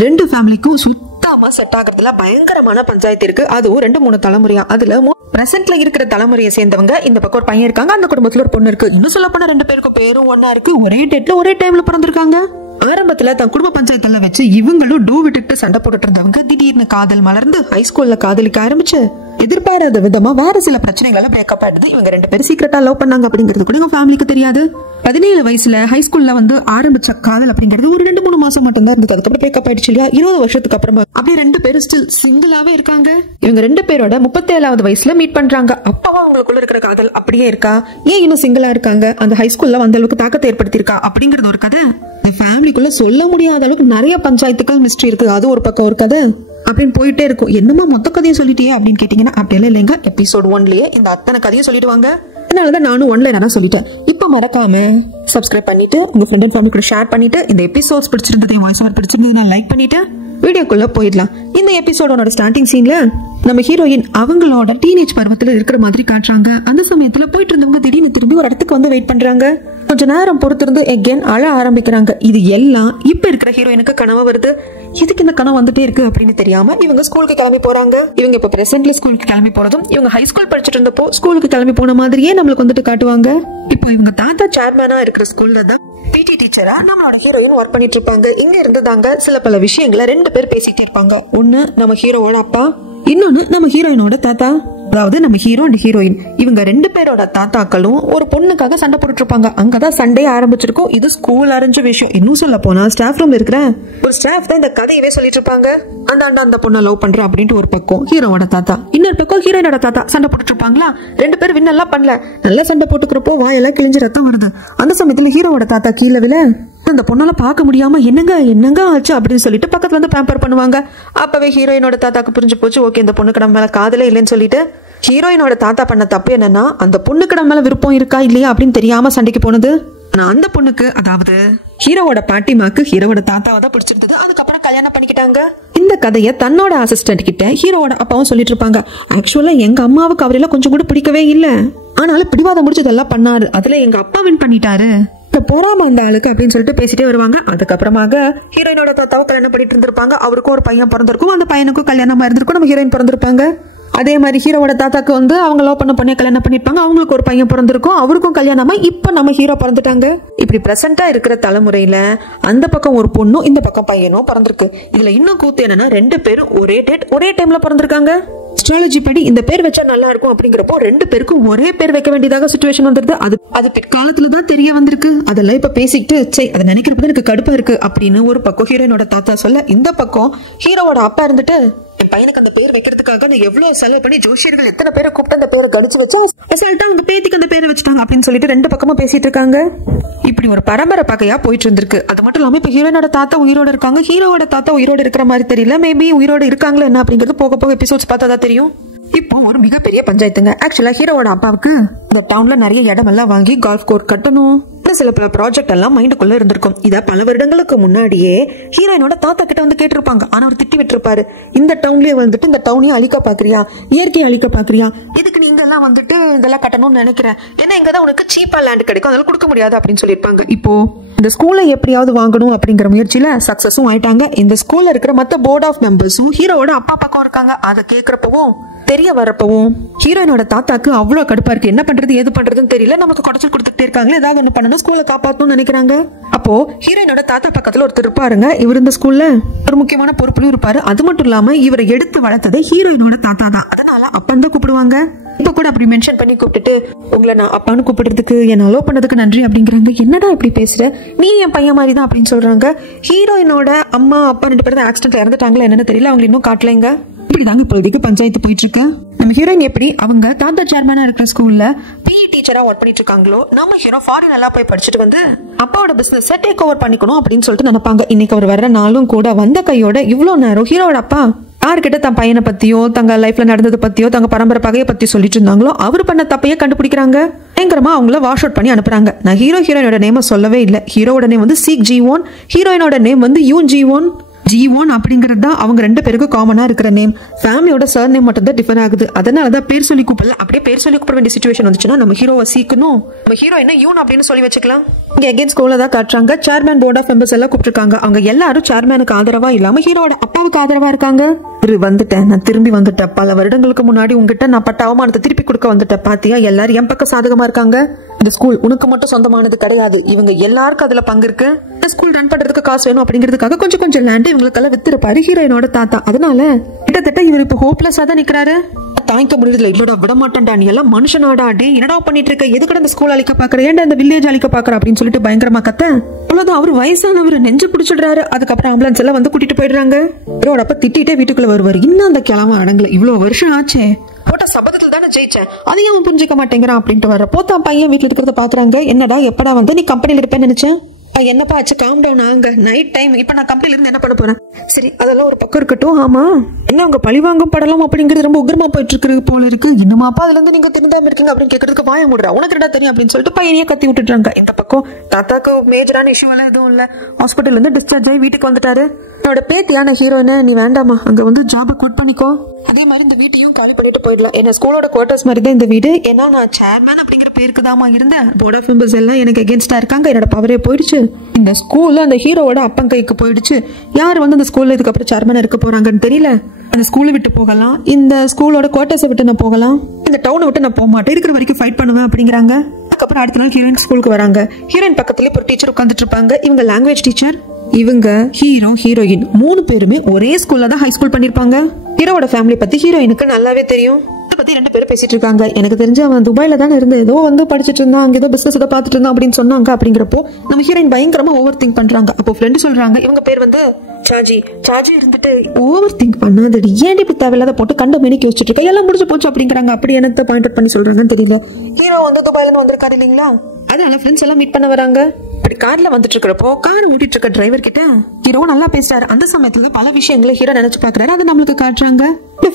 ரெண்டு ஃபேமிலிக்கும் சுத்தமா செட் ஆகிறதுல பயங்கரமான பஞ்சாயத்து இருக்கு. அதுவும் 2-3 தலைமுறையா. அதுல பிரசன்ட்ல இருக்கிற தலைமுறையை சேர்ந்தவங்க இந்த பக்கம் ஒரு பையன் இருக்காங்க, அந்த குடும்பத்துல ஒரு பொண்ணு இருக்கு. இன்னும் சொல்ல போனா 2 பேருக்கும் பேரும் ஒன்னா இருக்கு, ஒரே டேட்ல ஒரே டைம்ல பிறந்திருக்காங்க. ஆரம்பத்துல தன் குடும்ப பஞ்சாயத்துல வச்சு இவங்களும் டூ விட்டுட்டு சண்டை போட்டுட்டு இருந்தவங்க திடீர்னு காதல் மலர்ந்து ஹைஸ்கூல்ல காதலிக்க ஆரம்பிச்சு எதிர்பாராத விதமா வேற சில பிரச்சனைகளை பிரேக்கப் ஆயிடுது. இவங்க 2 பேரும் சீக்கிரட்டா லவ் பண்ணாங்க அப்படிங்கிறது கூட இவங்க ஃபேமிலிக்கு தெரியாது. 17 வயசுல ஹைஸ்கூல்ல ஆரம்பிச்ச காதல் அப்படிங்கிறது ஒரு 2-3 மாசம் மட்டும் தான் இருந்தது. அதுக்கப்புறம் பிரேக்கப் ஆயிடுச்சு இல்லையா. 20 வருஷத்துக்கு அப்புறமா அப்படியே 2 பேரும் ஸ்டில் சிங்கிளாவே இருக்காங்க. இவங்க 2 பேரோட 37வது வயசுல மீட் பண்றாங்க. அப்பவா அவங்களுக்குள்ள இருக்கிற காதல் அப்படியே இருக்கா, ஏன் இன்னும் சிங்கிளா இருக்காங்க, அந்த ஹைஸ்கூல்ல அந்த அளவுக்கு தாக்கத்தை ஏற்படுத்தியிருக்கா அப்படிங்கறது ஒரு கதை. இந்த ஃபேமிலிக்குள்ள சொல்ல முடியாத அளவுக்கு நிறைய பஞ்சாயத்துக்கள் மிஸ்ட்ரி இருக்கு. அது ஒரு பக்கம் ஒரு கதை அப்படின்னு போயிட்டே இருக்கும். என்னமா மொத்த கதையும் சொல்லிட்டியே அப்படின்னு கேட்டீங்கன்னா அப்படியெல்லாம் இல்லைங்க. எபிசோட் 1லயே இந்த அத்தனை கதையும் சொல்லிடுவாங்க. அதனாலதான் நானும் ஒன்லைனா சொல்லிட்டேன். இப்ப மறக்காம சப்ஸ்கிரைப் பண்ணிட்டு உங்க ஃப்ரெண்ட் அண்ட் ஃபேமிலி கூட ஷேர் பண்ணிட்டு, இந்த எபிசோட்ஸ் பிடிச்சிருந்தது, வாய்ஸ் ஓவர் பிடிச்சிருந்ததுன்னா லைக் பண்ணிட்டு வீடியோக்குள்ள போயிடலாம். இந்த எபிசோடோட ஸ்டார்டிங் சீன்ல நம்ம ஹீரோயின் அவங்களோட டீனேஜ் பருவத்துல இருக்கிற மாதிரி காட்டுறாங்க. அந்த சமயத்துல போயிட்டு இருந்தவங்க திடீர்னு திரும்பி ஒரு இடத்துக்கு வெயிட் பண்றாங்க. கொஞ்ச நேரம் பொறுத்திருந்து எகெயின் அழ ஆரம்பிக்கிறாங்க. இது எல்லாம் இப்ப இருக்கிற ஹீரோயினுக்கு கனவு வருது. எதுக்கு இந்த கனவு வந்துட்டே இருக்கு அப்படின்னு தெரியாம இவங்க ஸ்கூலுக்கு கிளம்பி போறாங்க. இவங்க இப்ப பிரசன்ட்ல ஸ்கூலுக்கு கிளம்பி போறதும் இவங்க ஹைஸ்கூல் படிச்சுட்டு இருந்தப்போ ஸ்கூலுக்கு கிளம்பி போன மாதிரியே நம்மளுக்கு காட்டுவாங்க. இப்போ இவங்க தாத்தா சேர்மேனா இருக்கிற ஸ்கூல்ல தான் பிடி டீச்சரா நம்மளோட ஹீரோயின் ஒர்க் பண்ணிட்டு இருப்பாங்க. இங்க இருந்துதாங்க சில பல விஷயங்களை 2 பேர் பேசிட்டே இருப்பாங்க. ஒண்ணு நம்ம ஹீரோவோட அப்பா, இன்னொன்னு நம்ம ஹீரோயினோட தாத்தா. அதாவது நம்ம ஹீரோ அண்ட் ஹீரோயின் இவங்க 2 பேரோட தாத்தாக்களும் ஒரு பொண்ணுக்காக சண்டை போட்டுட்டு இருப்பாங்க. அங்கதான் சண்டே ஆரம்பிச்சிருக்கும். இது ஸ்கூல் அறிஞ்ச விஷயம். இன்னும் சொல்ல போனா ஸ்டாஃப் ரூம்ல இருக்கிற ஒரு ஸ்டாஃப் தான் இந்த கதையவே சொல்லிட்டு இருப்பாங்க. அந்த பொண்ணை லவ் பண்ற அப்படின்ட்டு ஒரு பக்கம் ஹீரோவோட தாத்தா, இன்னொரு பக்கம் ஹீரோயினோட தாத்தா சண்டை போட்டுட்டு இருப்பாங்களா. 2 பேர் விண்ணெல்லாம் பண்ணல, நல்லா சண்டை போட்டுக்கிறப்போ வாயெல்லாம் கிழிஞ்சு ரத்தம் வருது. அந்த சமயத்துல ஹீரோவோட தாத்தா கீழே விழ அந்த பொண்ணால பார்க்க முடியாம என்னங்க ஆச்சு அப்படின்னு சொல்லிட்டு பக்கத்துல பேம்பர் பண்ணுவாங்க. அப்பவே ஹீரோயினோட தாத்தாக்கு புரிஞ்சு போச்சு, ஓகே இந்த பொண்ணுக்கு நம்ம மேல காதலே இல்லைன்னு சொல்லிட்டு ஹீரோயினோட தாத்தா பண்ண தப்பு என்னன்னா அந்த பொண்ணுக்கு நம்ம மேல விருப்பம் இருக்கா இல்லையா அப்படின்னு தெரியாம சண்டைக்கு போனது. ஆனா அந்த பொண்ணுக்கு, அதாவது ஹீரோவோட பாட்டிமாக்கு ஹீரோவோட தாத்தாவை தான் பிடிச்சிருந்தது. அதுக்கப்புறம் கல்யாணம் பண்ணிக்கிட்டாங்க. இந்த கதையை தன்னோட அசிஸ்டன்ட் கிட்ட ஹீரோவோட அப்பாவும் சொல்லிட்டு இருப்பாங்க. ஆக்சுவலா எங்க அம்மாவுக்கு அவரெல்லாம் கொஞ்சம் கூட பிடிக்கவே இல்ல, ஆனாலும் பிடிவாதம் முடிச்சு இதெல்லாம் பண்ணாரு, அதுல எங்க அப்பா வின் பண்ணிட்டாரு, போறாம அந்த ஆளுக்கு அப்படின்னு சொல்லிட்டு பேசிட்டே வருவாங்க. அதுக்கப்புறமாக ஹீரோயினோட தாத்தாவை கல்யாணம் பண்ணிட்டு இருந்திருப்பாங்க. அவருக்கும் ஒரு பையன் பிறந்திருக்கும், அந்த பையனுக்கும் கல்யாணமா இருந்திருக்கும், நம்ம ஹீரோயின் பிறந்திருப்பாங்க. அதே மாதிரி ஹீரோவோட தாத்தாக்கு அவங்க லவ் பண்ண பொண்ணை கல்யாணம் பண்ணிருப்பாங்க. அவங்களுக்கு ஒரு பையன் பிறந்திருக்கும், அவருக்கும் கல்யாணமா இப்ப நம்ம ஹீரோ பிறந்துட்டாங்க. இப்படி பிரசன்டா இருக்கிற தலைமுறையில அந்த பக்கம் ஒரு பொண்ணும் இந்த பக்கம் பையனும் பிறந்திருக்கு. இதுல இன்னும் கூத்து என்னன்னா 2 பேரும் ஒரே டேட் ஒரே டைம்ல பிறந்திருக்காங்க. அஸ்ட்ராலஜி படி இந்த பேர் வச்சா நல்லா இருக்கும் அப்படிங்கிறப்போ 2 பேருக்கும் ஒரே பேர் வைக்க வேண்டியதாக சிச்சுவேஷன் வந்துருது. அது பிற்காலத்துலதான் தெரிய வந்திருக்கு. அதெல்லாம் இப்ப பேசிக்கிட்டு அதை நினைக்கிறப்ப எனக்கு கடுப்பா இருக்கு அப்படின்னு ஒரு பக்கம் ஹீரோயினோட தாத்தா சொல்ல, இந்த பக்கம் ஹீரோவோட அப்பா இருந்துட்டு என் பையனுக்கு அந்த பேர் வைக்கிறதுக்காக நான் எவ்வளவு செலவு பண்ணி ஜோசியர்கள் எத்தனை பேரை கூப்பிட்டு அந்த பேரை கடிச்சு வச்சு அசால்ட்டா அவங்க பேத்திக்கு அந்த பேரை வச்சுட்டாங்க அப்படின்னு சொல்லிட்டு 2 பக்கமா பேசிட்டு இருக்காங்க. இப்படி ஒரு பரம்பரை பகையா போயிட்டு இருந்திருக்கு. அது மட்டும் இல்லாம இப்ப ஹீரோயினோட தாத்தா உயிரோட இருக்காங்க. ஹீரோவோட தாத்தா உயிரோட இருக்கிற மாதிரி தெரியல. மேபி உயிரோட இருக்காங்களா என்ன அப்படிங்கிறது போக போக எபிசோட்ஸ் பார்த்தா தான் தெரியும். இப்போ ஒரு மிகப்பெரிய பஞ்சாயத்துங்க. ஆக்சுவலா ஹீரோவோட அப்பாவுக்கு இந்த டவுன்ல நிறைய இடம் எல்லாம் வாங்கி கால்ஃப் கோர்ட் கட்டணும், சில பல ப்ராஜெக்ட் எல்லாம் மைண்டுக்குள்ள இருந்திருக்கும். இத பல வருடங்களுக்கு முன்னாடியே ஹீரோயினோட தாத்தா கிட்ட கேட்டிருப்பாங்க. ஆனா அவர் திட்டி விட்டுருப்பாரு, இந்த டவுன்லயே இந்த டவுனையும் அழிக்க பாக்குறியா, இயற்கையை அழிக்க பாக்குறியா, இதுக்கு நீங்க எல்லாம் இதெல்லாம் கட்டணும்னு நினைக்கிறேன், ஏன்னா இங்கதான் உனக்கு சீப்பா லேண்ட் கிடைக்கும், அதனால கொடுக்க முடியாது அப்படின்னு சொல்லியிருப்பாங்க. இப்போ இந்த ஸ்கூலை எப்படியாவது வாங்கணும் அப்படிங்கிற முயற்சியில சக்சஸும் ஆயிட்டாங்க. இந்த ஸ்கூல்ல இருக்கிற மத்த போர்ட் ஆஃப் மெம்பர்ஸும் ஹீரோவோட அப்பா பக்கம் இருக்காங்க. அதை கேட்கிறப்பவும் தெரிய வரப்பவும் ஹீரோயினோட தாத்தாக்கு அவ்வளவு கடுப்பா இருக்கு. என்ன பண்றது ஏது பண்றதுன்னு தெரியல, நமக்கு குடைச்சல் கொடுத்துட்டே இருக்காங்க, ஏதாவது ஒண்ணு பண்ணணும், ஸ்கூலை காப்பாத்தணும்னு நினைக்கிறாங்க. அப்போ ஹீரோயினோட தாத்தா பக்கத்துல ஒருத்தர் இருப்பாருங்க. இவர் இந்த ஸ்கூல்ல ஒரு முக்கியமான பொறுப்புலையும் இருப்பாரு. அது மட்டும் இல்லாம இவரை எடுத்து வளர்த்தது ஹீரோயினோட தாத்தா தான். அதனால அப்பன்னு தான் கூப்பிடுவாங்க. இப்ப கூட அப்படி மென்ஷன் பண்ணி கூப்பிட்டுட்டு உங்களை நான் அப்பான்னு கூப்பிடுறதுக்கு என்ன அலோ பண்ணதுக்கு நன்றி அப்படிங்கிறாங்க. என்னடா இப்படி பேசுற, நீ என் பையன் மாதிரி தான் அப்படின்னு சொல்றாங்க. ஹீரோயினோட அம்மா அப்பா 2 பேரும் ஆக்சிடென்ட்ல இறந்துட்டாங்களா என்னன்னு தெரியல, அவங்க இன்னும் காட்டலைங்க. இப்படிதாங்க இப்போதைக்கு பஞ்சாயத்து போயிட்டு இருக்கு. நம்ம ஹீரோயின் எப்படி அவங்க தாத்தா சேர்மனா இருக்கிற ஸ்கூல்ல பிஇ டீச்சரா ஒர்க் பண்ணிட்டு இருக்காங்களோ, நம்ம ஹீரோ ஃபாரின் எல்லாம் போய் படிச்சுட்டு அப்பாவோட பிசினஸ் டேக் ஓவர் பண்ணிக்கணும் அப்படின்னு சொல்லிட்டு நினைப்பாங்க. இன்னைக்கு அவர் வர்ற நாளும் கூட வந்த கையோட இவ்வளவு நேரம் ஹீரோட அப்பா யார்கிட்ட தன் பையனை பத்தியோ தங்க லைஃப்ல நடந்தது பத்தியோ தங்க பரம்பரை பகையை பத்தி சொல்லிட்டு இருந்தாங்களோ அவர் பண்ண தப்பையே கண்டுபிடிக்கிறாங்க. பயங்கரமா அவங்கள வாஷ் அவுட் பண்ணி அனுப்புறாங்க. நான் ஹீரோயினோட நேம் சொல்லவே இல்லை. ஹீரோட நேம் சீக் ஜி1, ஹீரோயினோட நேம் யூன் ஜி1. ஜீவோன் அப்படிங்கிறது தான் அவங்க ரெண்டு பேருக்கு காமனா இருக்கிற நேம். ஃபேமிலியோட சர் நேம் மட்டும் தான் டிஃபர் ஆகுது. அதனாலதான் பேர் சொல்லி கூப்பிடல. அப்படியே பேர் சொல்லி கூப்பிட வேண்டிய சிச்சுவேஷன் வந்துச்சுன்னா நம்ம ஹீரோவை சீக்கணும். நம்ம ஹீரோ என்ன யூன் அப்படின்னு சொல்லி வச்சுக்கலாம். இங்க அகைன் ஸ்கூல்ல தான் காட்டுறாங்க. சேர்மேன் போர்ட் ஆஃப் மெம்பர்ஸ் எல்லாம் கூப்பிட்டுருக்காங்க. அவங்க எல்லாரும் சேர்மேனுக்கு ஆதரவா இல்லாம ஹீரோட அப்பாவுக்கு ஆதரவா இருக்காங்க. வந்துட்டேன், நான் திரும்பி வந்துட்டேன். பல வருடங்களுக்கு முன்னாடி உங்ககிட்ட நான் பட்ட அவமானத்தை திருப்பி கொடுக்க வந்துட்டேன். பாத்தியா, எல்லாரும் என் பக்கம் சாதகமா இருக்காங்க. இந்த ஸ்கூல் உனக்கு மட்டும் சொந்தமானது கிடையாது. இவங்க எல்லாருக்கும் அதுல பங்கு இருக்கு. இந்த ஸ்கூல் ரன் பண்றதுக்கு காசு வேணும் அப்படிங்கிறதுக்காக கொஞ்சம் கொஞ்சம் லேண்ட் இவங்களுக்கெல்லாம் வித்துருப்பாரு ஹீரோயினோட தாத்தா. அதனால கிட்டத்தட்ட இவர் இப்ப ஹோப்லெஸ்ஸா தான் நிக்கிறாரு. தாய்க்க முடியல. இல்லடா விட மாட்டேன்டா, நீ எல்லாம் மனுஷனாடா, டே என்னடா பண்ணிட்டு இருக்க, எதுக்கட இந்த ஸ்கூல் அழிக்க பாக்குற, ஏன்டா இந்த வில்லேஜ் அழிக்க பாக்குற அப்படின்னு சொல்லிட்டு பயங்கரமா கத்த. அவ்வளவுதான், அவர் வயசானவர் நெஞ்சு பிடிச்சிடுறாரு. அதுக்கப்புறம் ஆம்புலன்ஸ் எல்லாம் வந்து கூட்டிட்டு போயிடுறாங்க. இவரோட அப்ப திட்டிட்டே வீட்டுக்குள்ள வருவாரு. இன்னும் அந்த கிழமை அடங்கல, இவ்வளவு வருஷம் ஆச்சே, போட்ட சபதத்துல தானே ஜெயிச்சேன், அதையும் அவன் புரிஞ்சிக்க மாட்டேங்கிறான் அப்படின்ட்டு வர போத்தான் பையன் வீட்டுல இருக்கிறத பாக்குறாங்க. என்னடா எப்படா வந்து நீ கம்பெனில இருப்பேன்னு நினைச்சேன். என்னப்பா ஆச்சு, காம் டவுன் ஆங்க, நைட் டைம், இப்ப நான் கம்பெனில இருந்து என்ன பண்ண போறேன். சரி அதெல்லாம் ஒரு பக்கம் இருக்கட்டும். ஆமா என்ன உங்க பழிவாங்கும் படலாம் அப்படிங்கிறது ரொம்ப உக்ரமா போயிட்டு இருக்கு போல இருக்கு. இன்னுமாப்பா அதுல இருந்து நீங்க திருந்தாம இருக்கீங்க அப்படின்னு கேட்கறதுக்கு வாய மூடுறா, உனக்கு என்னடா தெரியும் அப்படின்னு சொல்லிட்டு பையனையே கத்தி விட்டுறாங்க. இந்த பக்கம் தாத்தாக்கு மேஜரான இஷ்யூ எல்லாம் எதுவும் இல்ல. ஹாஸ்பிட்டல் இருந்து டிஸ்சார்ஜ் ஆகி வீட்டுக்கு வந்துட்டாரு. என்னோட பேத்தியான ஹீரோயின, நீ வேண்டாமா, அங்க வந்து ஜாபை குவிட் பண்ணிக்கோ, அதே மாதிரி இந்த வீட்டையும் காலி பண்ணிட்டு போயிடலாம். என்ன ஸ்கூலோட குவார்டர்ஸ் மாதிரி தான் இந்த வீடு. ஏன்னா நான் சேர்மேன் அப்படிங்கிற பேருக்கு தாமா இருந்தேன். போர்ட் ஆஃப் மெம்பர்ஸ் எல்லாம் எனக்கு அகேன்ஸ்டா இருக்காங்க. என்னோட பவரே போயிடுச்சு. இந்த ஸ்கூல்ல அந்த ஹீரோவோட அப்பன் கைக்கு போயிடுச்சு. யார் வந்து அந்த ஸ்கூல்ல இதுக்கப்புறம் சேர்மேன் இருக்க போறாங்கன்னு தெரியல. அந்த ஸ்கூலை விட்டு போகலாம், இந்த ஸ்கூலோட குவார்டர்ஸை விட்டு நான் போகலாம், இந்த டவுனை விட்டு நான் போக மாட்டேன், இருக்கிற வரைக்கும் ஃபைட் பண்ணுவேன் அப்படிங்கிறாங்க. அதுக்கப்புறம் அடுத்த நாள் ஹீரோயின் ஸ்கூலுக்கு வராங்க. ஹீரோயின் பக்கத்துல ஒரு டீச்சர் உட்காந்துட்டு இருப்பாங்க. இவங்க லாங்குவேஜ் டீச்சர். இவங்க ஹீரோ ஹீரோயின் 3 பேருமே ஒரே ஸ்கூல்ல தான் ஹை ஸ்கூல் பண்ணிருப்பாங்க. ஹீரோவோட ஃபேமிலி பத்தி ஹீரோயினுக்கு நல்லாவே தெரியும். இதை பத்தி 2 பேரும் பேசிட்டு இருக்காங்க. எனக்கு தெரிஞ்சு அவன் துபாயில தானே இருந்து ஏதோ வந்து படிச்சுட்டு இருந்தான், அங்க ஏதோ பிசினஸ் ஏதோ பாத்துட்டு இருந்தான் அப்படின்னு சொன்னாங்க. அப்படிங்கிறப்போ நம்ம ஹீரோயின் பயங்கரமா ஓவர் திங்க் பண்றாங்க. அப்போ ஃப்ரெண்டு சொல்றாங்க, இவங்க பேர் வந்து சாஜி. சாஜி இருந்துட்டு ஓவர் திங்க் பண்ணாதடி, ஏன் இப்படி தேவையில்லாத போட்டு கண்ட மேனிக்கு வச்சுட்டு இருக்க, எல்லாம் முடிஞ்சு போச்சு அப்படிங்கிறாங்க. அப்படி என்னத்தை பாயிண்ட் அவுட் பண்ணி சொல்றாங்கன்னு தெரியல. ஹீரோ வந்து துபாயில இருந்து வந்திருக்காரு இல்லீங்களா, அதனால ஃப்ரெண்ட்ஸ் எல்லாம் மீட் பண்ண வராங்க. அப்படி கார்ல வந்துட்டு இருக்கிறப்போ கார் ஓட்டிட்டு இருக்க டிரைவர் கிட்ட ஹீரோ நல்லா பேசுறாரு. அந்த சமயத்துல பல விஷயங்களை ஹீரோ நினைச்சு பாக்குறாரு. அதை நம்மளுக்கு காட்டுறாங்க.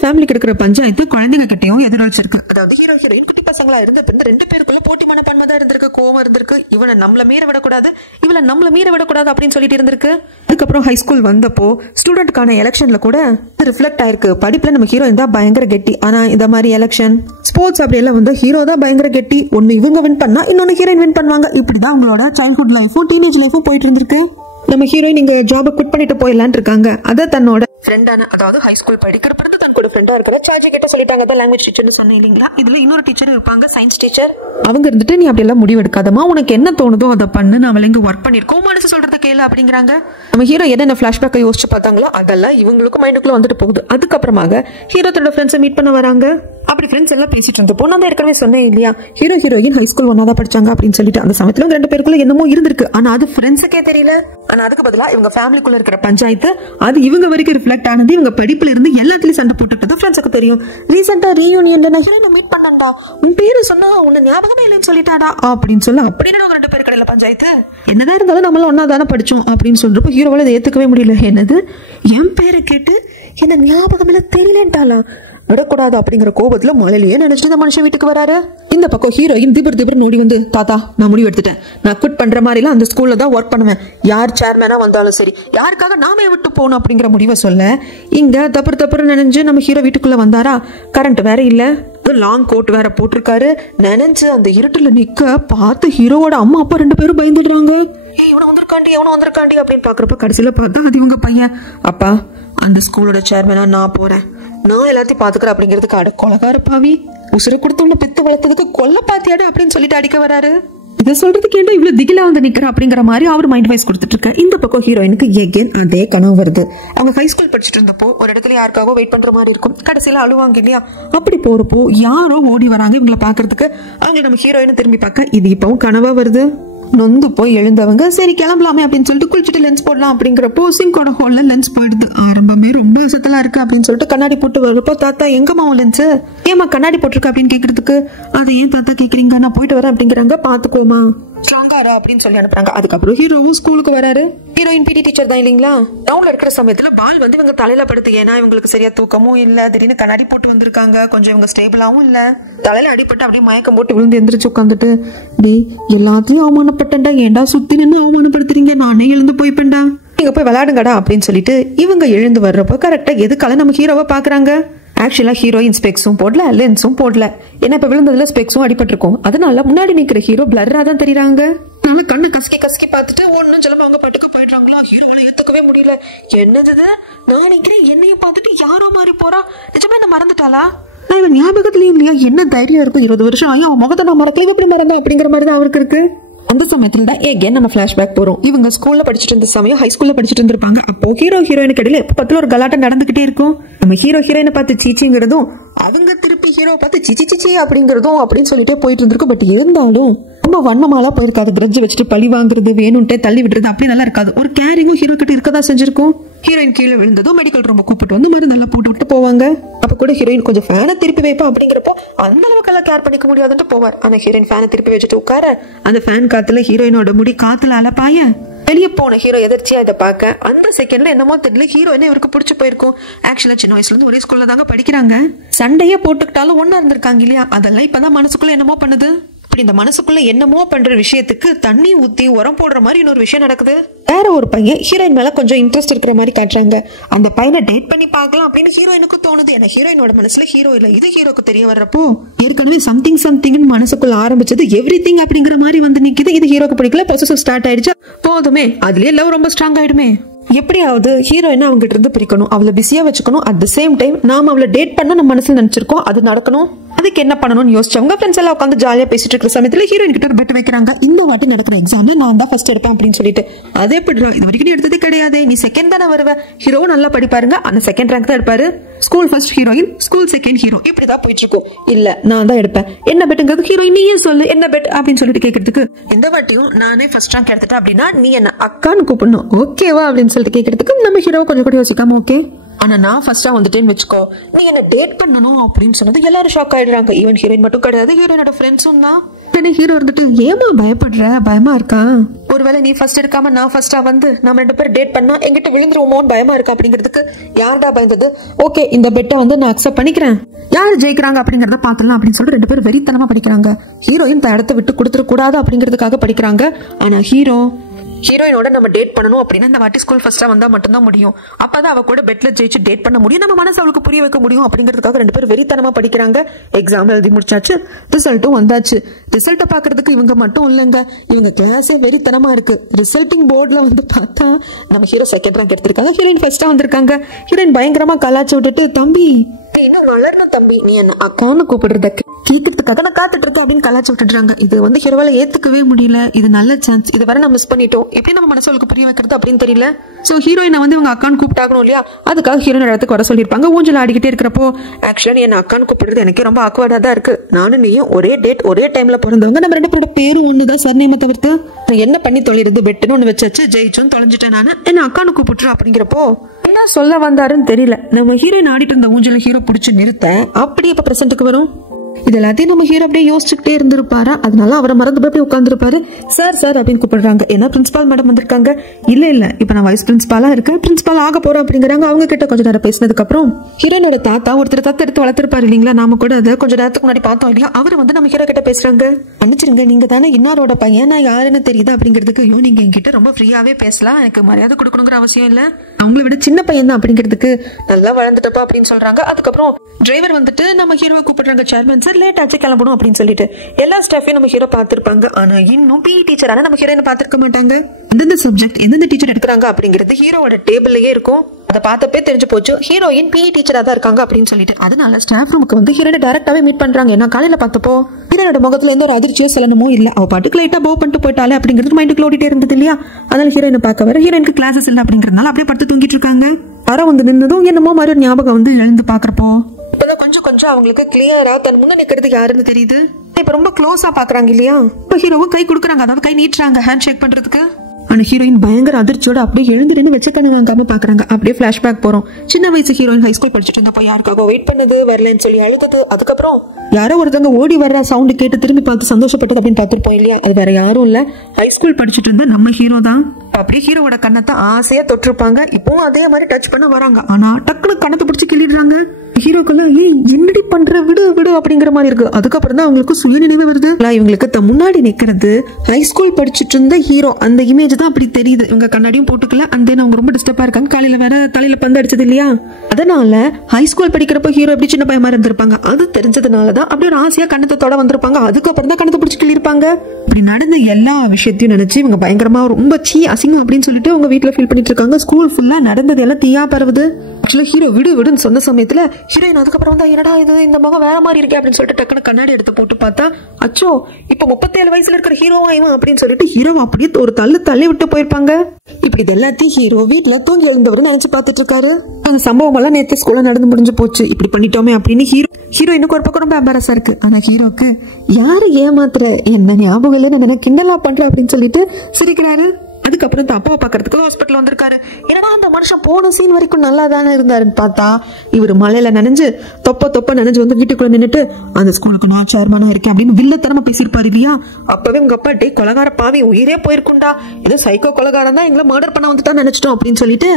ஃபேமிலிக்கு இருக்கிற பஞ்சாயத்து குழந்தைங்க கிட்டையும் எதிரொலிச்சிருக்கு. அதாவது ஹீரோ ஹீரோயின் குட்டி பசங்களா இருந்த பின் 2 பேருக்குள்ள போட்டி மனப்பான்மைதான் இருந்திருக்கு, கோவம் இருந்திருக்கு. இவனை நம்மள மீற விடக்கூடாது, இவளை நம்மள மீற விடக்கூடாது அப்படின்னு சொல்லிட்டு இருந்திருக்கு. அதுக்கப்புறம் ஹை ஸ்கூல் வந்தப்போ ஸ்டூடெண்ட்கான எலெக்ஷன்ல கூட ரிஃப்ளெக்ட் ஆயிருக்கு. படிப்புல நம்ம ஹீரோயின் தான் பயங்கர கெட்டி. ஆனா இந்த மாதிரி எலெக்ஷன் ஸ்போர்ட்ஸ் அப்படி எல்லாம் வந்து ஹீரோ தான் பயங்கர கெட்டி. ஒன்னு இவங்க வின் பண்ணா இன்னொன்னு ஹீரோயின் வின் பண்ணுவாங்க. இப்படிதான் அவங்களோட சைல்ட்ஹுட் லைஃபும் டீனேஜ் லைஃபும் போயிட்டு இருந்திருக்கு. நம்ம ஹீரோயின் இங்க ஜாபை குவிட் பண்ணிட்டு போயிடலான்னு இருக்காங்க. அதை தன்னோட ஃப்ரெண்டான, அதாவது ஹை ஸ்கூல் படிக்கிறப்ப தன் கூட ஃப்ரெண்டா இருக்கிற சார்ஜி கிட்ட சொல்லிட்டாங்க. அதான் லாங்குவேஜ் டீச்சர்னு சொன்னேன் இல்லைங்களா. இதுல இன்னொரு டீச்சர் இருப்பாங்க, சயின்ஸ் டீச்சர். அவங்க இருந்துட்டு நீ அப்படி எல்லாம் முடிவு எடுக்காதமா, உனக்கு என்ன தோணுதோ அதை பண்ணு, நான் இங்க ஒர்க் பண்ணிருக்கோம், மனசு சொல்றது கேளு அப்படிங்கிறாங்க. நம்ம ஹீரோ என்னென்ன பிளாஷ்பேக்கை யோசிச்சு பார்த்தாங்களோ அதெல்லாம் இவங்களுக்கும் மைண்டுக்குள்ள வந்துட்டு போகுது. அதுக்கப்புறமாக ஹீரோ தன்னோட ஃப்ரெண்ட்ஸை மீட் பண்ண வராங்க. அப்படி ஃப்ரெண்ட்ஸ் எல்லாம் பேசிட்டு இருந்தப்போ நான் ஏற்கனவே சொன்னேன் இல்லையா, ஹீரோ ஹீரோயின் ஹை ஸ்கூல் ஒன்னா தான் படிச்சாங்க அப்படின்னு சொல்லிட்டு. அந்த சமயத்துல 2 பேருக்குள்ள என்னமோ இருந்திருக்கு. ஆனா அது ஃப்ரெண்ட்ஸுக்கே தெரியல. ஆனா அதுக்கு பதிலா இவங்க ஃபேமிலிக்குள்ள இருக்கிற பஞ்சாயத்து அது இவங்க வரைக்கும் ரிஃப்ளெக்ட் ஆனது. இவங்க படிப்புல இருந்து எல்லாத்துலயும் சண்டை போட்டுட்டு ஃப்ரெண்ட்ஸுக்கு தெரியும். ரீசெண்டா ரீயூனியன்ல நான் ஹீரோயினை மீட் பண்ணேன்டா, உன் பேரு சொன்னா உன்னை ஞாபகமே இல்லைன்னு சொல்லிட்டாடா அப்படின்னு சொல்ல. அப்படின்னு 2 பேர் கடையில பஞ்சாயத்து. என்னதான் இருந்தாலும் நம்மள ஒன்னா தானே படிச்சோம் அப்படின்னு சொல்றப்போ ஹீரோவால இதை ஏத்துக்கவே முடியல. என்னது என் பேரு கேட்டு என்ன ஞாபகம் இல்ல தெரியலன்ட்டாளா, விடக்கூடாது அப்படிங்கிற கோபத்துல மலையிலேயே நினைச்சிட்டு இந்த மனுஷன் வீட்டுக்கு வராரு. இந்த பக்கம் ஹீரோயின் திபர் நோடி வந்து, தாத்தா நான் முடிவு எடுத்துட்டேன், நான் குவிட் பண்ற மாதிரி எல்லாம் அந்த ஸ்கூல்ல தான் ஒர்க் பண்ணுவேன், யார் சேர்மேனா வந்தாலும் சரி, யாருக்காக நாமே விட்டு போகணும் அப்படிங்கிற முடிவை சொல்ல. இங்க தப்பு நினைஞ்சு நம்ம ஹீரோ வீட்டுக்குள்ள வந்தாரா. கரண்ட் வேற இல்ல, லாங் கோட் வேற போட்டிருக்காரு. நினைஞ்சு அந்த இருட்டுல நிக்க பார்த்து ஹீரோவோட அம்மா அப்பா 2 பேரும் பயந்துடுறாங்க. இவனை வந்திருக்காண்டி அப்படின்னு பாக்குறப்ப கடைசியில பார்த்தா அது இவங்க பையன். அப்பா அந்த ஸ்கூலோட சேர்மேனா நான் போறேன், நான் எல்லாத்தையும் பாத்துக்கிறேன் அப்படிங்கிறதுக்கு அட கொலகார பாவி, உசுரை கொடுத்து பெத்து வளர்த்ததுக்கு கொல்ல பாத்தியாடு அப்படின்னு சொல்லிட்டு அடிக்க வராரு. இதை சொல்றது கேட்டா இவ்வளவு திகிலா வந்து நிக்கிற அப்படிங்கிற மாதிரி அவர் மைண்ட் வைஸ் கொடுத்துட்டு இருக்க. இந்த பக்கம் ஹீரோயினுக்கு எகேன் அதே கனவு வருது. அவங்க ஹை ஸ்கூல் படிச்சுட்டு இருந்தப்போ ஒரு இடத்துல யாருக்காக வெயிட் பண்ற மாதிரி இருக்கும். கடைசியில அழுவாங்க இல்லையா, அப்படி போறப்போ யாரோ ஓடி வராங்க இவங்களை பாக்குறதுக்கு. அவங்க நம்ம ஹீரோயினை திரும்பி பார்க்க இது இப்பவும் கனவா வருது. நொந்து போய் எழுந்தவங்க சரி கிளம்பலாமே அப்படின்னு சொல்லிட்டு குளிச்சுட்டு லென்ஸ் போடலாம் அப்படிங்கிறப்போ சிங்கோட ஹோல்ல லென்ஸ் போயிடுது. ஆரம்பமே ரொம்ப அசத்தலா இருக்கு அப்படின்னு சொல்லிட்டு கண்ணாடி போட்டு வரப்போ, தாத்தா எங்கம்மா லென்ஸ், ஏமா கண்ணாடி போட்டிருக்க அப்படின்னு கேட்கறதுக்கு, அதை ஏன் தாத்தா கேக்குறீங்க, நான் போயிட்டு வரேன் அப்படிங்கிறாங்க. பாத்துக்கோமா ஸ்ட்ராங்காரா அப்படின்னு சொல்லி அனுப்புறாங்க. அதுக்கப்புறம் ஹீரோவும் ஸ்கூலுக்கு வராரு. ஹீரோயின் பிடி டீச்சர் தான் இல்லைங்களா. டவுன்ல இருக்கிற சமயத்துல பால் வந்து இவங்க தலையில படுத்து, ஏன்னா இவங்களுக்கு சரியா தூக்கமும் இல்ல, திடீர்னு கண்ணாடி போட்டு வந்திருக்காங்க, கொஞ்சம் இவங்க ஸ்டேபிளாவும் இல்ல, தலையில அடிபட்டு அப்படியே மயக்கம் போட்டு விழுந்து எந்திரிச்சு உட்காந்துட்டு, டே எல்லாத்தையும் அவமானப்பட்டேன்டா, ஏன்டா சுத்தி நின்று அவமானப்படுத்துறீங்க, நானே எழுந்து போய்ப்பேன்டா, நீங்க போய் விளையாடுங்கடா அப்படின்னு சொல்லிட்டு இவங்க எழுந்து வர்றப்போ கரெக்டா எதுக்கால நம்ம ஹீரோவை பாக்குறாங்க. ஆக்சுவலா ஹீரோயின் ஸ்பெக்ஸும் போடல, லென்ஸும் போடல. ஏன்னா இப்ப விழுந்ததுல ஸ்பெக்ஸும் அடிபட்டிருக்கும். அதனால முன்னாடி நிக்கிற ஹீரோ பிளர்ரா தான் தெரியுறாங்க. அதனால கண்ணு கசக்கி பார்த்துட்டு ஒன்னும் சொல்ல அவங்க பாட்டுக்கு போயிடுறாங்களா. ஹீரோவால ஏத்துக்கவே முடியல. என்னது நான் நினைக்கிறேன் என்னைய பார்த்துட்டு யாரோ மாதிரி போறா, நிஜமா என்ன மறந்துட்டாளா, நான் இவன் ஞாபகத்திலயும் இல்லையா, என்ன தைரியம் இருக்கும், 20 வருஷம் ஆயும் அவன் முகத்தை நான் மறக்கல, எப்படி மறந்தா அப்படிங்கிற மாதிரி தான் அவருக்கு இருக்கு. அந்த சமயத்துல தான் ஏன் நம்ம பிளாஷ்பேக் போறோம். இவங்க ஸ்கூல்ல படிச்சுட்டு இருந்த சமயம் ஹை ஸ்கூல்ல படிச்சுட்டு இருந்திருப்பாங்க. அப்போ ஹீரோ ஹீரோயினுக்கு இடையில எப்ப பத்துல ஒரு கலாட்டம் நடந்துகிட்டே இருக்கும். நம்ம ஹீரோ ஹீரோயினை பார்த்து சீச்சிங்கிறதும் அவங்க திருப்பி ஹீரோவை பார்த்து சிச்சி அப்படிங்கிறதும் அப்படின்னு சொல்லிட்டே போயிட்டு இருந்திருக்கும். பட் இருந்தாலும் ரொம்ப வண்ணமாலாம் போயிருக்காது. கிரட்ஜ் வச்சுட்டு பழி வாங்குறது, வேணும்ட்டே தள்ளி விடுறது அப்படி நல்லா இருக்காது. ஒரு கேரிங்கும் ஹீரோ கிட்ட இருக்கதா செஞ்சிருக்கும். ஹீரோயின் கீழே விழுந்ததும் மெடிக்கல் ரூம் கூப்பிட்டு வந்து மாதிரி நல்லா போட்டு விட்டு போவாங்க. அப்ப கூட ஹீரோயின் கொஞ்சம் ஃபேனை திருப்பி வைப்பா அப்படிங்கிறப்போ அந்த அளவுக்கு கேர் பண்ணிக்க முடியாதுன்னு போவார். ஆனா ஹீரோயின் ஃபேனை திருப்பி வச்சுட்டு உட்கார அந்த ஃபேன் காத்துல ஹீரோயினோட முடி காத்துல அலப்பாய வெளியே போன ஹீரோ எதிர்ச்சியா இதை பார்க்க அந்த செகண்ட்ல என்னமோ தெரியல ஹீரோயினை இவருக்கு பிடிச்சி போயிருக்கும். ஆக்சுவலா சின்ன வயசுல இருந்து ஒரே ஸ்கூல்ல தாங்க படிக்கிறாங்க. சண்டையே போட்டுக்கிட்டாலும் ஒன்னா இருந்திருக்காங்க இல்லையா, அதெல்லாம் இப்பதான் மனசுக்குள்ள என்னமோ பண்ணுது. இந்த மனசுக்குள்ள என்னமோ பண்ற விஷயத்துக்கு தண்ணி ஊத்தி உரம் போடுற மாதிரி இன்னொரு விஷயம் நடக்குது. வேற ஒரு பையன் ஹீரோயின் மேல கொஞ்சம் இன்ட்ரெஸ்ட் இருக்கிற மாதிரி காட்டுறாங்க. அந்த பையனை டேட் பண்ணி பார்க்கலாம் அப்படின்னு ஹீரோயினுக்கு தோணுது. ஏன்னா ஹீரோயினோட மனசுல ஹீரோ இல்ல, இது ஹீரோக்கு தெரிய வர்றப்போ ஏற்கனவே சம்திங் மனசுக்குள்ள ஆரம்பிச்சது எவ்ரிதிங் அப்படிங்கிற மாதிரி வந்து நிக்குது. இது ஹீரோக்கு பிடிக்கல, பொசசிவ் ஸ்டார்ட் ஆயிடுச்சு. போதுமே, அதுலயே லவ் ரொம்ப ஸ்ட்ராங் ஆயிடுமே. எப்படியாவது ஹீரோயினை அவங்க கிட்ட இருந்து பிரிக்கணும், அவளை பிஸியா வச்சுக்கணும். அட் த சேம் டைம் நாம அவளை டேட் பண்ண நம்ம மனசுல நினைச்சிருக்கோம், அது நடக்கணும். அதுக்கு என்ன பண்ணணும்னு யோசிச்சவங்க ஃப்ரெண்ட்ஸ் எல்லாம் உட்காந்து ஜாலியா பேசிட்டு இருக்கிற சமயத்துல ஹீரோயின் கிட்ட ஒரு பெட் வைக்கிறாங்க. இந்த வாட்டி நடக்கிற எக்ஸாம்ல நான் தான் ஃபர்ஸ்ட் எடுப்பேன் அப்படின்னு சொல்லிட்டு. அதே எப்படிடா, இது வரைக்கும் நீ எடுத்ததே கிடையாது, நீ செகண்ட் தானே வருவ. ஹீரோ நல்லா படிப்பாருங்க, ஆனா செகண்ட் ரேங்க் தான் எடுப்பாரு. School first heroine, school second hero, இப்படிதான் போயிட்டு இருக்கும். இல்ல நான் தான் எடுப்பேன், என்ன பெட்டுங்கிறது ஹீரோயின் நீயே சொல்லு, என்ன பெட் அப்படின்னு சொல்லிட்டு கேட்கறதுக்கு இந்த வாட்டியும் நானே ஃபர்ஸ்ட் ரேங்க் எடுத்துட்டேன் அப்படின்னா நீ என்ன அக்கான்னு கூப்பிடணும், ஓகேவா அப்படின்னு சொல்லிட்டு கேட்கறதுக்கு நம்ம ஹீரோ கொஞ்சம் கூட யோசிக்காம ஓகே ஆனா நான் ஃபர்ஸ்டா வந்துட்டேன்னு வச்சுக்கோ, நீ என்ன டேட் பண்ணணும் அப்படின்னு சொன்னது எல்லாரும் ஷாக் ஆயிடுறாங்க. ஈவன் ஹீரோயின் மட்டும் கிடையாது, ஹீரோயினோட ஃப்ரெண்ட்ஸும் தான். ஹீரோ இருந்துட்டு ஏமா பயப்படுற, பயமா இருக்கா, ஒருவேளை நீ ஃபர்ஸ்ட் எடுக்காம நான் ஃபர்ஸ்டா வந்து நம்ம 2 பேரும் டேட் பண்ணா எங்கிட்ட விழுந்துருவோமோன்னு பயமா இருக்கா அப்படிங்கிறதுக்கு யார்டா பயந்தது, ஓகே இந்த பெட்டை வந்து நான் அக்செப்ட் பண்ணிக்கிறேன், யார் ஜெயிக்கிறாங்க அப்படிங்கறத பாத்துலாம் அப்படின்னு சொல்லிட்டு 2 பேரும் வெறித்தனமா படிக்கிறாங்க. ஹீரோயின் தான் இடத்த விட்டு கொடுத்துட கூடாது அப்படிங்கிறதுக்காக படிக்கிறாங்க. ஆனா ஹீரோயினோட நம்ம டேட் பண்ணணும் அப்படின்னா இந்த வாட்டி ஸ்கூல் ஃபர்ஸ்டா வந்தா மட்டும்தான் முடியும். அப்பதான் அவ கூட பெட்ல ஜெயிச்சு டேட் பண்ண முடியும், நம்ம மனசு அவளுக்கு புரிய வைக்க முடியும் அப்படிங்கிறதுக்காக 2 பேரும் வெறித்தனமா படிக்கிறாங்க. எக்ஸாம் எழுதி முடிச்சாச்சு, ரிசல்ட்டும் வந்தாச்சு. ரிசல்ட்டை பாக்குறதுக்கு இவங்க மட்டும் இல்லைங்க, இவங்க கிளாஸே வெறித்தனமா இருக்கு. ரிசல்ட்டிங் போர்ட்ல வந்து பார்த்தா நம்ம ஹீரோ செகண்ட் ரேங்க் எடுத்திருக்காங்க, ஹீரோயின் ஃபர்ஸ்டா வந்திருக்காங்க. ஹீரோயின் பயங்கரமா கலாச்சு விட்டுட்டு தம்பி இன்னும் வளரணும் தம்பி, நீ என்ன அக்கான்னு கூப்பிடுறத கேட்கறதுக்காக நான் காத்துட்டு இருக்கேன் அப்படின்னு கலாச்சு விட்டுடுறாங்க. இது வந்து ஹீரோவால ஏத்துக்கவே முடியல. இது நல்ல சான்ஸ், இது வரை நம்ம மிஸ் பண்ணிட்டோம், எப்படி நம்ம மனசுக்கு புரிய வைக்கிறது அப்படின்னு தெரியல. சோ ஹீரோயினை வந்து இவங்க அக்கான்னு கூப்பிட்டாகணும் இல்லையா, அதுக்காக ஹீரோயின் இடத்துக்கு வர சொல்லியிருப்பாங்க. ஊஞ்சல் ஆடிக்கிட்டே இருக்கிறப்போ ஆக்சுவலா என்ன அக்கான்னு கூப்பிடுறது எனக்கு ரொம்ப ஆக்வர்டா தான் இருக்கு. நானும் நீயும் ஒரே டேட் ஒரே டைம்ல பிறந்தவங்க, நம்ம 2 பேரோட பேரும் ஒண்ணுதான், சர்நேமை தவிர்த்து என்ன பண்ணி தொலைறது, பெட்டுன்னு ஒண்ணு வச்சாச்சு, ஜெயிச்சும் தொலைஞ்சிட்டேன் நானு, என்ன அக்கான்னு கூப்பிட்டுரு அப்படிங்கிறப்போ என்ன சொல்ல வந்தாருன்னு தெரியல. நம்ம ஹீரோயின் ஆடிட்டு இருந்த ஊஞ்சல ஹீரோ பிடிச்சு நிறுத்த அப்படி இப்ப பிரசன்ட்டுக்கு வரும். இது எல்லாத்தையும் நம்ம ஹீரோ அப்படியே யோசிச்சுக்கிட்டே இருந்திருப்பாரு. அதனால அவரை மறந்து போய் உட்காந்துருப்பாரு. சார் அப்படின்னு கூப்பிடுறாங்க. ஏன்னா பிரின்சிபால் மேடம் வந்திருக்காங்க. இல்ல இப்ப நான் வைஸ் பிரின்சிபாலா இருக்கேன், பிரின்சிபால் ஆக போறேன் அப்படிங்கிறாங்க. அவங்க கிட்ட கொஞ்ச நேரம் பேசினதுக்கு அப்புறம் ஹீரோனோட தாத்தா ஒருத்தர் தத்து எடுத்து வளர்த்திருப்பாரு இல்லீங்களா, நாம கூட அதை கொஞ்ச நேரத்துக்கு முன்னாடி பார்த்தோம் இல்லையா, அவர் வந்து நம்ம ஹீரோ கிட்ட பேசுறாங்க. மன்னிச்சிருங்க, நீங்க தானே இன்னாரோட பையன், நான் யாருன்னு தெரியுது அப்படிங்கிறதுக்கு நீங்க என்கிட்ட ரொம்ப ஃப்ரீயாவே பேசலாம், எனக்கு மரியாதை கொடுக்கணுங்கிற அவசியம் இல்ல, அவங்கள விட சின்ன பையன் தான் அப்படிங்கிறதுக்கு நல்லா வளர்ந்துட்டப்பா அப்படின்னு சொல்றாங்க. அதுக்கப்புறம் டிரைவர் வந்துட்டு நம்ம ஹீரோவை கூப்பிடுறாங்க. சேர்மன் சார் லேட் ஆச்சு கிளம்பணும் அப்படின்னு சொல்லிட்டு எல்லா ஸ்டாஃபையும் நம்ம ஹீரோ பார்த்திருப்பாங்க. ஆனா இன்னும் பிஇ டீச்சரான நம்ம ஹீரோயினை பார்த்திருக்க மாட்டாங்க. எந்தெந்த சப்ஜெக்ட் எந்தெந்த டீச்சர் எடுக்கிறாங்க அப்படிங்கிறது ஹீரோவோட டேபிள்லயே இருக்கும். அதை பார்த்தப்பே தெரிஞ்சு போச்சு ஹீரோயின் பிஇ டீச்சரா தான் இருக்காங்க அப்படின்னு சொல்லிட்டு. அதனால ஸ்டாஃப் ரூமுக்கு வந்து ஹீரோயினை டைரக்டாவே மீட் பண்றாங்க. ஏன்னா காலையில பார்த்தப்போ ஹீரோனோட முகத்துல எந்த ஒரு அதிர்ச்சியோ சொல்லணுமோ இல்ல, அவ பாட்டுக்கு லைட்டா போ பண்ணிட்டு போயிட்டாலே அப்படிங்கிறது மைண்டுக்கு ஓடிட்டே இருந்தது இல்லையா. அதனால ஹீரோயினை பார்க்க வர ஹீரோயினுக்கு கிளாஸஸ் இல்ல அப்படிங்கறதுனால அப்படியே படுத்து தூங்கிட்டு இருக்காங்க. வர வந்து நின்னதும் என்னமோ மாதிரி ஒரு ஞாபகம் வந்து எழுந்து பாக்குறப்போ இப்பதான் கொஞ்சம் அவங்களுக்கு கிளியரா தன் முன்ன நிக்கிறது யாருன்னு தெரியுது. இப்ப ரொம்ப க்ளோஸா பாக்குறாங்க இல்லையா. இப்ப ஹீரோவும் கை கொடுக்குறாங்க, அதாவது கை நீட்டுறாங்க ஹேண்ட் ஷேக் பண்றதுக்கு. ஆனா ஹீரோயின் பயங்கர அதிர்ச்சியோட அப்படியே எழுந்து வச்ச கண்ணு வாங்காம பாக்குறாங்க. அப்படியே பிளாஷ்பேக் போறோம். சின்ன வயசு ஹீரோயின் ஹை ஸ்கூல் படிச்சுட்டு இருந்தப்போ யாருக்காக வெயிட் பண்ணது, வரலன்னு சொல்லி அழுதது, அதுக்கப்புறம் யாரோ ஒருத்தவங்க ஓடி வர்ற சவுண்ட் கேட்டு திரும்பி பார்த்து சந்தோஷப்பட்டது அப்படின்னு பார்த்துருப்போம் இல்லையா. அது வேற யாரும் இல்ல, ஹை ஸ்கூல் படிச்சுட்டு இருந்த நம்ம ஹீரோ தான். அப்படியே ஹீரோவோட கண்ணத்தை ஆசையா தொட்டிருப்பாங்க. இப்பவும் அதே மாதிரி டச் பண்ண வராங்க. ஆனா டக்குனு கண்ணத்தை பிடிச்சி கிள்ளிடுறாங்க. ஹீரோக்கெல்லாம் என்னடி பண்ற, விடு விடு அப்படிங்கிற மாதிரி இருக்கு. அதுக்கப்புறம் தான் அவங்களுக்கு சுய நினைவு வருது. இவங்களுக்கு முன்னாடி நிக்கிறது ஹை ஸ்கூல் படிச்சுட்டு இருந்த ஹீரோ, அந்த இமேஜ் தான் அப்படி தெரியுது. இவங்க கண்ணாடியும் போட்டுக்கல, அண்ட் தென் அவங்க ரொம்ப டிஸ்டர்பா இருக்காங்க. காலையில வேற தலையில பந்து அடிச்சது இல்லையா, அதனால ஹை ஸ்கூல் படிக்கிறப்ப ஹீரோ எப்படி சின்ன பையன் மாதிரி இருந்திருப்பாங்க. அது தெரிஞ்சதுனாலதான் அப்படி ஒரு ஆசையா கண்ணத்தை தொட வந்திருப்பாங்க. அதுக்கப்புறம் தான் கண்ணத்தை பிடிச்சி கிள்ளிருப்பாங்க. இப்படி நடந்த எல்லா விஷயத்தையும் நினைச்சு இவங்க பயங்கரமா ரொம்ப அசிங்கம் அப்படின்னு சொல்லிட்டு அவங்க வீட்டுல ஃபீல் பண்ணிட்டு இருக்காங்க. ஸ்கூல் ஃபுல்லா நடந்தது எல்லாம் தீயா பரவுது. ஆக்சுவலா ஹீரோ விடுன்னு சொன்ன சமயத்துல ஹீரோயின் அதுக்கப்புறம் வந்து என்னடா இது, இந்த முகம் வேற மாதிரி இருக்கே அப்படின்னு சொல்லிட்டு டக்குனு கண்ணாடி எடுத்து போட்டு பார்த்தா, அச்சோ இப்ப 37 வயசுல இருக்கிற ஹீரோவா இவன் அப்படின்னு சொல்லிட்டு ஹீரோவை அப்படியே ஒரு தள்ளி விட்டு போயிருப்பாங்க. இப்படி எல்லாத்தையும் ஹீரோ வீட்டுல தூங்கி எழுந்தவர் நினைச்சு பாத்துட்டு இருக்காரு. அந்த சம்பவம் எல்லாம் நேற்று ஸ்கூல்ல நடந்து முடிஞ்சு போச்சு. இப்படி பண்ணிட்டோமே அப்படின்னு ஹீரோயினுக்கு ஒரு பக்கம் ரொம்ப எம்பாரஸா இருக்கு. ஆனா ஹீரோக்கு யாரு ஏமாத்துற, என்ன ஞாபகம் இல்லைன்னு என்ன கிண்டலா பண்ற அப்படின்னு சொல்லிட்டு சிரிக்கிறாரு. அதுக்கப்புறம் அப்பாவை பாக்கிறதுக்கு ஹாஸ்பிட்டல் வந்திருக்காரு. என்னடா அந்த மனுஷன் போன சீன் வரைக்கும் நல்லா தானே இருந்தாருன்னு பார்த்தா இவர் மலையில நனைஞ்சு தொப்ப நனைஞ்சு வந்து வீட்டுக்குள்ள நின்னுட்டு அந்த ஸ்கூலுக்கு நான் சேர்மனா இருக்கேன் அப்படின்னு வில்லத்தனமா பேசியிருப்பாரு இல்லையா. அப்பவே உங்க அப்பா டே கொலகார பாவி உயிரே போயிருக்குண்டா, ஏதோ சைக்கோ கொலகாரம் தான் எங்களை மர்டர் பண்ண வந்துட்டான்னு நினைச்சிட்டோம் அப்படின்னு சொல்லிட்டு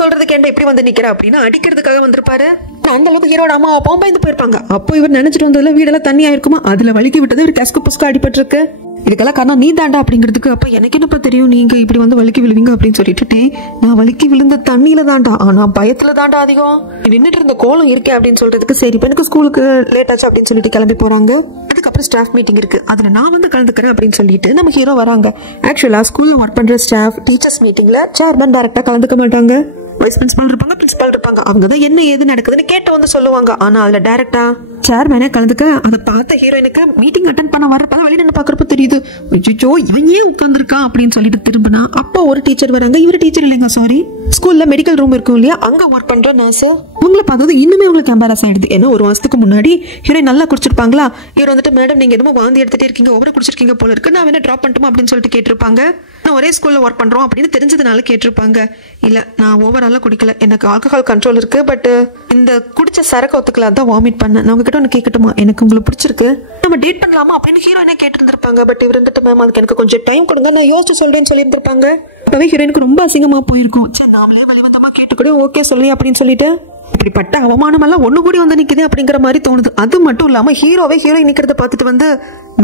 சொல்றதுக்கு என்ன இப்படி வந்து நிக்கிற அப்படின்னு அடிக்கிறதுக்காக வந்திருப்பாரு. அந்த அளவுக்கு ஹீரோட அம்மா அப்பாவும் பயந்து போயிருப்பாங்க. அப்போ இவர் நினைச்சிட்டு வந்ததுல வீடெல்லாம் தண்ணி ஆயிருக்குமா, அதுல வலிக்கி விட்டது இவர் கஸ்கு புஸ்கு அடிபட்டு இருக்கு. இதுக்கெல்லாம் காரணம் நீ தாண்டா அப்படிங்கிறதுக்கு அப்ப எனக்கு என்னப்பா தெரியும் நீங்க இப்படி வந்து வலிக்கி விழுவீங்க அப்படின்னு சொல்லிட்டு, நான் வலிக்கி விழுந்த தண்ணியில தாண்டா, ஆனா பயத்துல தாண்டா அதிகம் நின்றுட்டு இருந்த கோலம் இருக்கேன் அப்படின்னு சொல்றதுக்கு சரி எனக்கு ஸ்கூலுக்கு லேட் ஆச்சு அப்படின்னு சொல்லிட்டு கிளம்பி போறாங்க. அதுக்கப்புறம் ஸ்டாஃப் மீட்டிங் இருக்கு, அதுல நான் வந்து கலந்துக்கிறேன் அப்படின்னு சொல்லிட்டு நம்ம ஹீரோ வராங்க. ஆக்சுவலா ஸ்கூல்ல ஒர்க் பண்ற ஸ்டாஃப் டீச்சர்ஸ் மீட்டிங்ல சேர்மன் டைரக்டா கலந்துக்க மாட்டாங்க. வைஸ் பிரின்சிபல் இருப்பாங்க, பிரின்சிபல் இருப்பாங்க. அவங்க தான் என்ன ஏது நடக்குதுன்னு கேட்டு வந்து சொல்லுவாங்க. ஆனா அதுல டைரக்டா சேர்மேனே கலந்துக்க அதை பார்த்த ஹீரோயினுக்கு மீட்டிங் அட்டென்ட் பண்ண வரப்ப வெளியில என்ன பாக்குறப்ப தெரியுது, ஐயோ இவன் ஏன் உட்கார்ந்துருக்கான் அப்படின்னு சொல்லிட்டு திரும்பினா அப்போ ஒரு டீச்சர் வராங்க. இவரு டீச்சர் இல்லைங்க, சாரி, ஸ்கூல்ல மெடிக்கல் ரூம் இருக்கும் இல்லையா, அங்க ஒர்க் பண்ற நர்ஸ். உங்களை பார்த்தது இன்னுமே உங்களுக்கு எம்பாரஸ் ஆயிடுது. ஏன்னா ஒரு மாசத்துக்கு முன்னாடி ஹீரோயின் நல்லா குடிச்சிருப்பாங்களா, இவர் வந்துட்டு மேடம் நீங்க என்னமோ வாந்தி எடுத்துட்டே இருக்கீங்க, ஓவரா குடிச்சிருக்கீங்க போல இருக்கு, நான் வேணா டிராப் பண்ணட்டுமா அப்படின்னு சொல்லிட்டு கேட்டிருப்பாங்க. நான் ஒரே ஸ்கூல்ல ஒர்க் பண்றோம் அப்படின்னு தெரிஞ்சதுனால கேட்டிருப்பாங்க. இல்ல நான் ஓவராலா குடிக்கல, எனக்கு ஆல்கஹால் கண்ட்ரோல் இருக்கு, பட் இந்த குடிச்ச சரக்கு ஒத்துக்கல, அதான் வாமிட் பண்ணேன். நான் உங்ககிட்ட ஒன்று கேட்கட்டுமா, எனக்கு உங்களுக்கு பிடிச்சிருக்கு, நம்ம டேட் பண்ணலாமா அப்படின்னு ஹீரோயினே கேட்டு இருந்திருப்பாங்க. பட் இவர் வந்துட்டு மேம் அதுக்கு எனக்கு கொஞ்சம் டைம் கொடுங்க, நான் யோசிச்சு சொல்றேன்னு சொல்லி இருந்திருப்பாங்க. அப்பவே ஹீரோயினுக்கு ரொம்ப அசிங்கமா போயிருக்கும். சரி நாமளே வலிவந்தமா கேட்டுக்கூட ஓகே சொல்லி அப்படின்னு சொல்லிட்டு இப்படிப்பட்ட அவமானம் எல்லாம் ஒண்ணு கூடி வந்து நிக்குது அப்படிங்கிற மாதிரி தோணுது. அது மட்டும் இல்லாம ஹீரோவே ஹீரோயின் நிக்கிறத பார்த்துட்டு வந்து,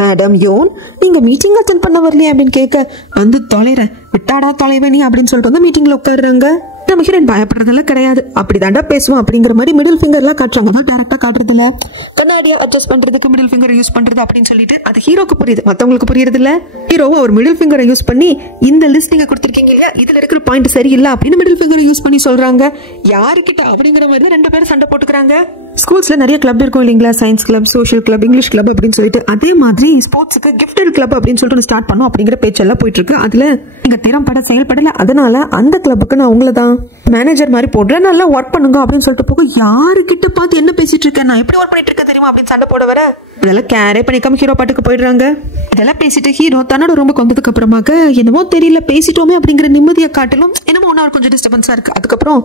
மேடம் யோன் நீங்க மீட்டிங் அட்டென்ட் பண்ண வரலையே அப்படின்னு கேட்க, வந்து தொலைற விட்டாடா தொலைவே நீ அப்படின்னு சொல்லிட்டு வந்து மீட்டிங்ல உட்காடுறாங்க. நம்ம ஹீரோயின் பயப்படுறதெல்லாம் கிடையாது, அப்படிதாண்டா பேசுவோம் அப்படிங்கிற மாதிரி மிடில் ஃபிங்கர் எல்லாம் காட்டுறாங்க. டைரக்டா காட்டுறது இல்ல, கண்ணாடியா அட்ஜஸ்ட் பண்றதுக்கு மிடில் ஃபிங்கர் யூஸ் பண்றது அப்படின்னு சொல்லிட்டு அது ஹீரோக்கு புரியுது, மத்தவங்களுக்கு புரியுது இல்ல. ஹீரோவை ஒரு மிடில் ஃபிங்கரை யூஸ் பண்ணி இந்த லிஸ்ட் நீங்க கொடுத்துருக்கீங்க இல்லையா, இதுல இருக்கிற பாயிண்ட் சரியில்லை அப்படின்னு மிடில் ஃபிங்கரை யூஸ் பண்ணி சொல்றாங்க. யாருக்கிட்ட அப்படிங்கிற மாதிரி ரெண்டு பேரும் சண்டை போட்டுக்கிறாங்க. ஸ்கூல்ஸ்ல நிறைய கிளப் இருக்கும் இல்லைங்களா, science club, social club, English club அப்படின்னு சொல்லிட்டு, அதே மாதிரி ஸ்போர்ட்ஸுக்கு கிஃப்டட் கிளப் அப்படின்னு சொல்லிட்டு ஸ்டார்ட் பண்ணும் அப்படிங்கிற பேச்செல்லாம் போயிட்டு இருக்கு. அதுல நீங்க திறம்பட செயல்படல, அதனால அந்த கிளப்புக்கு நான் உங்களை தான் மேனேஜர் மாதிரி போடுறேன், நல்லா ஒர்க் பண்ணுங்க அப்படின்னு சொல்லிட்டு போக, யாருக்கிட்ட பார்த்து என்ன பேசிட்டு இருக்கேன், நான் எப்படி ஒர்க் பண்ணிட்டு இருக்கேன் தெரியுமா அப்படின்னு சண்டை போட வர இதெல்லாம் கேரே பண்ணிக்காம ஹீரோ பாட்டுக்கு போயிடுறாங்க. இதெல்லாம் பேசிட்டு ஹீரோ தன்னோட ரொம்ப கொண்டதுக்கு அப்புறமாக என்னமோ தெரியல பேசிட்டோமே அப்படிங்கிற நிம்மதியை காட்டிலும் என்னமோ ஒன்னா கொஞ்சம் டிஸ்டர்பன்ஸா இருக்கு. அதுக்கப்புறம்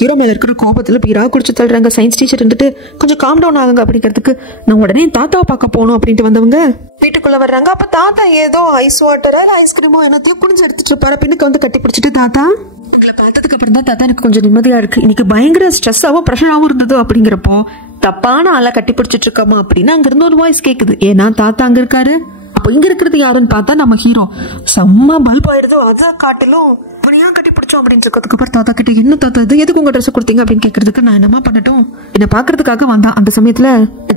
ஹீரோ மேல இருக்கிற கோபத்துல பீரா குடிச்சு தள்ளுறாங்க. சயின்ஸ் டீச்சர் இருந்துட்டு கொஞ்சம் காம் டவுன் ஆகுங்க அப்படிங்கிறதுக்கு நான் உடனே தாத்தாவை பார்க்க போகணும் அப்படின்ட்டு வந்தவங்க வீட்டுக்குள்ள வர்றாங்க. அப்ப தாத்தா ஏதோ ஐஸ் வாட்டரா ஐஸ்கிரீமோ என்னத்தையும் குடிஞ்சு எடுத்துட்டு இருப்பாரு. பின்னுக்கு வந்து கட்டி பிடிச்சிட்டு தாத்தா பார்த்ததுக்கு அப்புறம் தான் தாத்தா எனக்கு கொஞ்சம் நிம்மதியா இருக்கு, இன்னைக்கு பயங்கர ஸ்ட்ரெஸ்ஸாவும் ப்ரெஷராகவும் இருந்தது அப்படிங்கிறப்போ தப்பான ஆளை கட்டி பிடிச்சிட்டு இருக்கோமா அப்படின்னு அங்க இருந்து ஒரு வாய்ஸ் கேக்குது. ஏன்னா தாத்தா அங்க இருக்காரு. அப்ப இங்க இருக்கிறது யாருன்னு பார்த்தா நம்ம ஹீரோ. செம்ம பல்ப் ஆயிடுதோ, அதை காட்டிலும் அவனையா கட்டி பிடிச்சோம் அப்படின்னு சொல்றதுக்கு அப்புறம் தாத்தா கிட்ட, என்ன தாத்தா இது எதுக்கு உங்க ட்ரெஸ் கொடுத்தீங்க அப்படின்னு கேட்கறதுக்கு, நான் என்னமா பண்ணட்டும், என்ன பாக்குறதுக்காக வந்தான். அந்த சமயத்துல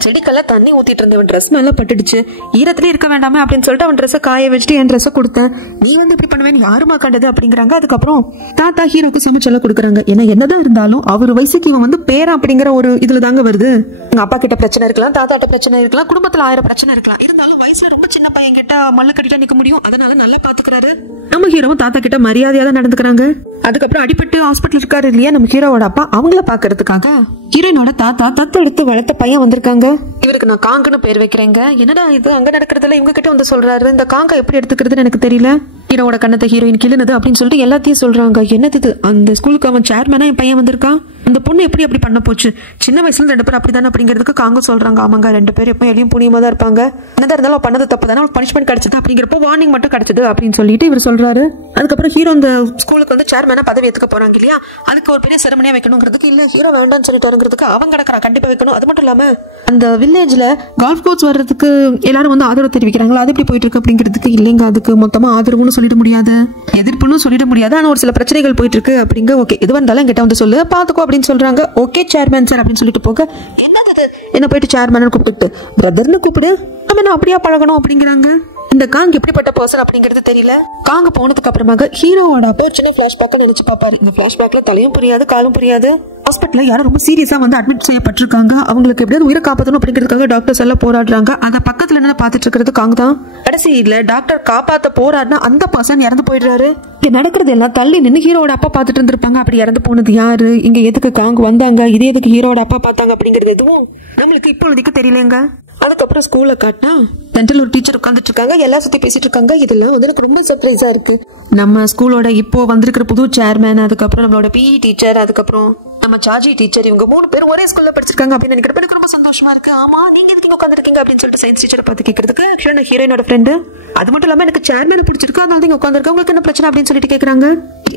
செடிக்கெல்லாம் தண்ணி ஊத்திட்டு இருந்தவன் ட்ரெஸ் மேல பட்டுடுச்சு, ஈரத்திலே இருக்க வேண்டாமே அப்படின்னு சொல்லிட்டு அவன் ட்ரெஸ்ஸை காய வச்சுட்டு என் ட்ரெஸ்ஸை கொடுத்தேன், நீ வந்து இப்படி பண்ணுவேன்னு யாருமா கண்டது அப்படிங்கிறாங்க. அதுக்கப்புறம் தாத்தா ஹீரோக்கு சமைச்செல்லாம் கொடுக்குறாங்க. ஏன்னா என்னதான் இருந்தாலும் அவர் வயசுக்கு இவன் வந்து பேரா அப்படிங்கிற ஒரு இதுல தாங்க வருது. எங்க அப்பா கிட்ட பிரச்சனை இருக்கலாம், தாத்தாட்ட பிரச்சனை இருக்கலாம், குடும்பத்துல 1000 பிரச்சனை இருக்கலாம், இருந்தாலும் வயசுல ரொம்ப சின்ன பையன் கிட்ட மல்லு கட்டிட்டா நிக்க முடியும், அதனால நல்லா பாத்துக்கிறாரு. நம்ம ஹீரோவும் தாத்தா கிட்ட மரியாதையா தான் நடந்துக்கிறாங்க. அதுக்கப்புறம் அடிபட்டு ஹாஸ்பிட்டல் இருக்காரு இல்லையா நம்ம ஹீரோவோட அப்பா, அவங்கள பாக்குறதுக்காக ஹீரோயினோட தாத்தா தத்தெடுத்து வளர்த்த பையன் வந்திருக்காங்க. இவருக்கு நான் காங்குன்னு பேர் வைக்கிறேங்க. என்னடா இது அங்க நடக்கிறதுல இவங்க கிட்ட வந்து சொல்றாரு, இந்த காங்கா எப்படி எடுத்துக்கிறதுன்னு எனக்கு தெரியல. ஹீரோவோட கண்ணத்தை ஹீரோயின் கிள்ளுனது அப்படின்னு சொல்லிட்டு எல்லாத்தையும் சொல்றாங்க. என்னது அந்த ஸ்கூலுக்கு அவன் சேர்மேனா என் பையன் வந்திருக்கான், அந்த பொண்ணு எப்படி அப்படி பண்ண போச்சு? சின்ன வயசுல 2 பேரும் அப்படிதானே அப்படிங்கிறதுக்கு காங்க சொல்றாங்க. ஆமாங்க 2 பேரும் எப்போ எளியும் புனியமா தான் இருப்பாங்க. என்னதான் இருந்தாலும் பண்ணது தப்பு தானே, அவளுக்கு பனிஷ்மெண்ட் கிடைச்சது அப்படிங்கிறப்போ வார்னிங் மட்டும் கிடைச்சது அப்படின்னு சொல்லிட்டு இவர் சொல்றாரு. அதுக்கப்புறம் ஹீரோ இந்த ஸ்கூலுக்கு வந்து சேர்மேனா பதவி ஏத்துக்க போறாங்க இல்லையா, அதுக்கு ஒரு பெரிய செரமனியா வைக்கணுங்கிறதுக்கு இல்ல ஹீரோ வேண்டாம்னு சொல்லிட்டாருங்கிறதுக்கு அவன் கிடக்குறான் கண்டிப்பா வைக்கணும். அது மட்டும் இல்லாம அந்த வில்லேஜ்ல கால்ஃப் கோர்ஸ் வர்றதுக்கு எல்லாரும் வந்து ஆதரவு தெரிவிக்கிறாங்களா, அது எப்படி போயிட்டு இருக்கு அப்படிங்கிறதுக்கு இல்லைங்க அதுக்கு மொத்தமா ஆதரவுன்னு சொல்லிட முடியாது, எதிர்ப்புன்னு சொல்லிட முடியாது, ஆனா ஒரு சில பிரச்சனைகள் போயிட்டு இருக்கு அப்படிங்க. ஓகே எது வந்தாலும் என்கிட்ட வந்து சொல்லு பாத்துக்கோ அப்படின்னு சொல்றாங்க. ஓகே சேர்மேன் சார் அப்படின்னு சொல்லிட்டு போக என்னது என்ன போயிட்டு சேர்மேன் கூப்பிட்டு பிரதர்னு கூப்பிடு நம்ம என்ன அப்படியா பழகணும் அப்படிங்கிறாங்க. இந்த காங் எப்படிப்பட்ட பர்சன் அப்படிங்கிறது தெரியல. காங்க போனதுக்கு அப்புறமாக ஹீரோவோட அப்போ சின்ன பிளாஷ்பேக்கை நினைச்சு பார்ப்பாரு. இந்த பிளாஷ்பேக்ல தலையும் புரியாது காலும் புரியாது. ஹாஸ்பிட்டல்ல யாரும் ரொம்ப சீரியஸா வந்து அட்மிட் செய்யப்பட்டிருக்காங்க. அவங்களுக்கு எப்படியாவது உயிரை காப்பாற்றணும் அப்படிங்கிறதுக்காக டாக்டர்ஸ் எல்லாம் போராடுறாங்க. அந்த பக்கத்துல என்ன பார்த்துட்டு இருக்கிறது காங் தான். கடைசியில டாக்டர் காப்பாத்த போராடினா அந்த பர்சன் இறந்து போயிடுறாரு. இங்க நடக்கிறது எல்லாம் தள்ளி நின்று ஹீரோட அப்பா பார்த்துட்டு இருந்திருப்பாங்க. அப்படி இறந்து போனது யாரு, இங்க எதுக்கு காங் வந்தாங்க, இதே எதுக்கு ஹீரோட அப்பா பார்த்தாங்க அப்படிங்கிறது எதுவும் நம்மளுக்கு இப்பொழுதைக்கு தெரியலங்க. அதுக்கப்புறம் ஸ்கூல்ல காட்டினா சென்ட்ரல் ஒரு டீச்சர் உட்காந்துட்டு இருக்காங்க, எல்லாம் சுத்தி பேசிட்டு இருக்காங்க. இதெல்லாம் வந்து எனக்கு ரொம்ப சர்ப்ரைஸா இருக்கு. நம்ம ஸ்கூலோட இப்போ வந்திருக்கிற புது சேர்மேன், அதுக்கப்புறம் நம்மளோட பிஇ டீச்சர், அதுக்கப்புறம் நம்ம சார்ஜி டீச்சர், இவங்க 3 பேரும் ஒரே ஸ்கூல்ல படிச்சிருக்காங்க அப்படின்னு நினைக்கிறப்ப எனக்கு ரொம்ப சந்தோஷமா இருக்கு. ஆமா நீங்க எதுக்கு உட்காந்துருக்கீங்க அப்படின்னு சொல்லிட்டு சயின்ஸ் டீச்சரை பார்த்து கேட்கறதுக்கு ஆக்சுவலா நான் ஹீரோயினோட ஃப்ரெண்டு, அது மட்டும் இல்லாம எனக்கு சேர்மேன் பிடிச்சிருக்கு அதனால தான் உட்காந்துருக்கேன், உங்களுக்கு என்ன பிரச்சனை அப்படின்னு சொல்லிட்டு கேட்கறாங்க.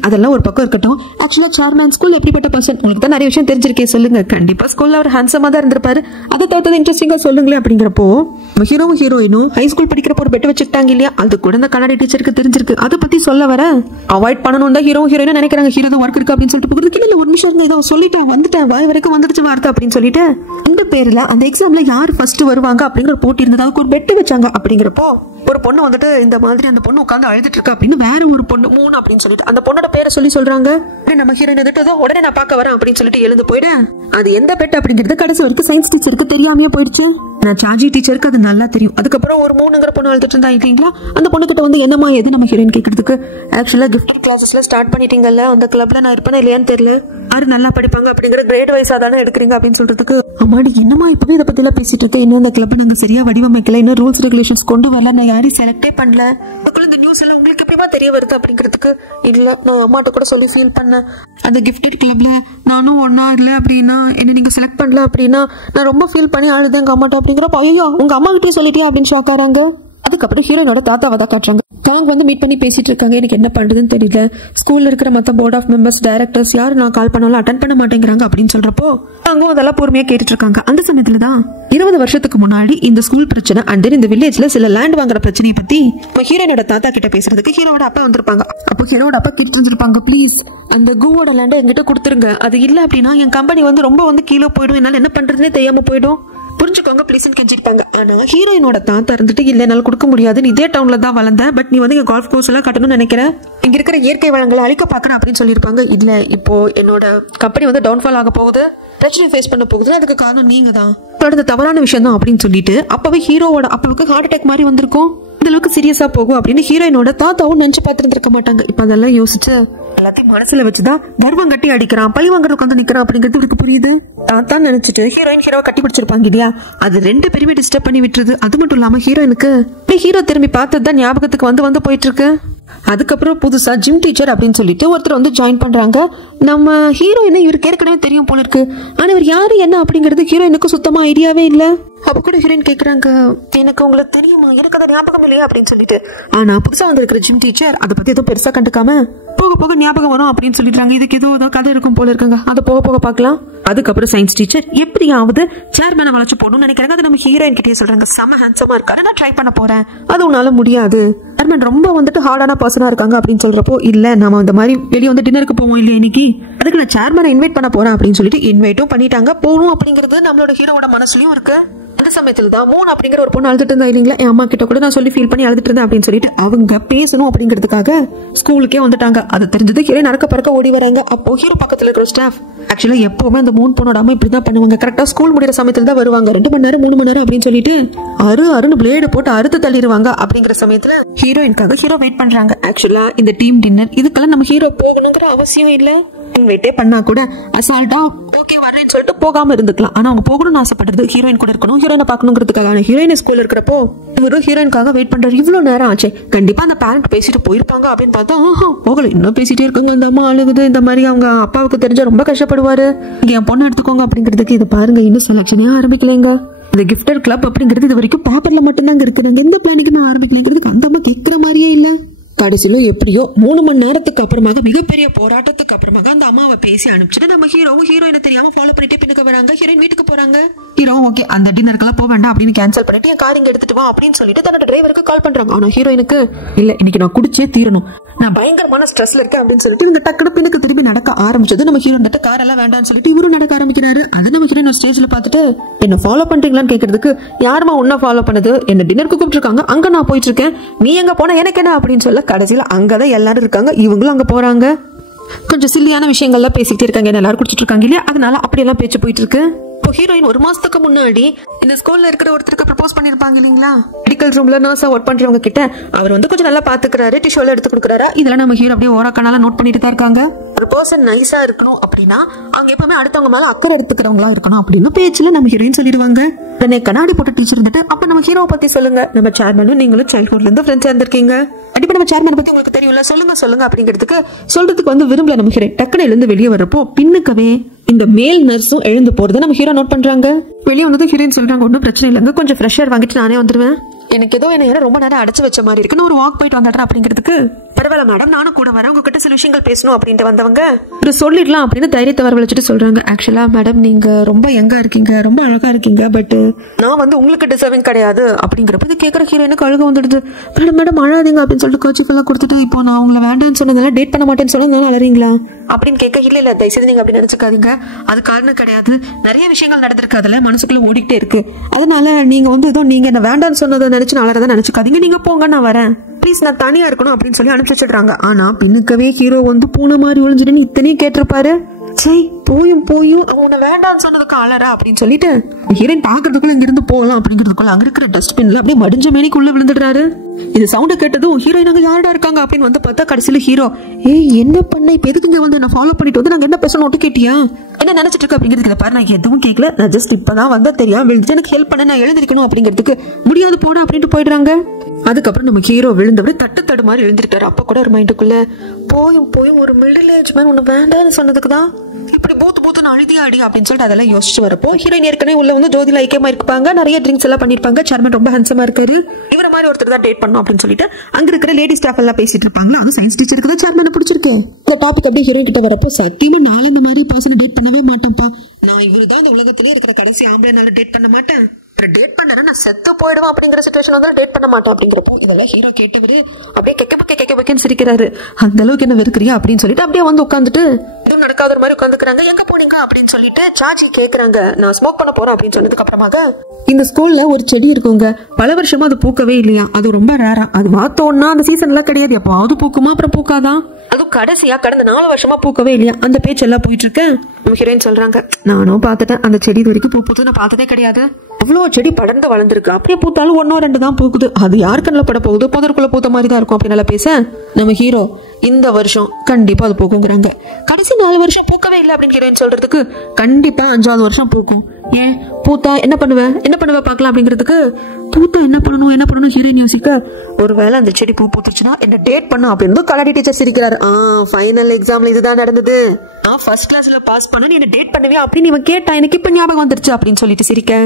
அதெல்லாம் ஒரு பக்கம் இருக்கட்டும். ஆக்சுவலா சேர்மேன் ஸ்கூல் எப்படிப்பட்ட பர்சன் உங்களுக்கு தான் நிறைய விஷயம் தெரிஞ்சிருக்கே சொல்லுங்க. கண்டிப்பா ஸ்கூல்ல அவர் ஹேண்ட்ஸமா தான் இருந்திருப்பாரு, அதை தவிர்த்து இன்ட்ரெஸ்டிங்கா சொல்லுங்களேன் அப்படிங்கிறப்போ ஹீரோவும் ஹீரோயினும் ஹை ஸ்கூல் படிக்கிறப்போ ஒரு பெட்டு வச்சுக்கிட்டாங்க இல்லையா, அது கூட இந்த கண்ணாடி டீச்சருக்கு தெரிஞ்சிருக்கு. அதை பத்தி சொல்ல வர அவாய்ட் பண்ணணும் தான் ஹீரோவும் ஹீரோயினும் நினைக்கிறாங்க. ஹீரோ தான் ஒர்க் இருக்கு அப்படின்னு சொல்லிட்டு போகிறதுக்கு இல்லை ஒரு நிமிஷம் இதை சொல்லிட்டேன் வந்துட்டேன் வாய் வரைக்கும் வந்துடுச்சு வார்த்தை அப்படின்னு சொல்லிட்டு இந்த பேர்ல அந்த எக்ஸாம்ல யார் ஃபர்ஸ்ட் வருவாங்க அப்படிங்கிற போட்டி இருந்தது. அதுக்கு ஒரு பெட்டு வச்சாங்க. அப்படிங்கிறப்போ ஒரு பொண்ணு வந்துட்டு இந்த மாதிரி அந்த பொண்ணு உட்காந்து அழுதுட்டு இருக்கு அப்படின்னு வேற ஒரு பொண்ணு 3 அப்படின்னு சொல்லிட்டு அந்த பொண்ணோட பேரை சொல்றாங்க. நம்ம ஹீரோயின் எதிர்த்ததும் உடனே நான் பார்க்க வரேன் அப்படின்னு சொல்லிட்டு எழுந்து போயிட்டேன். அது எந்த பெட் அப்படிங்கிறது கடைசி வரைக்கும் சயின்ஸ் டீச்சருக்கு தெரியாமையே போயிடுச்சு. நான் சார்ஜி டீச்சருக்கு அது நல்லா தெரியும். அதுக்கப்புறம் ஒரு 3ங்கிற பொண்ணு அழுதுட்டு இருந்தா இல்லைங்களா, அந்த பொண்ணு கிட்ட வந்து என்னமா எது நம்ம ஹீரோயின் கேட்கறதுக்கு ஆக்சுவலா கிஃப்ட் கிளாஸஸ்ல ஸ்டார்ட் பண்ணிட்டீங்கல்ல, அந்த கிளப்ல நான் இருப்பேனா இல்லையான்னு தெரியல, யாரு நல்லா படிப்பாங்க அப்படிங்கிற கிரேட் வைஸா தானே எடுக்கிறீங்க அப்படின்னு சொல்றதுக்கு அம்மாடி என்னமா இப்பவே இதை பத்தி எல்லாம் பேசிட்டு இருக்கேன், இன்னும் அந்த கிளப் நாங்க சரியா வடிவமைக்கல, இன்னும் ரூல்ஸ் ரெகுலேஷன்ஸ் கொண்டு வரல, நான் யாரையும் செலக்டே பண்ணல, அதுக்குள்ள இந்த நியூஸ் எல்லாம் உங்களுக்கு எப்படிமா தெரிய வருது அப்படிங்கிறதுக்கு இல்ல நான் அம்மாட்ட கூட சொல்லி ஃபீல் பண்ணேன். அந்த கிஃப்டட் கிளப்ல நானும் ஒன்னா இல்ல அப்படின்னா என்ன நீங்க செலக்ட் பண்ணல அப்படின்னா நான் ரொம்ப ஃபீல் பண்ணி அழுது எங்க அம்மாட்ட அப்படிங்கிறப்ப ஐயோ உங்க அம்மா கிட்டே சொல்லிட்டியா அப்படின்னு ஷாக்காராங்க. அதுக்கப்புறம் ஹீரோனோட தாத்தாவை தான் காட்டுறாங்க. காங் வந்து மீட் பண்ணி பேசிட்டு இருக்காங்க. எனக்கு என்ன பண்றதுன்னு தெரியல, ஸ்கூல்ல இருக்கிற மற்ற போர்ட் ஆஃப் மெம்பர்ஸ் டைரக்டர்ஸ் யாரும் நான் கால் பண்ணாலும் அட்டன் பண்ண மாட்டேங்கிறாங்க அப்படின்னு சொல்றப்போ அவங்க அதெல்லாம் பொறுமையா கேட்டுட்டு இருக்காங்க. அந்த சமயத்துலதான் 20 வருஷத்துக்கு முன்னாடி இந்த ஸ்கூல் பிரச்சனை அண்ட் இந்த வில்லேஜ்ல சில லேண்ட் வாங்குற பிரச்சனையை பத்தி ஹீரோனோட தாத்தா கிட்ட பேசுறதுக்கு ஹீரோட அப்பா வந்திருப்பாங்க. அப்போ ஹீரோட அப்பா கிட்ட இருந்திருப்பாங்க, ப்ளீஸ் அந்த கூவோட லேண்டை என்கிட்ட கொடுத்துருங்க, அது இல்ல அப்படின்னா என் கம்பெனி வந்து ரொம்ப வந்து கீழே போயிடும், என்னால என்ன பண்றதுன்னே தெரியாம போயிடும், புரிஞ்சுக்கோங்க ப்ளீஸ்ன்னு கெஞ்சிருப்பாங்க. ஆனா ஹீரோயினோட தாத்தா இருந்துட்டு இல்ல என்னால கொடுக்க முடியாது, நீ இதே டவுன்ல தான் வளர்ந்த, பட் நீ வந்து கால்ஃப் கோர்ஸ் எல்லாம் கட்டணும்னு நினைக்கிறேன், இங்க இருக்கிற இயற்கை வளங்களை அழிக்க பாக்குறேன் அப்படின்னு சொல்லியிருப்பாங்க. இல்ல இப்போ என்னோட கம்பெனி வந்து டவுன்ஃபால் ஆக போகுது, பிரச்சனை ஃபேஸ் பண்ண போகுது, அதுக்கு காரணம் நீங்க தான், தொடர்ந்து தவறான விஷயம் தான் அப்படின்னு சொல்லிட்டு அப்பவே ஹீரோவோட அப்பாவுக்கு ஹார்ட் அட்டாக் மாதிரி வந்திருக்கும். இந்த அளவுக்கு சீரியஸா போகும் அப்படின்னு ஹீரோயினோட தாத்தாவும் நினைச்சு பார்த்துருக்க மாட்டாங்க. இப்ப அதெல்லாம் யோசிச்சு எல்லாத்தையும் மனசுல வச்சுதான் கர்வம் கட்டி அடிக்கிறான், பழி வாங்குறது உட்காந்து நிக்கிறான் அப்படிங்கிறது இவருக்கு புரியுது. தாத்தா நினைச்சிட்டு ஹீரோயின் ஹீரோவை கட்டி பிடிச்சிருப்பாங்க இல்லையா, அது 2 பேருமே டிஸ்டர்ப் பண்ணி விட்டுருது. அது மட்டும் இல்லாம ஹீரோயினுக்கு ஹீரோ திரும்பி பார்த்ததுதான் ஞாபகத்துக்கு வந்து போயிட்டு இருக்கு. அதுக்கப்புறம் புதுசா ஜிம் டீச்சர் அப்படின்னு சொல்லிட்டு ஒருத்தர் வந்து ஜாயின் பண்றாங்க. நம்ம ஹீரோயினை இவருக்கு ஏற்கனவே தெரியும் போல இருக்கு, ஆனா இவர் யாரு என்ன அப்படிங்கிறது ஹீரோயினுக்கு சுத்தமா ஐடியாவே இல்ல. அப்ப கூட ஹீரோயின் கேக்குறாங்க, எனக்கு உங்களுக்கு தெரியுமா, எனக்கு அதை ஞாபகம் இல்லையா அப்படின்னு சொல்லிட்டு. ஆனா புதுசா வந்திருக்கிற ஜிம் டீச்சர் அதை பத்தி எதுவும் பெருசா கண்டுக்காம போக போக ஞாபகம் வரும் அப்படின்னு சொல்லிடுறாங்க. இதுக்கு ஏதோ கதை இருக்கும் போல இருக்காங்க, அதை போக போக பாக்கலாம். அதுக்கப்புறம் சயின்ஸ் டீச்சர் எப்படியாவது சேர்மேனை வளைச்சு போடணும்னு நினைக்கிறாங்க. அது நம்ம ஹீரோயின் கிட்டே சொல்றாங்க, செம ஹேண்ட்ஸமா இருக்காரு, நான் ட்ரை பண்ண போறேன், அது உன்னால முடியாது, சேர்மேன் ரொம்ப வந்துட்டு ஹார்டான பர்சனா இருக்காங்க அப்படின்னு சொல்றப்போ இல்ல நம்ம இந்த மாதிரி வெளியே வந்து டின்னருக்கு போவோம் இல்லையா இன்னைக்கு, அதுக்கு நான் சேர்மேனை இன்வைட் பண்ண போறேன் அப்படின்னு சொல்லிட்டு இன்வைட்டும் பண்ணிட்டாங்க. போகணும் அப்படிங்கிறது நம்மளோட ஹீரோட மனசுலயும் இருக்கு. அந்த சமயத்துல தான் 3 அப்படிங்கிற ஒரு பொண்ணு அழுதுட்டு இருந்தா இல்லைங்களா, என் அம்மா கிட்ட கூட நான் சொல்லி ஃபீல் பண்ணி அழுதுட்டு இருந்தேன் அப்படின்னு சொல்லிட்டு அவங்க பேசணும் அப்படிங்கிறதுக்காக ஸ்கூலுக்கே வந்துட்டாங்க. அது தெரிஞ்சது ஹீரோயின் நடக்க பறக்க ஓடி வராங்க. அப்போ ஹீரோ பக்கத்துல இருக்கிற ஸ்டாஃப் ஆக்சுவலா எப்பவுமே அந்த 3 பொண்ணோட அம்மா இப்படிதான் பண்ணுவாங்க, கரெக்டா ஸ்கூல் முடிகிற சமயத்துல தான் வருவாங்க, 2 மணி நேரம் 3 மணி நேரம் அப்படின்னு சொல்லிட்டு அருன்னு பிளேடு போட்டு அறுத்து தள்ளிடுவாங்க. அப்படிங்கிற சமயத்துல ஹீரோயின்காக ஹீரோ வெயிட் பண்றாங்க. ஆக்சுவலா இந்த டீம் டின்னர் இதுக்கெல்லாம் நம்ம ஹீரோ போகணுங்கிற அவசியம் இல்ல, வெயிட்டே பண்ணா கூட அசால்ட்டா ஓகே வரேன்னு சொல்லிட்டு போகாம இருந்துக்கலாம். ஆனா அவங்க போகணும்னு ஆசைப்படுறது ஹீரோயின் கூட இருக்கணும், ஹீரோயினை பார்க்கணுங்கிறதுக்காக. ஹீரோயின் ஸ்கூல்ல இருக்கிறப்போ இவரும் ஹீரோயினுக்காக வெயிட் பண்றாரு. இவ்வளவு நேரம் ஆச்சு, கண்டிப்பா அந்த பேரண்ட் பேசிட்டு போயிருப்பாங்க அப்படின்னு பார்த்தா போகல, இன்னும் பேசிட்டே இருக்காங்க. அந்த அம்மா அழுகுது, இந்த மாதிரி அவங்க அப்பாவுக்கு தெரிஞ்சா ரொம்ப கஷ்டப்படுவாரு, இங்க என் பொண்ணு எடுத்துக்கோங்க அப்படிங்கிறதுக்கு. இது பாருங்க, இன்னும் செலக்ஷனே ஆரம்பிக்கலைங்க. இந்த கிஃப்டர் கிளப் அப்படிங்கிறது இது வரைக்கும் பேப்பர்ல மட்டும்தாங்க இருக்கு, நாங்க எந்த பிளானுக்குமே ஆரம்பிக்கலைங்கிறதுக்கு அந்த அம்மா கேட்கிற மாதிரியே இல்ல. கடைசியில எப்படியோ 3 மணி நேரத்துக்கு அப்புறமாக மிகப்பெரிய போராட்டத்துக்கு அப்புறமாக அந்த அம்மாவை பேசி அனுப்பிச்சுட்டு நம்ம ஹீரோவும் ஹீரோயினை தெரியாம ஃபாலோ பண்ணிட்டே பின்னுக்கு வராங்க. ஹீரோயின் வீட்டுக்கு போறாங்க. ஹீரோ ஓகே அந்த டின்னருக்கெல்லாம் போக வேண்டாம் அப்படின்னு கேன்சல் பண்ணிட்டு என் கார் இங்க எடுத்துட்டு வா அப்படின்னு சொல்லிட்டு தன்னோட டிரைவருக்கு கால் பண்றாங்க. ஆனா ஹீரோயினுக்கு இல்ல, இன்னைக்கு நான் குடிச்சே தீரணும், நான் பயங்கரமான ஸ்ட்ரெஸ்ல இருக்கேன் அப்படின்னு சொல்லிட்டு இந்த டக்குனு பின்னுக்கு திரும்பி நடக்க ஆரம்பிச்சது. நம்ம ஹீரோ இந்த கார் எல்லாம் வேண்டாம்னு சொல்லிட்டு இவரும் நடக்க ஆரம்பிக்கிறாரு. அது நம்ம ஹீரோயின் ஸ்டேஜ்ல பார்த்துட்டு என்ன ஃபாலோ பண்றீங்களான்னு கேட்கறதுக்கு, யாருமா உன்ன ஃபாலோ பண்ணது, என்ன டின்னருக்கு கூப்பிட்டுருக்காங்க, அங்க நான் போயிட்டு இருக்கேன், நீ எங்க போன எனக்கு என்ன அப்படின்னு சொல்ல கடைசியில அங்கதான் எல்லாரும் இருக்காங்க, இவங்களும் அங்க போறாங்க. கொஞ்சம் சில்லியான விஷயங்கள்லாம் பேசிக்கிட்டே இருக்காங்க, எல்லாரும் குடிச்சிட்டு இருக்காங்க இல்லையா, அதனால அப்படியெல்லாம் பேச்சு போயிட்டு இருக்கு. இப்போ ஹீரோயின் 1 மாசத்துக்கு முன்னாடி இந்த ஸ்கூல்ல இருக்கிற ஒருத்தருக்கு ப்ரப்போஸ் பண்ணிருப்பாங்க இல்லீங்களா, மெடிக்கல் ரூம்ல நர்ஸா ஒர்க் பண்றவங்க கிட்ட. அவர் வந்து கொஞ்சம் நல்லா பாத்துக்கிறாரு, டிஷ்யூல எடுத்து கொடுக்குறாரு. இதெல்லாம் நம்ம ஹீரோ அப்படியே ஓரக்கனால நோட் பண்ணிட்டு தான் இருக்காங்க. ஒரு பர்சன் நைஸா இருக்கணும் அப்படின்னா அவங்க எப்பவுமே அடுத்தவங்க மேல அக்கறை எடுத்துக்கிறவங்களா இருக்கணும் அப்படின்னு பேச்சுல நம்ம ஹீரோயின் சொல்லிடுவாங்க. உடனே கண்ணாடி போட்ட டீச்சர் இருந்துட்டு, அப்ப நம்ம ஹீரோவை பத்தி சொல்லுங்க, நம்ம சேர்மனும் நீங்களும் சைல்ட்ஹுட்ல இருந்து ஃப்ரெண்ட்ஸா இருந்திருக்கீங்க, கண்டிப்பா நம்ம சேர்மன் பத்தி உங்களுக்கு தெரியும்ல, சொல்லுங்க சொல்லுங்க அப்படிங்கிறதுக்கு சொல்றதுக்கு வந்து விரும்பல நம்ம ஹீரோ. டக்குனு எழுந்து வெளியே வரப்போ பின்னுக்கவே இந்த மேல் நர்ஸும் எழுந்து போறதை நம்ம ஹீரோ நோட் பண்றாங்க. வெளியே வந்ததும் ஹீரோயின் சொல்றாங்க, ஒன்னும் பிரச்சனை இல்லைங்க, கொஞ்சம் ஃப்ரெஷர் வாங்கிட்டு நானே வந்துருவேன், எனக்கு ஏதோ என்ன ரொம்ப நேரம் அடைச்சு வச்ச மாதிரி இருக்குன்னு ஒரு வாக் போயிட்டு வந்துடுறேன் அப்படிங்கிறதுக்கு, பரவாயில்ல மேடம் நானும் கூட வரேன், உங்ககிட்ட சில விஷயங்கள் பேசணும் அப்படின்ட்டு வந்தவங்க ஒரு சொல்லிடலாம் அப்படின்னு தைரியத்தை வரவழைச்சிட்டு சொல்றாங்க. ஆக்சுவலா மேடம் நீங்க ரொம்ப யங்கா இருக்கீங்க, ரொம்ப அழகா இருக்கீங்க, பட் நான் வந்து உங்களுக்கு டிசர்விங் கிடையாது அப்படிங்கிறப்ப இது கேட்கற ஹீரோயினுக்கு அழுக வந்துடுது. மேடம் மேடம் அழாதீங்க அப்படின்னு சொல்லிட்டு கர்ச்சீஃப் எல்லாம் கொடுத்துட்டு, இப்போ நான் உங்களை வேண்டாம்னு சொன்னதால டேட் பண்ண மாட்டேன்னு சொன்னதால அழறீங்களா அப்படின்னு கேட்க, இல்ல இல்ல தயவுசெய்து நீங்க அப்படி நினைச்சுக்காதீங்க, அது காரணம் கிடையாது, நிறைய விஷயங்கள் நடந்திருக்கு, அதுல மனசுக்குள்ள ஓடிக்கிட்டே இருக்கு, அதனால நீங்க வந்து ஏதோ நீங்க என்ன வேண்டாம்னு சொன்னதை நினைச்சு அழறதை நினைச்சுக்காதீங்க, நீங்க போங்க நான் வரேன் ப்ளீஸ், நான் தனியா இருக்கணும் அப்படின்னு சொல்லி அனுப்பிச்சு வச்சிடுறாங்க. ஆனா பின்னுக்கவே ஹீரோ வந்து பூனை மாதிரி ஒளிஞ்சிட்டு இத்தனையும் கேட்டிருப்பாரு. சரி போயும் அவங்க வேண்டாம்னு சொன்னதுக்கு அழறா அப்படின்னு சொல்லிட்டு ஹீரோயின் பாக்குறதுக்குள்ள இங்க இருந்து போகலாம் அப்படிங்கிறதுக்குள்ள அங்க இருக்கிற டஸ்ட்பின்ல அப்படியே மடிஞ்ச மேனிக்குள்ள விழுந்துடுறாரு. இது சவுண்ட கேட்டதும் ஹீரோயின் அங்க யாரடா இருக்காங்க அப்படின்னு வந்து பார்த்தா கடைசியில ஹீரோ, ஏய் என்ன பண்ண, இப்ப எதுக்கு இங்க வந்து என்ன ஃபாலோ பண்ணிட்டு வந்து நாங்க என்ன பேசணும் ஒட்டு கேட்டியா, என்ன நினைச்சிட்டு இருக்க அப்படிங்கிறதுக்கு பாரு, நான் எதுவும் கேட்கல, நான் ஜஸ்ட் இப்பதான் வந்தா தெரியாம விழுந்து எனக்கு ஹெல்ப் பண்ண, நான் எழுந்திருக்கணும் அப்படிங்கிறதுக்கு முடியாது போட அப்படின்ட்டு போயிடுறாங்க. அதுக்கப்புறம் நம்ம ஹீரோ விழுந்தவரை தட்டு மாதிரி எழுந்திருக்காரு. அப்ப கூட ஒரு மைண்டுக்குள்ள போயும் ஒரு மிடில் ஏஜ் மேன் ஒண்ணு வேண்டாம்னு சொன்னதுக்கு தான் இப்படி பூத்து அழுதியா அடி அப்படின்னு சொல்லிட்டு அதெல்லாம் யோசிச்சு வரப்போ ஹீரோயின் ஏற்கனவே உள்ள வந்து ஜோதில ஐக்கியமா இருப்பாங்க, நிறைய ட்ரிங்க்ஸ் எல்லாம் பண்ணிருப்பாங்க, சேர்மன் ரொம்ப ஹேண்ட்ஸமா இருக்காரு, இவர மாதிரி ஒருத்தர் தான் டேட் பண்ணணும் அப்படின்னு சொல்லிட்டு அங்க இருக்கிற லேடி ஸ்டாஃப் எல்லாம் பேசிட்டு இருப்பாங்களா, அது சயின்ஸ் டீச்சருக்கு தான் சேர்மனை பிடிச்சிருக்கு. இந்த டாபிக் அப்படியே ஹீரோயின் கிட்ட வரப்போ, சத்தியமா நாளை இந்த மாதிரி பர்சனை டேட் பண்ணவே மாட்டேன்ப்பா, நான் இவருதான் இந்த உலகத்திலே இருக்கிற கடைசி ஆம்பளைனால டேட் பண்ண மாட்டேன், டேட் பண்ணா நான் செத்து போயிடுவேன் அப்படிங்கிற சிச்சுவேஷன் வந்து டேட் பண்ண மாட்டேன் அப்படிங்கிறப்போ இதெல்லாம் ஹீரோ கேட்டவரு அப்படியே கேட்க சிரிக்கிறாரு. அந்த அளவுக்கு என்ன வெறுக்கிறியா அப்படின்னு சொல்லிட்டு அப்படியே வந்து உட்காந்துட்டு இதுவும் நடக்காத மாதிரி உட்காந்துக்கிறாங்க. எங்க போனீங்க அப்படின்னு சொல்லிட்டு சாச்சி கேக்குறாங்க. நான் ஸ்மோக் பண்ண போறேன் அப்படின்னு சொன்னதுக்கு அப்புறமாக இந்த ஸ்கூல்ல ஒரு செடி இருக்குங்க, பல வருஷமா அது பூக்கவே இல்லையா, அது ரொம்ப ரேரா, அது மாத்தோம்னா அந்த சீசன் எல்லாம் கிடையாது, எப்போது பூக்குமா அப்புறம் பூக்காதான், அதுவும் கடைசியா கடந்த 4 வருஷமா பூக்கவே இல்லையா, அந்த பேச்சு எல்லாம் போயிட்டு இருக்கு. நம்ம ஹீரோயின் சொல்றாங்க, நானும் பாத்துட்டேன், அந்த செடி இது வரைக்கும் பூ பூத்து நான் பார்த்ததே கிடையாது, அவ்வளவு செடி படர்ந்து வளர்ந்துருக்கு, அப்படியே பூத்தாலும் 1-2 தான் பூக்குது, அது யார் கண்ணில் பட போகுது, புதற்குள்ள பூத்த மாதிரி தான் இருக்கும் அப்படின்னு பேச நம்ம ஹீரோ இந்த வருஷம் கண்டிப்பா அது பூக்குங்கிறாங்க. கடைசி 4 வருஷம் பூக்கவே இல்லை அப்படின்னு ஹீரோயின் சொல்றதுக்கு, கண்டிப்பா 5வது வருஷம் பூக்கும், ஏன் பூத்தா என்ன பண்ணுவ பாக்கலாம் அப்படிங்கிறதுக்கு, பூத்தா என்ன பண்ணணும் ஹீரோயின் யோசிக்க, ஒருவேளை அந்த செடி பூத்துருச்சுன்னா என்ன டேட் பண்ணும் அப்படின்னு கலாடி டீச்சர் சிரிக்கிறாரு. ஃபைனல் எக்ஸாம்ல இதுதான் நடந்தது, நான் ஃபர்ஸ்ட் கிளாஸ்ல பாஸ் பண்ண, நீ என்ன டேட் பண்ணுவியா அப்படின்னு இவன் கேட்டா, எனக்கு இப்ப ஞாபகம் வந்துருச்சு அப்படின்னு சொல்லிட்டு சிரிக்க.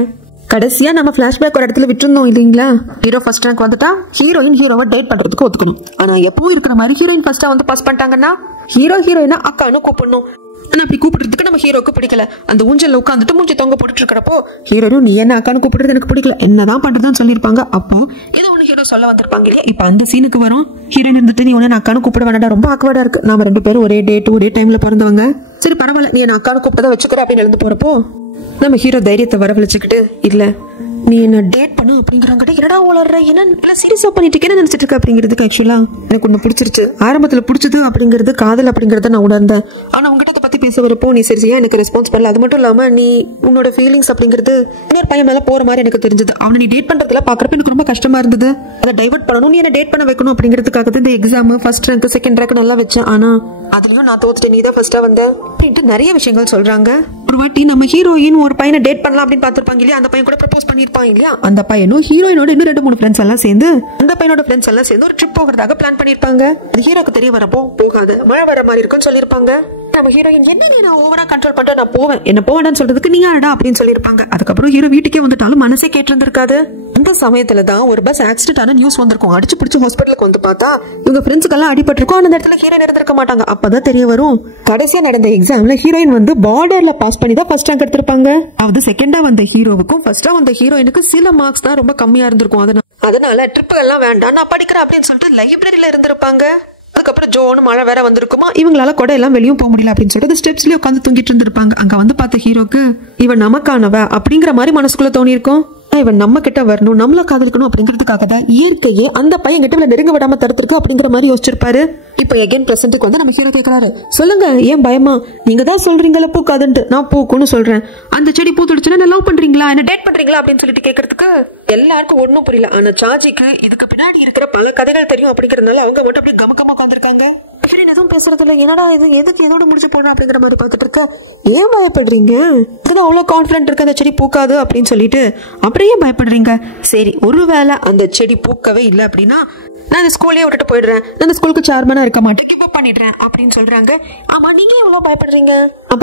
கடைசியா நம்ம பிளாஷ்பேக் ஒரு இடத்துல விட்டுருந்தோம் இல்லீங்களா, ஹீரோ ஃபர்ஸ்ட் ரேங்க் வந்துட்டா ஹீரோயின் ஹீரோவை டேட் பண்றதுக்கு ஒத்துக்கணும், ஆனா எப்பவும் இருக்கிற மாதிரி ஹீரோயின் ஃபர்ஸ்டா வந்து பாஸ் பண்ணிட்டாங்கன்னா ஹீரோயினா அக்கானு கூப்பிடணும். ஆனா அப்படி கூப்பிடுறதுக்கு நம்ம ஹீரோக்கு பிடிக்கல. அந்த ஊஞ்சல்ல உட்காந்துட்டு மூஞ்சி தொங்க போட்டுட்டு இருக்கிறப்போ ஹீரோயும் நீ என்ன அக்கானு கூப்பிடுறது எனக்கு பிடிக்கல, என்னதான் பண்றதுன்னு சொல்லிருப்பாங்க. அப்போ ஏதோ ஒண்ணு ஹீரோ சொல்ல வந்திருப்பாங்க இல்லையா. இப்ப அந்த சீனுக்கு வரும். ஹீரோயின் இருந்துட்டு நீ ஒன்னு அக்கானு கூப்பிட வேண்டாம், ரொம்ப ஆக்வர்டா இருக்கு, நாம 2 பேரும் ஒரே டேட் ஒரே டைம்ல பிறந்தவங்க, சரி பரவாயில்ல நீ என்ன அக்கானு கூப்பிட்டதான் வச்சுக்கிற அப்படின்னு எழுந்து போறப்போ நம்ம ஹீரோ தைரியத்தை வரவழைச்சுக்கிட்டு, இல்ல நீ என்ன டேட் பண்ணு அப்படிங்கிறாங்க. என்னடா உளர்ற, என்ன சீரியஸா பண்ணிட்டு என்ன நினைச்சிட்டு இருக்க அப்படிங்கிறதுக்கு, ஆக்சுவலா எனக்கு ஒண்ணு பிடிச்சிருச்சு, ஆரம்பத்துல பிடிச்சது அப்படிங்கிறது காதல் அப்படிங்கறத நான் உணர்ந்தேன், ஆனா உங்ககிட்ட பத்தி பேச வரப்போ நீ சரியா எனக்கு ரெஸ்பான்ஸ் பண்ணல, அது மட்டும் இல்லாம நீ உன்னோட ஃபீலிங்ஸ் அப்படிங்கிறது இன்னொரு பையன் மேல போற மாதிரி எனக்கு தெரிஞ்சது, அவனை நீ டேட் பண்றதுல பாக்குறப்ப எனக்கு ரொம்ப கஷ்டமா இருந்தது, அதை டைவர்ட் பண்ணணும், நீ என்ன டேட் பண்ண வைக்கணும் அப்படிங்கிறதுக்காக இந்த exam first rank second rank நல்லா வச்சேன், ஆனா அதுலயும் நான் தோத்துட்டேன், நீ தான் ஃபர்ஸ்டா வந்த அப்படின்ட்டு நிறைய விஷயங்கள் சொல்றாங்க. ஒரு வாட்டி நம்ம ஹீரோயின் ஒரு பையனை டேட் பண்ணலாம் அப்படின்னு பார்த்திருப்பாங்க இல்லையா, அந்த பையன் கூட ப்ரப்போஸ் பண்ணிருப்பாங்க இல்லையா, அந்த பையனும் ஹீரோயினோட இன்னும் 2-3 ஃப்ரெண்ட்ஸ் எல்லாம் சேர்ந்து அந்த பையனோட ஃப்ரெண்ட்ஸ் எல்லாம் சேர்ந்து ஒரு ட்ரிப் போகிறதாக பிளான் பண்ணிருப்பாங்க. அது ஹீரோக்கு தெரிய வரப்போ போகாது, மழை வர மாதிரி இருக்குன்னு சொல்லிருப்பாங்க. நம்ம ஹீரோயின் என்ன நீ நான் ஓவரா கண்ட்ரோல் பண்ணிட்டு நான் போவேன், என்ன போவேன்னு சொல்றதுக்கு நீ ஆடா அப்படின்னு சொல்லிருப்பாங்க. அதுக்கப்புறம் ஹீரோ வீட்டுக்கே வந்துட்டாலும் மனசே கேட்டிருந்திருக்காது. அந்த சமயத்துல தான் ஒரு பஸ் ஆக்சிடென்ட் ஆன நியூஸ் வந்திருக்கும். அடிச்சு பிடிச்சு ஹாஸ்பிட்டலுக்கு வந்து பார்த்தா இவங்க ஃப்ரெண்ட்ஸுக்கெல்லாம் அடிபட்டிருக்கும். அந்த இடத்துல ஹீரோயின் இருந்திருக்க மாட்டாங்க. அப்பதான் தெரிய வரும், கடைசியா நடந்த எக்ஸாம்ல ஹீரோயின் வந்து பார்டர்ல பாஸ் பண்ணி தான் ஃபர்ஸ்ட் ரேங்க் எடுத்திருப்பாங்க. அதாவது செகண்டா வந்த ஹீரோவுக்கும் ஃபர்ஸ்டா வந்த ஹீரோயினுக்கு சில மார்க்ஸ் தான் ரொம்ப கம்மியா இருந்திருக்கும். அதனால ட்ரிப் எல்லாம் வேண்டாம், நான் படிக்கிறேன் அப்படின்னு சொல்லிட்டு லைப்ரரியில இருந்திருப்பாங்க. அதுக்கப்புறம் ஜோன்னு மழை வேற வந்திருக்குமா, இவங்களால கூட எல்லாம் வெளியும் போக முடியல அப்படின்னு சொல்லிட்டு ஸ்டெப்ஸ்லயே உட்காந்து தூங்கிட்டு இருந்திருப்பாங்க. அங்க வந்து பார்த்த ஹீரோக்கு இவன் நமக்கானவ அப்படிங்கிற மாதிரி மனசுக்குள்ள தோணி இருக்கும். இவன் நம்ம கிட்ட வரணும், நம்மள காதலிக்கணும் அப்படிங்கிறதுக்காக தான் இயற்கையே அந்த பையன் கிட்ட நெருங்க விடாம தடுத்திருக்கு அப்படிங்கிற மாதிரி யோசிச்சிருப்பாரு. இப்போ எகைன் பிரசன்ட்டுக்கு வந்து நம்ம ஹீரோ கேட்கறாரு, சொல்லுங்க ஏன் பயமா, நீங்க தான் சொல்றீங்களா பூக்காதுன்ட்டு, நான் பூக்குன்னு சொல்றேன், அந்த செடி பூத்துடுச்சுன்னா என்ன லவ் பண்றீங்களா, என்ன டேட் பண்றீங்களா அப்படின்னு சொல்லிட்டு கேட்கறதுக்கு எல்லாருக்கும் ஒன்னும் புரியல. ஆனா சாஜிக்கு இதுக்கு பின்னாடி இருக்கிற பல கதைகள் தெரியும் அப்படிங்கறதுனால அவங்க மட்டும் அப்படியே கமக்கமா உட்காந்துருக்காங்க. எதுவும் பேசுறது இல்ல, என்னடா இது எதுக்கு என்னோட முடிச்சு போடுறேன் அப்படிங்கிற மாதிரி பார்த்துட்டு இருக்க. ஏன் பயப்படுறீங்க, அதுதான் அவ்வளவு கான்பிடன்ட் இருக்கு அந்த செடி பூக்காது அப்படின்னு சொல்லிட்டு அப்புறம் ஏன் பயப்படுறீங்க, சரி ஒருவேளை அந்த செடி பூக்கவே இல்லை அப்படின்னா நான் இந்த ஸ்கூல்லே விட்டுட்டு போயிடுறேன், நான் இந்த ஸ்கூலுக்கு சேர்மனா இருக்க மாட்டேன், கிவ் அப் பண்ணிடுறேன் அப்படின்னு சொல்றாங்க. ஆமா நீங்க எவ்வளவு பயப்படுறீங்க,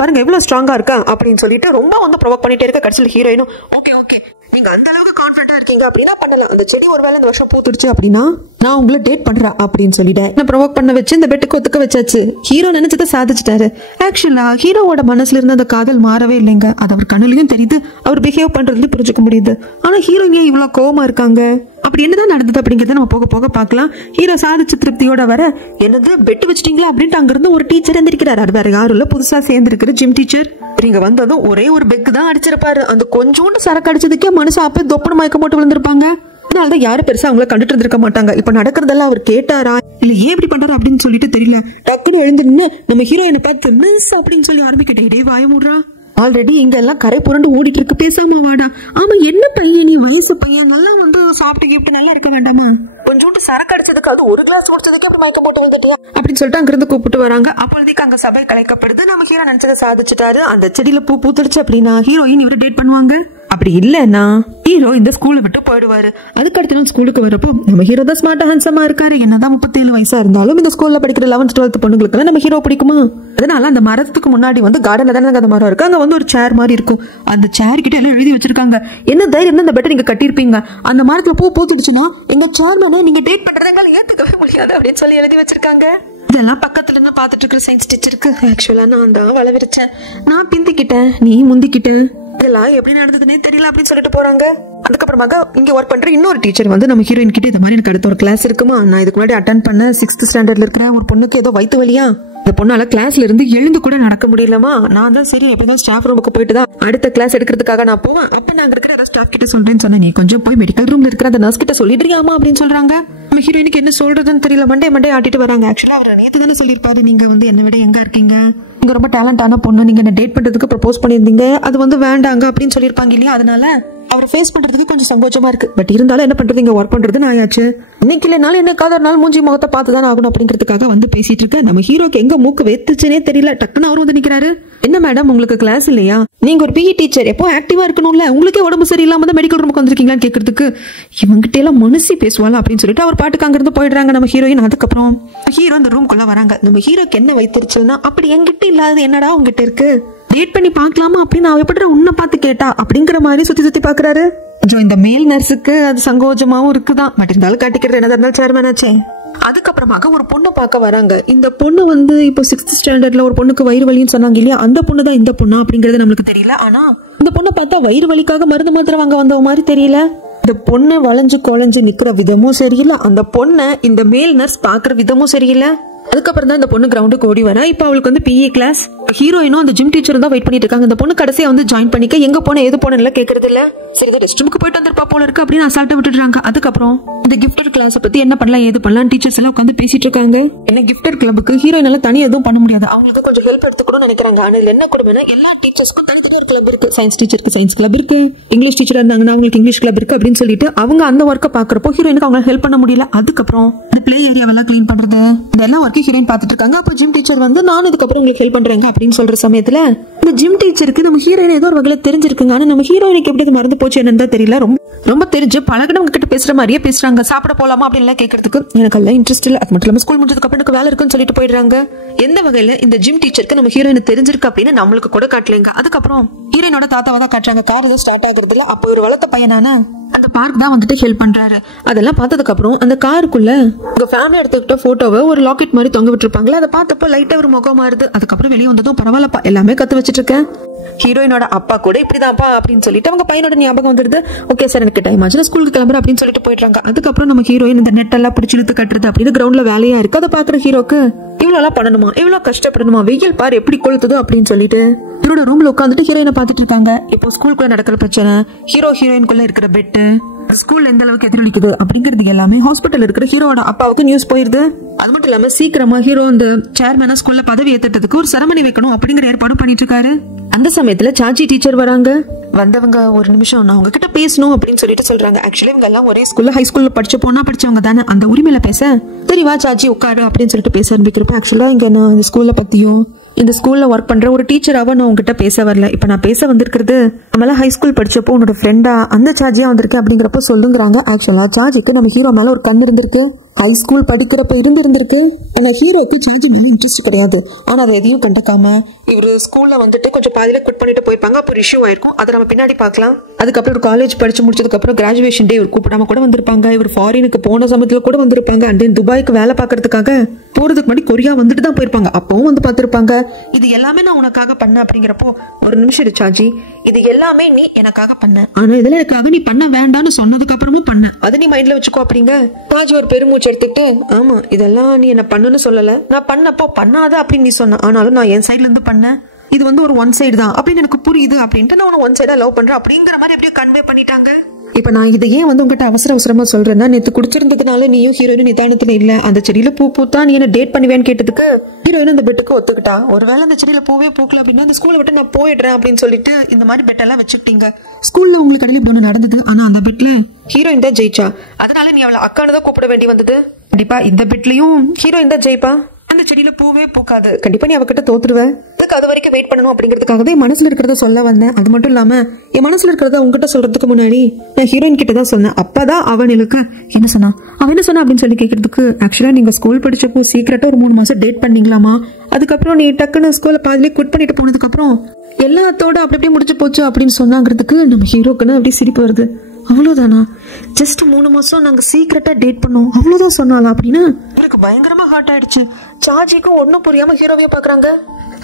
பாருங்க எவ்வளவு ஸ்ட்ராங்கா இருக்கா அப்படின்னு சொல்லிட்டு ரொம்ப வந்து ப்ரொவோக் பண்ணிட்டே இருக்க. கடைசியில் ஹீரோயினும் ஓகே ஓகே நீங்க அந்த அளவுக்கு கான்ஃபிடென்ட்டா இருக்கீங்க அப்படின்னா பண்ணலாம், அந்த செடி ஒருவேளை இந்த வருஷம் பூத்துடுச்சு அப்படின்னா நான் உங்களை டேட் பண்றேன் அப்படின்னு சொல்லிட்டேன். என்ன ப்ரொவோக் பண்ண வச்சு இந்த பெட்டுக்கு ஒத்துக்க வச்சாச்சு. ஹீரோ நினைச்சதை சாதிச்சிட்டாரு. ஆக்சுவலா ஹீரோவோட மனசுல இருந்து அந்த காதல் மாறவே இல்லைங்க. அது அவர் கண்ணுலயும் தெரியுது, அவர் பிஹேவ் பண்றதுலயும் புரிஞ்சுக்க முடியுது. ஆனா ஹீரோங்க இவ்வளவு கோவமா இருக்காங்க. அப்படி என்னதான் நடந்தது அப்படிங்கறத நம்ம போக போக பார்க்கலாம். ஹீரோ சாதிச்ச திருப்தியோட வர என்னது பெட் வச்சிட்டீங்களா அப்படின்ட்டு அங்கிருந்து ஒரு டீச்சர் எந்திரிக்கிறாரு. அது வேற யாரும் இல்ல, புதுசா சேர்ந்திருக்கிற ஜிம் டீச்சர். இங்க வந்ததும் ஒரே ஒரு பெக் தான் அடிச்சிருப்பாரு. அந்த கொஞ்சோண்டு சரக்கு அடிச்சதுக்கே மனசு அப்ப தொப்புனு மயக்கம் போட்டு விழுந்திருப்பாங்க. அதனாலதான் யாரும் பெருசா அவங்கள கண்டுட்டு இருந்திருக்க மாட்டாங்க. இப்ப நடக்கிறதெல்லாம் அவர் கேட்டாரா இல்ல ஏன் இப்படி பண்றாரு அப்படின்னு சொல்லிட்டு தெரியல. டக்குன்னு எழுந்து நின்னு நம்ம ஹீரோயினை பார்த்து மிஸ் அப்படின்னு சொல்லி ஆரம்பிக்கிட்டே வாய மூடுறா. ஆல்ரெடி இங்க எல்லாம் கரை புரண்டு ஓடிட்டு இருக்கு, பேசாம வாடா. ஆமா என்ன பையன் நீ, வயசு பையன், நல்லா வந்து சாப்பிட்டு கிப்ட்டு நல்லா இருக்க வேண்டாமா, கொஞ்சோண்டு சரக்கு அடிச்சதுக்கு அது ஒரு கிளாஸ் குடிச்சதுக்கு அப்படி மயக்கம் போட்டு வந்துட்டியா அப்படின்னு சொல்லிட்டு அங்கிருந்து கூப்பிட்டு வராங்க. அப்பொழுதுக்கு அங்க சபை கலைக்கப்படுது. நம்ம ஹீரோ நினைச்சதை சாதிச்சுட்டாரு. அந்த செடியில பூ பூத்துடுச்சு அப்படின்னா ஹீரோயின் இவரை டேட் பண்ணுவாங்க. அப்படி இல்லன்னா ஹீரோ இந்த ஸ்கூலை விட்டு போயிடுவாரு. அதுக்கு அடுத்த நாள் ஸ்கூலுக்கு வரப்போ நம்ம ஹீரோ தான் ஸ்மார்ட்டா ஹேண்ட்ஸமா இருக்காரு. என்னதான் 37 வயசா இருந்தாலும் இந்த ஸ்கூல்ல படிக்கிற 11th 12th பொண்ணுங்களுக்கு நம்ம ஹீரோ பிடிக்குமா. அதனால அந்த மரத்துக்கு முன்னாடி வந்து கார்டன்ல தானே அந்த மரம் இருக்கு, அங்க வந்து ஒரு சேர் மாதிரி இருக்கும். அந்த சேர் கிட்ட எல்லாம் எழுதி வச்சிருக்காங்க, என்ன தைரியம் இந்த பெட்டை நீங்க கட்டிருப்பீங்க, அந்த மரத்துல பூ பூத்துடுச்சுன்னா எங்க சேர்மனை நீங்க டேட் பண்றதாங்க ஏத்துக்கவே முடியாது அப்படின்னு சொல்லி எழுதி வச்சிருக்காங்க. இதெல்லாம் பக்கத்துல இருந்து பாத்துட்டு இருக்கிற சயின்ஸ் டீச்சருக்கு ஆக்சுவலா நான் தான் வளவிருச்சேன், நான் பிந்திக்கிட்டேன் நீ முந்திக்கிட்ட, இதெல்லாம் எப்படி நடந்ததுன்னே தெரியல அப்படின்னு சொல்லிட்டு போறாங்க. அதுக்கப்புறமாக இங்க ஒர்க் பண்ற இன்னொரு டீச்சர் வந்து நம்ம ஹீரோயின் கிட்ட இந்த மாதிரி எனக்கு அடுத்த ஒரு கிளாஸ் இருக்குமா, நான் இதுக்கு முன்னாடி அட்டென்ட் பண்ண 6th ஸ்டாண்டர்ட்ல இருக்கிற ஒரு பொண்ணுக்கு ஏதோ வயிற்று வலியா, இந்த பொண்ணால கிளாஸ்ல இருந்து எழுந்து கூட நடக்க முடியலமா, நான் தான் சரி எப்படிதான் ஸ்டாஃப் ரூமுக்கு போயிட்டு தான் அடுத்த கிளாஸ் எடுக்கிறதுக்காக நான் போவேன், அப்ப நாங்க இருக்கிற ஸ்டாஃப் கிட்ட சொல்றேன்னு சொன்னேன், நீ கொஞ்சம் போய் மெடிக்கல் ரூம்ல இருக்கிற அந்த நர்ஸ் கிட்ட சொல்லிடுறியாமா அப்படின்னு சொல்றாங்க. நம்ம ஹீரோயினுக்கு என்ன சொல்றதுன்னு தெரியல, மண்டே ஆட்டிட்டு வராங்க. ஆக்சுவலா அவர் நேத்து தானே சொல்லிருப்பாரு, நீங்க வந்து என்னை விட எங்க இருக்கீங்க, நீங்க ரொம்ப டேலண்டான பொண்ணு, நீங்க என்ன டேட் பண்றதுக்கு ப்ரப்போஸ் பண்ணிருந்தீங்க, அது வந்து வேண்டாங்க அப்படின்னு சொல்லிருப்பாங்க இல்லையா. அதனால அவரை ஃபேஸ் பண்றதுக்கு கொஞ்சம் சங்கோச்சமா இருக்கு. பட் இருந்தாலும் என்ன பண்றது, இங்க ஒர்க் பண்றது ஆயாச்சு, இன்னைக்கு இல்லைனாலும் என்னைக்காவது ஒரு நாள் மூஞ்சி முகத்தை பார்த்துதான் ஆகணும் அப்படிங்கிறதுக்காக வந்து பேசிட்டு இருக்க. நம்ம ஹீரோக்கு எங்க மூக்கு வெத்துச்சுனே தெரியல. டக்குன்னு அவரும் வந்து நிக்கிறாரு. என்ன மேடம் உங்களுக்கு கிளாஸ் இல்லையா, நீங்க ஒரு பிஇ டீச்சர், எப்போ ஆக்டிவா இருக்கணும்ல, உங்களுக்கே உடம்பு சரியில்லாம தான் மெடிக்கல் ரூமுக்கு வந்திருக்கீங்களான்னு கேட்கறதுக்கு இவங்கிட்ட எல்லாம் மனசி பேசுவாளா அப்படின்னு சொல்லிட்டு அவர் பாட்டுக்கு அங்கிருந்து போயிடுறாங்க நம்ம ஹீரோயின். அதுக்கப்புறம் ஹீரோ அந்த ரூம்குள்ள வராங்க. நம்ம ஹீரோக்கு என்ன வைத்திருச்சுன்னா, அப்படி என்கிட்ட இல்லாதது என்னடா உங்ககிட்ட இருக்கு, டேட் பண்ணி பாக்கலாமா அப்படின்னு அவ எப்படி உன்னை பார்த்து கேட்டா அப்படிங்கிற மாதிரி சுத்தி பாக்குறாரு. இந்த மேல் நர்ஸுக்கு அது சங்கோஜமாவும் இருக்குதான், பட் இருந்தாலும் காட்டிக்கிறது என்னதான் இருந்தாலும் சேர்மனாச்சே. அதுக்கப்புறமாக ஒரு பொண்ணு பார்க்க வராங்க. இந்த பொண்ணு வந்து இப்போ 6th ஸ்டாண்டர்ட்ல ஒரு பொண்ணுக்கு வயிறு வலின்னு சொன்னாங்க இல்லையா, அந்த பொண்ணு தான் இந்த பொண்ணா அப்படிங்கறது நம்மளுக்கு தெரியல. ஆனா இந்த பொண்ணை பார்த்தா வயிறு வலிக்காக மருந்து மாத்திரை வாங்க வந்த மாதிரி தெரியல. இந்த பொண்ணு வளைஞ்சு கொலைஞ்சு நிக்கிற விதமும் சரியில்லை, அந்த பொண்ணை இந்த மேல் நர்ஸ் பாக்குற விதமும் சரியில்லை. அதுக்கப்புறம் தான் இந்த பொண்ணு கிரவுண்டுக்கு ஓடி வரா. இப்போ அவளுக்கு வந்து பிஏ கிளாஸ். ஹீரோயினும் அந்த ஜிம் டீச்சரும் தான் வெயிட் பண்ணிட்டு இருக்காங்க. இந்த பொண்ணு கடைசியா வந்து ஜாயின் பண்ணிக்க எங்க போன ஏது போன கேக்குறது இல்ல. சரி இதை ரெஸ்ட் ரூமுக்கு போயிட்டு வந்திருப்பா போல இருக்கு அப்படின்னு அசால்ட்டா விட்டுடுறாங்க. அதுக்கப்புறம் இந்த கிஃப்டர் கிளாஸ் பத்தி என்ன பண்ணலாம் ஏது பண்ணலாம் டீச்சர்ஸ் எல்லாம் உட்காந்து பேசிட்டு இருக்காங்க. என்ன கிஃப்டர் கிளப்புக்கு ஹீரோயினால தனியா எதுவும் பண்ண முடியாது, அவங்களுக்கு கொஞ்சம் ஹெல்ப் எடுத்துக்கணும்னு நினைக்கிறாங்க. ஆனா இதுல என்ன கொடுமைனா எல்லா டீச்சர்ஸ்க்கும் தனித்தனி ஒரு கிளப் இருக்கு. சயின்ஸ் டீச்சருக்கு சயின்ஸ் கிளப் இருக்கு, இங்கிலீஷ் டீச்சர் இருந்தாங்கன்னா அவங்களுக்கு இங்கிலீஷ் கிளப் இருக்கு அப்படின்னு சொல்லிட்டு அவங்க அந்த ஒர்க்கை பாக்குறப்போ ஹீரோயினுக்கு அவங்க ஹெல்ப் பண்ண முடியல. அதுக்கப்புறம் பிளே ஏரியாவெல்லாம் கிளீன் பண்றது இதெல்லாம் ஒர்க் பார்க்க ஹீரோயின் பார்த்துட்டு இருக்காங்க. அப்போ ஜிம் டீச்சர் வந்து நானும் இதுக்கப்புறம் உங்களுக்கு ஹெல்ப் பண்றேங்க அப்படின்னு சொல்ற சமயத்துல இந்த ஜிம் டீச்சருக்கு நம்ம ஹீரோயின் ஏதோ ஒரு வகையில தெரிஞ்சிருக்குங்க. ஆனா நம்ம ஹீரோயினுக்கு எப்படி மறந்து போச்சு என்னன்னு தான் தெரியல. ரொம்ப தெரிஞ்சு பழகினவங்க கிட்ட பேசுற மாதிரியே பேசுறாங்க. சாப்பிட போலாமா அப்படின்னு கேட்கறதுக்கு எனக்கு எல்லாம் இன்ட்ரெஸ்ட் இல்ல. அது மட்டும் இல்லாம ஸ்கூல் முடிஞ்சதுக்கு அப்புறம் எனக்கு வேலை இருக்குன்னு சொல்லிட்டு போயிடுறாங்க. எந்த வகையில இந்த ஜிம் டீச்சருக்கு நம்ம ஹீரோயின் தெரிஞ்சிருக்கு அப்படின்னு நம்மளுக்கு கூட காட்டலைங்க. அதுக்கப்புறம் ஹீரோயினோட தாத்தாவை தான் காட்டுறாங்க. கார் ஏதோ ஸ்டார்ட் ஆகுறதுல அப்போ ஒரு வளர்த்த பையனான அந்த பார்க் தான் வந்துட்டு ஹெல்ப் பண்றாரு. அதெல்லாம் பார்த்ததுக்கு அப்புறம் அந்த காருக்குள்ள உங்க ஃபேமிலி எடுத்துக்கிட்ட போட்டோவை ஒரு லாக்கெட் மாதிரி தொங்க விட்டுருப்பாங்களா, அதை பார்த்தப்போ லைட்டா ஒரு முகம் மாறுது. அதுக்கப்புறம் வெளியே வந்ததும் பரவாயில்லப்பா எல்லாமே கத்து வச்சிட்டு இருக்கேன். ஹீரோயினோட அப்பா கூட இப்படிதான்ப்பா அப்படின்னு சொல்லிட்டு அவங்க பையனோட ஞாபகம் வந்துருது. ஓகே சார் எனக்கு டைம் ஆச்சு, ஸ்கூலுக்கு கிளம்புற அப்படின்னு சொல்லிட்டு போயிடுறாங்க. அதுக்கப்புறம் நம்ம ஹீரோயின் இந்த நெட் எல்லாம் பிடிச்சி இழுத்து கட்டுறது அப்படின்னு கிரவுண்ட்ல வேலையா இருக்கு. அதை பாக்குற ஹீரோக்கு இவ்வளவு எல்லாம் பண்ணணுமா, இவ்வளவு கஷ்டப்படணுமா, வெயில் பாரு எப்படி கொளுத்துதோ அப்படின்னு சொல்லிட்டு இவரோட ரூம்ல உட்காந்துட்டு ஹீரோயினை பாத்துட்டு இருக்காங்க. இப்போ ஸ்கூலுக்குள்ள நடக்கிற பிரச்சனை, ஹீரோயின்குள்ள இருக்கிற பெட்டு, ஸ்கூல்ல எந்த அளவுக்கு எதிரொலிக்குது அப்படிங்கிறது எல்லாமே ஹாஸ்பிட்டல் இருக்கிற ஹீரோட அப்பாவுக்கு நியூஸ் போயிருது. அது மட்டும் இல்லாம சீக்கிரமா ஹீரோ இந்த சேர்மேனா ஸ்கூல்ல பதவி ஏத்துறதுக்கு ஒரு செரமனி வைக்கணும் அப்படிங்கிற ஏற்பாடு பண்ணிட்டு இருக்காரு. அந்த சமயத்துல சாச்சி டீச்சர் வராங்க. வந்தவங்க ஒரு நிமிஷம் நான் உங்ககிட்ட பேசணும் அப்படின்னு சொல்லிட்டு சொல்றாங்க. ஆக்சுவலி இவங்க எல்லாம் ஒரே ஸ்கூல்ல ஹை ஸ்கூல்ல படிச்சவங்க தானே, அந்த உரிமையில பேச தெரியவா சாச்சி உட்காரு அப்படின்னு சொல்லிட்டு பேச ஆரம்பிக்கிறப்ப ஆக்சுவலா இங்க நான் இந்த ஸ்கூல்ல பத்தியும் இந்த ஸ்கூல்ல ஒர்க் பண்ற ஒரு டீச்சராவா நான் உங்ககிட்ட பேச வரல. இப்ப நான் பேச வந்திருக்கிறது நம்மள ஹை ஸ்கூல் படிச்சப்போ உன்னோட ஃப்ரெண்டா அந்த சார்ஜியா வந்திருக்கேன் அப்படிங்கிறப்ப சொல்லுங்கிறாங்க. ஆக்சுவலா சார்ஜிக்கு நம்ம ஹீரோ மேல ஒரு கண் இருந்திருக்கு. ஹை ஸ்கூல் படிக்கிறப்ப இருந்திருக்கு. ஆனா ஹீரோக்கு சார்ஜி மேல இன்ட்ரெஸ்ட் கிடையாது. ஆனா அதை எதையும் கண்டுக்காம இவரு ஸ்கூல்ல வந்துட்டு கொஞ்சம் பாதியில குட் பண்ணிட்டு போயிருப்பாங்க. அப்போ ஒரு இஷ்யூ ஆயிருக்கும். அதை நம்ம பின்னாடி பார்க்கலாம். அதுக்கப்புறம் ஒரு காலேஜ் படிச்சு முடிச்சதுக்கு அப்புறம் கிராஜுவேஷன் டே இவர் கூப்பிடாம கூட வந்திருப்பாங்க. இவர் ஃபாரினுக்கு போன சமயத்துல கூட வந்திருப்பாங்க. அண்ட் தென் துபாய்க்கு வேலை பார்க்கறதுக்காக போறதுக்கு முன்னாடி கொரியா வந்துட்டு தான் போயிருப்பாங்க. அப்பவும் வந்து பார்த்திருப்பாங்க. இது எல்லாமே நான் உனக்காக பண்ண அப்படிங்கிறப்போ ஒரு நிமிஷம் சார்ஜி, இது எல்லாமே நீ எனக்காக பண்ண, ஆனா இதுல எனக்காக நீ பண்ண வேண்டாம்னு சொன்னதுக்கு அப்புறமும் பண்ண, அதை நீ மைண்ட்ல வச்சுக்கோ அப்படிங்க. சார்ஜி ஒரு பெருமூச்சு எடுத்துக்கிட்டு ஆமா இதெல்லாம் நீ என்ன பண்ணுன்னு சொல்லல, நான் பண்ணப்போ பண்ணாத அப்படின்னு நீ சொன்ன, ஆனாலும் நான் என் சைட்ல இருந்து பண்ணேன். இது வந்து ஒரு ஒன் சைடு தான் அப்படின்னு எனக்கு புரியுது அப்படின்ட்டு நான் ஒன் சைடா லவ் பண்றேன் அப்படிங்கிற மாதிரி எப்படியோ கன்வே பண்ணிட்டாங்க. இப்ப நான் இதை ஏன் வந்து உங்ககிட்ட அவசரமா சொல்றேன்னா, நேத்து குடிச்சிருந்ததுனால நீயும் ஹீரோயின் நிதானத்துல இல்ல, அந்த செடியில பூ பூத்தா நீ என்ன டேட் பண்ணுவேன்னு கேட்டதுக்கு ஹீரோயின் அந்த பெட்டுக்கு ஒத்துக்கிட்டா. ஒருவேளை அந்த செடியில பூவே பூக்கல அப்படின்னா அந்த ஸ்கூலை விட்டு நான் போயிடுறேன் அப்படின்னு சொல்லிட்டு இந்த மாதிரி பெட் எல்லாம் வச்சுக்கிட்டீங்க. ஸ்கூல்ல உங்களுக்கு இடையில இப்படி ஒண்ணு நடந்தது. ஆனா அந்த பெட்ல ஹீரோயின் தான் ஜெயிச்சா. அதனால நீ அவளை அக்கானதான் கூப்பிட வேண்டி வந்தது. கண்டிப்பா இந்த பெட்லயும் ஹீரோயின் தான் ஜெயிப்பா. அந்த செடியில பூவே பூக்காது. கண்டிப்பா நீ அவகிட்ட தோத்துருவ. அது வரைக்கும் வெயிட் பண்ணணும் அப்படிங்கிறதுக்காகவே மனசுல இருக்கிறத சொல்ல வந்தேன். அது மட்டும் இல்லாம என் மனசுல இருக்கிறத உங்ககிட்ட சொல்றதுக்கு முன்னாடி நான் ஹீரோயின் கிட்ட தான் சொன்னேன். அப்பதான் அவனுக்கு என்ன சொன்னா அப்படின்னு சொல்லி கேட்கறதுக்கு ஆக்சுவலா நீங்க ஸ்கூல் படிச்சப்போ சீக்கிரட்டா ஒரு 3 மாசம் டேட் பண்ணீங்களாமா. அதுக்கப்புறம் நீ டக்குன்னு ஸ்கூல்ல பாதிலே குட் பண்ணிட்டு போனதுக்கு அப்புறம் எல்லாத்தோட அப்படி முடிச்சு போச்சு அப்படின்னு சொன்னாங்கிறதுக்கு நம்ம ஹீரோக்குன்னு அப்படி சிரிப்பு வருது. அவ்வளவுதானா, ஜஸ்ட் 3 மாசம் நாங்க சீக்கிரட்டா டேட் பண்ணோம் அவ்வளவுதான் சொன்னாலும் அப்படின்னு எனக்கு பயங்கரமா ஹார்ட் ஆயிடுச்சு. சார்ஜிக்கும் ஒன்னும் புரியாம ஹீரோவையே பாக்குறாங்க.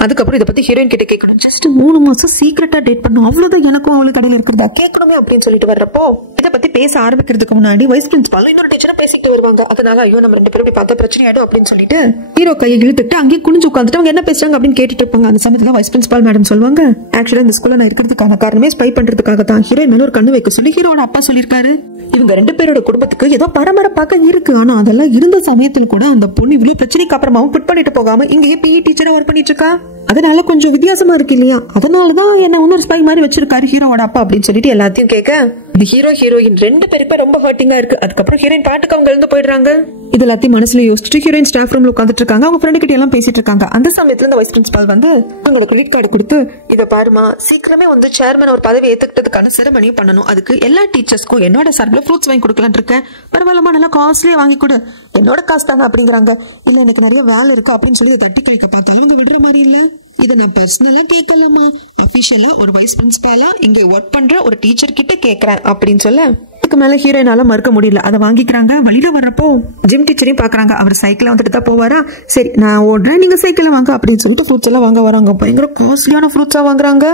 அதுக்கப்புறம் இதை பத்தி ஹீரோயின் கிட்ட கேட்கணும். ஜஸ்ட் 3 மாசம் சீக்கிரட்டா டேட் பண்ணும் அவ்வளவுதான் எனக்கும் அவளுக்கு கடையில இருக்கிறதா கேட்கணுமே அப்படின்னு சொல்லிட்டு வர்றப்போ இதை பத்தி பேச ஆரம்பிக்கிறதுக்கு முன்னாடி வைஸ் பிரின்சிபால் இன்னொரு டீச்சரா பேசிட்டு வருவாங்க. அதனால ஐயோ நம்ம 2 பேரும் பார்த்தா பிரச்சனை ஆயிடும் அப்படின்னு சொல்லிட்டு ஹீரோ கையை இழுத்துட்டு அங்கேயே குனிஞ்சு உட்காந்துட்டு அவங்க என்ன பேசுறாங்க அப்படின்னு கேட்டுட்டு இருப்பாங்க. அந்த சமயத்துல வைஸ் பிரின்சிபால் மேடம் சொல்லுவாங்க, ஆக்சுவலா இந்த ஸ்கூல்ல நான் இருக்கிறதுக்கான காரணமே ஸ்பை பண்றதுக்காக தான். ஹீரோயின் மேல ஒரு கண்ணு வைக்க சொல்லி ஹீரோட அப்பா சொல்லியிருக்காரு. இவங்க 2 பேரோட குடும்பத்துக்கு ஏதோ பரபரப்பாக இருக்கு. ஆனா அதெல்லாம் இருந்த சமயத்துல கூட அந்த பொண்ணு இவ்வளவு பிரச்சனைக்கு அப்புறமாவும் குட் பண்ணிட்டு போகாம இங்கேயே பிஇ டீச்சரா ஒர்க் பண்ணிட்டு இருக்கா. அதனால கொஞ்சம் வித்தியாசமா இருக்கு இல்லையா, அதனாலதான் என்ன இன்னொரு ஸ்பை மாதிரி வச்சிருக்காரு ஹீரோட அப்பா அப்படின்னு சொல்லிட்டு எல்லாத்தையும் கேட்க இது ஹீரோயின் 2 பேருப்பா ரொம்ப ஹர்ட்டிங்கா இருக்கு. அதுக்கப்புறம் ஹீரோயின் பாட்டுக்கு அவங்க எழுந்து போயிடுறாங்க. இது எல்லாத்தையும் மனசுல யோசிச்சுட்டு ஹீரோயின் ஸ்டாஃப் ரூம்ல உட்காந்துட்டு இருக்காங்க. அவங்க ஃப்ரெண்டு கிட்ட எல்லாம் பேசிட்டு இருக்காங்க. அந்த சமயத்துல இந்த வைஸ் பிரின்சிபால் வந்து அவங்களோட கிரெடிட் கார்டு கொடுத்து இதை பாருமா சீக்கிரமே வந்து சேர்மன் ஒரு பதவி ஏத்துக்கிட்டதுக்கான செரமனியும் பண்ணணும். அதுக்கு எல்லா டீச்சர்ஸ்க்கும் என்னோட சார்பில் ஃப்ரூட்ஸ் வாங்கி கொடுக்கலான் இருக்கேன். பரவாயில்லமா நல்லா காஸ்ட்லியா வாங்கி கொடு, என்னோட காசு தாங்க அப்படிங்கிறாங்க. இல்ல எனக்கு நிறைய வேலை இருக்கு அப்படின்னு சொல்லி தட்டி கேட்க பார்த்தாலும் அவங்க விடுற மாதிரி இல்ல. இதை நான் பர்சனலா கேட்கலாமா, அபிஷியலா ஒரு வைஸ் பிரின்சிபாலா இங்க ஒர்க் பண்ற ஒரு டீச்சர் கிட்ட கேட்கறேன் அப்படின்னு சொல்ல அதுக்கு மேல ஹீரோயினால மறுக்க முடியல. அதை வாங்கிக்கிறாங்க. வழியில வர்றப்போ ஜிம் டீச்சரையும் பாக்குறாங்க. அவர் சைக்கிள் வந்துட்டு தான் போவாரா. சரி நான் ஓடுறேன், நீங்க சைக்கிள் வாங்க அப்படின்னு சொல்லிட்டு ஃப்ரூட்ஸ் எல்லாம் வாங்க வராங்க. பயங்கர காஸ்ட்லியான ஃப்ரூட்ஸா வாங்குறாங்க.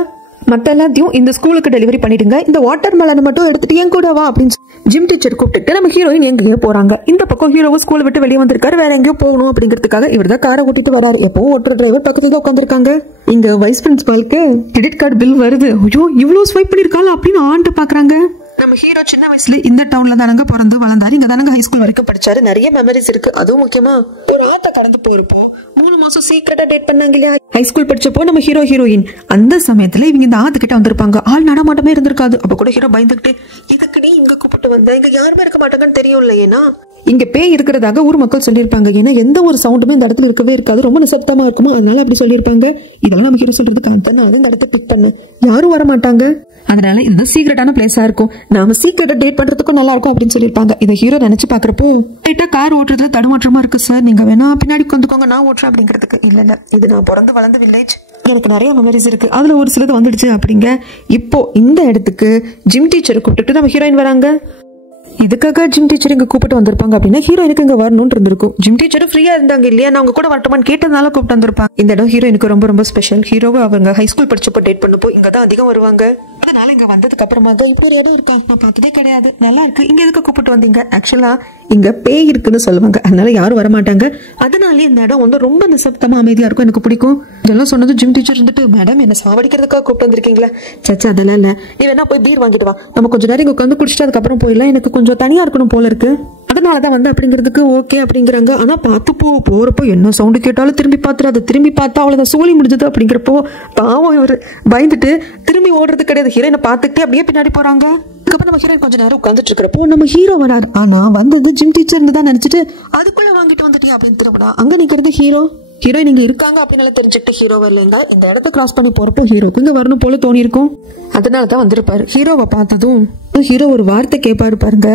மத்த எல்லாத்தையும் இந்த ஸ்கூலுக்கு டெலிவரி பண்ணிடுங்க, இந்த வாட்டர் மெலன் மட்டும் எடுத்துட்டு என் கூட வா அப்படின்னு ஜிம் டீச்சர் கூப்பிட்டு நம்ம ஹீரோயின் எங்கேயோ போறாங்க. இந்த பக்கம் ஹீரோவும் ஸ்கூல் விட்டு வெளியே வந்திருக்காரு, வேற எங்கேயோ போகணும் அப்படிங்கிறதுக்காக இவர் தான் காரை ஓட்டிட்டு வராரு. எப்பவும் ஓட்டுற டிரைவர் பக்கத்துல தான் உட்காந்துருக்காங்க. இங்க வைஸ் பிரின்சிபாலுக்கு கிரெடிட் கார்டு பில் வருது. ஐயோ இவ்வளவு ஸ்வைப் பண்ணிருக்காங்க அப்படின்னு ஆண்டு பாக்குறாங்க. நம்ம ஹீரோ சின்ன வயசுல இந்த டவுன்ல தானங்க பிறந்து வளர்ந்தாரு. இங்க தானங்க ஹை ஸ்கூல் வரைக்கும் படிச்சாரு. நிறைய மெமரிஸ் இருக்கு. அதுவும் முக்கியமா ஒரு ஆத்த கடந்து போயிருப்போம். 3 மாசம் சீக்கிரட்டா டேட் பண்ணாங்க இல்லையா ஹை ஸ்கூல் படிச்சப்போ நம்ம ஹீரோயின். அந்த சமயத்துல இவங்க இந்த ஆத்து கிட்ட வந்திருப்பாங்க. ஆள் நடமாட்டமே இருந்திருக்காது. அப்ப கூட ஹீரோ பயந்துகிட்டு இதுக்கு நீ இங்க கூப்பிட்டு வந்த, இங்க யாருமே இருக்க மாட்டாங்கன்னு தெரியும் இல்லையேனா இங்க பேய் இருக்கிறதாக ஊர் மக்கள் சொல்லியிருப்பாங்க. ஏன்னா எந்த ஒரு சவுண்டுமே இந்த இடத்துல இருக்கவே இருக்காது, ரொம்ப நிசப்தமா இருக்குமா, அதனால அப்படி சொல்லியிருப்பாங்க. இதெல்லாம் நம்ம ஹீரோ சொல்றதுக்கு அதனால இந்த இடத்த பிக் பண்ண யாரும் வர மாட்டாங்க, அதனால இது சீக்ரெட்டான பிளேஸா இருக்கும், நாம சீக்ரெட்டா டேட் பண்றதுக்கும் நல்லா இருக்கும் அப்படின்னு சொல்லியிருப்பாங்க. இதை ஹீரோ நினைச்சு பாக்குறப்போ கார் ஓட்டுறதுல தடுமாற்றமா இருக்கு சார், நீங்க வேணா பின்னாடி வந்துக்கோங்க நான் ஓட்டுறேன் அப்படிங்கிறதுக்கு. இல்ல இது நான் பிறந்து வளர்ந்த வில்லேஜ், எனக்கு நிறைய மெமரிஸ் இருக்கு, அதுல ஒரு சிலது வந்துடுச்சு அப்படிங்க. இப்போ இந்த இடத்துக்கு ஜிம் டீச்சரை கூப்பிட்டு நம்ம ஹீரோயின் வராங்க. இதுக்காக ஜிம் டீச்சர் இங்க கூப்பிட்டு வந்திருப்பாங்க அப்படின்னா ஹீரோயினுக்கு இங்க வரணும்னு இருந்திருக்கும். ஜிம் டீச்சர் ஃப்ரீயா இருந்தாங்க இல்லையா, நான் அவங்க கூட வரட்டுமான்னு கேட்டதுனால கூப்பிட்டு வந்திருப்பாங்க. இந்த இடம் ஹீரோயினுக்கு ரொம்ப ரொம்ப ஸ்பெஷல். ஹீரோவை அவங்க ஹைஸ்கூல் படிச்சப்போ டேட் பண்ணப்போ இங்கதான் அதிகம் வருவாங்க. அதனால இங்க வந்ததுக்கு அப்புறமா தான் இப்போ ஒரு இடம் இருக்கும், நான் பார்த்ததே கிடையாது, நல்லா இருக்கு, இங்க எதுக்கு கூப்பிட்டு வந்தீங்க, ஆக்சுவலா இங்க பேய் இருக்குன்னு சொல்லுவாங்க, அதனால யாரும் வரமாட்டாங்க. அதனாலே இந்த இடம் வந்து ரொம்ப நிசப்தமா அமைதியா இருக்கும், எனக்கு பிடிக்கும். இதெல்லாம் சொன்னது ஜிம் டீச்சர் இருந்துட்டு, மேடம் என்ன சாவடிக்கிறதுக்காக கூப்பிட்டு வந்திருக்கீங்களா, சச்சா அதெல்லாம் இல்ல, நீ வேணா போய் பீர் வாங்கிட்டு வா, நம்ம கொஞ்சம் நேரம் இங்க உட்காந்து குடிச்சிட்டு அதுக்கப்புறம் போயிடலாம், எனக்கு கொஞ்சம் தனியா இருக்கணும் போல இருக்கு, அதனாலதான் வந்து அப்படிங்கிறதுக்கு ஓகே அப்படிங்கிறாங்க. ஆனா பார்த்து போறப்போ என்ன சவுண்டு கேட்டாலும் திரும்பி பார்த்துட்டு, திரும்பி பார்த்தா அவ்வளவுதான் சோழி முடிஞ்சது அப்படிங்கிறப்போ பாவம் இவர் பயந்துட்டு திரும்பி ஓடுறது கிடையாது, ஹீரோயினை பார்த்துக்கிட்டே அப்படியே பின்னாடி போறாங்க. அதுக்கப்புறம் நம்ம ஹீரோயின் கொஞ்ச நேரம் உட்காந்துட்டு இருக்கிறப்போ நம்ம ஹீரோ வராரு. ஆனா வந்தது ஜிம் டீச்சர் தான் நினைச்சிட்டு அதுக்குள்ள வாங்கிட்டு வந்துட்டியா அப்படின்னு திரும்பினா அங்க நிக்கிறது ஹீரோ. ஹீரோயின் இங்க இருக்காங்க அப்படின்னு தெரிஞ்சுட்டு ஹீரோ வரலைங்க. இந்த இடத்த கிராஸ் பண்ணி போறப்போ ஹீரோக்கு இங்க வரணும் போல தோணி இருக்கும், அதனாலதான் வந்திருப்பாரு. ஹீரோவை பார்த்ததும் ஹீரோ ஒரு வார்த்தை கேட்பாரு பாருங்க,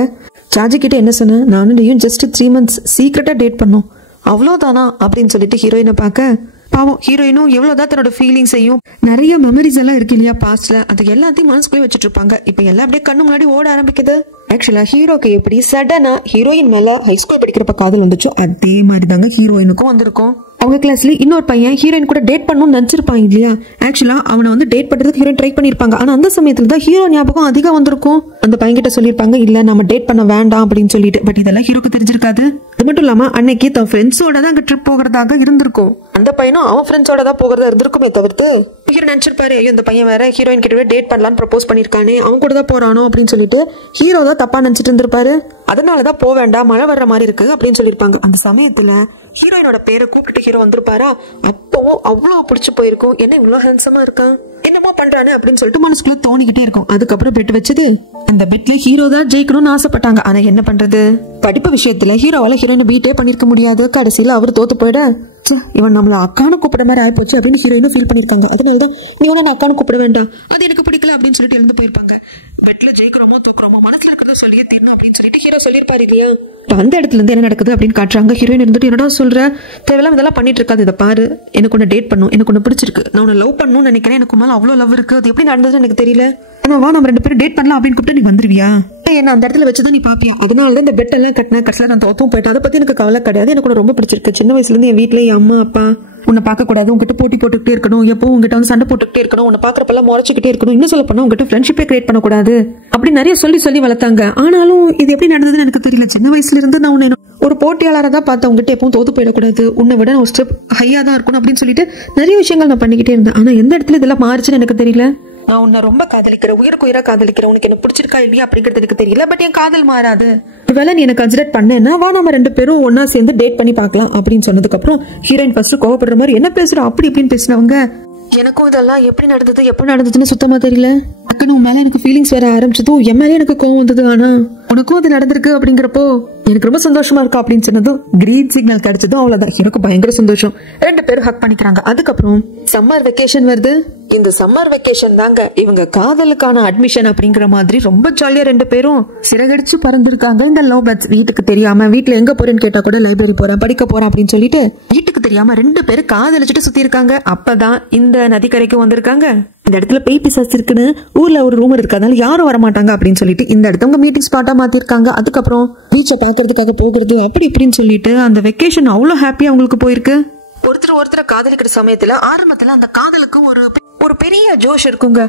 சார்ஜி கிட்ட என்ன சொன்ன, நானும் நீயும் ஜஸ்ட் 3 months சீக்கிரட்டா டேட் பண்ணோம் அவ்வளவுதானா அப்படின்னு சொல்லிட்டு ஹீரோயினை பார்க்க பாவம் ஹீரோயினும் எவ்வளவுதான் தன்னோட ஃபீலிங்ஸையும் நிறைய மெமரிஸ் எல்லாம் இருக்கு இல்லையா பாஸ்ட்ல, அது எல்லாத்தையும் மனசுக்குள்ளே வச்சுட்டு இருப்பாங்க. இப்ப எல்லாம் அப்படியே கண்ணு முன்னாடி ஓட ஆரம்பிக்குது. ஆக்சுவலா ஹீரோக்கு எப்படி சடனா ஹீரோயின் மேல ஹைஸ்கூல் படிக்கிறப்ப காதல் வந்துச்சோ அதே மாதிரி தாங்க ஹீரோயினுக்கும் வந்திருக்கும். அவங்க கிளாஸ்ல இன்னொரு பையன் ஹீரோயின் கூட டேட் பண்ணணும்னு நினைச்சிருப்பாங்க இல்லையா, ஆக்சுவலா அவனை வந்து டேட் பண்றதுக்கு ஹீரோயின் ட்ரை பண்ணிருப்பாங்க. ஆனா அந்த சமயத்துல தான் ஹீரோ ஞாபகம் அதிகம் வந்திருக்கும். அந்த பையன் கிட்ட சொல்லியிருப்பாங்க இல்ல நம்ம டேட் பண்ண வேண்டாம் அப்படின்னு சொல்லிட்டு. பட் இதெல்லாம் ஹீரோக்கு தெரிஞ்சிருக்காது. அது மட்டும் இல்லாம அன்னைக்கு தன் ஃப்ரெண்ட்ஸோட தான் அங்க ட்ரிப் போகிறதாக இருந்திருக்கும். அந்த பையனும் அவன் ஃப்ரெண்ட்ஸோட தான் போகிறதா இருந்திருக்குமே தவிர்த்து ஹீரோ நினைச்சிருப்பாரு ஐயோ இந்த பையன் வேற ஹீரோயின் கிட்டவே டேட் பண்ணலான்னு ப்ரப்போஸ் பண்ணிருக்கானே, அவன் கூட தான் போறானோ அப்படின்னு சொல்லிட்டு ஹீரோ தான் தப்பா நினைச்சிட்டு இருந்திருப்பாரு. அதனாலதான் போக வேண்டாம் மழை வர்ற மாதிரி இருக்கு அப்படின்னு சொல்லியிருப்பாங்க. அந்த சமயத்துல ஹீரோயினோட பேரை கூப்பிட்டு ஹீரோ வந்திருப்பாரா, அப்போ அவ்வளவு பிடிச்சு போயிருக்கும், என்ன இவ்வளவு ஹேண்ட்ஸமா இருக்கான், என்னமோ பண்றானு அப்படின்னு சொல்லிட்டு மனசுக்குள்ள தோணிக்கிட்டே இருக்கும். அதுக்கப்புறம் பெட் வச்சது அந்த பெட்ல ஹீரோ தான் ஜெயிக்கணும்னு ஆசைப்பட்டாங்க. ஆனா என்ன பண்றது, படிப்பு விஷயத்துல ஹீரோவால ஹீரோயினை பீட்டே பண்ணிருக்க முடியாது. கடைசியில அவர் தோத்து போயிட இவன் நம்மள அக்கானு கூப்பிட மாதிரி ஆயிப்போச்சு அப்படின்னு ஹீரோயினும் ஃபீல் பண்ணிருக்காங்க. அதனாலதான் நீ உன அக்கானு கூப்பிட வேண்டாம், அது எனக்கு பிடிக்கல அப்படின்னு சொல்லிட்டு இருந்து போயிருப்பாங்க. பெட்ல ஜெயிக்கிறோமோ தோக்குறோமோ மனசுல இருக்கிறத சொல்லியே தீரணும் அப்படின்னு சொல்லிட்டு ஹீரோ சொல்லியிருப்பாரு இல்லையா. அந்த இடத்துல இருந்து என்ன நடக்குது அப்படின்னு காட்டுறாங்க. ஹீரோயின் இருந்துட்டு என்னடா சொல்ற, தேவையில்லாம இதெல்லாம் பண்ணிட்டு இருக்காது, இதை பாரு எனக்கு ஒன்னு டேட் பண்ணும், எனக்கு ஒன்னு பிடிச்சிருக்கு, நான் உன்னை லவ் பண்ணணும்னு நினைக்கிறேன், எனக்கு மேல அவ்வளவு லவ் இருக்கு, அது எப்படி நடந்ததுன்னு எனக்கு தெரியல, ஆனா வா நம்ம 2 பேரும் டேட் பண்ணலாம் அப்படின்னு கூப்பிட்டு நீ வந்துருவியா, என்ன அந்த இடத்துல வச்சுதான் நீ பாப்பியா, அதனாலதான் இந்த பெட் எல்லாம் கட்டின கடைசியில நான் தோத்தும் போயிட்டேன், அதை பத்தி எனக்கு கவலை கிடையாது, எனக்கு ரொம்ப பிடிச்சிருக்கு, சின்ன வயசுல இருந்து என் வீட்டுல என் அம்மா அப்பா உன்னை பார்க்க கூடாது, உங்ககிட்ட போட்டி போட்டுக்கிட்டே இருக்கணும், எப்போ உங்ககிட்ட வந்து சண்டை போட்டுக்கிட்டே இருக்கணும், உன்னை பாக்குறப்பெல்லாம் முறைச்சிக்கிட்டே இருக்கணும், இன்னும் சொல்ல போனா உங்ககிட்ட ஃப்ரெண்ட்ஷிப்பே கிரியேட் பண்ணக்கூடாது அப்படி நிறைய சொல்லி வளர்த்தாங்க. ஆனாலும் இது எப்படி நடந்ததுன்னு எனக்கு தெரியல. சின்ன வயசுல இருந்து நான் உன்னை ஒரு போட்டியாளராக தான் பார்த்தேன், உங்ககிட்ட எப்பவும் தோத்து போயிடக்கூடாது, உன்னை விட ஒரு ஸ்டெப் ஹையா தான் இருக்கணும் அப்படின்னு சொல்லிட்டு நிறைய விஷயங்கள் நான் பண்ணிக்கிட்டே இருந்தேன். ஆனா எந்த இடத்துல இதெல்லாம் மாறிச்சுன்னு எனக்கு தெரியல. நான் உன்னை ரொம்ப காதலிக்கிறேன், உயிருக்கு உயிரா காதலிக்கிறேன், உனக்கு என்ன பிடிச்சிருக்கா இல்லையா அப்படிங்கிறது எனக்கு தெரியல, பட் என் காதல் மாறாது, ஒருவேளை நீ எனக்கு கன்சிடர் பண்ணேன்னா வா நம்ம 2 பேரும் ஒன்னா சேர்ந்து டேட் பண்ணி பார்க்கலாம் அப்படின்னு சொன்னதுக்கு அப்புறம் ஹீரோயின் ஃபர்ஸ்ட் கோவப்படுற மாதிரி என்ன பேசுற அப்படி இப்படின்னு பேசினவங்க எனக்கும் இதெல்லாம் எப்படி நடந்ததுன்னு சுத்தமா தெரியல. அக்கா மேல எனக்கு ஃபீலிங்ஸ் வேற ஆரம்பிச்சதும் என் மேலே எனக்கு கோவம் வந்தது. ஆனா உனக்கும் அது நடந்திருக்கு அப்படிங்கிறப்போ எனக்கு ரொம்ப சந்தோஷமா இருக்கா அப்படின்னு சொன்னதும் கிரீன் சிக்னல் கிடைச்சதும் அவ்வளவுதான், எனக்கு பயங்கர சந்தோஷம். 2 பேரும் ஹக் பண்ணிக்கிறாங்க. அதுக்கப்புறம் சம்மர் வெக்கேஷன் வருது. இந்த சம்மர் வெக்கேஷன் தாங்க இவங்க காதலுக்கான அட்மிஷன் அப்படிங்கிற மாதிரி ரொம்ப ஜாலியா 2 பேரும் சிறகடிச்சு பறந்துருக்காங்க. இந்த லவ் பேர்ட்ஸ் வீட்டுக்கு தெரியாம, வீட்டுல எங்க போறேன்னு கேட்டா கூட லைப்ரரி போறேன் படிக்க போறேன் அப்படின்னு சொல்லிட்டு வீட்டுக்கு தெரியாம 2 பேரும் காதலிச்சுட்டு சுத்தி இருக்காங்க. அப்பதான் இந்த நதிக்கரைக்கு வந்திருக்காங்க. இந்த இடத்துல பேய் பிசாசு இருக்குன்னு ஊர்ல ஒரு ரூமர் இருக்கு, அதனால யாரும் வரமாட்டாங்க அப்படின்னு சொல்லிட்டு இந்த இடத்த உங்க மீட்டிங் ஸ்பாட்டா மாத்திருக்காங்க. அதுக்கப்புறம் பீச்சை பாக்குறதுக்காக போகிறது அப்படி இப்படின்னு சொல்லிட்டு அந்த வெக்கேஷன் அவ்வளவு ஹாப்பியா அவங்களுக்கு போயிருக்கு. ஒருத்தர் காதலிக்கிற சமயத்துல ஆரம்பத்துல அந்த காதலுக்கு ஒரு பெரிய ஜோஷ் இருக்குங்க.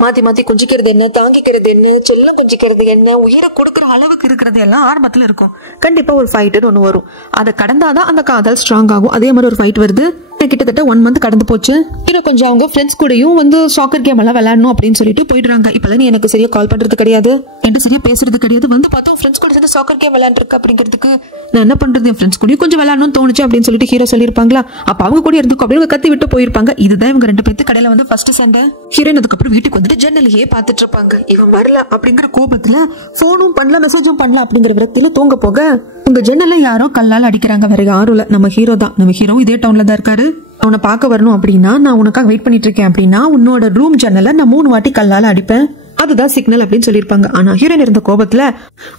மாத்தி கொஞ்சிக்கிறது என்ன, தாங்கிக்கிறது என்ன, செல்லம் கொஞ்சிக்கிறது என்ன, உயிரை கொடுக்கற அளவுக்கு இருக்கிறது எல்லாம் ஆரம்பத்துல இருக்கும். கண்டிப்பா ஒரு ஃபைட் ஒண்ணு வரும், அதை கடந்தாதான் அந்த காதல் ஸ்ட்ராங் ஆகும். அதே மாதிரி ஒரு ஃபைட் வருது. கிட்டத்தட்ட 1 மந்த் கடந்து போச்சு. ஹீரோ கொஞ்சம் அவங்க ஃப்ரெண்ட்ஸ் கூடயும் வந்து சாக்கர் கேம் எல்லாம் விளையாடணும் அப்படின்னு சொல்லிட்டு போயிடுறாங்க. இப்பெல்லாம் நீ எனக்கு சரியா கால் பண்றது கிடையாது, என்கிட்ட சரியா பேசுறது கிடையாது, வந்து பார்த்தோம் ஃப்ரெண்ட்ஸ் கூட சேர்ந்து சாக்கர் கேம் விளையாண்டுருக்கு அப்படிங்கிறதுக்கு நான் என்ன பண்றது, என் ஃப்ரெண்ட்ஸ் கூட கொஞ்சம் விளையாடணும்னு தோணுச்சு அப்படின்னு சொல்லிட்டு ஹீரோ சொல்லியிருப்பாங்களா. அப்ப அவங்க கூட இருந்துக்கும் அப்படின்னு கத்தி விட்டு போயிருப்பாங்க. இதுதான் இவங்க 2 பேருக்கு கடையில வந்து ஃபர்ஸ்ட் சண்டை. ஹீரோயின் அதுக்கப்புறம் வீட்டுக்கு வந்துட்டு ஜன்னலையே பார்த்துட்டு இருப்பாங்க. இவன் வரல அப்படிங்கிற கோபத்துல போனும் பண்ணல மெசேஜும் பண்ணல அப்படிங்கிற விரக்தியில தூங்க போக உங்க ஜன்னல யாரோ கல்லால் அடிக்கிறாங்க. வேற யாரும் இல்ல, நம்ம ஹீரோ தான். நம்ம ஹீரோ இதே டவுன்ல தான் இருக்காரு. அவனை பார்க்க வரணும் அப்படின்னா நான் உனக்காக வெயிட் பண்ணிட்டு இருக்கேன் அப்படின்னா உன்னோட ரூம் ஜன்னல நான் 3 வாட்டி கல்லால அடிப்பேன், அதுதான் சிக்னல் அப்படின்னு சொல்லியிருப்பாங்க. ஆனா ஹீரோயின் இருந்த கோபத்துல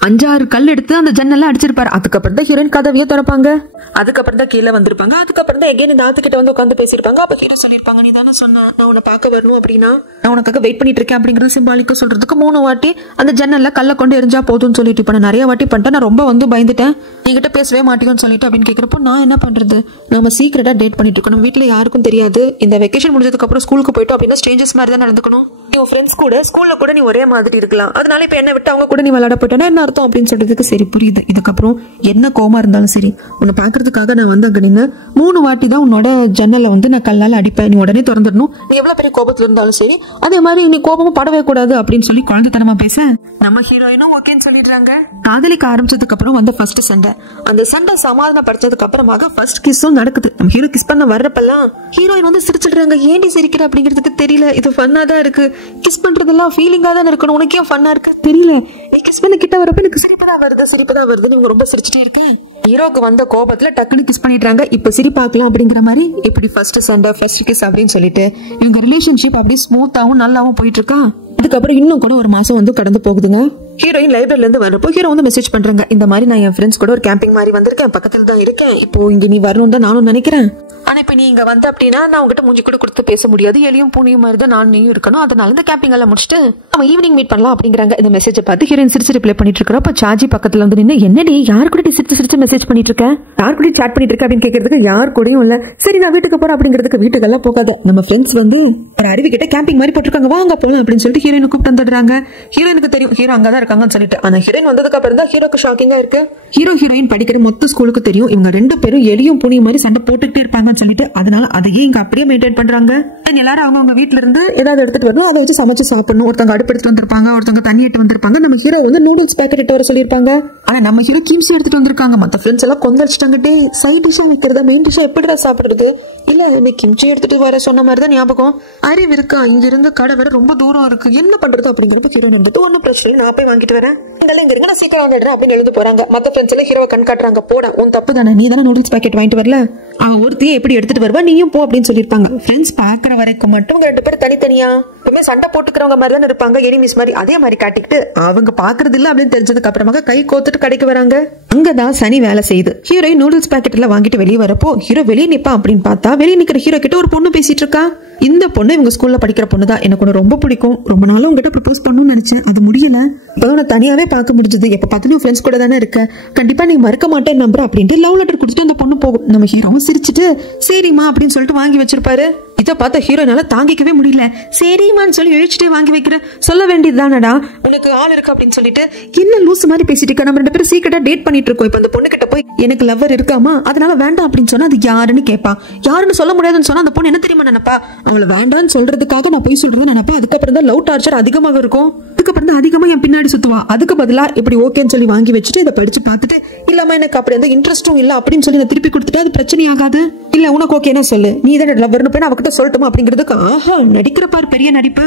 5-6 கல் எடுத்து அந்த ஜன்னல்ல அடிச்சிருப்பாரு. அதுக்கப்புறம் தான் ஹீரோயின் கதவையே திறப்பாங்க. அதுக்கப்புறம் தான் கீழே வந்திருப்பாங்க. அதுக்கப்புறம் தான் எகைன் இந்த ஆத்துக்கிட்ட வந்து உட்காந்து பேசியிருப்பாங்க. அப்ப ஹீரோ சொல்லியிருப்பாங்க, நீ தானே சொன்ன நான் உன்னை பார்க்க வரணும் அப்படின்னா நான் உனக்காக வெயிட் பண்ணிட்டு இருக்கேன் அப்படிங்கறது சிம்பாலிக்கா சொல்றதுக்கு 3 வாட்டி அந்த ஜன்னல்ல கல்ல கொண்டு எரிஞ்சா போதும்னு சொல்லிட்டு இப்ப நான் நிறைய வாட்டி பண்ணிட்டேன், நான் ரொம்ப வந்து பயந்துட்டேன், நீங்கிட்ட பேசவே மாட்டேன்னு சொல்லிட்டு அப்படின்னு கேட்கிறப்போ நான் என்ன பண்றது, நம்ம சீக்கிரட்டா டேட் பண்ணிட்டு இருக்கோம், நம்ம வீட்டுல யாருக்கும் தெரியாது, இந்த வெக்கேஷன் முடிஞ்சதுக்கு அப்புறம் ஸ்கூலுக்கு போயிட்டோம் அப்படின்னா ஸ்ட்ரேஞ்சர்ஸ் மாதிரி தான் நடந்துக்கணும், நீ ஃப்ரெண்ட்ஸ் கூட ஸ்கூல்ல கூட நீ ஒரே மாதிரி இருக்கலாம், அதனால இப்ப என்ன விட்டு அவங்க கூட நீ விளையாட போயிட்டா என்ன அர்த்தம் அப்படின்னு சொல்றதுக்கு சரி புரியுது, இதுக்கப்புறம் என்ன கோமா இருந்தாலும் சரி உன்னை பாக்குறதுக்காக நான் வந்து அங்க நின்று 3 வாட்டி தான் உன்னோட ஜன்னல வந்து நான் கல்லால அடிப்பேன், நீ உடனே திறந்துடணும், நீ எவ்வளவு பெரிய கோபத்துல இருந்தாலும் சரி அதே மாதிரி நீ கோபமும் படவே கூடாது அப்படின்னு சொல்லி குழந்தைத்தனமா பேச நம்ம ஹீரோயினும் ஓகேன்னு சொல்லிடுறாங்க. காதலிக்க ஆரம்பிச்சதுக்கு அப்புறம் வந்த ஃபர்ஸ்ட் சண்டை, அந்த சண்டை சமாதானப்படுத்ததுக்கு அப்புறமாக ஃபர்ஸ்ட் கிஸ்ஸும் நடக்குது. நம்ம ஹீரோ கிஸ் பண்ண வர்றப்பெல்லாம் ஹீரோயின் வந்து சிரிச்சிடுறாங்க. ஏண்டி சிரிக்கிற அப்படிங்கிறதுக்கு தெரியல, இது ஃபன்னா தான் இருக்கு, கிஸ் பண்றதெல்லாம் ஃபீலிங்கா தான் இருக்கணும், உனக்கு ஏன் ஃபன்னா இருக்கு தெரியல, நீ கிஸ் பண்ண கிட்ட வரப்ப எனக்கு சிரிப்பதா வருது நீங்க ரொம்ப சிரிச்சுட்டே இருக்கு. ஹீரோக்கு வந்த கோபத்துல டக்குனு கிஸ் பண்ணிடுறாங்க. இப்ப சிரிப்பாக்கலாம் அப்படிங்கிற மாதிரி இப்படி ஃபர்ஸ்ட் சண்டை ஃபர்ஸ்ட் கிஸ் அப்படின்னு சொல்லிட்டு இவங்க ரிலேஷன்ஷிப் அப்படியே ஸ்மூத்தாவும் நல்லாவும் போயிட்டு இருக்கா. அதுக்கப்புறம் இன்னும் கூட 1 மாசம் வந்து கடந்து போகுதுங்க. ஹீரோயின் லைப்ரரியில இருந்து வரப்போ ஹீரோ வந்து மெசேஜ் பண்றாங்க, இந்த மாதிரி நான் என் ஃப்ரெண்ட்ஸ் கூட ஒரு கேம்பிங் மாதிரி வந்திருக்கேன், பக்கத்துல தான் இருக்கேன், இப்போ இங்க நீ வரணும் தான் நானும் நினைக்கிறேன், ஆனா இப்ப நீ இங்க வந்த அப்படின்னா நான் உங்ககிட்ட மூஞ்சி கூட கொடுத்து பேச முடியாது, எலியும் பூனியும் மாதிரி தான் நான் நீயும் இருக்கணும், அதனால இந்த கேம்பிங் எல்லாம் முடிச்சுட்டு அவன் ஈவினிங் மீட் பண்ணலாம் அப்படிங்கிறாங்க. இந்த மெசேஜை பார்த்து ஹீரோயின் சிரிச்சு ரிப்ளை பண்ணிட்டு இருக்கா. அப்ப சார்ஜி பக்கத்துல வந்து நின்று என்னடி யார் கூட சிரிச்சு மெசேஜ் பண்ணிட்டு இருக்க, யார் கூட சாட் பண்ணிட்டு இருக்க அப்படின்னு கேட்கறதுக்கு யார் கூடயும் இல்ல, சரி நான் வீட்டுக்கு போறேன் அப்படிங்கிறதுக்கு வீட்டுக்கெல்லாம் போகாத, நம்ம ஃப்ரெண்ட்ஸ் வந்து ஒரு அருவி கிட்ட கேம்பிங் மாதிரி போட்டிருக்காங்க வாங்க போலாம் அப்படின்னு சொல்லிட்டு ஹீரோயின் கூப்பிட்டு வந்துடுறாங்க. ஹீரோயினுக்கு தெரியும் ஹீரோ அங்கதான் இருக்காங்கன்னு சொல்லிட்டு, ஆனா ஹீரோயின் வந்ததுக்கு அப்புறம் தான் ஹீரோக்கு ஷாக்கிங்கா இருக்கு. ஹீரோயின் படிக்கிற மொத்த ஸ்கூலுக்கு தெரியும் இவங்க 2 பேரும் எலியும் புனியும் மாதிரி சண்டை போட்டுக்கிட்டே இருப்பாங்கன்னு சொல்லிட்டு, அதனால அதையே இங்க அப்படியே மெயின்டைன் பண்றாங்க. எல்லாரும் அவங்க வீட்டுல இருந்து ஏதாவது எடுத்துட்டு வரணும், அதை வச்சு சமைச்சு சாப்பிடணும். ஒருத்தவங்க அடுப்பு எடுத்துட்டு வந்திருப்பாங்க, ஒருத்தவங்க தண்ணி எடுத்து வந்திருப்பாங்க. நம்ம ஹீரோ வந்து நூடுல்ஸ் பேக்கெட் எடுத்து வர சொல்லியிருப்பாங்க, ஆனா நம்ம ஹீரோ கிம்சி எடுத்துட்டு வந்திருக்காங்க. மத்த ஃப்ரெண்ட்ஸ் எல்லாம் கொந்தளிச்சிட்டாங்கட்டே சைட் டிஷ்ஷா வைக்கிறதா மெயின் டிஷ்ஷா எப்படிடா சாப்பிடுறது, இல்ல நீ கிம்சி எடுத்துட்டு வர சொன்ன மாதிரிதான் ஞாபகம், அறிவு இருக்கா, இங்க இருந்து கடை வேற ரொம்ப தூரம் இருக்கு, என்ன பண்றது அப்படிங்கிறப்ப ஹீரோ இருந்தது ஒன்னும் பிரச்சனை நான் போய் வாங்கிட்டு வரேன், இங்க இருங்க நான் சீக்கிரம் வந்துடுறேன் அப்படின்னு எழுந்து போறாங்க. மத்த ஃப்ரெண்ட்ஸ் எல்லாம் ஹீரோவை கண் காட்டுறாங்க, போட உன் தப்பு தானே, நீ தானே நூடுல்ஸ் பேக்கெட் வாங்கிட்டு வரல, அவன் ஒருத்தையே எப்படி எடுத்துட்டு வருவா நீயும் போ அப்படின்னு சொல்லியிருப்பாங்க. ஃப்ரெண்ட்ஸ் பாக்குற வரைக்கும் மட்டும் 2 பேரும் தனித்தனியா எப்பவுமே சண்டை போட்டுக்கிறவங்க மாதிரி தான் இருப்பாங்க, எனிமிஸ் மாதிரி அதே மாதிரி காட்டிக்கிட்டு அவங்க பாக்குறது இல்ல அப்படின்னு தெரிஞ்சதுக்கு அப்புறமாக கை கோத்துட்டு கடைக்கு வராங்க. அங்கதான் சனி வேலை செய்யுது. ஹீரோயின் நூடுல்ஸ் பேக்கெட் எல்லாம் வாங்கிட்டு வெளியே வரப்போ ஹீரோ வெளியே நிப்பா அப்படின்னு பார்த்தா வெளியே நிக்கிற ஹீரோ கிட்ட ஒரு பொண்ணு பேசிட்டு இருக்கா. இந்த பொண்ணு இவங்க ஸ்கூல்ல படிக்கிற பொண்ணு தான், எனக்கு ஒன்று ரொம்ப பிடிக்கும், ரொம்ப நாளும் உங்ககிட்ட ப்ரப்போஸ் பண்ணணும்னு நினைச்சேன், அது முடியல, இப்போ தனியாவே பார்க்க முடிஞ்சது, எப்ப பார்த்தாலும் ஃப்ரெண்ட்ஸ் கூட தானே இருக்க, கண்டிப்பா நீ மறக்க மாட்டேன்னு நம்புற அப்படின்ட்டு லவ் லெட்டர் கொடுத்துட்டு அந்த பொண்ணு போகும். நம்ம ஹீரோவும் சிரிச்சுட்டு சரிம்மா அப்படின்னு சொல்லிட்டு வாங்கி வச்சிருப்பாரு. இதை பார்த்த ஹீரோனால தாங்கிக்கவே முடியல, சரிம்மான்னு சொல்லி இழிச்சுட்டே வாங்கி வைக்கிற, சொல்ல வேண்டியதுதானடா உனக்கு ஆள் இருக்கு அப்படின்னு சொல்லிட்டு, என்ன லூஸ் மாதிரி பேசிட்டு இருக்க, நம்ம 2 பேரும் சீக்கிரட்டா டேட் பண்ணிட்டு இருக்கோம், இப்ப அந்த பொண்ணு கிட்ட போய் எனக்கு லவ்வர் இருக்காமா அதனால வேண்டாம் அப்படின்னு சொன்னா அது யாருன்னு கேட்பா, யாருன்னு சொல்ல முடியாதுன்னு சொன்னா அந்த பொண்ணு என்ன தெரியுமா நினைப்பா, அவளை வேண்டான்னு சொல்றதுக்காக நான் போய் சொல்றதை நினைப்பா, அதுக்கப்புறம் தான் லவ் டார்ச்சர் அதிகமாக இருக்கும், அதுக்கப்புறம் தான் அதிகமா என் பின்னாடி சுத்துவா, அதுக்கு பதிலா இப்படி ஓகேன்னு சொல்லி வாங்கி வச்சுட்டு இதை படிச்சு பார்த்துட்டு இல்லாம எனக்கு அப்படி அந்த இன்ட்ரெஸ்டும் இல்ல அப்படின்னு சொல்லி நான் திருப்பி கொடுத்துட்டு அது பிரச்சனை ஆகாது, இல்ல உனக்கு ஓகேன்னா சொல்லு, நீ தான் லவ்வர்னு போய் அவகிட்ட சொல்லட்டுமா அப்படிங்கிறதுக்கு ஆஹா நடிக்கிற பாரு பெரிய நடிப்பா,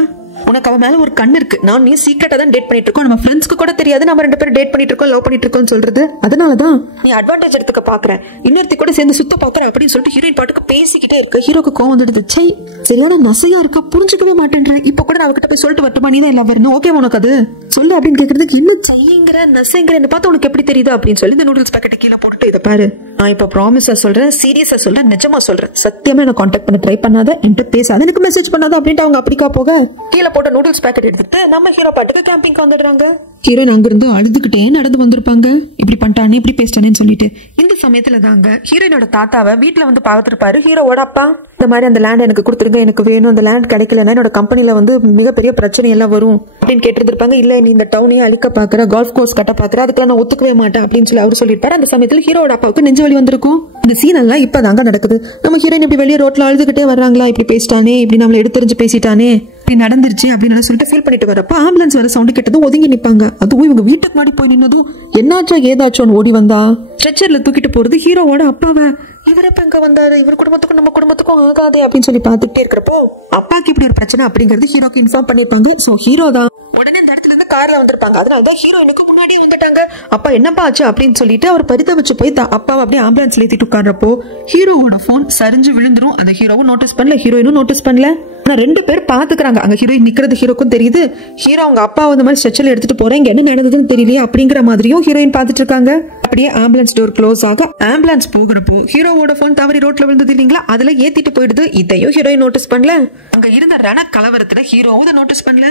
உனக்கு அவன் மேல ஒரு கண் இருக்கு, நான் நீ சீக்கிரட்டா தான் டேட் பண்ணிட்டு இருக்கோம், நம்ம ஃப்ரெண்ட்ஸ்க்கு கூட தெரியாது நம்ம 2 பேரும் டேட் பண்ணிட்டு இருக்கோம் லவ் பண்ணிட்டு இருக்கோம் சொல்றது, அதனாலதான் நீ அட்வான்டேஜ் எடுத்துக்க பாக்குறேன், இன்னொருத்தி கூட சேர்ந்து சுத்த பாக்குற அப்படின்னு சொல்லிட்டு ஹீரோயின் பாட்டுக்கு பேசிக்கிட்டே இருக்கு. ஹீரோக்கு கோவம் வந்துடுது, சை சரியான நசையா இருக்க, புரிஞ்சுக்கவே மாட்டேன்றேன், இப்ப கூட நான் அவகிட்ட போய் சொல்லிட்டு வரட்டுமா நீ தான் லவ்வர்னு, ஓகே உனக்கு அது சொல்லு அப்படின்னு கேக்குறதுக்கு, என்ன சைங்கிற நசைங்கிற பார்த்து உனக்கு எப்படி தெரியுது அப்படின்னு சொல்லி இந்த நூடுல்ஸ் பேக்கெட் கீழே போட்டுட்டு இதை பாரு, நான் இப்ப ப்ராமிஸா சொல்றேன், சீரியஸா சொல்றேன், நிஜமா சொல்றேன், சத்தியமா என்ன கான்டாக்ட் பண்ண ட்ரை பண்ணாத, என்கிட்ட பேசாத, எனக்கு மெசேஜ் பண்ணாத அப்படின்ட்டு அவங்க அப்படிக்கா போக கீழே போட்ட நூடுல்ஸ் பேக்கெட் எடுத்துட்டு நம்ம ஹீரோ பாட்டுக்கு கேம்பிங் வந்துடுறாங்க. ஹீரோயின் அங்கிருந்து அழுதுகிட்டே நடந்து வந்திருப்பாங்க. இப்படி பண்ணிட்டானே இப்படி பேசிட்டானேன்னு சொல்லிட்டு. இந்த சமயத்துல தாங்க ஹீரோயினோட தாத்தாவை வீட்டுல வந்து பார்த்துருப்பாரு ஹீரோவோட அப்பா. இந்த மாதிரி அந்த லேண்ட் எனக்கு கொடுத்துருங்க, எனக்கு வேணும், அந்த லேண்ட் கிடைக்கலன்னா என்னோட கம்பெனில வந்து மிகப்பெரிய பிரச்சனை எல்லாம் வரும் அப்படின்னு கேட்டிருந்திருப்பாங்க. இல்ல நீ இந்த டவுனையே அழிக்க பாக்குற, கோல்ஃப் கோர்ஸ் கட்ட பாக்குற, அதுக்கு நான் ஒத்துக்கவே மாட்டேன் அப்படின்னு சொல்லி அவர் சொல்லியிருப்பாரு. அந்த சமயத்துல ஹீரோட அப்பாவுக்கு நெஞ்சு வலி வந்திருக்கும். இந்த சீன் எல்லாம் இப்பதாங்க நடக்குது. நம்ம ஹீரோயின் இப்படி வெளியே ரோட்ல அழுதுகிட்டே வர்றாங்களா, இப்படி பேசிட்டானே, இப்படி நம்மள எடுத்துரிஞ்சு பேசிட்டானே, இப்படி நடந்துருச்சு அப்படின்னு சொல்லிட்டு ஃபீல் பண்ணிட்டு வரப்ப ஆம்புலன்ஸ் வர சவுண்ட் கேட்டதும் ஒதுங்கி நிப்பாங்க. அதுவும் இவங்க வீட்டுக்கு முன்னாடி போய் நின்னதும் என்னாச்சோ ஏதாச்சோன்னு ஓடி வந்தா ஸ்ட்ரெச்சர்ல தூக்கிட்டு போறது ஹீரோவோட அப்பாவை. இவர் எப்ப எங்க வந்தாரு, இவர் குடும்பத்துக்கும் நம்ம குடும்பத்துக்கும் ஆகாதே அப்படின்னு சொல்லி பாத்துக்கிட்டே இருக்கிறப்போ அப்பாக்கு இப்படி ஒரு பிரச்சனை அப்படிங்கிறது ஹீரோக்கு இன்ஃபார்ம் பண்ணிருப்பாங்க. சோ ஹீரோ தான் உடனே இந்த இடத்துல இருந்து கார்ல வந்திருப்பாங்க. அதனாலதான் ஹீரோயினுக்கு முன்னாடியே வந்துட்டாங்க. அப்பா என்னப்பா ஆச்சு அப்படின்னு சொல்லிட்டு அவர் பரிதவிச்சு போய் அப்பாவை அப்படியே ஆம்புலன்ஸ்ல ஏத்திட்டு உட்கார்றப்போ ஹீரோவோட போன் சரிஞ்சு விழுந்துரும். அதை ஹீரோவும் நோட்டீஸ் பண்ணல, ஹீரோயினும் நோட்டீஸ் பண்ணல. ஆனா 2 பேர் பாத்துக்கிறாங்க. அங்க ஹீரோயின் நிக்கிறது ஹீரோக்கும் தெரியுது. ஹீரோ அவங்க அப்பா இந்த மாதிரி ஸ்ட்ரெச்சர்ல எடுத்துட்டு போறேன், இங்க என்ன நடந்ததுன்னு தெரியலையே அப்படிங்கிற மாதிரியும் ஹீரோயின் பாத்துட்டு இருக்காங்க. அப்படியே ஆம்புலன்ஸ் டோர் க்ளோஸ் ஆக ஆம்புலன்ஸ் போகிறப்போ ஹீரோவோட போன் தவறி ரோட்ல விழுந்தது இல்லீங்களா, அதுல ஏத்திட்டு போயிடுது. இதையும் ஹீரோயின் நோட்டீஸ் பண்ணல. அங்க இருந்த ரண கலவரத்துல ஹீரோவும் இதை நோட்டீஸ் பண்ணல.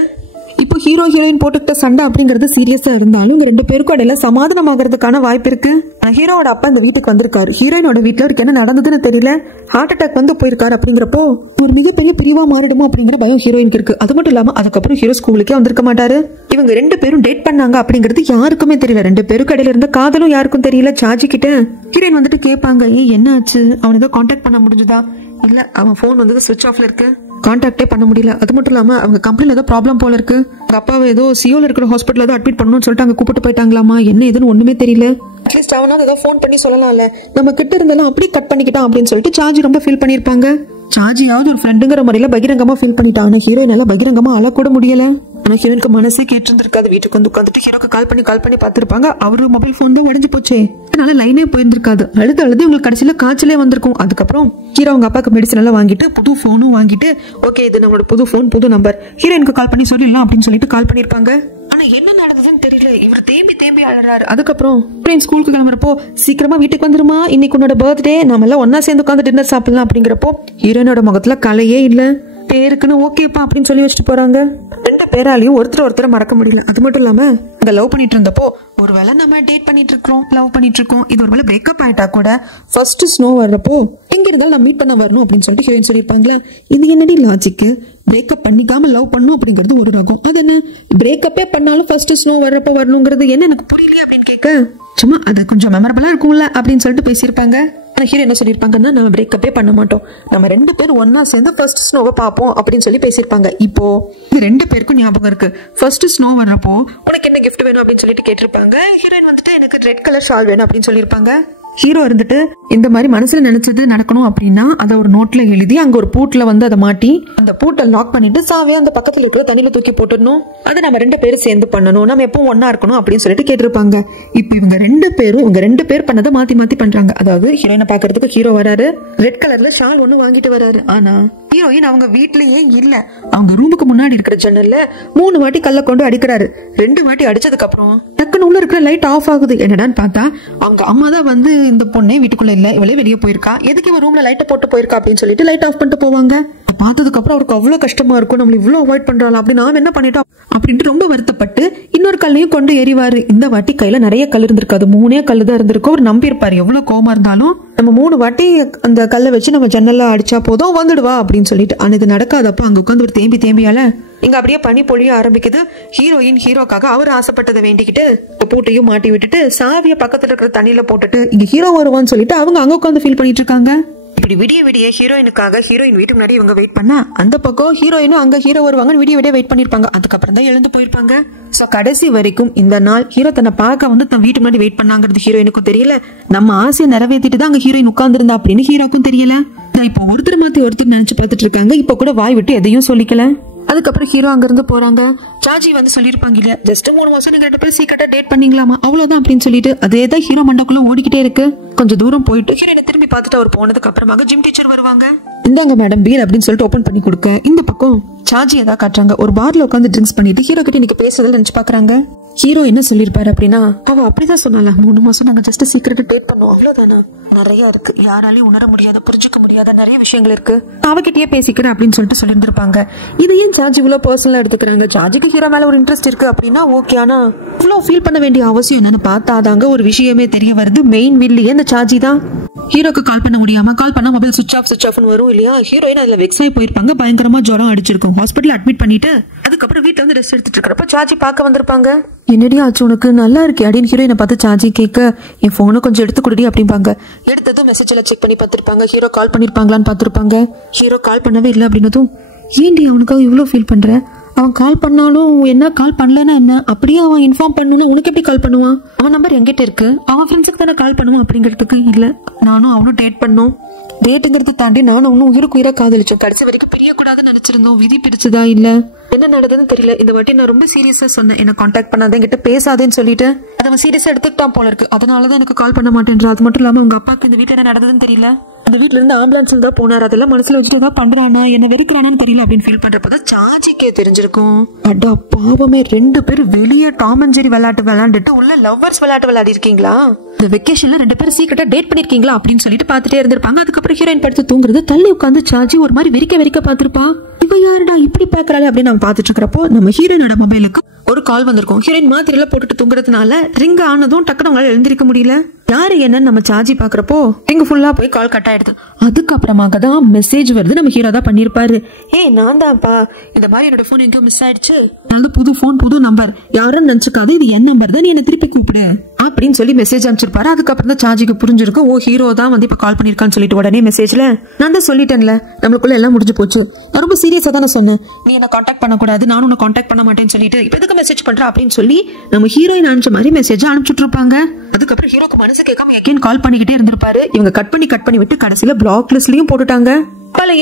இப்போ ஹீரோ ஹீரோயின் போட்டுக்கிட்ட சண்டை அப்படிங்கிறது சீரியஸா இருந்தாலும் 2 பேருக்கும் இடையில சமாதானம் ஆகிறதுக்கான வாய்ப்பு இருக்கு. ஹீரோட அப்பா இந்த வீட்டுக்கு வந்திருக்காரு. ஹீரோயினோட வீட்டுல அவருக்கு என்ன நடந்ததுன்னு தெரியல, ஹார்ட் அட்டாக் வந்து போயிருக்காரு. அப்படிங்கிறப்போ ஒரு மிகப்பெரிய பிரிவா மாறிடுமோ அப்படிங்கிற பயம் ஹீரோயினுக்கு இருக்கு. அது மட்டும் இல்லாம அதுக்கப்புறம் ஹீரோ ஸ்கூலுக்கே வந்திருக்க மாட்டாரு. இவங்க 2 பேரும் டேட் பண்ணாங்க அப்படிங்கிறது யாருக்குமே தெரியல. 2 பேருக்கு இடையில இருந்த காதலும் யாருக்கும் தெரியல. சார்ஜி கிட்ட ஹீரோயின் வந்துட்டு கேட்பாங்க, என்ன ஆச்சு, அவன் ஏதோ கான்டாக்ட் பண்ண முடிஞ்சதா? இல்ல, அவன் போன் வந்து ஸ்விட்ச் ஆஃப்ல இருக்கு, கான்டாக்டே பண்ண முடியல. அது மட்டும் இல்லாம அவங்க கம்பெனில ஏதோ ப்ராப்ளம் போல இருக்கு. அவங்க அப்பாவை ஏதோ சியோல இருக்கிற ஹாஸ்பிட்டல் ஏதோ அட்மிட் பண்ணணும்னு சொல்லிட்டு அங்க கூப்பிட்டு போயிட்டாங்களாமா. என்ன எதுன்னு ஒண்ணுமே தெரியல. அட்லீஸ்ட் அவனாவது ஏதோ போன் பண்ணி சொல்லலாம்ல, நம்ம கிட்ட இருந்தாலும் அப்படி கட் பண்ணிக்கிட்டான் அப்படின்னு சொல்லிட்டு சார்ஜி ரொம்ப ஃபீல் பண்ணிருப்பாங்க. சார்ஜியாவது ஒரு ஃப்ரெண்டுங்கிற முறையில பகிரங்கமா ஃபீல் பண்ணிட்டான். ஹீரோயினால பகிரங்கமா அழக்கூட முடியல. ஆனா ஹீரோனுக்கு மனசே கேட்டிருந்திருக்காது. வீட்டுக்கு வந்து உட்காந்துட்டு ஹீரோக்கு கால் பண்ணி பார்த்திருப்பாங்க. அவரு மொபைல் போன் தான் உடஞ்சு போச்சே, அதனால லைனே போயிருந்திருக்காது. அழுது உங்களுக்கு கடைசியில காய்ச்சலே வந்திருக்கும். அதுக்கப்புறம் ஹீரோ அவங்க அப்பாக்கு மெடிசன் எல்லாம் வாங்கிட்டு புது போனும் வாங்கிட்டு, ஓகே இது நம்மளோட புது போன், புது நம்பர், ஹீரோயினுக்கு கால் பண்ணி சொல்லிடலாம் அப்படின்னு சொல்லிட்டு கால் பண்ணிருப்பாங்க. ஆனா என்ன நடந்ததுன்னு தெரியல. இவர் தேம்பி அழறாரு. அதுக்கப்புறம் ஸ்கூலுக்கு கிளம்புறப்போ சீக்கிரமா வீட்டுக்கு வந்துருமா, இன்னைக்கு உன்னோட பர்த்டே, நம்ம எல்லாம் ஒன்னா சேர்ந்து உட்காந்து டின்னர் சாப்பிடலாம் அப்படிங்கிறப்போ ஹீரோயினோட முகத்துல கலையே இல்ல. பேருக்குன்னு ஓகேப்பா அப்படின்னு சொல்லி வச்சுட்டு போறாங்க. 2 பேராலையும் ஒருத்தர் மறக்க முடியல. அது மட்டும் இல்லாம அங்க லவ் பண்ணிட்டு இருந்தப்போ ஒருவேளை நம்ம டேட் பண்ணிட்டு இருக்கோம், லவ் பண்ணிட்டு இருக்கோம், இது ஒருவேளை பிரேக்கப் ஆயிட்டா கூட ஃபர்ஸ்ட் ஸ்னோ வர்றப்போ எங்க இருந்தாலும் நான் மீட் பண்ண வரணும் அப்படின்னு சொல்லிட்டு ஹீரோயின் சொல்லியிருப்பாங்களே. இது என்னடி லாஜிக்கு? பிரேக்கப் பண்ணிக்காம லவ் பண்ணும் அப்படிங்கிறது ஒரு ரகம், அது என்ன பிரேக்கப்பே பண்ணாலும் ஃபர்ஸ்ட் ஸ்னோ வர்றப்போ வரணுங்கிறது என்ன எனக்கு புரியலையே அப்படின்னு கேட்க, சும்மா அது கொஞ்சம் மெமரபிளா இருக்கும்ல அப்படின்னு சொல்லிட்டு பேசியிருப்பாங்க. ஆனா ஹீரோ என்ன சொல்லியிருப்பாங்கன்னா, நம்ம பிரேக்கப்பே பண்ண மாட்டோம், நம்ம 2 பேரும் ஒன்னா சேர்ந்து ஃபர்ஸ்ட் ஸ்னோவை பார்ப்போம் அப்படின்னு சொல்லி பேசியிருப்பாங்க. இப்போ இது 2 பேருக்கும் ஞாபகம் இருக்கு. ஃபர்ஸ்ட் ஸ்னோ வர்றப்போ உனக்கு என்ன கிஃப்ட் வேணும் அப்படின்னு சொல்லிட்டு கேட்டிருப்பாங்க. ஹீரோயின் வந்துட்டு எனக்கு ரெட் கலர் ஷால் வேணும் அப்படின்னு சொல்லியிருப்பாங்க. ஹீரோ இருந்துட்டு இந்த மாதிரி மனசுல நினைச்சது நடக்கணும் அப்படின்னா அதை ஒரு நோட்ல எழுதி அங்க ஒரு பூட்ல வந்து அதை மாட்டி அந்த பூட்டை லாக் பண்ணிட்டு சாவே அந்த பக்கத்துல இருக்கிற தண்ணியில தூக்கி போட்டுடணும். அதை நம்ம 2 பேரும் சேர்ந்து பண்ணணும், நம்ம எப்பவும் ஒன்னா இருக்கணும் அப்படின்னு சொல்லிட்டு கேட்டிருப்பாங்க. இப்ப இவங்க 2 பேர் பண்ணதை மாத்தி பண்றாங்க. அதாவது ஹீரோயினை பாக்குறதுக்கு ஹீரோ வராரு, ரெட் கலர்ல ஷால் ஒண்ணு வாங்கிட்டு வராரு. ஆனா ஹீரோயின் அவங்க வீட்லயே இல்ல. அவங்க ரூமுக்கு முன்னாடி இருக்கிற ஜன்னல்ல 3 வாட்டி கல்ல கொண்டு அடிக்கிறாரு. 2 வாட்டி அடிச்சதுக்கு அப்புறம் டக்குன்னு உள்ள இருக்கிற லைட் ஆஃப் ஆகுது. என்னடான்னு பார்த்தா அவங்க அம்மா தான் வந்து இந்த பொண்ணே வீட்டுக்குள்ள இல்ல, இவளே வெளியே போயிருக்கா, எதுக்கு இவன் ரூம்ல லைட்டை போட்டு போயிருக்கா அப்படின்னு சொல்லிட்டு லைட் ஆஃப் பண்ணிட்டு போவாங்க. பார்த்ததுக்கு அப்புறம் அவருக்கு அவ்வளவு கஷ்டமா இருக்கும், நம்மள இவ்வளவு அவாய்ட் பண்றாளா அப்படி நாம என்ன பண்ணிட்டோம் அப்படின்ட்டு ரொம்ப வருத்தப்பட்டு இன்னொரு கல்லையும் கொண்டு எறிவாரு. இந்த வாட்டி கையில நிறைய கல் இருந்திருக்காது, 3 கல்லு தான் இருந்திருக்கும். அவர் நம்பி இருப்பாரு எவ்வளவு கோவமா இருந்தாலும் நம்ம 3 வாட்டி அந்த கல்லை வச்சு நம்ம ஜன்னல்ல அடிச்சா போதும் வந்துடுவா அப்படின்னு சொல்லிட்டு. ஆனா இது நடக்காதப்ப அங்க உட்காந்து ஒரு தேம்பியால இங்க அப்படியே பனி பொழிய ஆரம்பிக்குது. ஹீரோயின் ஹீரோக்காக அவர் ஆசைப்பட்டதை வேண்டிக்கிட்டு பூட்டையும் மாட்டி விட்டுட்டு சாவிய பக்கத்துல இருக்கிற தண்ணியில போட்டுட்டு இங்க ஹீரோ வருவான்னு சொல்லிட்டு அவங்க அங்க உட்காந்து ஃபீல் பண்ணிட்டு இருக்காங்க. இப்படி விடிய ஹீரோயினுக்காக ஹீரோயின் வீட்டுக்கு முன்னாடி இவங்க வெயிட் பண்ணா அந்த பக்கம் ஹீரோயினும் அங்க ஹீரோ வருவாங்க விடிய வெயிட் பண்ணிருப்பாங்க. அதுக்கப்புறம் தான் எழுந்து போயிருப்பாங்க. சோ கடைசி வரைக்கும் இந்த நாள் ஹீரோ தன்னை பார்க்க வந்து தன் வீட்டுக்கு முன்னாடி வெயிட் பண்ணாங்கிறது ஹீரோயினுக்கும் தெரியல. நம்ம ஆசையை நிறைவேற்றிட்டு தான் அங்க ஹீரோயின் உட்கார்ந்து இருந்தா அப்படின்னு ஹீரோக்கும் தெரியல. இப்போ ஒருத்தர் மாத்தி ஒருத்தர் நினைச்சு பார்த்துட்டு இருக்காங்க. இப்ப கூட வாய் விட்டு எதையும் சொல்லிக்கல. அதுக்கப்புறம் ஹீரோ அங்கிருந்து போறாங்க. சார்ஜி வந்து சொல்லிருப்பாங்க இல்லையா, ஜஸ்ட் 3 மாசம் நீங்க 2 பேரும் சீக்கிரட்டா டேட் பண்ணீங்களாமா, அவ்வளவுதான் அப்படின்னு சொல்லிட்டு அதேதான் ஹீரோ மண்டக்குள்ள ஓடிக்கிட்டே இருக்கு. கொஞ்சம் தூரம் போயிட்டு ஹீரோயினை திரும்பி பார்த்துட்டு அவர் போனதுக்கு அப்புறமாக ஜிம் டீச்சர் வருவாங்க. இந்தாங்க மேடம் பீர் அப்படின்னு சொல்லிட்டு ஓபன் பண்ணி கொடுக்க இந்த பக்கம் சார்ஜி ஏதாவது காட்டுறாங்க. ஒரு பார்ல உட்காந்து ட்ரிங்க்ஸ் பண்ணிட்டு ஹீரோ கிட்ட இன்னைக்கு பேசுறதுல நினைச்சு பாக்குறாங்க. ஹீரோ என்ன சொல்லிருப்பாரு அப்படின்னா, அவ அப்படிதான் சொன்னால 3 மாசம் நாங்க ஜஸ்ட் சீக்கிரட் டேட் பண்ணோம், அவ்வளவுதானா? நிறைய இருக்கு, யாராலையும் உணர முடியாத புரிஞ்சுக்க முடியாத நிறைய விஷயங்கள் இருக்கு, அவகிட்டயே பேசிக்கிறேன் அப்படின்னு சொல்லிட்டு சொல்லியிருந்திருப்பாங்க. இது ஏன் சார்ஜ் இவ்வளவு பர்சனலா எடுத்துக்கிறாங்க? சார்ஜுக்கு ஹீரோ மேல ஒரு இன்ட்ரெஸ்ட் இருக்கு அப்படின்னா ஓகே, ஆனா இவ்வளவு ஃபீல் பண்ண வேண்டிய அவசியம் என்னன்னு பார்த்தாதாங்க ஒரு விஷயமே தெரிய வருது. மெயின் வில்லியே இந்த சார்ஜி தான். ஹீரோக்கு கால் பண்ண முடியாம, கால் பண்ணா மொபைல் சுவிச் ஆஃப் வரும் இல்லையா? ஹீரோயின் அதுல வெக்ஸ் ஆகி போயிருப்பாங்க, பயங்கரமா ஜுரம் அடிச்சிருக்கும், ஹாஸ்பிட்டல் அட்மிட் பண்ணிட்டு அதுக்கப்புறம் வீட்டுல வந்து ரெஸ்ட் எடுத்துட்டு இருக்கிறப்ப சார்ஜி பார்க்க வந்திருப்பாங்க. என்னடி ஆச்சு உனக்கு, நல்லா இருக்கே அப்படின்னு ஹீரோயினை பார்த்து சார்ஜி கேட்க, என் போனை கொஞ்சம் எடுத்து கொடுடி அப்படிம்பாங்க. எடுத்ததும் மெசேஜ்ல செக் பண்ணி பார்த்திருப்பாங்க, ஹீரோ கால் பண்ணிருப்பாங்களான்னு பார்த்திருப்பாங்க. ஹீரோ கால் பண்ணவே இல்லை அப்படின்னதும், ஏன்டி அவனுக்காக இவ்வளவு ஃபீல் பண்ற? அவன் கால் பண்ணாலும் என்ன, கால் பண்ணலன்னா என்ன, அப்படியே அவன் இன்ஃபார்ம் பண்ணணும்னா உனக்கு எப்படி கால் பண்ணுவான்? அவன் நம்பர் எங்கிட்ட இருக்கு, அவன் ஃப்ரெண்ட்ஸுக்கு தானே கால் பண்ணுவான் அப்படிங்கிறதுக்கு இல்ல. நானும் அவனும் டேட் பண்ணோம், டேட்டுங்கிறது தாண்டி நானும் அவனும் உயிருக்கு உயிரா காதலிச்சோம், கடைசி வரைக்கும் பிரியக்கூடாதுன்னு நினைச்சிருந்தோம், விதி பிரிச்சதா இல்ல என்ன நடக்குதுன்னு தெரியல. இந்த வாட்டி நான் ரொம்ப சீரியஸா சொன்னேன், என்ன கான்டாக்ட் பண்ணாத, என்கிட்ட பேசாதேன்னு சொல்லிட்டு அதை அவன் சீரியஸா எடுத்துக்கிட்டான் போல இருக்கு. அதனாலதான் எனக்கு கால் பண்ண மாட்டேன்றா. அது மட்டும் இல்லாம உங்க அப்பாக்கு இந்த வீட்டுல என்ன நடந்ததுன்னு தெரியல, அந்த வீட்டுல இருந்து ஆம்புலன்ஸ்ல தான் போனார், அதெல்லாம் மனசுல வச்சுட்டு தான் பண்றானா, என்ன வெறுக்கிறானு தெரியல அப்படின்னு ஃபீல் பண்றப்பதான் சார்ஜிக்கே தெரிஞ்சிருக்கும். அடா பாவமே, 2 பேர் வெளியே டாம் அண்ட் ஜெரி விளையாட்டு விளையாண்டுட்டு உள்ள லவ்வர்ஸ் விளையாட்டு விளையாடி இருக்கீங்களா? இந்த வெக்கேஷன்ல 2 பேரும் சீக்கிரட்டா டேட் பண்ணிருக்கீங்களா அப்படின்னு சொல்லிட்டு பாத்துட்டே இருந்திருப்பாங்க. அதுக்கப்புறம் ஹீரோயின் படுத்து தூங்குறது தள்ளி உட்காந்து சார்ஜி ஒரு மாதிரி வெறிக்க பாத்துருப்பா. இவ யாருடா இப்படி பாக்குறாளே அப்படின்னு நம்ம பாத்துட்டு இருக்கிறப்போ நம்ம ஹீரோயினோட மொபைலுக்கு ஒரு கால் வந்திருக்கும். ஹீரோயின் மாத்திரையில போட்டுட்டு தூங்குறதுனால ரிங் ஆனதும் டக்குனு அவங்களால எழுந்திருக்க முடியல. யாரு என்னன்னு நம்ம சார்ஜி பாக்குறப்போ ரிங் ஃபுல்லா போய் கால் கட் ஆயிடுது. அதுக்கப்புறமாக தான் மெசேஜ் வருது, நம்ம ஹீரோ தான் பண்ணிருப்பாரு. நான் தான்ப்பா, இந்த மாதிரி என்னோட போன் எங்கேயோ மிஸ் ஆயிடுச்சு, நல்ல புது போன் புது நம்பர், யாரும் நினைச்சுக்காது, இது என் நம்பர் தான், நீ என்ன திருப்பி கூப்பிடு அப்படின்னு சொல்லி மெசேஜ் அனுப்பிச்சிருப்பாரு. அதுக்கப்புறம் தான் சார்ஜிக்கு புரிஞ்சிருக்கும், ஓ ஹீரோ தான் வந்து இப்ப கால் பண்ணிருக்கான்னு சொல்லிட்டு உடனே மெசேஜ்ல நான் தான் சொல்லிட்டேன்ல, நம்மளுக்குள்ள எல்லாம் முடிஞ்சு போச்சு, நான் ரொம்ப சீரியஸா தான் சொன்னேன், நீ என்ன கான்டாக்ட் பண்ணக்கூடாது, நானும் உன்னை கான்டாக்ட் பண்ண மாட்டேன்னு சொல்லிட்டு இப்ப எதுக்கு மெசேஜ் பண்ற அப்படின்னு சொல்லி நம்ம ஹீரோயின் அனுப்பிச்ச மாதிரி மெசேஜ் அனுப்பிச்சுட்டு இருப்பாங்க. அதுக்கப்புறம் ஹீரோக்கு மனசு கேட்காம எகைன் கால் பண்ணிக்கிட்டே இருந்திருப்பாரு. இவங்க கட் பண்ணி விட்டு கடைசியில பிளாக் லிஸ்ட்லயும் போட்டுட்டாங்க.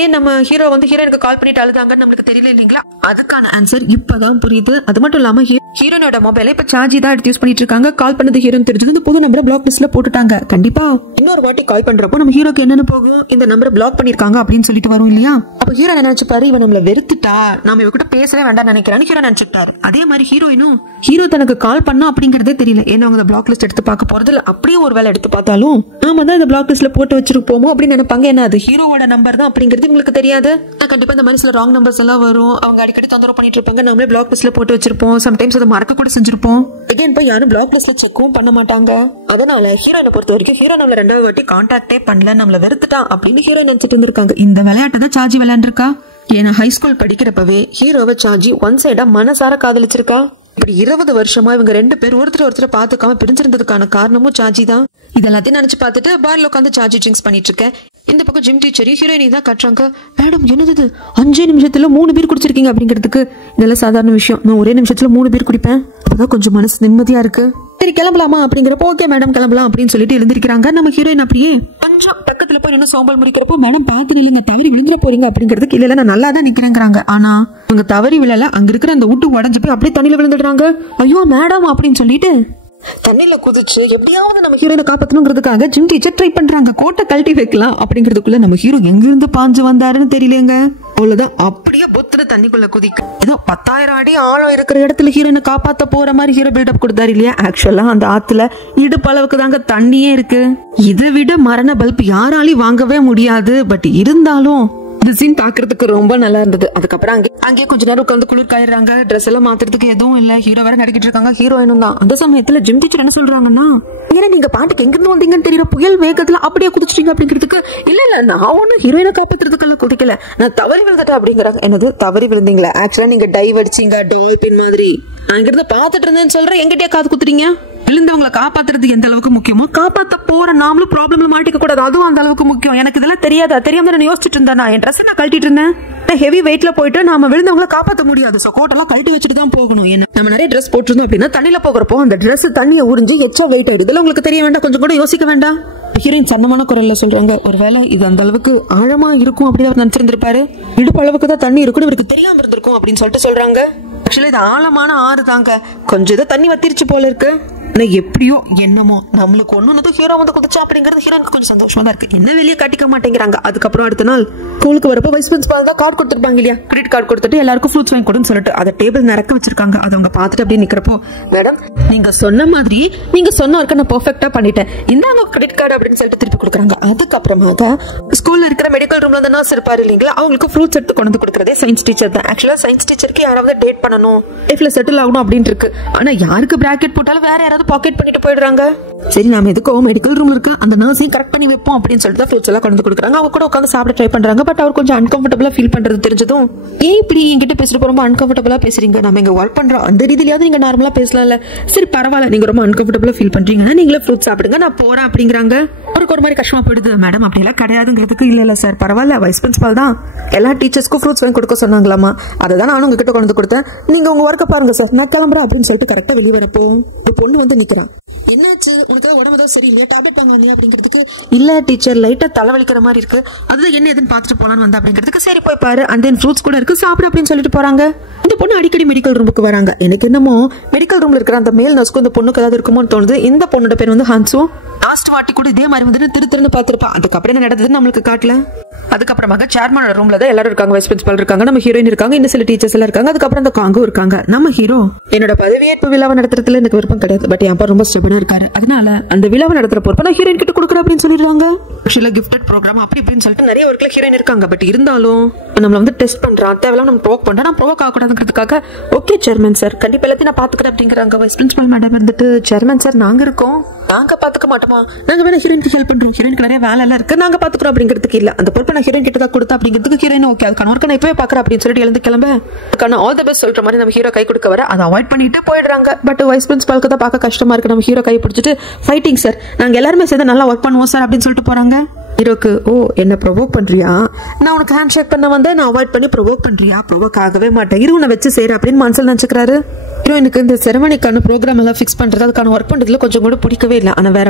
ஏன் நம்ம ஹீரோ வந்து ஹீரோயினுக்கு கால் பண்ணிட்டு அழுதாங்கன்னு நம்மளுக்கு தெரியல இல்லீங்களா? அதுக்கான ஆன்சர் இப்பதான் புரியுது. அது மட்டும் இல்லாம ஹீரோனோட மொபைல இப்ப சார்ஜி தான் எடுத்து யூஸ் பண்ணிட்டு இருக்காங்க. கால் பண்ணது ஹீரோன்னு தெரிஞ்சது, இந்த புது நம்பரை பிளாக் லிஸ்ட்ல போட்டுட்டாங்க. கண்டிப்பா இன்னொரு வாட்டி கால் பண்றப்போ நம்ம ஹீரோக்கு என்னன்னு போகும், இந்த நம்பரை பிளாக் பண்ணிருக்காங்க அப்படின்னு சொல்லிட்டு வரும் இல்லையா? அப்ப ஹீரோ நினைச்சுப்பாரு, இவன் நம்மள வெறுத்துட்டா, நாம இவகிட்ட பேசவே வேண்டாம் நினைக்கிறான்னு ஹீரோ நினைச்சுட்டாரு. அதே மாதிரி ஹீரோயினும் ஹீரோ தனக்கு கால் பண்ணா அப்படிங்கறதே தெரியல, ஏன்னா அவங்க பிளாக் லிஸ்ட் எடுத்து பார்க்க போறது இல்ல. அப்படியே ஒரு வேலை எடுத்து பார்த்தாலும் நாம தான் இந்த பிளாக் லிஸ்ட்ல போட்டு வச்சிருப்போமோ அப்படின்னு நினைப்பாங்க. ஏன்னா அது ஹீரோவோட நம்பர் தான் அப்படிங்கிறது உங்களுக்கு தெரியாது. கண்டிப்பா இந்த மாதிரி சில ராங் நம்பர்ஸ் எல்லாம் வரும், அவங்க அடிக்கடி தொந்தரவு பண்ணிட்டு இருப்பாங்க, நம்மளே பிளாக் லிஸ்ட்ல போட்டு வச்சிருப்போம், சம்டைம்ஸ் அதை மறக்க கூட செஞ்சிருப்போம். அகைன் போய் யாரும் பிளாக் லிஸ்ட்ல செக்கவும் பண்ண மாட்டாங்க. அதனால ஹீரோயினை பொறுத்த வரைக்கும் ஹீரோ நம்மள 2வது வாட்டி கான்டாக்டே பண்ணல, நம்மள வெறுத்துட்டான் அப்படின்னு ஹீரோ நினைச்சிட்டு இருந்திருக்காங்க. இந்த விளையாட்டை தான் சார்ஜி விளையாண்டுருக்கா. ஏன்னா ஹைஸ்கூல் படிக்கிறப்பவே ஹீரோவை சார்ஜி ஒன் சைடா மனசார காதலிச்சிருக்கா. இப்படி 20 வருஷமா இவங்க 2 பேர் ஒருத்தர் பாத்துக்காம பிரிஞ்சிருந்ததுக்கான காரணமும் சார்ஜி தான். இதெல்லாத்தையும் நினைச்சு பார்த்துட்டு பார்ல உட்காந்து சார்ஜி ட்ரிங்க்ஸ் பண்ணிட்டு இருக்கேன். இந்த பக்கம் ஜிம் டீச்சர் ஹீரோயினி தான் கட்டுறாங்க. மேடம் என்னது 5 நிமிஷத்துல 3 பேர் குடிச்சிருக்கீங்க அப்படிங்கிறதுக்கு இதெல்லாம் சாதாரண விஷயம், நான் ஒரே நிமிஷத்துல 3 பேர் குடிப்பேன், அப்பதான் கொஞ்சம் மனசு நிம்மதியா இருக்கு, சரி கிளம்பலாமா அப்படிங்கிறப்போ ஓகே மேடம் கிளம்பலாம் அப்படின்னு சொல்லிட்டு எழுந்திருக்கிறாங்க. நம்ம ஹீரோயின் அப்படியே கொஞ்சம் பக்கத்துல போய் இன்னும் சோம்பல் முடிக்கிறப்போ, மேடம் பாத்து நில்லுங்க, தவறி விழுந்துட போறீங்க அப்படிங்கிறதுக்கு இல்ல நான் நல்லா தான் நிக்கிறேங்கிறாங்க. ஆனா அவங்க தவறி விழல, அங்க இருக்கிற அந்த ஊட்டு உடஞ்சு போய் அப்படியே தண்ணியில விழுந்துடுறாங்க. ஐயோ மேடம் அப்படின்னு சொல்லிட்டு தண்ணியில குதிச்சு எப்படியாவது நம்ம ஹீரோயினை காப்பாத்தணுங்கிறதுக்காக ஜிம் டீச்சர் ட்ரை பண்றாங்க, கோட்டை கழட்டி வைக்கலாம் அப்படிங்கிறதுக்குள்ள நம்ம ஹீரோ எங்க இருந்து பாஞ்சு வந்தாருன்னு தெரியலங்க. அவ்வளவுதான், அப்படியே பொத்துல தண்ணிக்குள்ள குதிக்க ஏதோ 10,000 அடி ஆழம் இருக்கிற இடத்துல ஹீரோயினை காப்பாத்த போற மாதிரி ஹீரோ பில்டப் கொடுத்தாரு இல்லையா? ஆக்சுவலா அந்த ஆத்துல இடுப்பு அளவுக்கு தாங்க தண்ணியே இருக்கு. இதை விட மரண பல்ப் யாராலையும் வாங்கவே முடியாது. பட் இருந்தாலும் இந்த சீன் பாக்குறதுக்கு ரொம்ப நல்லா இருந்தது. அதுக்கப்புறம் அங்கே கொஞ்ச நேரம் உட்காந்து குளிர் காயிடுறாங்க, ட்ரெஸ் எல்லாம் மாத்துறதுக்கு எதுவும் இல்ல, ஹீரோ வேற நடிக்கிட்டு இருக்காங்க, ஹீரோயினும் தான். அந்த சமயத்துல ஜிம் டீச்சர் என்ன சொல்றாங்கன்னா, ஏன்னா நீங்க பாட்டுக்கு எங்க இருந்து வந்தீங்கன்னு தெரியல, புயல் வேகத்துல அப்படியே குதிச்சிட்டீங்க அப்படிங்கிறதுக்கு இல்ல நான் ஒன்னும் ஹீரோயினை காப்பாத்துறதுக்கெல்லாம் குதிக்கல, நான் தவறி விழுந்துட்டேன் அப்படிங்கிறாங்க. என்னது தவறி விழுந்தீங்களா? ஆக்சுவலா நீங்க டைவ் அடிச்சீங்க டால்பின் மாதிரி, நான் இங்கிருந்து பாத்துட்டு இருந்தேன்னு சொல்றேன், எங்கிட்டே காது குத்துறீங்க. விழுந்தவங்களை காப்பாத்துறது எந்த அளவுக்கு முக்கியமோ, காப்பாத்த போற நாமளும் ப்ராப்ளம்ல மாட்டிக்க கூடாது, அதுவும் அந்த அளவுக்கு முக்கியம். எனக்கு இதெல்லாம் தெரியாதா? தெரியாம நான் யோசிச்சுட்டு இருந்தேன், என் ட்ரெஸ் நான் கழட்டிட்டு இருந்தேன், ஹெவி வெயிட்ல போயிட்டு நாம விழுந்தவங்களை காப்பாற்ற முடியாது, சோ கோட்டெல்லாம் கழட்டி வச்சுட்டு தான் போகணும். என்ன நம்ம நிறைய ட்ரெஸ் போட்டிருந்தோம் அப்படின்னா தண்ணியில போகிறப்போ அந்த ட்ரெஸ் தண்ணியை உறிஞ்சி எச்சா வெயிட் ஆயிடுது. இதெல்லாம் உங்களுக்கு தெரிய வேண்டாம், கொஞ்சம் கூட யோசிக்க வேண்டாம். ஹீரோயின் சன்னமான குரல்ல சொல்றாங்க, ஒருவேளை இது அந்த அளவுக்கு ஆழமா இருக்கும் அப்படின்னு அவர் நினைச்சிருந்திருப்பாரு, இடுப்பு அளவுக்கு தான் தண்ணி இருக்கும், இவருக்கு தெரியாம இருந்திருக்கும் அப்படின்னு சொல்லிட்டு சொல்றாங்க. ஆக்சுவலி இது ஆழமான ஆறு தாங்க, கொஞ்சம் இதை தண்ணி வத்திருச்சு போல இருக்கு. ஆனா எப்படியோ என்னமோ நம்மளுக்கு ஒண்ணு ஹீரோ வந்து குதிச்சா அப்படிங்கிறது ஹீரோனுக்கு கொஞ்சம் சந்தோஷமா தான் இருக்கு. என்ன வெளியே காட்டிக்க மாட்டேங்கிறாங்க. அதுக்கப்புறம் அடுத்த நாள் ஸ்கூலுக்கு வரப்போ வைஸ் பிரின்சிபால் தான் கார்டு கொடுத்துருப்பாங்க இல்லையா, கிரெடிட் கார்டு கொடுத்துட்டு எல்லாருக்கும் ஃப்ரூட்ஸ் வாங்கி கொடுன்னு சொல்லிட்டு அதை டேபிள் நிறக்க வச்சிருக்காங்க. அதை அவங்க பார்த்துட்டு அப்படியே நிக்கிறப்போ, மேடம் நீங்க சொன்ன மாதிரி நீங்க சொன்ன ஒர்க்கை நான் பெர்ஃபெக்ட்டா பண்ணிட்டேன், இந்தாங்க கிரெடிட் கார்டு அப்படின்னு சொல்லிட்டு திருப்பி கொடுக்குறாங்க. அதுக்கப்புறமா தான் ஸ்கூல்ல இருக்கிற மெடிக்கல் ரூம்ல அந்த நர்ஸ் இருப்பாரு இல்லைங்களா, அவங்களுக்கு ஃப்ரூட்ஸ் எடுத்து கொண்டு வந்து கொடுக்குறதே சயின்ஸ் டீச்சர் தான். ஆக்சுவலா சயின்ஸ் டீச்சருக்கு யாராவது டேட் பண்ணணும், லைஃப்ல செட்டில் ஆகணும் அப்படின்னு இருக்கு. ஆனா யாருக்கு பிராக்கெட் போட்டாலும் வேற யாராவது பாக்கெட் பண்ணிட்டு போயிடுறாங்க. சரி நாம எதுக்கோ மெடிக்கல் ரூம்ல இருக்கு அந்த நர்ஸையும் கரெக்ட் பண்ணி வைப்போம் அப்படின்னு சொல்லிட்டு ஃப்ரூட்ஸ் எல்லாம் கொண்டு கொடுக்குறாங்க. அவங்க கூட உட்காந்து சாப்பிட ட்ரை பண்றாங்க. பட் அவர் கொஞ்சம் அன்கம்ஃபர்டபுளா ஃபீல் பண்றது தெரிஞ்சதும், ஏன் இப்படி என்கிட்ட பேசுறப்ப ரொம்ப அன்கம்ஃபர்டபுளா பேசுறீங்க, நம்ம இங்க ஒர்க் பண்றோம் அந்த ரீதியிலாவது நீங்க நார்மலா பேசலாம்ல, சரி பரவாயில்ல நீங்க ரொம்ப அன்கம்ஃபர்டபுளா ஃபீல் பண்றீங்கன்னா நீங்களே ஃப்ரூட்ஸ் சாப்பிடுங்க நான் போறேன் அப்படிங்கிறாங்க. அவருக்கு ஒரு மாதிரி கஷ்டமா போயிடுது. மேடம் அப்படிலாம் கிடையாதுங்கிறதுக்கு, இல்ல சார் பரவாயில்ல வைஸ் பிரின்சிபால் தான் எல்லா டீச்சர்ஸ்க்கும் ஃப்ரூட்ஸ் வாங்கி கொடுக்க சொன்னாங்களாமா, அதை தான் நானும் உங்ககிட்ட கொண்டு கொடுத்தேன், நீங்க உங்க ஒர்க்கை பாருங்க சார் நான் கிளம்புறேன் அப்படின்னு சொல்லிட்டு கரெக்டா வெளியே வரப்போ ஒரு பொண்ணு வந்து நிக்கிறான். என்னாச்சு உனக்கு உடம்பு தான் சரி இல்லையா, டேப்லெட் வாங்க வந்தியா அப்படிங்கிறதுக்கு, இல்ல டீச்சர் லைட்டா தலைவலிக்கிற மாதிரி இருக்கு, அதுதான் என்ன எதுன்னு பாத்துட்டு போலான்னு வந்தா அப்படிங்கிறதுக்கு, சரி போய் பாரு அண்ட் தென் ஃப்ரூட்ஸ் கூட இருக்கு சாப்பிடு அப்படின்னு சொல்லிட்டு போறாங்க. இந்த பொண்ணு அடிக்கடி மெடிக்கல் ரூமுக்கு வராங்க. எனக்கு என்னமோ மெடிக்கல் ரூம்ல இருக்கிற அந்த மேல் நர்ஸ்க்கு இந்த பொண்ணுக்கு ஏதாவது இருக்குமோன்னு தோணுது. இந்த பொண்ணோட பேர் வந்து ஹான்சு. லாஸ்ட் வாட்டி கூட இதே மாதிரி வந்து திரு பாத்துருப்பா. அதுக்கப்புறம் என்ன நடந்ததுன்னு நம்மளுக்கு காட்டல. அதுக்கப்புறமாக சேர்மனோட ரூம்ல தான் எல்லாரும் இருக்காங்க. வைஸ் பிரின்சிபால் இருக்காங்க, நம்ம ஹீரோயின் இருக்காங்க, இன்னும் சில டீச்சர்ஸ் எல்லாம் இருக்காங்க. அதுக்கப்புறம் அந்த காங்கோ இருக்காங்க. நம்ம ஹீரோ என்னோட பதவியேற்பு விழாவை நடத்துறதுல எனக்கு விருப்பம் கிடையாது, பட் என் அப்பா ரொம்ப ஸ்டெபினா இருக்காரு, அதனால அந்த விழாவை நடத்துற பொறுப்பை நான் ஹீரோயின் கிட்ட கொடுக்குறேன் அப்படின்னு சொல்லிடுறாங்க. ஆக்சுவலா கிஃப்டட் ப்ரோக்ராம் அப்படி இப்படின்னு சொல்லிட்டு நிறைய ஒர்க்ல ஹீரோயின் இருக்காங்க. பட் இருந்தாலும் நம்மள வந்து டெஸ்ட் பண்றான், தேவையில்லாம நம்ம ப்ரோக் பண்றோம், நான் ப்ரோக் ஆகக்கூடாதுங்கிறதுக்காக ஓகே சேர்மன் சார் கண்டிப்பா எல்லாத்தையும் நான் பாத்துக்கிறேன் அப்படிங்கிறாங்க. வைஸ் பிரின்சிபால் மேடம் வந்துட்டு, சேர்மன் சார் நாங்க இருக்கோம், நாங்க பாத்துக்க மாட்டோமா, நாங்க வேணா ஹீரோயினுக்கு ஹெல்ப் பண்றோம், ஹீரோயினுக்கு நிறைய வேலை எல்லாம் இருக்கு நாங்க பாத்துக்கிறோம் அப்படிங்கிறதுக்கு, இல்ல அந்த பொறுப்பை நான் ஹீரோயின் கிட்ட தான் கொடுத்தா அப்படிங்கிறதுக்கு ஹீரோயின் ஓகே அதுக்கான ஒர்க்கை நான் இப்பவே பாக்குறேன் அப்படின்னு சொல்லிட்டு எழுந்து கிளம்ப ஆல் தி பெஸ்ட் சொல்ற மாதிரி நம்ம ஹீரோ கை கொடுக்க வர அதை அவாய்ட் பண்ணிட்டு போயிடுறாங்க. பட் வைஸ் பிரின்சிபாலுக்கு தான் பார்க்க கஷ்டமா இருக்கு. நம்ம ஹீரோ கை பிடிச்சிட்டு ஃபைட்டிங் சார் நாங்க எல்லாருமே சேர்ந்து நல்லா ஒர்க் பண்ணுவோம் சார் அப்படின்னு சொல்லிட்டு போறாங்க. ஹீரோக்கு, ஓ என்ன ப்ரொவோக் பண்றியா, நான் உனக்கு ஹேண்ட் ஷேக் பண்ண வந்து நான் அவாய்ட் பண்ணி ப்ரொவோக் பண்றியா, ப்ரொவோக் ஆகவே மாட்டேன் இரு உன்னை வச்சு செய்யற அப்படின்னு மனசில் நினைச்சுக்கிறாரு. ஹீரோயினுக்கு இந்த செரமனிக்கான ப்ரோக்ராம் எல்லாம் ஃபிக்ஸ் பண்றது அதுக்கான ஒர்க் பண்றதுல கொஞ்சம் கூட பிடிக்கவே இல்லை. ஆனா வேற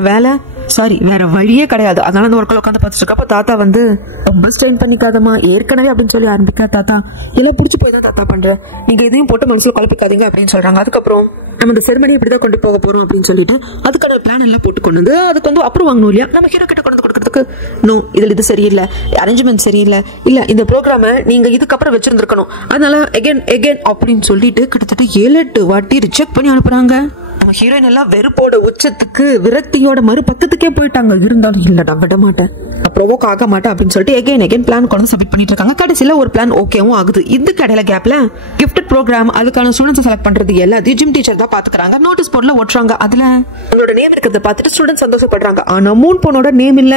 வேற வழியே கிடையாது. அதனால அந்த ஒர்க்கில் உட்காந்து பார்த்துட்டு இருக்கப்ப தாத்தா வந்து, ரொம்ப ஸ்ட்ரெயின் பண்ணிக்காதமா ஏற்கனவே அப்படின்னு சொல்லி ஆரம்பிக்க, தாத்தா எல்லாம் பிடிச்சி போய் தான் தாத்தா பண்றேன், நீங்க எதையும் போட்டு மனசுல குழப்பிக்காதீங்க அப்படின்னு சொல்றாங்க. அதுக்கப்புறம் நம்ம இந்த செரமனி இப்படிதான் கொண்டு போக போறோம் அப்படின்னு சொல்லிட்டு அதுக்கான பிளான் எல்லாம் போட்டு கொண்டு வந்து அதுக்கு வந்து அப்புறம் வாங்கணும் இல்லையா, நம்ம ஹீரோ கிட்ட கொண்டு கொடுக்கறதுக்கு, நோ இதுல இது சரியில்லை, அரேஞ்ச்மெண்ட் சரியில்லை, இல்ல இந்த ப்ரோக்ராம நீங்க இதுக்கப்புறம் வச்சிருந்திருக்கணும், அதனால எகென் அப்படின்னு சொல்லிட்டு கிட்டத்தட்ட 7-8 வாட்டி ரிஜெக்ட் பண்ணி அனுப்புறாங்க. நம்ம ஹீரோயின் எல்லாம் வெறுப்போட உச்சத்துக்கு விரக்தியோட மறு பக்கத்துக்கே போயிட்டாங்க. இருந்தாலும் இல்லடா விட மாட்டேன், ப்ரோவோக் ஆக மாட்டேன் அப்படின்னு சொல்லிட்டு எகைன் பிளான் கொண்டு சப்மிட் பண்ணிட்டு இருக்காங்க. கடைசியில ஒரு பிளான் ஓகேவும் ஆகுது. இது கடையில கேப்ல கிஃப்டட் ப்ரோக்ராம் அதுக்கான ஸ்டூடெண்ட்ஸ் செலக்ட் பண்றது எல்லாத்தையும் ஜிம் டீச்சர் தான் பாத்துக்கிறாங்க. நோட்டீஸ் போர்ட்ல ஒட்டுறாங்க. அதுல உங்களோட நேம் இருக்கிறத பார்த்துட்டு ஸ்டூடெண்ட்ஸ் சந்தோஷப்படுறாங்க. ஆனா மூன் பொண்ணோட நேம் இல்ல.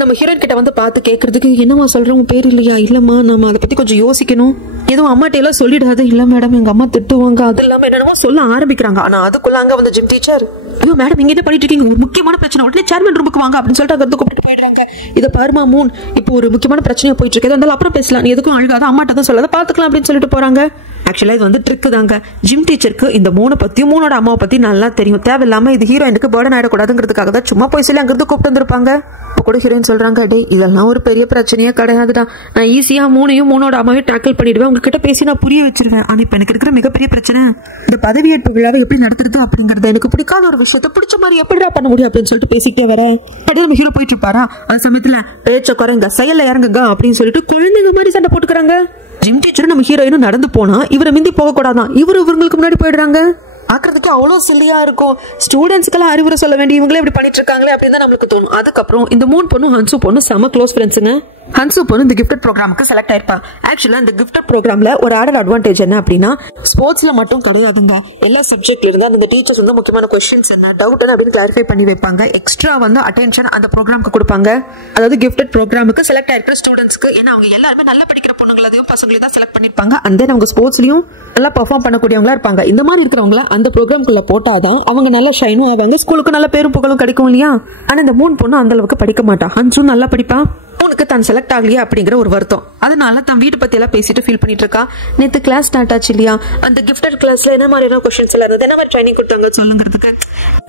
நம்ம ஹீரோயின் கிட்ட வந்து பார்த்து கேட்கறதுக்கு, என்னமா சொல்றவங்க பேர் இல்லையா, இல்லம்மா நம்ம அதை பத்தி கொஞ்சம் யோசிக்கணும், எதுவும் அம்மாட்ட எல்லாம் சொல்லிடாது, இல்ல மேடம் எங்க அம்மா திட்டுவாங்க, அது இல்லாம என்னென்னமோ சொல்ல ஆரம்பிக்கிறாங்க. ஆனா அதுக்குள்ள அங்க வந்து ஜிம் டீச்சர், ஐயோ மேடம் இங்க என்ன பண்ணிட்டு இருக்கீங்க, ஒரு முக்கியமான பிரச்சனை, உடனே சேர்மன் ரூமுக்கு வாங்க அப்படின்னு சொல்லிட்டு அங்க கூப்பிட்டு போயிடுறாங்க. இதை பாருமா மூன், இப்போ ஒரு முக்கியமான பிரச்சனையா போயிட்டு இருக்கு, இருந்தாலும் அப்புறம் பேசலாம், நீ எதுக்கும் அழுகாத, அம்மாட்ட தான் சொல்லாத, பாத்துக்கலாம் அப்படின்னு சொல்லிட்டு போறாங்க. ஆக்சுவலா இது வந்து ட்ரிக் தாங்க. ஜிம் டீச்சருக்கு இந்த மூணை பத்தியும் மூனோட அம்மாவை பத்தி நல்லா தெரியும். தேவையில்லாம இது ஹீரோயினுக்கு பர்டன் ஆயிடக்கூடாதுங்கிறதுக்காக தான் சும்மா போய் சொல்லி அங்கிருந்து கூப்பிட்டு வந்திருப்பாங்க. இப்போ கூட ஹீரோயின் சொல்றாங்க, டே இதெல்லாம் ஒரு பெரிய பிரச்சனையே கிடையாதுடா, நான் ஈஸியா மூனோட அம்மாவையும் டேக்கிள் பண்ணிடுவேன், உங்ககிட்ட பேசி நான் புரிய வச்சிருவேன். ஆனா இப்ப எனக்கு இருக்கிற மிகப்பெரிய பிரச்சனை இந்த பதவியேற்பு விழாவை எப்படி நடத்துறது அப்படிங்கறது, எனக்கு பிடிக்காத ஒரு விஷயத்த பிடிச்ச மாதிரி எப்படிடா பண்ண முடியும் அப்படின்னு சொல்லிட்டு பேசிக்கிட்டே வர அப்படியே நம்ம ஹீரோ போயிட்டு இருப்பாரா, அந்த சமயத்துல பேச்ச குறைங்க செயல்ல இறங்குங்க அப்படின்னு சொல்லிட்டு குழந்தைங்க மாதிரி சண்டை போட்டுக்கிறாங்க. ஜிம் டீச்சர் நம்ம ஹீரோயினும் நடந்து போனா இவரை மிந்தி போக கூடாதான், இவங்களுக்கு முன்னாடி போயிடுறாங்க. பாக்குறதுக்கு அவ்வளவு சில்லியா இருக்கும். ஸ்டூடெண்ட்ஸ்க்கெல்லாம் அறிவுரை சொல்ல வேண்டிய இவங்களே இப்படி பண்ணிட்டு இருக்காங்களே அப்படின்னு தான் நம்மளுக்கு தோணும். அதுக்கப்புறம் இந்த மூணு பொண்ணு ஹன்சு பொண்ணு செம க்ளோஸ் ஃப்ரெண்ட்ஸுங்க. ஹன்சு பொண்ணு இந்த கிஃப்டட் ப்ரோக்ராமுக்கு செலக்ட் ஆயிருப்பா. ஆக்சுவலா இந்த கிஃப்டட் ப்ரோக்ராம்ல ஒரு ஆடட் அட்வான்டேஜ் என்ன அப்படின்னா, ஸ்போர்ட்ஸ்ல மட்டும் கிடையாதுங்க, எல்லா சப்ஜெக்ட்ல இருந்து அந்த டீச்சர்ஸ் வந்து முக்கியமான கொஸ்டின்ஸ் என்ன டவுட் என்ன அப்படின்னு கிளாரிஃபை பண்ணி வைப்பாங்க. எக்ஸ்ட்ரா வந்து அட்டென்ஷன் அந்த ப்ரோக்ராமுக்கு கொடுப்பாங்க. அதாவது கிஃப்டட் ப்ரோக்ராமுக்கு செலக்ட் ஆயிருக்கிற ஸ்டூடெண்ட்ஸ்க்கு, ஏன்னா அவங்க எல்லாருமே நல்லா படிக்கிற பொண்ணுங்களையும் பசங்களையும் தான் செலக்ட் பண்ணிருப்பாங்க. அந்த அவங்க ஸ்போர்ட்ஸ்லயும் நல்லா பெர்ஃபார்ம் பண்ணக்கூடியவங்களா இருப்பாங்க. இந்த மாதிரி இருக்கிறவங்கள அந்த ப்ரோக்ராம்குள்ள போட்டாதான் அவங்க நல்லா ஷைனும் ஆவாங்க, ஸ்கூலுக்கு நல்ல பேரும் புகழும் கிடைக்கும் இல்லையா. ஆனா இந்த மூணு பொண்ணு அந்த அளவுக்கு படிக்க மாட்டா. ஹன்சு நல்லா படிப்பா. அவனுக்கு தான் செலக்ட் ஆகலையா அப்படிங்கிற ஒரு வருத்தம். அதனால தன் வீட்டு பத்தி எல்லாம் பேசிட்டு ஃபீல் பண்ணிட்டு இருக்கா. நேத்து கிளாஸ் ஸ்டார்ட் ஆச்சு இல்லையா, அந்த கிஃப்டட் கிளாஸ்ல என்ன மாதிரியான क्वेश्चंस எல்லாம் இருந்தது, என்ன மாதிரி ட்ரைனிங் கொடுத்தாங்க சொல்லுங்கிறதுக்கு.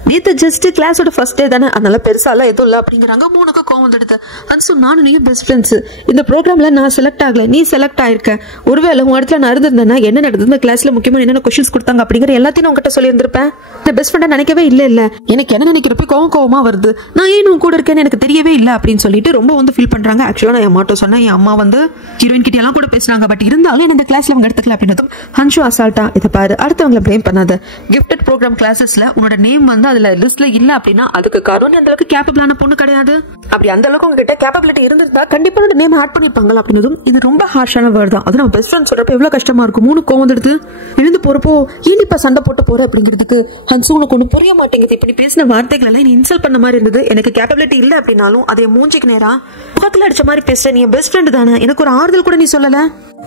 நேத்து ஜஸ்ட் கிளாஸோட ஃபர்ஸ்ட் டே தானே, அதனால பெருசா எல்லாம் எதுவும் இல்ல அப்படிங்கிறாங்க. மூணுக்கு கோவம் வந்துடுது. அன்சு நானும் நீ பெஸ்ட் ஃப்ரெண்ட்ஸ், இந்த ப்ரோக்ராம்ல நான் செலக்ட் ஆகல, நீ செலக்ட் ஆயிருக்க, ஒருவேளை உன் இடத்துல நான் இருந்திருந்தேன்னா என்ன நடந்தது, இந்த கிளாஸ்ல முக்கியமான என்னென்ன क्वेश्चंस கொடுத்தாங்க அப்படிங்கிற எல்லாத்தையும் உங்ககிட்ட சொல்லி இருந்திருப்பேன். இந்த பெஸ்ட் ஃப்ரெண்டா நினைக்கவே இல்ல எனக்கு என்ன நினைக்கிறப்ப கோவமா வருது, நான் ஏன் உன் கூட இருக்கேன்னு எனக்கு தெரியவே இல்லை அப்படின்னு சொல்லிட்டு ரொம்ப வந்து ஃபீல் பண்றாங்க. ஆக்சுவலா நான் என் மாட்டோ சொன்னேன், என் அம்மா வந்து ஹீரோயின் கிட்ட எல்லாம் கூட பேசுறாங்க, பட் இருந்தாலும் என்ன இந்த கிளாஸ்ல அவங்க எடுத்துக்கல அப்படின்னு ஹன்ஷு அசால்ட்டா இதை பாரு, அடுத்தவங்களை ப்ளேம் பண்ணாத, கிஃப்டட் ப்ரோக்ராம் கிளாஸஸ்ல உன்னோட நேம் வந்து அதுல லிஸ்ட்ல இல்ல அப்படின்னா அதுக்கு காரணம் அந்த அளவுக்கு கேப்பபிளான பொண்ணு கிடையாது. அப்படி அந்த அளவுக்கு உங்ககிட்ட கேப்பபிலிட்டி இருந்திருந்தா கண்டிப்பா நேம் ஆட் பண்ணிருப்பாங்க அப்படின்னதும் இது ரொம்ப ஹார்ஷான வேர்ட் தான். அது நம்ம பெஸ்ட் ஃப்ரெண்ட் சொல்றப்ப எவ்வளவு கஷ்டமா இருக்கும். மூணு கோவம் வந்துடுது. எழுந்து போறப்போ ஏன் இப்ப சண்டை போட்டு போற அப்படிங்கிறதுக்கு ஹன்சு உனக்கு ஒண்ணு புரிய மாட்டேங்குது, இப்ப நீ பேசின வார்த்தைகள் எல்லாம் நீ இன்சல்ட் பண்ண மாதிரி இருந்தது, எனக்கு கேப்பபிலிட்டி இல்ல அப்படின்னாலும் அதே மூஞ்சிக்கு நேரா முகத்துல அடிச்ச மாதிரி பேசுற, நீ பெஸ்ட் ஃப்ரெண்ட் தானே, எனக்கு ஒரு ஆறுதல் கூட நீ சொல்லல,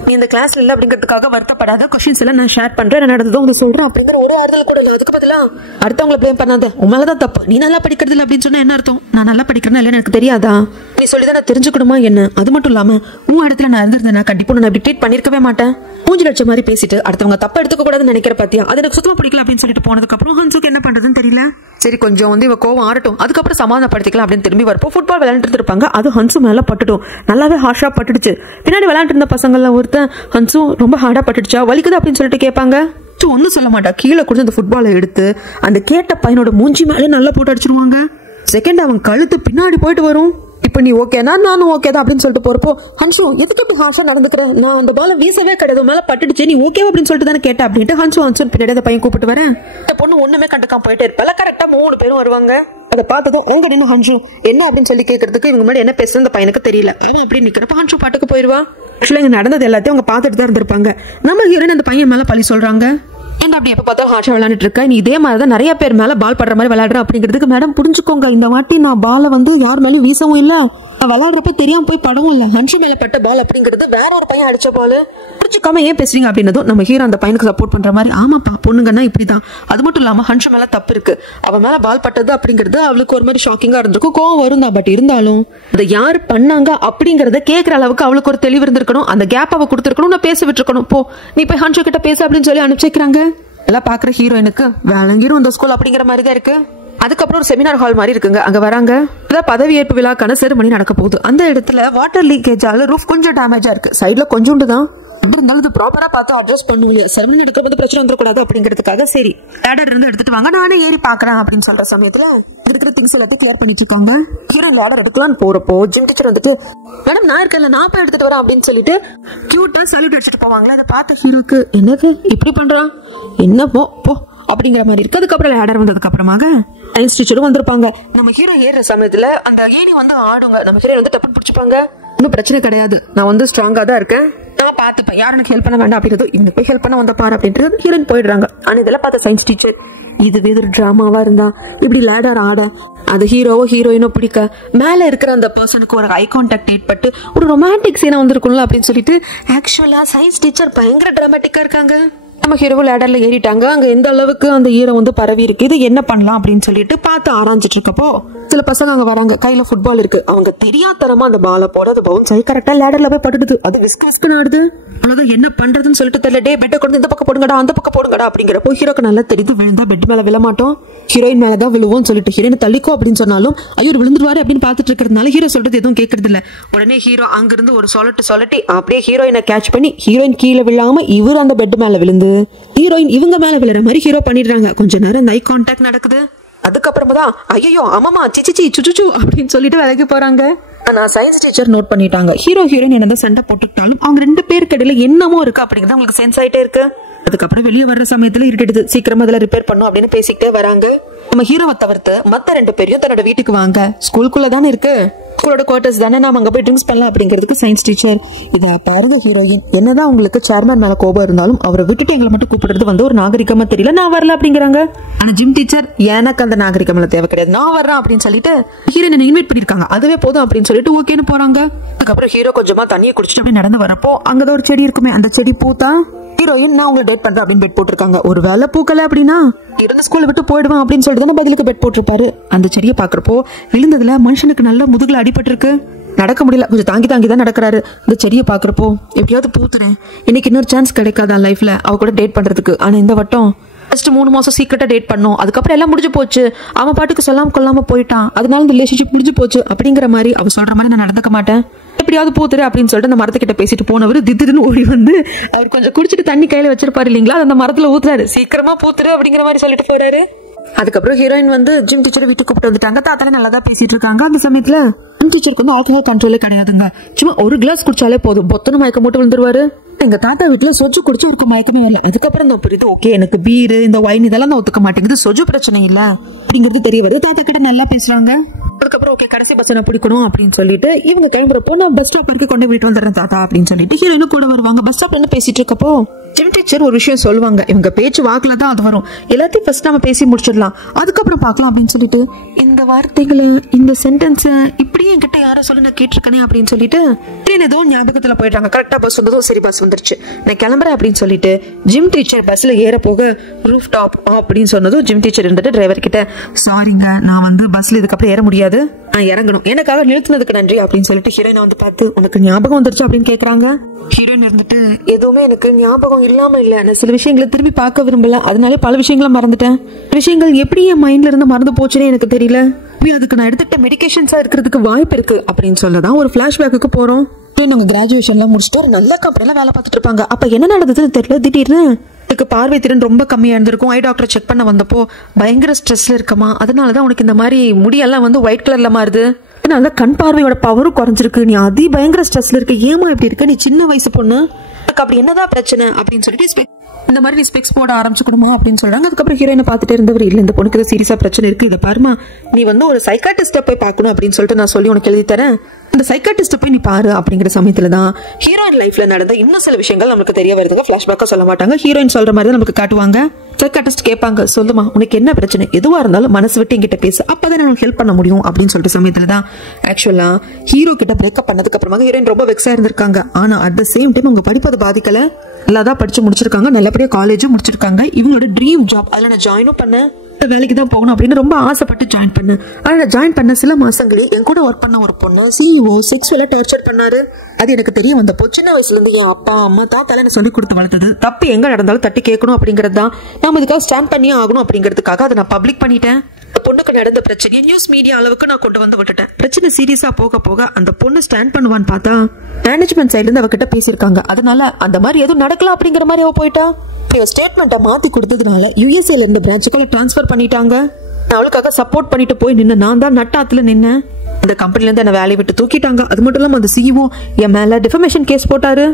நீ இந்த கிளாஸ்ல இல்ல அப்படிங்கிறதுக்காக வருத்தப்படாத, क्वेश्चंस எல்லாம் நான் ஷேர் பண்றேன், என்ன நடந்ததோ உங்களுக்கு சொல்றேன் அப்படிங்கிற ஒரு ஆறுதல் கூட இல்ல. அதுக்கு பதிலா அடுத்தவங்களை ப்ளேம் பண்ணாத, உண்மையிலதான் தப்பு, நீ நல்லா படிக்கிறது இல்ல அப்படின்னு சொன்னா என்ன அர்த்தம், நான் நல்லா படிக்கிறேன்னா இல்லன்னு எனக்கு தெரியாதா, நீ சொல்லிதான் நான் தெரிஞ்சுக்கணுமா என்ன, அது மட்டும் இல்லாம உன் இடத்துல நான் இருந்திருந்தேன் கண்டிப்பா நான் இப்படி ட்ரீட் பண்ணிருக்கவே மாட்டேன், மூஞ்சி லட்சம் மாதிரி பேசிட்டு அடுத்தவங்க தப்ப எடுத்துக்க கூடாதுன்னு நினைக்கிற பாத்தியா, அது எனக்கு சுத்தமா பிடிக்கல அப்படின்னு சொல்லிட்டு போனதுக்கு அப்புறம் ஹன்சுக்கு என்ன பண்றதுன்னு தெரியல. சரி கொஞ்சம் வந்து இவ கோவம் ஆறட்டும், அதுக்கப்புறம் சமாதானப்படுத்திக்கலாம் அப்படின்னு திரும்பி வரப்போ ஃபுட்பால் விளையாண்டு இருப்பாங்க. அது ஹன்சு மேல பட்டுட்டும், நல்லாவே ஹார்ஷா பட்டுடுச்சு. பின்னாடி விளையாண்டு இருந்த பசங்கள்ல ஒருத்தன் ஹன்சு ரொம்ப ஹார்டா பட்டுடுச்சா, வலிக்குது அப்படின்னு சொல்லிட்டு கேட்பாங்க. ஒன்னும் சொல்ல மாட்டா, கீழே கொடுத்து அந்த ஃபுட்பாலை எடுத்து அந்த கேட்ட பையனோட மூஞ்சி மேலே நல்லா போட்டு அடிச்சிருவாங்க. செகண்ட் அவன் கழுத்து பின்னாடி போயிட்டு வரும். இப்ப நீ ஓகேனா நானும் ஓகே தான் அப்படின்னு சொல்லிட்டு போறப்போ ஹன்சு எதுக்கு இப்படி ஹார்ஷா நடந்துக்கிறேன், நான் அந்த பால வீசவே கிடையாது, மேல பட்டுடுச்சு, நீ ஓகே அப்படின்னு சொல்லிட்டு தானே கேட்ட அப்படின்ட்டு ஹன்சு பின்னாடி அந்த பையன் கூப்பிட்டு வரேன். இந்த பொண்ணு ஒண்ணுமே கண்டுக்காம போயிட்டே இருப்பல. கரெக்டா 3 பேரும் வருவாங்க. அதை பார்த்ததும் உங்க நின்று ஹன்சு என்ன அப்படின்னு சொல்லி கேட்கறதுக்கு இவங்க முன்னாடி என்ன பேசுறது அந்த பையனுக்கு தெரியல. அவன் அப்படி நிக்கிறப்ப ஹன்சு பாட்டுக்கு போயிருவா. ஆக்சுவலா இங்க நடந்தது எல்லாத்தையும் அவங்க பார்த்துட்டு தான் இருந்திருப்பாங்க. நம்ம ஹீரோயின் அந்த பையன் மேல பழி சொல்றாங்க. என்ன அப்படி எப்ப பார்த்தா ஹார்ஷா விளையாண்டுட்டு இருக்க, நீ இதே மாதிரி தான் நிறைய பேர் மேல பால் படுற மாதிரி விளையாடுற அப்படிங்கிறதுக்கு மேடம் புரிஞ்சுக்கோங்க, இந்த வாட்டி நான் பாலை வந்து யார் மேலும் வீசவும் இல்ல, விளையாடுறப்ப தெரியாம போய் படவும் இல்ல, ஹன்ஷு மேல பட்ட பால் அப்படிங்கிறது வேற ஒரு பையன் அடிச்ச பால், புரிஞ்சுக்காம ஏன் பேசுறீங்க அப்படின்னதும் நம்ம ஹீரோ அந்த பையனுக்கு சப்போர்ட் பண்ற மாதிரி, ஆமாப்பா பொண்ணுங்கன்னா இப்படிதான், அது மட்டும் இல்லாம ஹன்ஷு மேல தப்பு இருக்கு, அவன் மேல பால் பட்டது அப்படிங்கிறது அவளுக்கு ஒரு மாதிரி ஷாக்கிங்கா இருந்திருக்கும், கோவம் வரும் தான், பட் இருந்தாலும் அதை யாரு பண்ணாங்க அப்படிங்கறத கேட்கற அளவுக்கு அவளுக்கு ஒரு தெளிவு இருந்திருக்கணும், அந்த கேப் அவ கொடுத்திருக்கணும், நான் பேச விட்டுருக்கணும், போ நீ போய் ஹன்ஷு கிட்ட பேச அப்படின்னு சொல்லி அனுப்பிச்சிக்கிறாங்க. எல்லாம் பாக்குற ஹீரோயினுக்கு வேலங்கிரும் இந்த ஸ்கூல் அப்படிங்கிற மாதிரி தான் இருக்கு. அதுக்கப்புறம் ஒரு செமினார் ஹால் மாதிரி இருக்குங்க, அங்க வராங்க. பதவியேற்பு விழாக்கான செரிமனி நடக்க போகுது. அந்த இடத்துல வாட்டர் லீக்கேஜால ரூஃப் கொஞ்சம் டேமேஜா இருக்கு, சைட்ல கொஞ்சோண்டு தான் இருந்தாலும் இது ப்ராப்பரா பார்த்து அட்ரஸ் பண்ணும் இல்லையா, செரிமனி நடக்கிறப்ப பிரச்சனை வந்துடக்கூடாது அப்படிங்கிறதுக்காக சரி லேடர் இருந்து எடுத்துட்டு வாங்க, நானே ஏறி பாக்குறேன் அப்படின்னு சொல்ற சமயத்துல இருக்கிற திங்ஸ் எல்லாத்தையும் கிளியர் பண்ணிட்டு இருக்காங்க. ஹீரோயின் லேடர் எடுக்கலான்னு போறப்போ ஜிம் டீச்சர் வந்துட்டு மேடம் நான் இருக்கல நான் போய் எடுத்துட்டு வரேன் அப்படின்னு சொல்லிட்டு கியூட்டா சல்யூட் அடிச்சுட்டு போவாங்களே. அதை பார்த்த ஹீரோக்கு என்னது இப்படி பண்றான், என்ன போ போ அப்படிங்கிற மாதிரி இருக்கு. அதுக்கப்புறம் லேடர் வந்ததுக்கு அப்புறமாக சயின்ஸ் டீச்சரும் வந்திருப்பாங்க. நம்ம ஹீரோ ஏறுற சமயத்துல அந்த ஏணி வந்து ஆடுங்க, நம்ம ஹீரோ வந்து டப்பு பிடிச்சிப்பாங்க. இன்னும் பிரச்சனை கிடையாது, நான் வந்து ஸ்ட்ராங்கா தான் இருக்கேன், நான் பாத்துப்பேன், யாரும் எனக்கு ஹெல்ப் பண்ண வேண்டாம் அப்படின்றது, இவனுக்கு போய் ஹெல்ப் பண்ண வந்த பாரு அப்படின்றது ஹீரோயின் போயிடுறாங்க. ஆனா இதெல்லாம் பார்த்த சயின்ஸ் டீச்சர் இதுவே ஒரு டிராமாவா இருந்தா இப்படி லேடர் ஆட அது ஹீரோவோ ஹீரோயினோ பிடிக்க மேல இருக்கிற அந்த பர்சனுக்கு ஒரு ஐ கான்டாக்ட் ஏற்பட்டு ஒரு ரொமான்டிக் சீனா வந்திருக்கும்ல அப்படின்னு சொல்லிட்டு ஆக்சுவலா சயின்ஸ் டீச்சர் பயங்கர டிராமாட்டிக்கா இருக்காங்க. நம்ம ஹீரோ லேடர்ல ஏறிட்டாங்க. அங்க எந்த அளவுக்கு அந்த ஈரம் வந்து பரவி இருக்கு, இது என்ன பண்ணலாம் அப்படின்னு சொல்லிட்டு பார்த்து ஆராய்ஞ்சிட்டு இருக்கப்போ சில பசங்க அங்க வராங்க, கையில ஃபுட்பால் இருக்கு. அவங்க தெரியாதரமா அந்த பாலை போட அது பவுன்ஸ் ஆகி கரெக்டா லேடர்ல போய் பட்டுடுது. அது விஸ்கு விஸ்குன்னு ஆடுது. அவ்வளவுதான் என்ன பண்றதுன்னு சொல்லிட்டு தெரியல. டே பெட்டை கொண்டு இந்த பக்கம் போடுங்கடா அந்த பக்கம் போடுங்கடா அப்படிங்கிறப்போ ஹீரோக்கு நல்லா தெரியுது விழுந்தா பெட் மேல விழ மாட்டோம், ஹீரோயின் மேலதான் விழுவோம் சொல்லிட்டு ஹீரோயின் தள்ளிக்கோ அப்படின்னு சொன்னாலும் ஐயோ விழுந்துருவாரு அப்படின்னு பாத்துட்டு இருக்கிறதுனால ஹீரோ சொல்றது எதுவும் கேட்கறது இல்ல. உடனே ஹீரோ அங்கிருந்து ஒரு சொல்லட்டி அப்படியே ஹீரோயினை கேட்ச் பண்ணி ஹீரோயின் கீழே விழாம இவர் அந்த பெட் மேல விழுந்து ஹீரோயின் இவங்க மேல விழுற மாதிரி ஹீரோ பண்ணிடுறாங்க. கொஞ்ச நேரம் ஐ கான்டாக்ட் நடக்குது. அதுக்கப்புறமா தான் ஐயோ ஆமாமா சிச்சி சுச்சு அப்படின்னு சொல்லிட்டு விலகி போறாங்க. ஆனா சயின்ஸ் டீச்சர் நோட் பண்ணிட்டாங்க, ஹீரோ ஹீரோயின் என்னதான் சண்டை போட்டுக்கிட்டாலும் அவங்க 2 பேருக்கு இடையில என்னமோ இருக்கு அப்படிங்கிறது உங்களுக்கு சென்ஸ் ஆயிட்டே இருக்கு. அதுக்கப்புறம் வெளியே வர்ற சமயத்துல இருட்டுது, சீக்கிரமா அதில் ரிப்பேர் பண்ணும் அப்படின்னு பேசிக்கிட்டே வராங்க. நம்ம ஹீரோவை தவிர்த்து மத்த 2 பேரையும் தன்னோட வீட்டுக்கு வாங்க, ஸ்கூலுக்குள்ள தானே இருக்கு, ஸ்கூலோட குவார்டர்ஸ் தானே, நாம அங்க போய் ட்ரிங்க்ஸ் பண்ணலாம் அப்படிங்கிறதுக்கு சயின்ஸ் டீச்சர் இதை பாருங்க ஹீரோயின், என்னதான் உங்களுக்கு சேர்மேன் மேல கோபம் இருந்தாலும் அவரை விட்டுட்டு எங்களை மட்டும் கூப்பிடுறது வந்து ஒரு நாகரிகமா தெரியல, நான் வரல அப்படிங்கிறாங்க. ஆனா ஜிம் டீச்சர் எனக்கு அந்த நாகரிகம் தேவை கிடையாது, நான் வர்றேன் அப்படின்னு சொல்லிட்டு ஹீரோயின் இன்வைட் பண்ணிருக்காங்க, அதுவே போதும் அப்படின்னு சொல்லிட்டு ஓகேன்னு போறாங்க. அதுக்கப்புறம் ஹீரோ கொஞ்சமா தண்ணியை குடிச்சிட்டு அப்படியே நடந்து வரப்போ அங்கதான் ஒரு செடி இருக்குமே, அந்த செடி பூத்தா ஹீரோயின் நான் உங்களை டேட் பண்றேன் அப்படின்னு பெட் போட்டிருக்காங்க. ஒரு வேலை பூக்கல அப்படின்னா இருந்த ஸ்கூல்ல விட்டு போயிடுவான் அப்படின்னு சொல்லிட்டு பதிலுக்கு பெட் போட்டிருப்பாரு. அந்த செடியை பாக்குறப்போ விழுந்ததுல மனுஷனுக்கு நல்ல முதுகுல அடிபட்டு இருக்கு. நடக்க முடியல, கொஞ்சம் தாங்கி தாங்கி தான் நடக்கிறாரு. இந்த செடியை பாக்குறப்போ எப்படியாவது பூத்துறேன், இன்னைக்கு இன்னொரு சான்ஸ் கிடைக்காதா லைஃப்ல அவ கூட டேட் பண்றதுக்கு. ஆனா இந்த வட்டம் ஃபர்ஸ்ட் 3 மாசம் சீக்கிரட்டா டேட் பண்ணோம், அதுக்கப்புறம் எல்லாம் முடிஞ்சு போச்சு, அவன் பாட்டுக்கு சொல்லாம கொள்ளாம போயிட்டான், அதனால இந்த ரிலேஷன்ஷிப் முடிஞ்சு போச்சு அப்படிங்கிற மாதிரி அவ சொல்ற மாதிரி நான் நடந்துக்க மாட்டேன், எப்படியாவது பூத்துரு அப்படின்னு சொல்லிட்டு அந்த மரத்துக்கிட்ட பேசிட்டு போனவர் திடீர்னு ஓடி வந்து அவர் கொஞ்சம் குடிச்சிட்டு தண்ணி கையில வச்சிருப்பாரு இல்லீங்களா, அந்த மரத்துல ஊத்துறாரு, சீக்கிரமா பூத்துரு அப்படிங்கிற மாதிரி சொல்லிட்டு போறாரு. அதுக்கப்புறம் ஹீரோயின் வந்து ஜிம் டீச்சரை வீட்டுக்கு கூப்பிட்டு வந்துட்டாங்க. தாத்தால நல்லா தான் பேசிட்டு இருக்காங்க. அந்த சமயத்துல ஜிம் டீச்சருக்கு வந்து ஆல்கஹால் கண்ட்ரோலே கிடையாதுங்க. சும்மா ஒரு கிளாஸ் குடிச்சாலே போதும், பொத்தன மயக்கம் போட்டு விழுந்துருவாரு. எங்க தாத்தா வீட்டுல சொஜு குடிச்சு ஒரு மயக்கமே வரல. அதுக்கப்புறம் தான் புரியுது, ஓகே எனக்கு பீரு இந்த வைன் இதெல்லாம் தான் ஒத்துக்க மாட்டேங்குது, சொஜு பிரச்சனை இல்ல அப்படிங்கிறது தெரிய வருது. தாத்தா கிட்ட நல்லா பேசுறாங்க. அதுக்கப்புறம் ஓகே கடைசி பஸ் நான் பிடிக்கணும் அப்படின்னு சொல்லிட்டு இவங்க கிளம்புறப்போ நான் பஸ் ஸ்டாப் வரைக்கும் கொண்டு வீட்டு வந்துடுறேன் தாத்தா அப்படின்னு சொல்லிட்டு ஹீரோயினும் கூட வருவாங்க. பஸ் ஸ்டாப்ல பேசிட்டு இருக்கப்போ ஜிம் டீச்சர் ஒரு விஷயம் சொல்லுவாங்க. இவங்க பேச்சு வாக்குல தான் அது வரும். எல்லாத்தையும் ஃபர்ஸ்ட் நம்ம பேசி முடிச்சிடலாம், அதுக்கப்புறம் பார்க்கலாம் அப்படின்னு சொல்லிட்டு இந்த வார்த்தைகளை இந்த சென்டென்ஸ் இப்படியே என்கிட்ட யார சொல்லி நான் கேட்டிருக்கேனே அப்படின்னு சொல்லிட்டு ஏதோ ஞாபகத்துல போயிட்டாங்க. கரெக்டா பஸ் வந்ததும் சரி பஸ் வந்துருச்சு நான் கிளம்புறேன் அப்படின்னு சொல்லிட்டு ஜிம் டீச்சர் பஸ்ல ஏற போக ரூஃப் டாப் அப்படின்னு சொன்னதும் ஜிம் டீச்சர் இருந்துட்டு டிரைவர் கிட்ட சாரிங்க நான் வந்து பஸ்ல இதுக்கப்புறம் ஏற முடியாது, நான் இறங்கணும், எனக்காக நிறுத்தினதுக்கு நன்றி அப்படின்னு சொல்லிட்டு ஹீரோயினை வந்து பார்த்து உனக்கு ஞாபகம் வந்துருச்சு அப்படின்னு கேக்குறாங்க. ஹீரோயின் இருந்துட்டு எதுவுமே எனக்கு ஞாபகம் இல்லாம இல்ல, நான் சில விஷயங்களை திரும்பி பார்க்க விரும்பல, அதனால பல விஷயங்களை மறந்துட்டேன், விஷயங்கள் எப்படி என் மைண்ட்ல இருந்து மறந்து போச்சுன்னு எனக்கு தெரியல, அதுக்கு நான் எடுத்துக்கிட்ட மெடிகேஷன்ஸா இருக்கிறதுக்கு வாய்ப்பு இருக்கு அப்படின்னு சொல்லதான் ஒரு பிளாஷ்பேக்கு போறோம். நாங்க கிராஜுவேஷன்லாம் முடிச்சுட்டு ஒரு நல்ல கம்பெனில வேலை பார்த்துட்டு இருப்பாங்க. அப்ப என்ன நடந்ததுன்னு தெரியல, திடீர்னு எனக்கு பார்வை திறன் ரொம்ப கம்மியா இருந்திருக்கும். ஐ டாக்டர் செக் பண்ண வந்தப்போ பயங்கர ஸ்ட்ரெஸ்ல இருக்கமா, அதனாலதான் உனக்கு இந்த மாதிரி முடியெல்லாம் வந்து ஒயிட் கலர்ல மாறுது, அதனால கண் பார்வையோட பவரும் குறைஞ்சிருக்கு, நீ அதி பயங்கர ஸ்ட்ரெஸ்ல இருக்க, ஏமா இப்படி இருக்க, நீ சின்ன வயசு பொண்ணு, அப்படி என்னதான் பிரச்சனை அப்படின்னு சொல்லிட்டு இந்த மாதிரி நீ ஸ்பெக்ஸ் போட ஆரம்பிச்சுக்கணுமா அப்படின்னு சொல்றாங்க. அதுக்கப்புறம் ஹீரோயினை பார்த்துட்டு இருந்தவர் இல்ல இந்த பொண்ணுக்கு சீரியஸா பிரச்சனை இருக்கு, இதை பாருமா நீ வந்து ஒரு சைக்காட்டிஸ்ட போய் பார்க்கணும் அப்படின்னு சொல்லிட்டு நான் சொல்லி உனக்கு எழுதி தரேன், இந்த சைக்காட்டிஸ்ட போய் நீ பாரு அப்படிங்கிற சமயத்துல தான் ஹீரோயின் லைஃப்ல நடந்த இன்னும் சில விஷயங்கள் நமக்கு தெரிய வருதுங்க. பிளாஷ்பேக்கா சொல்ல மாட்டாங்க, ஹீரோயின் சொல்ற மாதிரி தான் நமக்கு காட்டுவாங்க. சைக்காட்டிஸ்ட் கேட்பாங்க, சொல்லுமா உனக்கு என்ன பிரச்சனை, எதுவா இருந்தாலும் மனசு விட்டு என்கிட்ட பேசு, அப்பதான் நான் ஹெல்ப் பண்ண முடியும் அப்படின்னு சொல்லிட்டு சமயத்துல தான் ஆக்சுவலா ஹீரோ கிட்ட பிரேக்கப் பண்ணதுக்கு அப்புறமா ஹீரோயின் ரொம்ப வெக்ஸா இருந்திருக்காங்க. ஆனா அட் த சேம் டைம் அவங்க படிப்பது பாதிக்கல, நல்லா தான் படிச்சு முடிச்சிருக்காங்க, நல்லபடியா காலேஜும் முடிச்சிருக்காங்க. இவங்களோட ட்ரீம் ஜாப் அதுல நான் ஜாயினும் பண்ணேன், வேலைக்கு தான் போகணும் அப்படின்னு ரொம்ப ஆசைப்பட்டு ஜாயின் பண்ணேன். ஆனா ஜாயின் பண்ண சில மாசங்களே என் கூட ஒர்க் பண்ண ஒரு பொண்ணு சிஇஓ செக்ஸுவலா டார்ச்சர் பண்ணாரு. அது எனக்கு தெரிய வந்தப்போ சின்ன வயசுல இருந்து என் அப்பா அம்மா தாத்தால எனக்கு சொல்லி கொடுத்து வளர்த்தது தப்பு எங்க நடந்தாலும் தட்டி கேட்கணும் அப்படிங்கிறது தான், நாம இதுக்காக ஸ்டாண்ட் பண்ணியே ஆகணும் அப்படிங்கிறதுக்காக அதை நான் பப்ளிக் பண்ணிட்டேன். பொண்ணுக்கு நடந்த பிரச்சனையை நியூஸ் மீடியா அளவுக்கு நான் கொண்டு வந்து விட்டுட்டேன். பிரச்சனை சீரியஸா போக போக அந்த பொண்ணு ஸ்டாண்ட் பண்ணுவான்னு பார்த்தா மேனேஜ்மெண்ட் சைட்ல இருந்து அவகிட்ட பேசியிருக்காங்க, அதனால அந்த மாதிரி எதுவும் நடக்கலாம் அப்படிங்கிற மாதிரி அவ போயிட்டா. ஸ்டேட்மெண்ட்டை மாத்தி கொடுத்ததுனால யுஎஸ்ஏல இருந்து பிரான்ச்சுக்குள்ள டிரான்ஸ்பர் பண்ணிட்டாங்க. அவளுக்காக சப்போர்ட் பண்ணிட்டு போய் நின்று நான் தான் நட்டாத்துல நின்னேன். அந்த கம்பெனில இருந்து என்ன வேலையை விட்டு தூக்கிட்டாங்க. அது மட்டும் இல்லாம அந்த சிஇஓ என் மேல டிஃபமேஷன் கேஸ் போட்டாரு.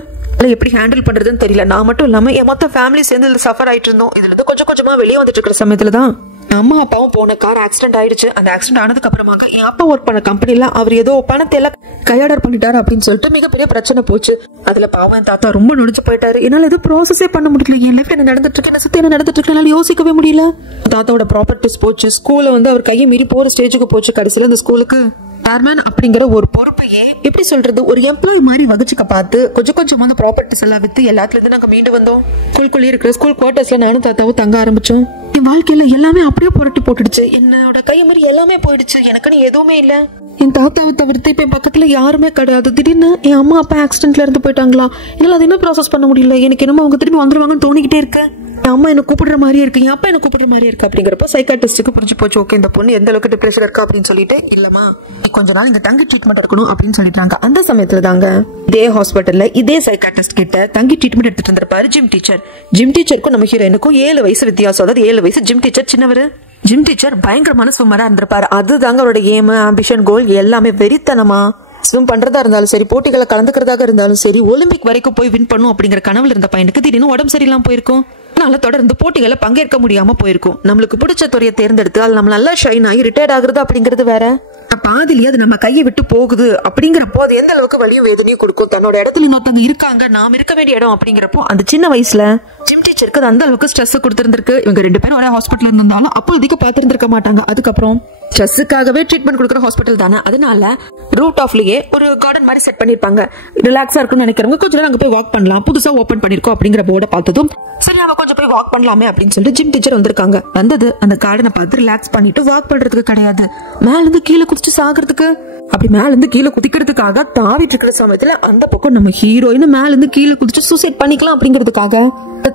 எப்படி ஹேண்டில் பண்றதுன்னு தெரியல. நான் மட்டும் இல்லாம என் மொத்த ஃபேமிலி சேர்ந்து இதுல சஃபர் ஆயிட்டு இருந்தோம். இதுல இருந்து கொஞ்சம் கொஞ்சமா வெளியே வந்துட்டு இருக்கிற சமயத்துல தான் அம்மா அப்பாவும் போன கார் ஆக்சிடென்ட் ஆயிடுச்சு. அந்த ஆக்சிடென்ட் ஆனதுக்கு அப்புறமாக என் அப்பா ஒர்க் பண்ண கம்பெனில அவர் ஏதோ பணத்தை எல்லாம் கையாடர் பண்ணிட்டாரு அப்படின்னு சொல்லிட்டு மிகப்பெரிய பிரச்சனை போச்சு. அதுல பாவம் என் தாத்தா ரொம்ப நுழைச்சு போயிட்டாரு. என்னால எதுவும் ப்ராசஸே பண்ண முடியல. என் லைஃப்ல என்ன நடந்துட்டு இருக்கு, என்ன சுத்தி என்ன நடந்துட்டு இருக்கு, என்னால யோசிக்கவே முடியல. தாத்தாவோட ப்ராப்பர்ட்டிஸ் போச்சு, ஸ்கூல்ல வந்து அவர் கையை மீறி போற ஸ்டேஜுக்கு போச்சு. கடைசியில இந்த ஸ்கூலுக்கு சேர்மேன் அப்படிங்கிற ஒரு பொறுப்பையே எப்படி சொல்றது ஒரு எம்ப்ளாயி மாதிரி வகிச்சுக்க பார்த்து கொஞ்சம் கொஞ்சமா அந்த ப்ராப்பர்ட்டிஸ் எல்லாம் வித்து எல்லாத்துல இருந்து நாங்க மீண்டு வந்தோம். ஸ்கூலுக்குள்ளே இருக்கிற ஸ்கூல் குவார்டர்ஸ்ல நானும் தாத்தாவும் தங்க ஆரம்பிச்சோம். என் வாழ்க்கையில எல்லாமே அப்படியே புரட்டி போட்டுடுச்சு. என்னோட கையை மாதிரி எல்லாமே போயிடுச்சு. எனக்குன்னு எதுவுமே இல்ல. என் தாத்தாவை தவிர்த்து இப்ப என் பக்கத்துல யாருமே கிடையாது. திடீர்னு என் அம்மா அப்பா ஆக்சிடென்ட்ல இருந்து போயிட்டாங்களா, என்னால அது என்ன ப்ராசஸ் பண்ண முடியல. எனக்கு என்னமோ அவங்க திரும்பி வந்துருவாங்கன்னு தோணிக்கிட்டே இருக்கு. என் அம்மா என்ன கூப்பிடுற மாதிரியே இருக்கு, என் அப்பா என்ன கூப்பிடுற மாதிரி இருக்கு. அப்படிங்கிறப்ப சைக்காட்டிஸ்டுக்கு புரிஞ்சு போச்சு, ஓகே இந்த பொண்ணு எந்த அளவுக்கு டிப்ரெஷன் இருக்கா அப்படின்னு சொல்லிட்டு இல்லமா கொஞ்ச நாள் இந்த தங்கி ட்ரீட்மெண்ட் இருக்கணும் அப்படின்னு சொல்லிட்டாங்க. அந்த சமயத்துல தாங்க இதே ஹாஸ்பிட்டல்ல இதே சைக்காட்டிஸ்ட் கிட்ட தங்கி ட்ரீட்மெண்ட் எடுத்துட்டு இருந்திருப்பாரு ஜிம் டீச்சர். ஜிம் டீச்சருக்கும் நம்ம ஹீரோயினுக்கும் 7 வயசு வித்தியாசம். அதாவது 7 வயசு. ஜிம் டீச்சர் சின்னவரு. ஜிம் டீச்சர் பயங்கரமான ஸ்விம்மரா இருந்திருப்பாரு. அதுதாங்க அவரோட ஏம், ஆம்பிஷன், கோல் எல்லாமே வெறித்தனமா ஸ்விம் பண்றதா இருந்தாலும் சரி, போட்டிகளை கலந்துக்கிறதாக இருந்தாலும் சரி, ஒலிம்பிக் வரைக்கும் போய் வின் பண்ணும் அப்படிங்கிற கனவுல இருந்த பையனுக்கு திடீர்னு உடம்பு சரியில்லாம போயிருக்கும். அதனால தொடர்ந்து போட்டிகளை பங்கேற்க முடியாம போயிருக்கும். நம்மளுக்கு பிடிச்ச துறையை தேர்ந்தெடுத்து அது நம்ம நல்லா ஷைன் ஆகி ரிட்டையர்ட் ஆகுறது அப்படிங்கிறது வேற. பாதிலேயே அது நம்ம கையை விட்டு போகுது அப்படிங்கிறப்போ அது எந்த அளவுக்கு வலியும் வேதனையும் கொடுக்கும். தன்னோட இடத்துல இன்னொருத்தவங்க இருக்காங்க, நாம் இருக்க வேண்டிய இடம் அப்படிங்கிறப்போ அந்த சின்ன வயசுல ஜிம் டீச்சருக்கு அந்த அளவுக்கு ஸ்ட்ரெஸ் கொடுத்திருந்திருக்கு. இவங்க 2 பேரும் ஒரே ஹாஸ்பிட்டல் இருந்தாலும் அப்போ இதுக்கு பார்த்திருந்திருக்க மாட்டாங்க. அதுக்கப்புறம் ஸ்ட்ரெஸ்ஸுக்காகவே ட்ரீட்மெண்ட் கொடுக்குற ஹாஸ்பிட்டல் தானே, அதனால ரூட் டாப்லயே ஒரு கார்டன் மாதிரி செட் பண்ணிருப்பாங்க. ரிலாக்ஸா இருக்கும்னு நினைக்கிறவங்க கொஞ்ச நேரம் அங்க போய் வாக் பண்ணலாம், புதுசா ஓபன் பண்ணிருக்கோம் அப்படிங்கிற போர்டை பார்த்ததும் சரி நம்ம கொஞ்சம் போய் வாக் பண்ணலாமே அப்படின்னு சொல்லிட்டு ஜிம் டீச்சர் வந்திருக்காங்க. வந்தது அந்த கார்டனை பார்த்து ரிலாக்ஸ் பண்ணிட்டு வாக் பண்றதுக்கு கிடையாது, மேல இருந்து கீழே குதிச்சு சாகிறதுக்கு. அப்படி மேல இருந்து கீழே குதிக்கிறதுக்காக தாவிட்டு இருக்கிற சமயத்துல அந்த பக்கம் நம்ம ஹீரோயின் மேல இருந்து கீழே குதிச்சு சூசைட் பண்ணிக்கலாம் அப்படிங்கிறதுக்காக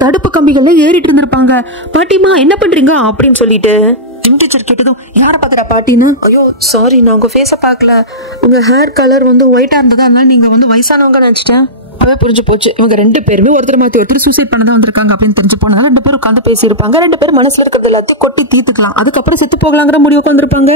தடுப்பு கம்பிகள்ல ஏறிட்டு இருந்திருப்பாங்க. பாட்டிமா என்ன பண்றீங்க அப்படின்னு சொல்லிட்டு ஜிம் டீச்சர் கேட்டதும் யார பாத்துடா பாட்டின்னு, ஐயோ சாரி நான் உங்க ஃபேஸ பாக்கல, உங்க ஹேர் கலர் வந்து ஒயிட்டா இருந்ததா, அதனால நீங்க வந்து வயசானவங்க நினைச்சிட்டேன். அப்பவே புரிஞ்சு போச்சு இவங்க ரெண்டு பேருமே ஒருத்தர் மாத்தி ஒருத்தர் சூசைட் பண்ணதான் வந்திருக்காங்க அப்படின்னு தெரிஞ்சு போனால ரெண்டு பேரும் உட்காந்து பேசியிருப்பாங்க. ரெண்டு பேரும் மனசுல இருக்கிறது எல்லாத்தையும் கொட்டி தீர்த்துக்கலாம், அதுக்கப்புறம் செத்து போகலாங்கிற முடிவுக்கு வந்திருப்பாங்க.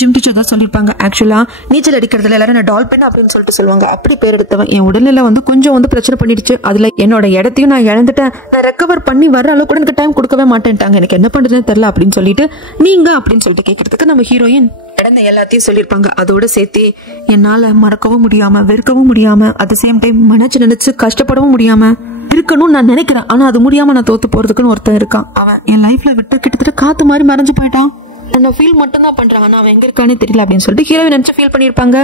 ஜிம் டீச்சர் தான் சொல்லிருப்பாங்க, ஆக்சுவலா நீச்சல் அடிக்கிறதுல எல்லாரும் நான் டால்பின் அப்படின்னு சொல்லிட்டு சொல்லுவாங்க. அப்படி பேர் எடுத்தவன் என் உடல்நிலை வந்து கொஞ்சம் வந்து பிரச்சனை பண்ணிடுச்சு, அதுல என்னோட இடத்தையும் நான் இழந்துட்டேன், நான் ரெக்கவர் பண்ணி வர அளவுக்கு கூட எனக்கு டைம் கொடுக்கவே மாட்டேன்ட்டாங்க, எனக்கு என்ன பண்றதுன்னு தெரியல அப்படின்னு சொல்லிட்டு நீங்க அப்படின்னு சொல்லிட்டு கேட்கறதுக்கு நம்ம ஹீரோயின் நடந்த எல்லாத்தையும் சொல்லிருப்பாங்க. அதோட சேர்த்து என்னால மறக்கவும் முடியாம வெறுக்கவும் முடியாம அட் சேம் டைம் மனச்சு நினைச்சு கஷ்டப்படவும் முடியாம இருக்கணும்னு நான் நினைக்கிறேன், ஆனா அது முடியாம நான் தோத்து போறதுக்குன்னு ஒருத்தன் இருக்கான். அவன் என் லைஃப்ல விட்டு கிட்டத்தட்ட காத்து மாதிரி மறைஞ்சு போயிட்டான், நான் ஃபீல் மட்டும் தான் பண்றாங்க, நான் அவன் எங்க இருக்கானே தெரியல அப்படின்னு சொல்லிட்டு ஹீரோயின் நினைச்சு ஃபீல் பண்ணிருப்பாங்க.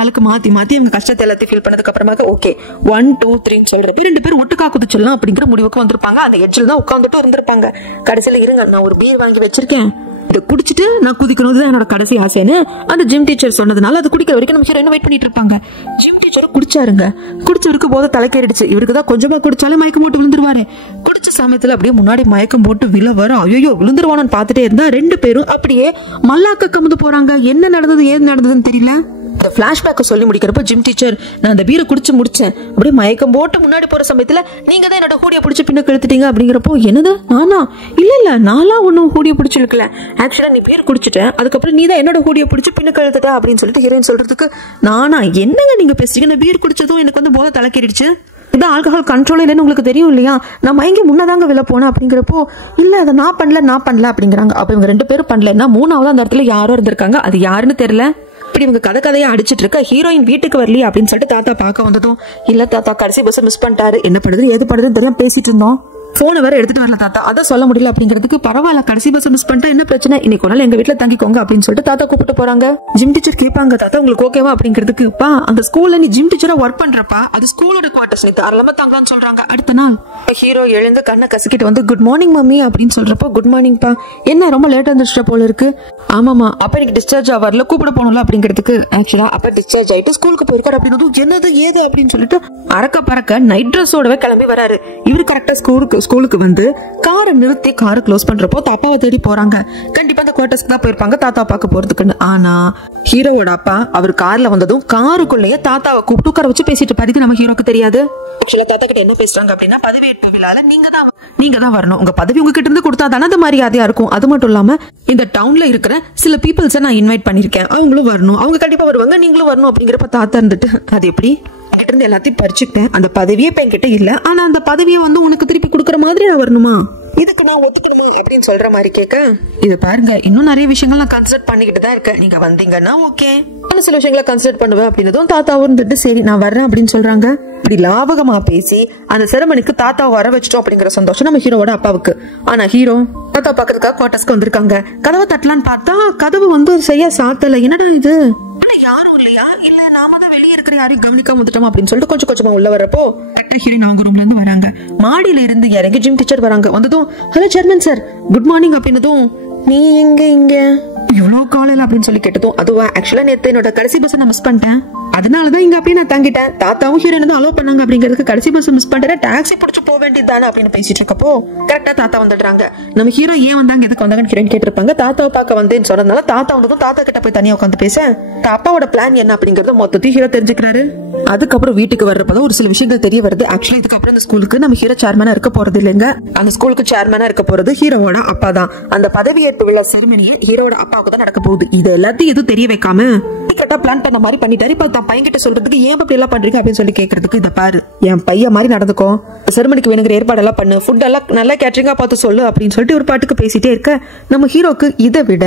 ஆளுக்கு மாத்தி மாத்தி அவங்க கஷ்டத்தை எல்லாத்தையும் ஃபீல் பண்ணதுக்கு அப்புறமா ஓகே 1 2 3 சொல்றப்ப ரெண்டு பேரும் ஒட்டுக்கா குதிச்சிடலாம் அப்படிங்கிற முடிவுக்கு வந்திருப்பாங்க. அந்த எட்ஜில் தான் உட்காந்துட்டு இருந்திருப்பாங்க. கடைசியில இருங்க நான் ஒரு பீர் வாங்கி வச்சிருக்கேன், இதை குடிச்சிட்டு நான் குதிக்கணும், இதுதான் என்னோட கடைசி ஆசைன்னு அந்த ஜிம் டீச்சர் சொன்னதுனால அது குடிக்கிற வரைக்கும் நம்ம ஹீரோயின் வெயிட் பண்ணிட்டு இருப்பாங்க. ஜிம் டீச்சர் குடிச்சாருங்க, குடிச்சவருக்கு போத தலைக்கேறிடுச்சு, இவருக்கு தான் கொஞ்சமா குடிச்சாலே மயக்கம் போட்டு விழுந்துருவாரு. குடிச்ச சமயத்துல அப்படியே முன்னாடி மயக்கம் போட்டு விழ வர ஐயோ விழுந்துருவானு பாத்துட்டே இருந்தா ரெண்டு பேரும் அப்படியே மல்லாக்க கமுந்து போறாங்க. என்ன நடந்தது ஏது நடந்ததுன்னு தெரியல. இந்த பிளாஷ்பேக்கை சொல்லி முடிக்கிறப்ப ஜிம் டீச்சர் நான் அந்த பீரை குடிச்சு முடிச்சேன், அப்படியே மயக்கம் போட்டு முன்னாடி போற சமயத்துல நீங்க தான் என்னோட ஹூடியை பிடிச்சி பின்ன கழுத்துட்டீங்க அப்படிங்கிறப்போ என்னது நானா, இல்ல நான்லாம் ஒன்னும் ஹூடியை பிடிச்சி இழுக்கல, ஆக்சுவலா நீ பீர் குடிச்சிட்டேன் அதுக்கப்புறம் நீ தான் என்னோட ஹூடியை பிடிச்சி பின்ன கழுத்துட்டா அப்படின்னு சொல்லிட்டு ஹீரோயின் சொல்றதுக்கு நானா என்னங்க நீங்க பேசுறீங்க, நான் பீர் குடிச்சதும் எனக்கு வந்து போதை தலைக்கேறிடுச்சு, இதான் ஆல்கஹால் கண்ட்ரோல் இல்லைன்னு உங்களுக்கு தெரியும் இல்லையா, நான் மயங்கி முன்னதாங்க விழ போனேன் அப்படிங்கிறப்போ இல்ல அதை நான் பண்ணல அப்படிங்கிறாங்க. அப்ப இவங்க ரெண்டு பேரும் பண்ணலன்னா மூணாவது அந்த இடத்துல யாரோ இருந்திருக்காங்க, அது யாருன்னு தெரியல. இப்படி இவங்க கதையா அடிச்சிட்டு இருக்க ஹீரோயின் வீட்டுக்கு வரலையே அப்படின்னு சொல்லிட்டு தாத்தா பார்க்க வந்ததும் இல்ல தாத்தா கடைசி பஸ் மிஸ் பண்ணிட்டாரு, என்ன பண்ணுது ஏது பண்ணுதுன்னு தெரியாம பேசிட்டு இருந்தோம், போனை வேற எடுத்துட்டு வரல தாத்தா, அதான் சொல்ல முடியல அப்படிங்கிறதுக்கு பரவாயில்ல கடைசி பஸ் மிஸ் பண்ணிட்டா என்ன பிரச்சனை, இன்னைக்கு ஒரு நாள் எங்க வீட்டுல தங்கிக்கோங்க அப்படின்னு சொல்லிட்டு தாத்தா கூப்பிட்டு போறாங்க. ஜிம் டீச்சர் கேட்பாங்க தாத்தா உங்களுக்கு ஓகேவா அப்படிங்கிறதுக்கு, பா அந்த ஸ்கூல்ல நீ ஜிம் டீச்சரா ஒர்க் பண்றப்பா அது ஸ்கூலோட குவார்டர்ஸ் நீ தாராளமா தங்கலாம்னு சொல்றாங்க. அடுத்த நாள் ஹீரோ எழுந்து கண்ணை கசக்கிட்டு வந்து குட் மார்னிங் மம்மி அப்படின்னு சொல்றப்போ குட் மார்னிங் பா, என்ன ரொம்ப லேட்டா வந்துருச்சா போல இருக்கு, ஆமாமா அப்ப எனக்கு டிஸ்சார்ஜ் ஆவறல கூப்பிட போகணும்ல அப்படிங்கிறதுக்கு, ஆக்சுவலா அப்ப டிஸ்சார்ஜ் ஆயிட்டு ஸ்கூலுக்கு போயிருக்காரு அப்படின்னு என்னது ஏது அப்படின்னு சொல்லிட்டு அறக்க பறக்க நைட் ட்ரெஸ்ஸோடவே கிளம்பி வராரு. இவரு கரெக்டா ஸ்கூலுக்கு வந்து காரை நிறுத்தி காரை க்ளோஸ் பண்றப்போ தாத்தாவை தேடி போறாங்க. கண்டிப்பா அந்த குவார்டர்ஸ்க்கு தான் போயிருப்பாங்க தாத்தா பார்க்க போறதுக்குன்னு. ஆனா ஹீரோவோட அப்பா அவர் கார்ல வந்ததும் காருக்குள்ளேயே தாத்தாவை கூப்பிட்டு உட்கார வச்சு பேசிட்டு பாரு, நம்ம ஹீரோக்கு தெரியாது. ஆக்சுவலா தாத்தா கிட்ட என்ன பேசுறாங்க அப்படின்னா பதவியேற்பு விழால நீங்க தான் வரணும், உங்க பதவி உங்ககிட்ட இருந்து கொடுத்தா தானே அது மரியாதையா இருக்கும், அது மட்டும் இல்லாம இந்த டவுன்ல இருக்கிற சில பீப்புள்ஸை நான் இன்வைட் பண்ணிருக்கேன், அவங்களும் வரணும், அவங்க கண்டிப்பா வருவாங்க நீங்களும் வரணும் அப்படிங்கிறப்ப தாத்தா இருந்துட்டு அது எப்படி இருந்து எல்லாத்தையும் பறிச்சுக்கிட்டேன், அந்த பதவியே இப்ப என்கிட்ட இல்ல, ஆனா அந்த பதவியை வந்து உனக்கு திருப்பி கொடுக்கற மாதிரி நான் வரணுமா, இதுக்கு நான் ஒத்துக்கிறது அப்படின்னு சொல்ற மாதிரி கேட்க, இது பாருங்க இன்னும் நிறைய விஷயங்கள் நான் கன்சிடர் பண்ணிக்கிட்டு தான் இருக்கேன், நீங்க வந்தீங்கன்னா ஓகே நான் சில விஷயங்களை கன்சிடர் பண்ணுவேன் அப்படின்னதும் தாத்தாவும் இருந்துட்டு சரி நான் வர்றேன் அப்படின்னு சொல்றாங்க. இப்படி லாபகமா பேசி அந்த செரமனிக்கு தாத்தாவை வர வச்சிட்டோம் அப்படிங்கிற சந்தோஷம் நம்ம ஹீரோவோட அப்பாவுக்கு. ஆனா ஹீரோ தாத்தா பாக்கிறதுக்காக குவார்டர்ஸ்க்கு வந்திருக்காங்க. கதவை தட்டலான்னு பார்த்தா கதவு வந்து செய்ய சாத்தல, என்னடா இது யாரும் இல்லையா இல்ல நாம தான் வெளியே இருக்கிற யாரையும் கவனிக்காம வந்துட்டோம் அப்படின்னு சொல்லிட்டு கொஞ்சம் கொஞ்சமா உள்ள வரப்போ ஹீரோயின் அவங்க ரூம்ல இருந்து வராங்க. மாடியில இருந்து இறங்கி ஜிம் டீச்சர் வராங்க. வந்ததும் hello chairman sir good morning அப்படின்னதும் நீ இங்க இவ்வளவு காலையில அப்படின்னு சொல்லி கேட்டதும் அதுவா ஆக்சுவலா நேத்து என்னோட கடைசி பஸ் நான் மிஸ் பண்ணிட்டேன், அதனாலதான் இங்க அப்படியே நான் தங்கிட்டேன், தாத்தாவும் ஹீரோயின் தான் அலோவ் பண்ணாங்க அப்படிங்கிறதுக்கு கடைசி பஸ் மிஸ் பண்ணிட்டேன் டாக்ஸி பிடிச்சு போக வேண்டியதானே அப்படின்னு பேசிட்டு இருக்கப்போ கரெக்டா தாத்தா வந்துடுறாங்க. நம்ம ஹீரோ ஏன் வந்தாங்க எதுக்கு வந்தாங்கன்னு ஹீரோயின் கேட்டிருப்பாங்க. தாத்தாவை பார்க்க வந்தேன்னு சொன்னதுனால தாத்தா வந்ததும் தாத்தா கிட்ட போய் தனியா உட்காந்து பேச அப்பாவோட பிளான் என்ன அப்படிங்கறத மொத்தத்தையும் ஹீரோ தெரிஞ்சுக்கிறாரு. அதுக்கப்புறம் வீட்டுக்கு வர்றப்பதான் ஒரு சில விஷயங்கள் தெரிய வருது. ஆக்சுவலி இதுக்கப்புறம் இந்த ஸ்கூலுக்கு நம்ம ஹீரோ சேர்மனா இருக்க போறது இல்லைங்க, அந்த ஸ்கூலுக்கு சேர்மனா இருக்க போறது ஹீரோவோட அப்பா தான். அந்த பதவியேற்பு விழா செரிமனியே ஹீரோட அப்பாவுக்கு தான் நடக்க போகுது. இது எல்லாத்தையும் எதுவும் தெரிய வைக்காம கரெக்டா பிளான் பண்ண மாதிரி பண்ணிட்டாரு. இப்ப தான் பையன் கிட்ட சொல்றதுக்கு ஏன் அப்படி எல்லாம் பண்றீங்க அப்படின்னு சொல்லி கேட்கறதுக்கு இதை பாரு என் பையன் மாதிரி நடந்துக்கோ, செரிமனிக்கு வேணுங்கிற ஏற்பாடு எல்லாம் பண்ணு, ஃபுட் எல்லாம் நல்லா கேட்டரிங்கா பார்த்து சொல்லு அப்படின்னு சொல்லிட்டு ஒரு பாட்டுக்கு பேசிட்டே இருக்க நம்ம ஹீரோக்கு இதை விட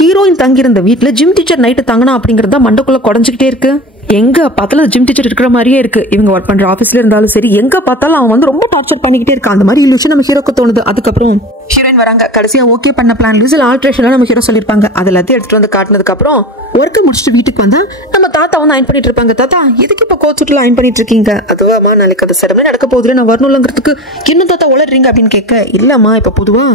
ஹீரோயின் தங்கியிருந்த வீட்டுல ஜிம் டீச்சர் நைட்டு தங்கணும் அப்படிங்கறத மண்டக்குள்ள குறைஞ்சுக்கிட்டே இருக்கு. எங்க பார்த்தாலும் ஜிம் டீச்சர் இருக்கிற மாதிரியே இருக்கு. இவங்க ஒர்க் பண்ற ஆபீஸ்ல இருந்தாலும் சரி, எங்க பார்த்தாலும் அவன் வந்து ரொம்ப டார்ச்சர் பண்ணிக்கிட்டே இருக்கான். அந்த மாதிரி இல்ல நம்ம ஹீரோக்கு தோணுது. அதுக்கப்புறம் ஹீரோயின் வராங்க. கடைசியா ஓகே பண்ண பிளான் சில ஆல்ட்ரேஷன் நம்ம ஹீரோ சொல்லிருப்பாங்க. அது எல்லாத்தையும் எடுத்துட்டு வந்து காட்டினதுக்கு அப்புறம் ஒர்க் முடிச்சுட்டு வீட்டுக்கு வந்தா நம்ம தாத்தா வந்து அயன் பண்ணிட்டு இருப்பாங்க. தாத்தா எதுக்கு இப்ப கோட் சூட்ல அயன் பண்ணிட்டு இருக்கீங்க? அதுவாமா நாளைக்கு அது செரமனி நடக்க போகுதுல, நான் வரணும்ங்கிறதுக்கு இன்னும் தாத்தா உளறீங்க அப்படின்னு கேட்க, இல்லம்மா இப்ப பொதுவா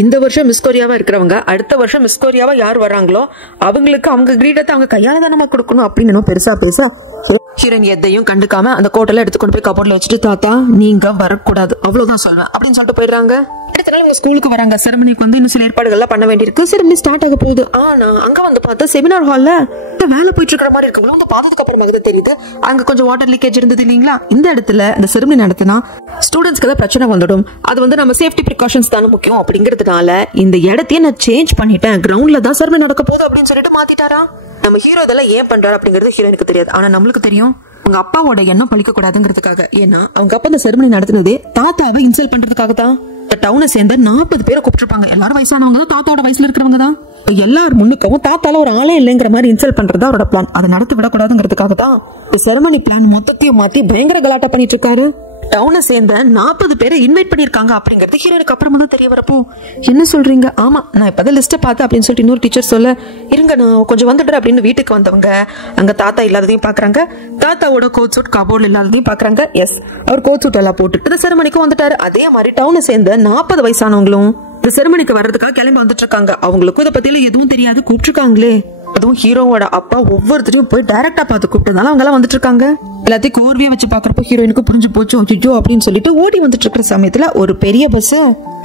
இந்த வருஷம் மிஸ் கொரியாவா இருக்கிறவங்க அடுத்த வருஷம் மிஸ் கொரியாவா யார் வராங்களோ அவங்களுக்கு அவங்க கிரீடத்தை அவங்க கையால தானமா கொடுக்கணும் அப்படின்னு பெருசா பேச ஹீரோயின் எதையும் கண்டுக்காம அந்த கோட்டெல்லாம் எடுத்து கொண்டு போய் கபோர்ட்ல வச்சுட்டு, தாத்தா நீங்க வரக்கூடாது அவ்வளவுதான் சொல்வேன் அப்படின்னு சொல்லிட்டு போயிடுறாங்க. அடுத்த நாள் உங்க ஸ்கூலுக்கு வராங்க. செரமனிக்கு வந்து இன்னும் சில ஏற்பாடுகள்லாம் பண்ண வேண்டியிருக்கு. செரமனி ஸ்டார்ட் ஆக போகுது. ஆனா அங்க வந்து பார்த்தா செமினார் ஹால்ல வேலை போயிட்டு இருக்கிற மாதிரி இருக்கு. வந்து பார்த்ததுக்கு அப்புறமா தெரியுது அங்க கொஞ்சம் வாட்டர் லீக்கேஜ் இருந்தது இல்லீங்களா. இந்த இடத்துல இந்த செரமனி நடத்தினா ஸ்டூடெண்ட்ஸ்க்கு ஏதாவது பிரச்சனை வந்துடும். அது வந்து நம்ம சேஃப்டி ப்ரிகாஷன்ஸ் தானே முக்கியம் அப்படிங்கிறதுனால இந்த இடத்தையே நான் சேஞ்ச் பண்ணிட்டேன், கிரவுண்ட்ல தான் செரமனி நடக்க போகுது அப்படின்னு சொல்லிட்டு மாத்திட்டாரா. நம்ம ஹீரோ இதெல்லாம் ஏன் பண்றாரு அப்படிங்கிறது ஹீரோனுக்கு தெரியாது. ஆனா நம்மளுக்கு தெரியும். அவங்க அப்பாவோட எண்ணம் பழிக்க கூடாதுங்கிறதுக்காக. ஏன்னா அவங்க அப்பா இந்த செரமனி நடத்தினதே தாத்தாவை இன்சல்ட் பண்றதுக்காக தான். டவுனை சேர்ந்த 40 பேரை கூப்பிட்டுருப்பாங்க. எல்லாரும் வயசானவங்க தான், தாத்தாவோட வயசுல இருக்கிறவங்க தான். எல்லாரும் முன்னுக்கவும் தாத்தால ஒரு ஆளே இல்லைங்கிற மாதிரி இன்சல்ட் பண்றதா அவரோட பிளான். அதை நடத்தி விடக்கூடாதுங்கிறதுக்காக தான் செரமனி பிளான் மொத்தத்தையும் மாத்தி பயங்கர கலாட்டா பண்ணிட்டு இருக்காரு. டவுனை சேர்ந்த 40 பேரை இன்வைட் பண்ணிருக்காங்க அப்படிங்கிறது ஹீரோனுக்கு அப்புறமா தான் தெரிய வரப்போ, என்ன சொல்றீங்க? ஆமா நான் இப்பதான் லிஸ்ட்டை பார்த்தேன் அப்படின்னு சொல்லிட்டு இன்னொரு டீச்சர் சொல்ல, இருங்க நான் கொஞ்சம் வந்துடுறேன் அப்படின்னு வீட்டுக்கு வந்தவங்க அங்க தாத்தா இல்லாததையும் பாக்குறாங்க. தாத்தாவோட கோட் சூட் கபோர்ட்ல இல்லாததையும் பாக்குறாங்க. எஸ் அவர் கோட் சூட் எல்லாம் போட்டுட்டு செரமனிக்கும் வந்துட்டாரு. அதே மாதிரி டவுனை சேர்ந்த 40 வயசானவங்களும் இந்த செரமனிக்கு வர்றதுக்காக கிளம்பி வந்துட்டு இருக்காங்க. அவங்களுக்கும் இதை பத்தியில எதுவும் தெரியாது, கூப்பிட்டுருக்காங்களே. அதுவும் ஹீரோவோட அப்பா ஒவ்வொருத்தரையும் போய் டைரக்டா பார்த்து கூப்பிட்டதால அவங்க எல்லாம் வந்துட்டு இருக்காங்க. எல்லாத்தையும் கோர்வையா வச்சு பாக்குறப்போ ஹீரோயினுக்கு புரிஞ்சு போச்சு அச்சோ அப்படின்னு சொல்லிட்டு ஓடி வந்துட்டு இருக்கிற சமயத்துல ஒரு பெரிய பஸ்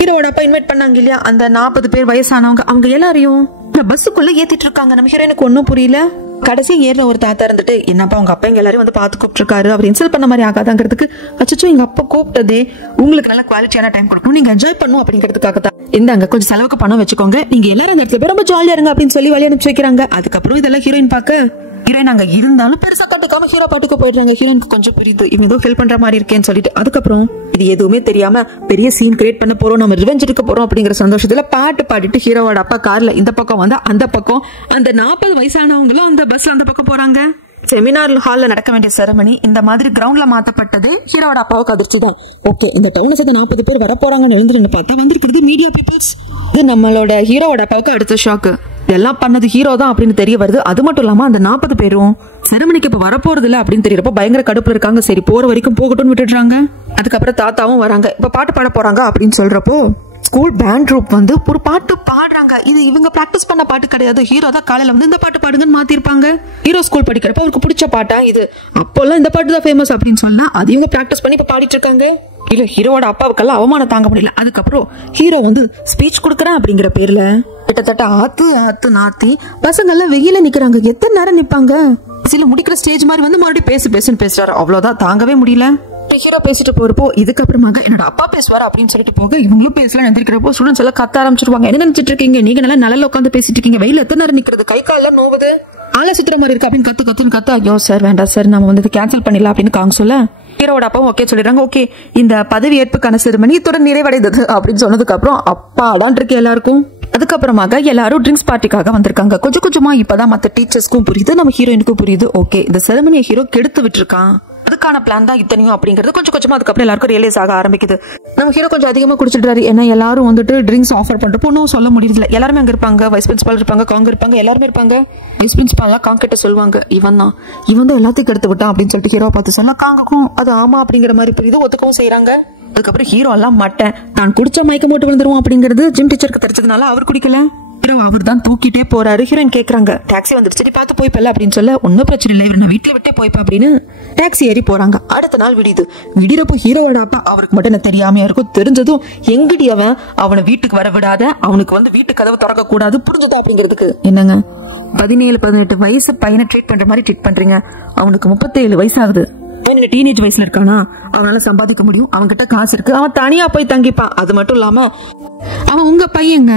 ஹீரோவோட அப்பா இன்வைட் பண்ணாங்க இல்லையா, அந்த 40 பேர் வயசானவங்க அவங்க எல்லாரையும் பஸ்ஸுக்குள்ள ஏத்திட்டு இருக்காங்க. நம்ம ஹீரோயினுக்கு ஒன்னும் புரியல. கடைசி ஏற ஒரு தாத்தா இருந்துட்டு, என்னப்பா உங்க அப்பா எங்க எல்லாரையும் வந்து பாத்து கூப்பிட்டுருக்காரு, அவர் இன்சல்ட் பண்ண மாதிரி ஆகாதாங்கிறதுக்கு, அச்சோ எங்க அப்பா கூப்பிட்டதே உங்களுக்கு நல்ல குவாலிட்டியான டைம் கொடுக்கணும், நீங்க என்ஜாய் பண்ணும் அப்படிங்கிறதுக்காக தான். இந்தாங்க கொஞ்சம் செலவுக்கு பணம் வச்சுக்கோங்க, நீங்க எல்லாரும் அந்த இடத்துல போய் ரொம்ப ஜாலியா இருங்க அப்படின்னு சொல்லி வழி அனுப்பிச்சு வைக்கிறாங்க. அதுக்கப்புறம் இதெல்லாம் ஹீரோயின் பாக்க ஹீரோயின் அங்க இருந்தாலும் பெருசா கட்டுக்காம ஹீரோ பாட்டுக்கு போயிடுறாங்க. ஹீரோயினுக்கு கொஞ்சம் புரியுது இவங்க ஏதோ ஹெல்ப் பண்ற மாதிரி இருக்கேன்னு சொல்லிட்டு. அதுக்கப்புறம் இது எதுவுமே தெரியாம பெரிய சீன் கிரியேட் பண்ண போறோம், நம்ம ரிவெஞ்ச் எடுக்க போறோம் அப்படிங்கிற சந்தோஷத்துல பாட்டு பாடிட்டு ஹீரோவோட அப்பா கார்ல இந்த பக்கம் வந்து அந்த பக்கம் அந்த 40 வயசானவங்களும் அந்த பஸ்ல அந்த பக்கம் போறாங்க. செமினார் ஹால்ல நடக்க வேண்டிய செரமனி இந்த மாதிரி கிரவுண்ட்ல மாத்தப்பட்டது ஹீரோட அப்பாவுக்கு அதிர்ச்சி தான். ஓகே இந்த டவுன்ல சேர்த்து 40 பேர் வர போறாங்கன்னு எழுந்துட்டு பார்த்தா வந்திருக்கிறது மீடியா பீப்புள்ஸ். இது நம்மளோட ஹீரோட அப்பாவுக்கு அடுத்த ஷாக்கு. இதெல்லாம் பண்ணது ஹீரோ தான் அப்படின்னு தெரிய வருது. அது மட்டும் இல்லாம அந்த 40 பேரும் செரமனிக்கு இப்ப வரப்போறது இல்ல அப்படின்னு தெரியறப்ப பயங்கர கடுப்புல இருக்காங்க. சரி போற வரைக்கும் போகட்டும்னு விட்டுடுறாங்க. அதுக்கப்புறம் தாத்தாவும் வராங்க. இப்ப பாட்டு பாட போறாங்க அப்படின்னு சொல்றப்போ ஸ்கூல் பேண்ட் குரூப் வந்து ஒரு பாட்டு பாடுறாங்க. இது இவங்க பிராக்டிஸ் பண்ண பாட்டு கிடையாது. ஹீரோ தான் காலையில வந்து இந்த பாட்டு பாடுங்கன்னு மாத்திருப்பாங்க. ஹீரோ ஸ்கூல் படிக்கிறப்ப அவருக்கு பிடிச்ச பாட்டா இது, அப்போல்லாம் இந்த பாட்டு தான் ஃபேமஸ் அப்படின்னு சொன்னா அது இவங்க பிராக்டிஸ் பண்ணி இப்ப பாடிட்டு இருக்காங்க. இல்ல ஹீரோட அப்பாவுக்கெல்லாம் அவமானம் தாங்க முடியல. அதுக்கப்புறம் ஹீரோ வந்து ஸ்பீச் கொடுக்கறேன் அப்படிங்கிற பேர்ல கிட்டத்தட்ட ஆத்து நாத்தி பசங்க எல்லாம் வெயில நிக்கிறாங்க. எத்தனை நேரம் நிப்பாங்க? சில முடிக்கிற ஸ்டேஜ் மாதிரி வந்து மறுபடியும் பேசுன்னு பேசுறாரு. அவ்வளவுதான், தாங்கவே முடியல. ஹீரோ பேசிட்டு போறப்போ இதுக்கப்புறமாக என்னோட அப்பா பேசுவாரு அப்படின்னு சொல்லிட்டு போக இவங்களும் பேசலாம். எந்திரிக்கிறப்போ ஸ்டூடெண்ட்ஸ் எல்லாம் கத்த ஆரம்பிச்சிருவாங்க. என்ன நினைச்சிட்டு இருக்கீங்க நீங்க? நல்லா நிழல்ல உட்காந்து பேசிட்டு இருக்கீங்க, வெயில எத்தனை நேரம் நிக்கிறது, கை காலெல்லாம் நோவுது, ஆள சுத்துற மாதிரி இருக்கு அப்படின்னு கத்து. ஐயோ சார் வேண்டாம் சார், நம்ம வந்து கேன்சல் பண்ணிடலாம் அப்படின்னு காங்க சொல்ல ஹீரோட அப்பாவும் ஓகே சொல்லிடுறாங்க. ஓகே இந்த பதவி ஏற்புக்கான செரிமனி இத்துடன் நிறைவடைந்தது அப்படின்னு சொன்னதுக்கு அப்புறம் அப்பாடான் இருக்கு எல்லாருக்கும். அதுக்கப்புறமாக எல்லாரும் ட்ரிங்க்ஸ் பார்ட்டிக்காக வந்திருக்காங்க. கொஞ்சம் கொஞ்சமா இப்பதான் மத்த டீச்சர்ஸ்க்கும் புரியுது, நம்ம ஹீரோயினுக்கும் புரியுது. ஓகே இந்த செரிமனியை ஹீரோ கெடுத்து விட்டுருக்கான், அதுக்கான பிளான் தான் இத்தனையும் அப்படிங்கிறது கொஞ்சம் கொஞ்சமா அதுக்கப்புறம் எல்லாருக்கும் ரியலைஸ் ஆக ஆரம்பிக்குது. நம்ம ஹீரோ கொஞ்சம் அதிகமா குடிச்சிட்டாரு. ஏன்னா எல்லாரும் வந்துட்டு ட்ரிங்க்ஸ் ஆஃபர் பண்றப்போ ஒன்னும் சொல்ல முடியல. எல்லாருமே அங்க இருப்பாங்க, வைஸ் பிரின்சிபால் இருப்பாங்க, காங்க இருப்பாங்க, எல்லாருமே இருப்பாங்க. வைஸ் பிரின்சிபால் காங்க கிட்ட சொல்லுவாங்க, இவன் தான் எல்லாத்தையும் கெடுத்து விட்டான் அப்படின்னு சொல்லிட்டு ஹீரோ பார்த்து சொன்னா காங்கக்கும் அது ஆமா அப்படிங்கிற மாதிரி புரியுது, ஒத்துக்கவும் செய்யறாங்க. அதுக்கப்புறம் ஹீரோ எல்லாம் மட்டேன் தான் குடிச்ச மயக்கம் போட்டு விழுந்துருவோம் அப்படிங்கிறது ஜிம் டீச்சருக்கு தெரிஞ்சதுனால அவர் குடிக்கல. ஹீரோ அவர் தான் தூக்கிட்டே போறாரு. ஹீரோயின் கேக்குறாங்க டாக்ஸி வந்துருச்சு பார்த்து போய்ப்பல அப்படின்னு சொல்ல, ஒன்னும் பிரச்சனை இல்லை இவர் நான் வீட்டுல விட்டே போய்ப்பா அப்படின்னு டாக்ஸி ஏறி போறாங்க. அடுத்த நாள் விடியறப்போ ஹீரோவோட அப்பா அவருக்கு மட்டும் என்ன தெரியாம இருக்கும், தெரிஞ்சதும் எங்கடி அவனை வீட்டுக்கு வர விடாத, அவனுக்கு வந்து வீட்டு கதவு திறக்க கூடாது புரிஞ்சுதா அப்படிங்கிறதுக்கு. என்னங்க 17-18 வயசு பையனை ட்ரீட் பண்ற மாதிரி ட்ரீட் பண்றீங்க, அவனுக்கு 37 வயசு ஆகுது, டீனேஜ் வயசுல இருக்கானா, அவனால சம்பாதிக்க முடியும், அவன் கிட்ட காசு இருக்கு, அவன் தனியா போய் தங்கிப்பான். அது மட்டும் இல்லாம அவன் உங்க பையங்க,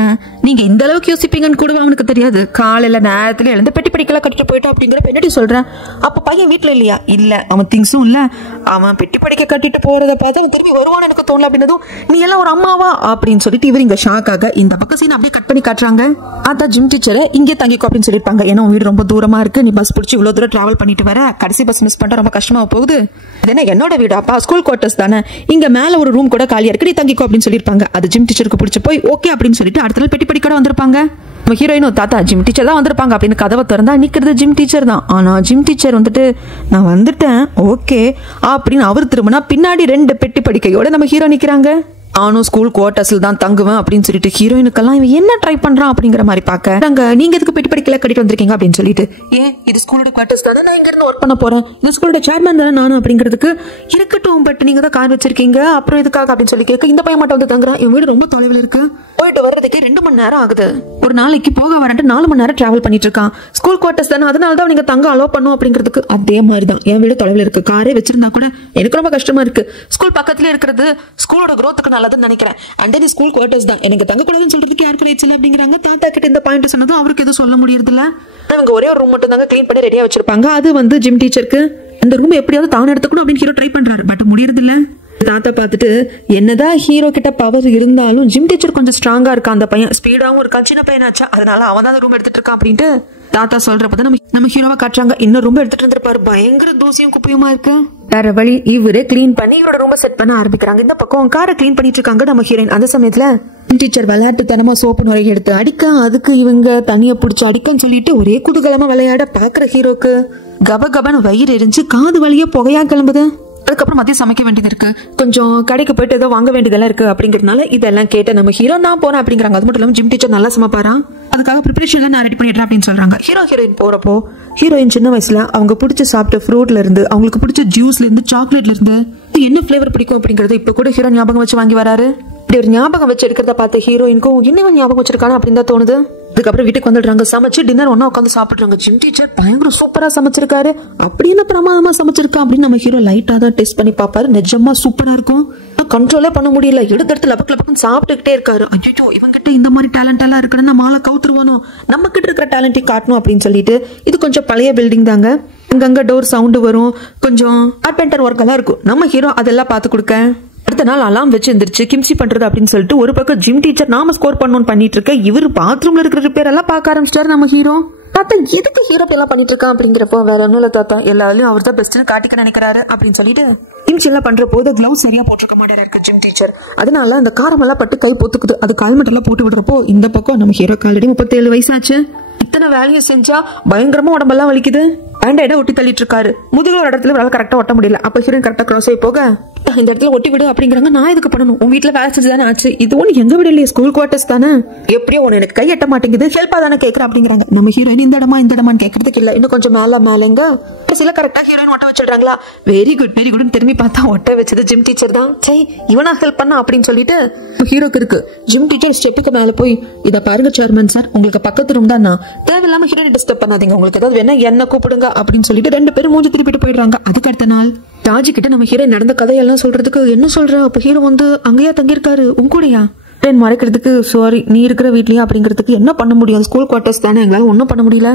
நீங்க இந்த அளவுக்கு யோசிப்பீங்கன்னு கூட அவனுக்கு தெரியாது. காலையில நேரத்துல எழுந்து பெட்டி படிக்கலாம் கட்டிட்டு போயிட்டோம் அப்படிங்கிற என்னடி சொல்றேன். அப்ப பையன் வீட்டுல இல்லையா? இல்ல, அவன் திங்ஸும் இல்ல. அவன் பெட்டி படிக்க கட்டிட்டு போறத பார்த்து அவன் திரும்பி வருவான்னு எனக்கு தோணல அப்படின்னதும், நீ எல்லாம் ஒரு அம்மாவா அப்படின்னு சொல்லிட்டு இவர் இங்க ஷாக் ஆக இந்த பக்கம் சீன் அப்படியே கட் பண்ணி காட்டுறாங்க. அதான் ஜிம் டீச்சரை இங்கே தங்கிக்கோ அப்படின்னு சொல்லிருப்பாங்க. ஏன்னா வீடு ரொம்ப தூரமா இருக்கு, நீ பஸ் பிடிச்சி இவ்வளவு தூரம் டிராவல் பண்ணிட்டு வர, கடைசி பஸ் மிஸ் பண்ண ரொம்ப கஷ்டமா போகுது. ஏன்னா என்னோட வீடாப்பா, ஸ்கூல் குவார்டர்ஸ் தானே, இங்க மேல ஒரு ரூம் கூட காலியா இருக்கு, நீ தங்கிக்கோ அப்படின்னு சொல்லிருப்பாங்க. அது ஜிம் டீச்சருக்கு பிடிச்ச போய் ஓகே அப்படின்னு சொல்லிட்டு அடுத்த நாள் பெட்டி படிக்கட வந்திருப்பாங்க. நம்ம ஹீரோயினும் தாத்தா ஜிம் டீச்சர் தான் வந்திருப்பாங்க அப்படின்னு கதவை திறந்தா நிக்கிறது ஜிம் டீச்சர் தான். ஆனா ஜிம் டீச்சர் வந்துட்டு நான் வந்துட்டேன் ஓகே அப்படின்னு அவர் திரும்பினா பின்னாடி 2 பெட்டி படிக்கையோட நம்ம ஹீரோ நிக்கிறாங்க. நானும் ஸ்கூல் குவார்டர்ஸ்ல தான் தங்குவேன் அப்படின்னு சொல்லிட்டு ஹீரோயினுக்கெல்லாம் இவன் என்ன ட்ரை பண்றான் அப்படிங்கிற மாதிரி பாக்க, நீங்க எதுக்கு பெட்டி படிக்கல கட்டிட்டு வந்திருக்கீங்க அப்படின்னு சொல்லிட்டு, ஏன் இது ஸ்கூலோட குவார்டர்ஸ் தானே, நான் இங்க இருந்து ஒர்க் பண்ண போறேன், இந்த ஸ்கூலோட சேர்மேன் தானே நானும் அப்படிங்கிறதுக்கு, இருக்கட்டும் பட் நீங்க தான் கார் வச்சிருக்கீங்க அப்புறம் எதுக்காக அப்படின்னு சொல்லி கேட்க, இந்த பையன் மட்டும் வந்து தங்குறான், என் வீடு ரொம்ப தொலைவில் இருக்கு, போயிட்டு வர்றதுக்கே 2 மணி நேரம் ஆகுது, ஒரு நாளைக்கு போக வரட்டு 4 மணி நேரம் டிராவல் பண்ணிட்டு இருக்கான், ஸ்கூல் குவார்டர்ஸ் தானே அதனால தான் நீங்க தங்க அலோ பண்ணும் அப்படிங்கிறதுக்கு, அதே மாதிரி தான் என் வீடு தொலைவில் இருக்கு, காரே வச்சிருந்தா கூட எனக்கு ரொம்ப கஷ்டமா இருக்கு, ஸ்கூல் பக்கத்துல இருக்கிறது ஸ்கூலோட growthக்கு நல்லதுன்னு நினைக்கிறேன், அண்ட் தென் ஸ்கூல் குவார்டர்ஸ் தான் எனக்கு தங்கக்கூடாதுன்னு சொல்றதுக்கு யாருக்கு ரைட்ஸ் இல்லை அப்படிங்கிறாங்க. தாத்தா கிட்ட இந்த பாயிண்ட் சொன்னதும் அவருக்கு எதுவும் சொல்ல முடியறது இல்ல. அவங்க ஒரே ஒரு ரூம் மட்டும் தாங்க கிளீன் பண்ணி ரெடியா வச்சிருப்பாங்க. அது வந்து ஜிம் டீச்சருக்கு அந்த ரூம் எப்படியாவது தான் எடுத்துக்கணும் அப்படின்னு ஹீரோ ட்ரை பண்றாரு, பட் முடியறது இல்ல. தாத்தா பார்த்துட்டு என்னதான் ஹீரோ கிட்ட பவர் இருந்தாலும் ஜிம் டீச்சர் கொஞ்சம் ஸ்ட்ராங்கா இருக்கான், அந்த பையன் ஸ்பீடாவும் இருக்கான், சின்ன பையனாச்சா அதனால அவன் தான் ரூம் எடுத்துட்டு இருக்கான் அப்படின்ட்டு தாத்தா சொல்றப்பதான் நம்ம ஹீரோவா காட்டுறாங்க. இன்னும் ரூம் எடுத்துட்டு இருந்திருப்பாரு, பயங்கர தூசியும் குப்பையுமா இருக்கு. வேற வழி இவரே கிளீன் பண்ணி இவரோட ரூம் செட் பண்ண ஆரம்பிக்கிறாங்க. இந்த பக்கம் காரை கிளீன் பண்ணிட்டு இருக்காங்க நம்ம ஹீரோயின். அந்த சமயத்துல டீச்சர் விளையாட்டுத்தனமா சோப்பு நுரை எடுத்து அடிக்க, அதுக்கு இவங்க தனியா பிடிச்சி அடிக்கன்னு சொல்லிட்டு ஒரே குதூகலமா விளையாட பாக்குற ஹீரோக்கு கபகபன்னு வயிறு எரிஞ்சு காது வழியே புகையா கிளம்புது. அதுக்கப்புறம் மதியம் சமைக்க வேண்டியது இருக்கு, கொஞ்சம் கடைக்கு போயிட்டு ஏதோ வாங்க வேண்டியதெல்லாம் இருக்கு அப்படிங்கிறதுனால இதெல்லாம் கேட்ட நம்ம ஹீரோ நான் போறேன் அப்படிங்கிறாங்க. அது மட்டும் இல்லாம ஜிம் டீச்சர் நல்லா சமைப்பாரா, அதுக்காக ப்ரிப்பரேஷன்ல நான் ரெடி பண்ணிடுறேன் அப்படின்னு சொல்றாங்க. ஹீரோயின் போறப்போ ஹீரோயின் சின்ன வயசுல அவங்க பிடிச்ச சாப்பிட்ட ஃப்ரூட்ல இருந்து அவங்களுக்கு பிடிச்ச ஜூஸ்ல இருந்து சாக்லேட்ல இருந்து என்ன ஃபிளேவர் பிடிக்கும் அப்படிங்கறது இப்ப கூட ஹீரோ ஞாபகம் வச்சு வாங்கி வராரு. இப்படி ஒரு ஞாபகம் வச்சு எடுக்கிறத பார்த்த ஹீரோயினுக்கும் இன்னும் ஞாபகம் வச்சிருக்கானு அப்படின்னு தான் தோணுது. அதுக்கப்புறம் வீட்டுக்கு வந்துடுறாங்க, சமைச்சு டின்னர் ஒன்னா உட்காந்து சாப்பிடுறாங்க. ஜிம் டீச்சர் பயங்கர சூப்பரா சமைச்சிருக்காரு, அப்படி என்ன பிரமாதமா சமைச்சிருக்கா அப்படின்னு நம்ம ஹீரோ லைட்டா தான் டெஸ்ட் பண்ணி பாப்பாரு. நிஜமா சூப்பரா இருக்கும், கண்ட்ரோலே பண்ண முடியல, எடுத்து லபக்கு லபக்குன்னு சாப்பிட்டுக்கிட்டே இருக்காரு. ஐயோ இவங்கிட்ட இந்த மாதிரி டேலண்ட் எல்லாம் இருக்குன்னு நம்ம ஆளை கவுத்துருவானோ, நம்ம கிட்ட இருக்கிற டேலண்ட்டை காட்டணும் அப்படின்னு சொல்லிட்டு, இது கொஞ்சம் பழைய பில்டிங் தாங்க, அங்கங்க டோர் சவுண்டு வரும், கொஞ்சம் கார்பெண்டர் ஒர்க் எல்லாம் இருக்கும். நம்ம ஹீரோ அதெல்லாம் பார்த்து கொடுக்க அடுத்த நாள் அலாம் வச்சு எந்திரிச்சு கிம்சி பண்றது அப்படின்னு சொல்லிட்டு ஒரு பக்கம் ஜிம் டீச்சர் நாம ஸ்கோர் பண்ணணும்னு பண்ணிட்டு இருக்க, இவர் பாத்ரூம்ல இருக்கிற ரிப்பேர் எல்லாம் பார்க்க ஆரம்பிச்சிட்டாரு நம்ம ஹீரோ. தாத்தா எதுக்கு ஹீரோ எல்லாம் பண்ணிட்டு இருக்கான் அப்படிங்கிறப்போ, வேற ஒன்னும் இல்ல தாத்தா, எல்லாரும் அவர் தான் பெஸ்ட்னு காட்டிக்க நினைக்கிறாரு அப்படின்னு சொல்லிட்டு கிம்சி எல்லாம் பண்ற போது கிளவுஸ் சரியா போட்டிருக்க மாட்டாரு ஜிம் டீச்சர், அதனால அந்த காரம் எல்லாம் பட்டு கை பொத்துக்குது. அது கால்மெட் எல்லாம் போட்டு விடுறப்போ இந்த பக்கம் நம்ம ஹீரோ ஆல்ரெடி 37 வயசாச்சு, இத்தனை வேலையும் செஞ்சா பயங்கரமா உடம்பெல்லாம் வலிக்குது, பேண்டைட ஒட்டி தள்ளிட்டு இருக்காரு, முதுகு ஒரு இடத்துல கரெக்டா ஒட்ட முடியல. அப்ப ஹீரோயின் கரெக்டா கிராஸ் ஆகி போக இந்த இடத்துல ஒட்டி விடு அப்படிங்கிறாங்க. நான் இதுக்கு பண்ணணும், உன் வீட்டுல வேலை செஞ்சுதானே ஆச்சு, இது ஒண்ணு எங்க விட இல்லையே, ஸ்கூல் குவார்டர்ஸ் தானே, எப்படியோ ஒண்ணு எனக்கு கை எட்ட மாட்டேங்குது, ஹெல்ப்பா தானே கேட்கறேன் அப்படிங்கிறாங்க. நம்ம ஹீரோயின் இந்த இடமான்னு கேட்கறதுக்கு இல்ல, இன்னும் கொஞ்சம் மேலங்க சில கரெக்டா ஹீரோயின் ஒட்ட வச்சிடுறாங்களா. வெரி குட் திரும்பி பார்த்தா ஒட்ட வச்சது ஜிம் டீச்சர் தான். சரி இவனா ஹெல்ப் பண்ணா அப்படின்னு சொல்லிட்டு ஹீரோக்கு இருக்கு. ஜிம் டீச்சர் ஸ்டெப்புக்கு மேல போய், இத பாருங்க சேர்மன் சார், உங்களுக்கு பக்கத்து ரூம் தான், நான் தேவையில்லாம ஹீரோயின் டிஸ்டர்ப் பண்ணாதீங்க, உங்களுக்கு ஏதாவது வேணா என்ன கூப்பிடுங்க அப்படின்னு சொல்லிட்டு 2 பேரும் மூஞ்சி திருப்பிட்டு போயிடுறாங்க. அதுக்கு அடுத்த நாள் ராஜி கிட்ட நம்ம ஹீரோ நடந்த கதையெல்லாம் சொல்றதுக்கு, என்ன சொல்ற, அப்ப ஹீரோ வந்து அங்கேயா தங்கியிருக்காரு உன் கூடயா, மறைக்கிறதுக்கு சாரி நீ இருக்கிற வீட்லயா அப்படிங்கிறதுக்கு என்ன பண்ண முடியும், ஸ்கூல் குவார்டர்ஸ் தானே, எங்களால ஒன்னும் பண்ண முடியல.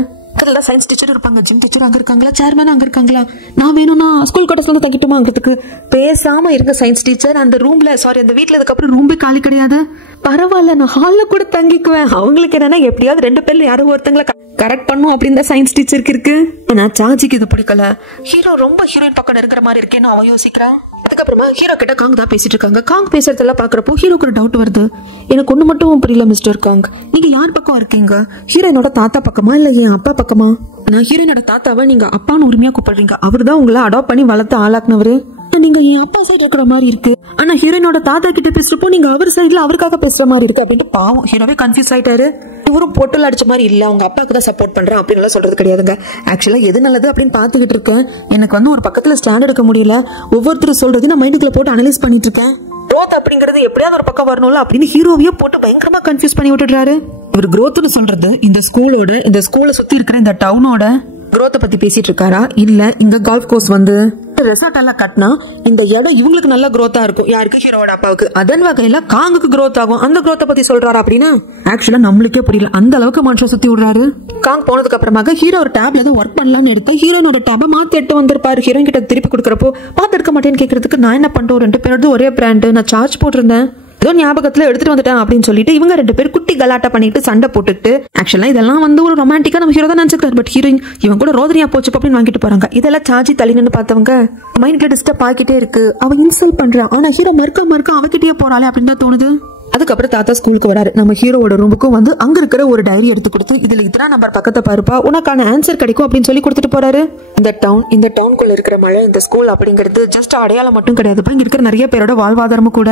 சயின்ஸ் டீச்சர் இருப்பாங்க, ஜிம் டீச்சர் அங்க இருக்காங்களா, சேர்மேன் அங்க இருக்காங்களா, நான் வேணும்னா ஸ்கூல் குவார்டர்ஸ்ல வந்து தங்கிட்டுமாங்கிறதுக்கு பேசாம இருக்க சயின்ஸ் டீச்சர், அந்த ரூம்ல அந்த வீட்டுல இதுக்கப்புறம் ரூம்பே காலி கிடையாது, பரவாயில்ல நான் ஹால்ல கூட தங்கிக்குவேன், அவங்களுக்கு என்னன்னா எப்படியாவது 2 பேர்ல யாரும் ஒருத்தங்களை கரெக்ட் பண்ணும் அப்படின்னு தான் சயின்ஸ் டீச்சருக்கு இருக்கு. ஆனா சாஜிக்கு இது பிடிக்கல, ஹீரோ ரொம்ப ஹீரோயின் பக்கம் இருக்கிற மாதிரி இருக்கேன்னு அவன் யோசிக்கிறான். அதுக்கப்புறமா ஹீரோ கிட்ட காங் தான் பேசிட்டு இருக்காங்க. காங் பேசுறதெல்லாம் பாக்குறப்போ ஹீரோக்கு ஒரு டவுட் வருது. எனக்கு ஒண்ணு மட்டும் புரியல மிஸ்டர் காங், நீங்க யார் பக்கம் இருக்கீங்க, ஹீரோயினோட தாத்தா பக்கமா இல்ல என் அப்பா பக்கமா? நான் ஹீரோயினோட தாத்தாவை நீங்க அப்பான்னு உரிமையா கூப்பிடுறீங்க, அவரு தான் உங்களை அடாப்ட் பண்ணி வளர்த்து ஆளாக்குனவரு, நீங்க என் அப்பா சைடு இருக்கிற மாதிரி இருக்கு, ஆனா ஹீரோயினோட தாத்தா கிட்ட பேசுறப்போ நீங்க அவர் சைடுல அவருக்காக பேசுற மாதிரி இருக்கு அப்படின்ட்டு பாவம் ஹீரோவே கன்ஃபியூஸ் ஆயிட்டாரு. இவரும் பொட்டல் அடிச்ச மாதிரி இல்ல, அவங்க அப்பாவுக்கு தான் சப்போர்ட் பண்றேன் அப்படின்னு சொல்றது கிடையாதுங்க. ஆக்சுவலா எது நல்லது அப்படின்னு பாத்துக்கிட்டு இருக்கேன், எனக்கு வந்து ஒரு பக்கத்துல ஸ்டாண்ட் எடுக்க முடியல, ஒவ்வொருத்தரும் சொல்றது நான் மைண்டுக்குள்ள போட்டு அனலைஸ் பண்ணிட்டு இருக்கேன், க்ரோத் அப்படிங்கிறது எப்படியாவது ஒரு பக்கம் வரணும்ல அப்படின்னு ஹீரோவையே போட்டு பயங்கரமா கன்ஃபியூஸ் பண்ணி விட்டுறாரு. இவர் க்ரோத்னு சொல்றது இந்த ஸ்கூலை சுத்தி இருக்கிற இந்த டவுனோட growth பத்தி பேசிட்டு இருக்காரா இல்ல இங்க கால்ஃப் கோர்ஸ் வந்து ரெசார்ட் எல்லாம் கட்டினா இந்த இடம் இவங்களுக்கு நல்ல growth-ஆ இருக்கும், யாருக்கு ஹீரோவோட அப்பாவுக்கு. அதன் வகையில காங்குக்கு growth ஆகும், அந்த growth பத்தி சொல்றாரு அப்படின்னு ஆக்சுவலா நம்மளுக்கே புரியல. அந்த அளவுக்கு மனுஷன் சுத்தி விடுறாரு. காங் போனதுக்கு அப்புறமாக ஹீரோ ஒரு டேப்ல ஏதோ ஒர்க் பண்ணலாம்னு எடுத்தா ஹீரோனோட டேபை மாத்தி எடுத்து வந்திருப்பாரு. ஹீரோயின் கிட்ட திருப்பி கொடுக்கறப்போ மாத்தி எடுக்க மாட்டேன்னு கேட்கறதுக்கு நான் என்ன பண்றோம், 2 பேரோட ஒரே பிராண்ட், நான் சார்ஜ் போட்டிருந்தேன், ஏதோ ஞாபகத்துல எடுத்துட்டு வந்துட்டேன் அப்படின்னு சொல்லிட்டு இவங்க 2 பேர் குட்டி கலாட்டா பண்ணிட்டு சண்டை போட்டுட்டு ஆக்சுவலா இதெல்லாம் வந்து ஒரு ரொமான்டிக்கா நம்ம ஹீரோ தான் நினைச்சிருக்காரு. பட் ஹீரோயின் இவன் கூட ரோதனியா போச்சு அப்படின்னு வாங்கிட்டு போறாங்க. இதெல்லாம் சார்ஜி தள்ளின்னு பார்த்தவங்க மைண்ட்ல டிஸ்டர்ப் ஆகிட்டே இருக்கு. அவன் இன்சல்ட் பண்றான், ஆனா ஹீரோ மறுக்க அவகிட்டயே போறாளே அப்படின்னு தான் தோணுது. அதுக்கப்புறம் தாத்தா ஸ்கூலுக்கு வராரு. நம்ம ஹீரோவோட ரூமுக்கும் வந்து அங்க இருக்கிற ஒரு டைரி எடுத்து கொடுத்து இதுல இத்தனை நம்பர் பக்கத்தை பாருப்பா, உனக்கான ஆன்சர் கிடைக்கும் அப்படின்னு சொல்லி கொடுத்துட்டு போறாரு. இந்த டவுனுக்குள்ள இருக்கிற மழை, இந்த ஸ்கூல் அப்படிங்கிறது ஜஸ்ட் அடையாளம் மட்டும் கிடையாது, இங்க இருக்கிற நிறைய பேரோட வாழ்வாதாரமும் கூட.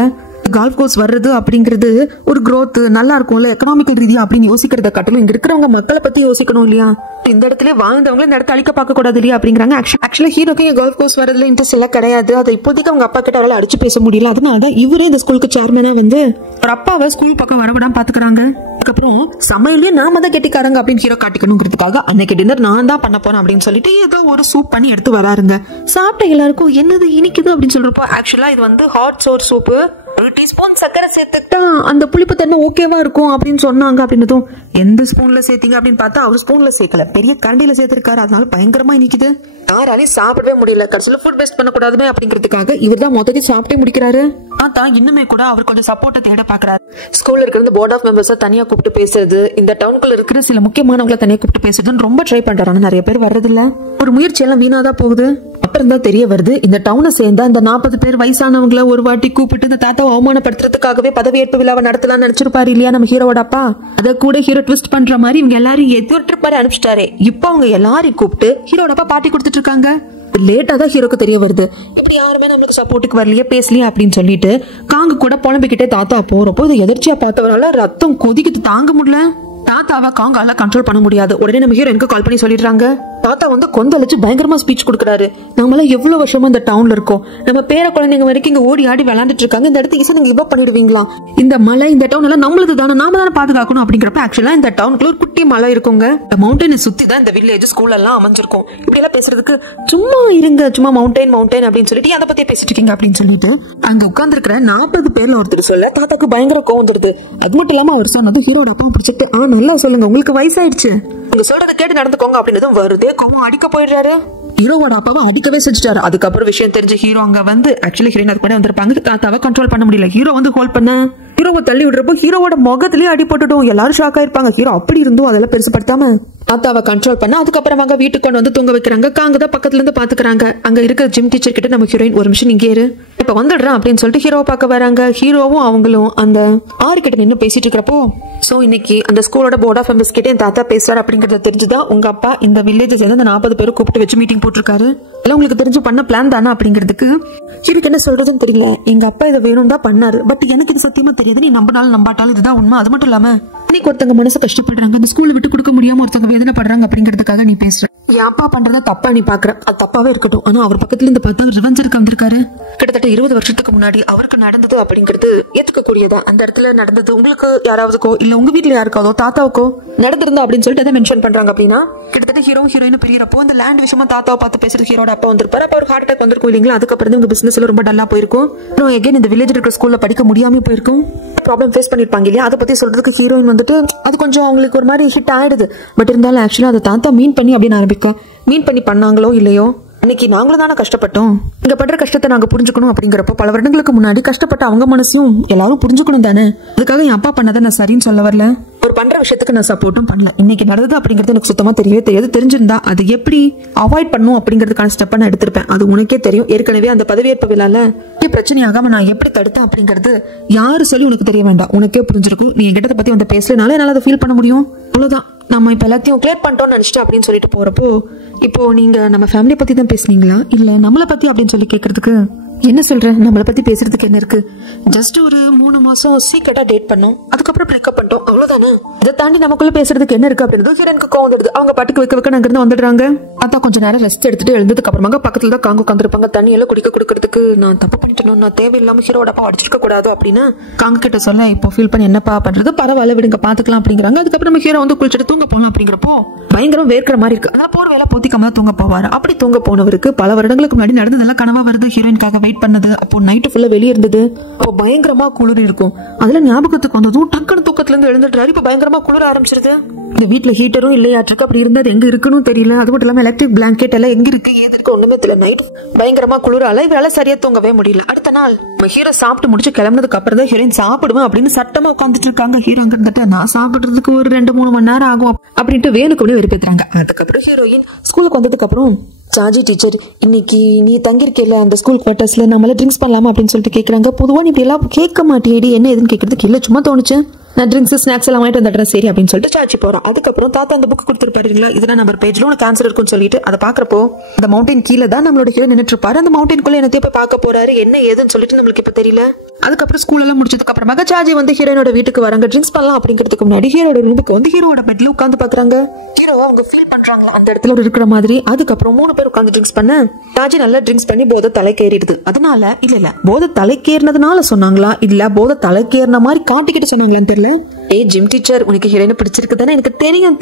கால்ஃப் கோர்ஸ் வர்றது அப்படிங்கிறது ஒரு growth நல்லா இருக்கும்ல எக்கனாமிக்கல் ரீதியா அப்படின்னு யோசிக்கிறத காட்டிலும் இங்க இருக்கிறவங்க மக்களை பத்தி யோசிக்கணும் இல்லையா. இந்த இடத்துல வாழ்ந்தவங்களை இந்த இடத்த அழிக்க பார்க்க கூடாது இல்லையா அப்படிங்கிறாங்க. ஆக்சுவலா ஹீரோக்கு கால்ஃப் கோர்ஸ் வரதுல இன்ட்ரெஸ்ட் எல்லாம் கிடையாது. அதை இப்போதைக்கு அவங்க அப்பா கிட்ட அவரால் அடிச்சு பேச முடியல. அதனாலதான் இவரே இந்த ஸ்கூலுக்கு சேர்மனா வந்து ஒரு அப்பாவை ஸ்கூல் பக்கம் வரவிடாம பாத்துக்கிறாங்க. அதுக்கப்புறம் சமையலே நாம தான் கெட்டிக்காரங்க அப்படின்னு ஹீரோ காட்டிக்கணுங்கிறதுக்காக அன்னைக்கு டின்னர் நான் தான் பண்ண போறேன் அப்படின்னு சொல்லிட்டு ஏதோ ஒரு சூப் பண்ணி எடுத்து வராருங்க. சாப்பிட்ட எல்லாருக்கும் என்னது இனிக்குது அப்படின்னு சொல்றப்போ ஆக்சுவலா இது வந்து ஹாட் சோர் சூப்பு, 1 டீஸ்பூன் சக்கரை சேர்த்துட்டா அந்த புளிப்பு தன்மை ஓகேவா இருக்கும் அப்படின்னு சொன்னாங்க. அப்படின்னதும் எந்த ஸ்பூன்ல சேர்த்தீங்க அப்படின்னு பார்த்தா அவர் ஸ்பூன்ல சேர்க்கல, பெரிய கரண்டியில சேர்த்திருக்காரு. அதனால பயங்கரமா இனிக்குது, யாராலையும் சாப்பிடவே முடியல. கடைசியில ஃபுட் வேஸ்ட் பண்ணக்கூடாதுமே அப்படிங்கிறதுக்காக இவர் தான் மொத்தத்தை சாப்பிட்டே முடிக்கிறாரு. அதான் இன்னுமே கூட அவர் கொஞ்சம் சப்போர்ட்டை தேட பாக்குறாரு. ஸ்கூல்ல இருக்கிற போர்ட் ஆஃப் மெம்பர்ஸை தனியா கூப்பிட்டு பேசுறது, இந்த டவுனுக்குள்ள இருக்கிற சில முக்கியமானவங்களை தனியா கூப்பிட்டு பேசுறதுன்னு ரொம்ப ட்ரை பண்றாரு. ஆனா நிறைய பேர் வர்றது இல்ல. ஒரு முயற்சி எல்லாம் வீணாதான் போகுது. அப்புறம் தான் தெரிய வருது இந்த டவுனை சேர்ந்த இந்த 40 பேர் வயசானவங்களை ஒரு வாட்டி கூப்பிட்டு இந்த தாத்தாவை அவமானப்படுத்துறதுக்காகவே பதவியேற்பு விழாவை நடத்தலாம்னு நினைச்சிருப்பாரு இல்லையா நம்ம ஹீரோட அப்பா. அதை கூட ஹீரோ ட்விஸ்ட் பண்ற மாதிரி இவங்க எல்லாரும் ஏதோ ட்ரிப் மாதிரி அனுப்பிச்சிட்டாரு. இப்போ அவங்க எல்லாரையும் கூப்பிட்டு ஹீரோட அப்பா பார்ட்டி கொடுத்துட்டு இருக்காங்க. லேட்டா தான் ஹீரோக்கு தெரிய வருது இப்படி யாருமே நம்மளுக்கு சப்போர்ட்டுக்கு வரலையே பேசலையே அப்படின்னு சொல்லிட்டு காங்கு கூட புலம்பிக்கிட்டே தாத்தா போறப்போ இதை எதிர்ச்சியா பார்த்தவரால ரத்தம் கொதிக்கிட்டு தாங்க முடியல. தாத்தாவை காங்கால கண்ட்ரோல் பண்ண முடியாது. உடனே நம்ம ஹீரோ எனக்கு கால் பண்ணி சொல்லிடுறாங்க. தாத்தா வந்து கொந்தளிச்சு பயங்கரமா ஸ்பீச் கொடுக்குறாரு. நம்மளாம் எவ்வளவு வருஷமா இந்த டவுன்ல இருக்கோம், நம்ம பேர குழந்தைங்க வரைக்கும் இங்க ஓடி ஆடி விளையாண்டுட்டு இருக்காங்க, இந்த இடத்துக்கு இசை நீங்க இவ பண்ணிடுவீங்களா, இந்த மலை இந்த டவுன் எல்லாம் நம்மளது தானே, நாம தானே பாதுகாக்கணும் அப்படிங்கிறப்ப ஆக்சுவலா இந்த டவுனுக்குள்ள ஒரு குட்டி மலை இருக்குங்க. இந்த மவுண்டனை சுத்தி தான் இந்த வில்லேஜ் ஸ்கூல் எல்லாம் அமைஞ்சிருக்கும். இப்படி எல்லாம் பேசுறதுக்கு சும்மா இருங்க, சும்மா மவுண்டைன் அப்படின்னு சொல்லிட்டு அதை பத்தி பேசிட்டு இருக்கீங்க அப்படின்னு சொல்லிட்டு அங்க உட்கார்ந்து இருக்கிற 40 பேர்ல ஒருத்தர் சொல்ல தாத்தாக்கு பயங்கர கோவம் வந்துடுது. அது மட்டும் இல்லாம அவர் சொன்னது ஹீரோட அப்பா பிடிச்சிட்டு நல்லா சொல்லுங்க, உங்களுக்கு வயசாயிடுச்சு, நீங்க சொல்றதை கேட்டு நடந்துக்கோங்க அப்படின்னு வருதே கோவம் அடிக்க போயிடுறாரு. ஹீரோவோட அப்பாவை அடிக்கவே செஞ்சுட்டாரு. அதுக்கப்புறம் விஷயம் தெரிஞ்ச ஹீரோ அங்க வந்து ஆக்சுவலி ஹீரோயின் அது கூட வந்திருப்பாங்க. தாத்தாவை கண்ட்ரோல் பண்ண முடியல. ஹீரோ வந்து ஹோல்ட் பண்ண ஹீரோவை தள்ளி விடுறப்போ ஹீரோவோட முகத்திலேயே அடி போட்டுட்டோம். எல்லாரும் ஷாக் ஆயிருப்பாங்க. ஹீரோ அப்படி இருந்தும் அதெல்லாம் பெருசுப்படுத்தாம தாத்தாவை கண்ட்ரோல் பண்ண அதுக்கப்புறம் அவங்க வீட்டுக்கு கொண்டு வந்து தூங்க வைக்கிறாங்க. காங்க தான் பக்கத்துல இருந்து பாத்துக்கிறாங்க. அங்க இருக்கிற ஜிம் டீச்சர் கிட்ட நம்ம ஹீரோயின் ஒரு நிமிஷம் இங்கே இரு, இப்ப வந்துடுறேன் அப்படின்னு சொல்லிட்டு ஹீரோவை பார்க்க வராங்க. ஹீரோவும் அவங்களும் அந்த ஆறு கிட்ட நின்று பேசிட்டு இருக்கிறப்போ சோ இன்னைக்கு அந்த ஸ்கூலோட போர்ட் ஆஃப் மெம்பர்ஸ் கிட்ட தாத்தா பேசுறாரு அப்படிங்கறத தெரிஞ்சுதான் உங்க அப்பா இந்த வில்லேஜ் சேர்ந்து அந்த 40 பேரை கூப்பிட்டு வச்சு மீட்டிங் போட்டிருக்காரு. எல்லாம் உங்களுக்கு தெரிஞ்சு பண்ண பிளான் தானே அப்படிங்கிறதுக்கு ஹீரோக்கு என்ன சொல்றதுன்னு தெரியல. எங்க அப்பா இதை வேணும் தான் பண்ணாரு, பட் எனக்கு இது சத்தியமா தெரியாது, நீ நம்பினாலும் நம்பாட்டாலும் இதுதான் உண்மை. அது மட்டும் இல்லாம இன்னைக்கு ஒருத்தங்க மனசு கஷ்டப்படுறாங்க, இந்த ஸ்கூல்ல விட்டு கொடுக்க முடியாம ஒருத்தங்க வேதனைப்படுறாங்க அப்படிங்கிறதுக்காக நீ பேசுற. என் அப்பா பண்றத தப்பா நீ பாக்குற, அது தப்பாவே இருக்கட்டும். ஆனா அவர் பக்கத்துல இருந்து பார்த்தா ரிவெஞ்ச் எடுக்க வந்திருக்காரு. கிட்டத்தட்ட 20 வருஷத்துக்கு முன்னாடி அவருக்கு நடந்தது அப்படிங்கிறது ஏத்துக்கக்கூடியதா. அந்த இடத்துல நடந்தது உங்களுக்கு யாராவதுக்கோ இல்ல உங்க வீட்டுல யாருக்காவதோ தாத்தாவுக்கோ நடந்திருந்தா அப்படின்னு சொல்லிட்டு அதை மென்ஷன் பண்றாங்க. அப்படின்னா கிட்டத்தட்ட ஹீரோ ஹீரோயின் பிரியறப்போ இந்த லேண்ட் விஷயமா தாத்தாவை பார்த்து பேசுறது ஹீரோட அப்பா வந்திருப்பாரு. அப்ப ஒரு ஹார்ட் அட்டாக் வந்திருக்கும் இல்லைங்களா. அதுக்கப்புறம் உங்க பிசினஸ்ல ரொம்ப டல்லா போயிருக்கும். எகைன் இந்த வில்லேஜ் இருக்கிற ஸ்கூல்ல படிக்க முடியாம போயிருக்கும். ப்ராப்ளம் ஃபேஸ் பண்ணிருப்பாங்க இல்லையா. அதை பத்தி சொல்றதுக்கு ஹீரோயின் வந்துட்டு அது கொஞ்சம் அவங்களுக்கு ஒரு மாதிரி ஹிட் ஆயிடுது. பட் இருந்தாலும் ஆக்சுவலா அதை தாத்தா மீன் பண்ணி அப்படின்னு ஆரம்பிக்கும். மீன் பண்ணி பண்ணாங்களோ இல்லையோ அன்னைக்கு நாங்களும் தானே கஷ்டப்பட்டோம், இங்க படுற கஷ்டத்தை நாங்க புரிஞ்சுக்கணும் அப்படிங்கிறப்போ பல வருடங்களுக்கு முன்னாடி கஷ்டப்பட்ட அவங்க மனசையும் எல்லாரும் புரிஞ்சுக்கணும் தானே. அதுக்காக என் அப்பா பண்ணதை நான் சரின்னு சொல்ல வரல, ஒரு பண்ற விஷயத்துக்கு நான் சப்போர்ட்டும் பண்ணல. இன்னைக்கு நடந்தது அப்படிங்கிறது எனக்கு சுத்தமா தெரியவே தெரியாது. தெரிஞ்சிருந்தா அது எப்படி அவாய்ட் பண்ணும் அப்படிங்கிறதுக்கான ஸ்டெப்பை நான் எடுத்திருப்பேன். அது உனக்கே தெரியும். ஏற்கனவே அந்த பதவியேற்பு விழால பிரச்சனையாகாம நான் எப்படி தடுத்தேன் அப்படிங்கிறது யாரு சொல்லி உனக்கு தெரிய வேண்டாம், உனக்கே புரிஞ்சிருக்கும். நீ என்கிட்ட பத்தி வந்து பேசலனால என்னால அதை ஃபீல் பண்ண முடியும். அவ்வளவுதான், நம்ம இப்ப எல்லாத்தையும் கிளியர் பண்ணிட்டோம்னு நினைச்சிட்டேன் அப்படின்னு சொல்லிட்டு போறப்போ இப்போ நீங்க நம்ம ஃபேமிலி பத்தி தான் பேசுனீங்களா இல்ல நம்மளை பத்தி அப்படின்னு சொல்லி கேட்கறதுக்கு என்ன சொல்ற? நம்மளை பத்தி பேசுறதுக்கு என்ன இருக்கு? ஜஸ்ட் ஒரு 3 மாசம் சீக்கிரட்டா டேட் பண்ணோம், அதுக்கப்புறம் பிரேக்கப் பண்ணிட்டோம், அவ்வளவுதானே. இதை தாண்டி நமக்குள்ள பேசுறதுக்கு என்ன இருக்கு அப்படின்றது ஹீரோனுக்கு கோவம் வந்துடுது. அவங்க பாட்டுக்கு வைக்க அங்கிருந்து வந்துடுறாங்க. அதான் கொஞ்ச நேரம் ரெஸ்ட் எடுத்துட்டு எழுந்ததுக்கு அப்புறமா பக்கத்துல தான் காங்க உட்காந்துருப்பாங்க. தண்ணி எல்லாம் குடிக்க கொடுக்கறதுக்கு நான் தப்பு பண்ணிட்டேன், நான் தேவையில்லாம ஹீரோட அப்பா அடிச்சிருக்க கூடாது அப்படின்னு காங்க கிட்ட சொல்ல, இப்போ ஃபீல் பண்ணி என்னப்பா பண்றது, பரவாயில்ல விடுங்க பாத்துக்கலாம் அப்படிங்கிறாங்க. அதுக்கப்புறம் ஹீரோ வந்து குளிச்சுட்டு தூங்க போகலாம் அப்படிங்கிறப்போ பயங்கரம் வேர்க்கிற மாதிரி இருக்கு. அதனால போற வேலை போத்திக்காம தான் தூங்க போவாரு. அப்படி தூங்க போனவருக்கு பல வருடங்களுக்கு முன்னாடி நடந்ததெல்லாம் கனவா வருது. ஹீரோயின்காக வெயிட் பண்ணது, அப்போ நைட்டு ஃபுல்லா வெளியே இருந்தது, அப்போ பயங்கரமா குளிர் இருக்கும். அதுல ஞாபகத்துக்கு வந்ததும் டக்குனு தூக்கத்துல இருந்து எழுந்துட்டாரு. இப்ப பயங்கரமா குளிர ஆரம்பிச்சிருது. இந்த வீட்டுல ஹீட்டரும் இல்லையாட்டுக்கு, அப்படி இருந்தது எங்க இருக்குன்னு தெரியல. அது மட்டும் இல்லாம எலக்ட்ரிக் பிளாங்கெட் எல்லாம் எங்க இருக்கு ஏது இருக்கு ஒண்ணுமே தெரியல. நைட் பயங்கரமா குளிரால இவரால சரியா தூங்கவே முடியல. அடுத்த நாள் ஹீரோ சாப்பிட்டு முடிச்சு கிளம்புனதுக்கு அப்புறம் தான் ஹீரோயின் சாப்பிடுவேன் அப்படின்னு சட்டமா உட்காந்துட்டு இருக்காங்க. ஹீரோ அங்க இருந்துட்டு நான் சாப்பிடுறதுக்கு ஒரு 2-3 மணி நேரம் ஆகும் அப்படின்ட்டு வேணுக்கு வெறுப்பேத்துறாங்க. அதுக்கப்புறம் ஹீரோயின் ஸ்கூலுக்கு வந்ததுக்கு அப்புறம் ஜார்ஜி டீச்சர், இன்னைக்கு நீ தங்கிருக்கல அந்த ஸ்கூல் குவார்டர்ஸ்ல நம்மள ட்ரிங்க்ஸ் பண்ணலாமா அப்படின்னு சொல்லிட்டு கேட்கறாங்க. பொதுவா நீ இப்படி எல்லாம் கேட்க மாட்டேடி, என்ன எதுன்னு கேட்கறதுக்கு இல்ல சும்மா தோணுச்சு, நான் ட்ரிங்க்ஸ் ஸ்நாக்ஸ் எல்லாம் வாங்கிட்டு வந்துடுறேன் சரி அப்படின்னு சொல்லிட்டு சார்ஜி போறான். அதுக்கப்புறம் தாத்தா அந்த புக் கொடுத்துருப்பாருங்களா, இதுல நம்பர் பேஜ்ல உனக்கு ஆன்சர் இருக்குன்னு சொல்லிட்டு அதை பாக்குறப்போ அந்த மவுண்டன் கீழே தான் நம்மளோட ஹீரோ நின்னுட்டு இருப்பாரு. அந்த மவுண்டனுக்குள்ள என்னத்தையும் போய் பார்க்க போறாரு, என்ன ஏதுன்னு சொல்லிட்டு நம்மளுக்கு இப்ப தெரியல. அதுக்கப்புறம் ஸ்கூல் எல்லாம் முடிச்சதுக்கு அப்புறமா சார்ஜி வந்து ஹீரோனோட வீட்டுக்கு வராங்க. ட்ரிங்க்ஸ் பண்ணலாம் அப்படிங்கிறதுக்கு முன்னாடி ஹீரோட ரூமுக்கு வந்து ஹீரோட பெட்ல உட்காந்து பாக்குறாங்க. ஹீரோவா அவங்க ஃபீல் பண்றாங்களா அந்த இடத்துல இருக்கிற மாதிரி. அதுக்கப்புறம் 3 பேர் உட்காந்து ட்ரிங்க்ஸ் பண்ண சார்ஜி நல்லா ட்ரிங்க்ஸ் பண்ணி போதை தலைக்கேறிடுது. அதனால இல்ல போதை தலைக்கேறினதுனால சொன்னாங்களா இல்ல போதை தலைக்கேறின மாதிரி காட்டிக்கிட்டு சொன்னாங்களான்னு தெரியல. ஏய் ஜிம் டீச்சர், உனக்கு ஹீரோயினை பிடிச்சிருக்கு தானே? எனக்கு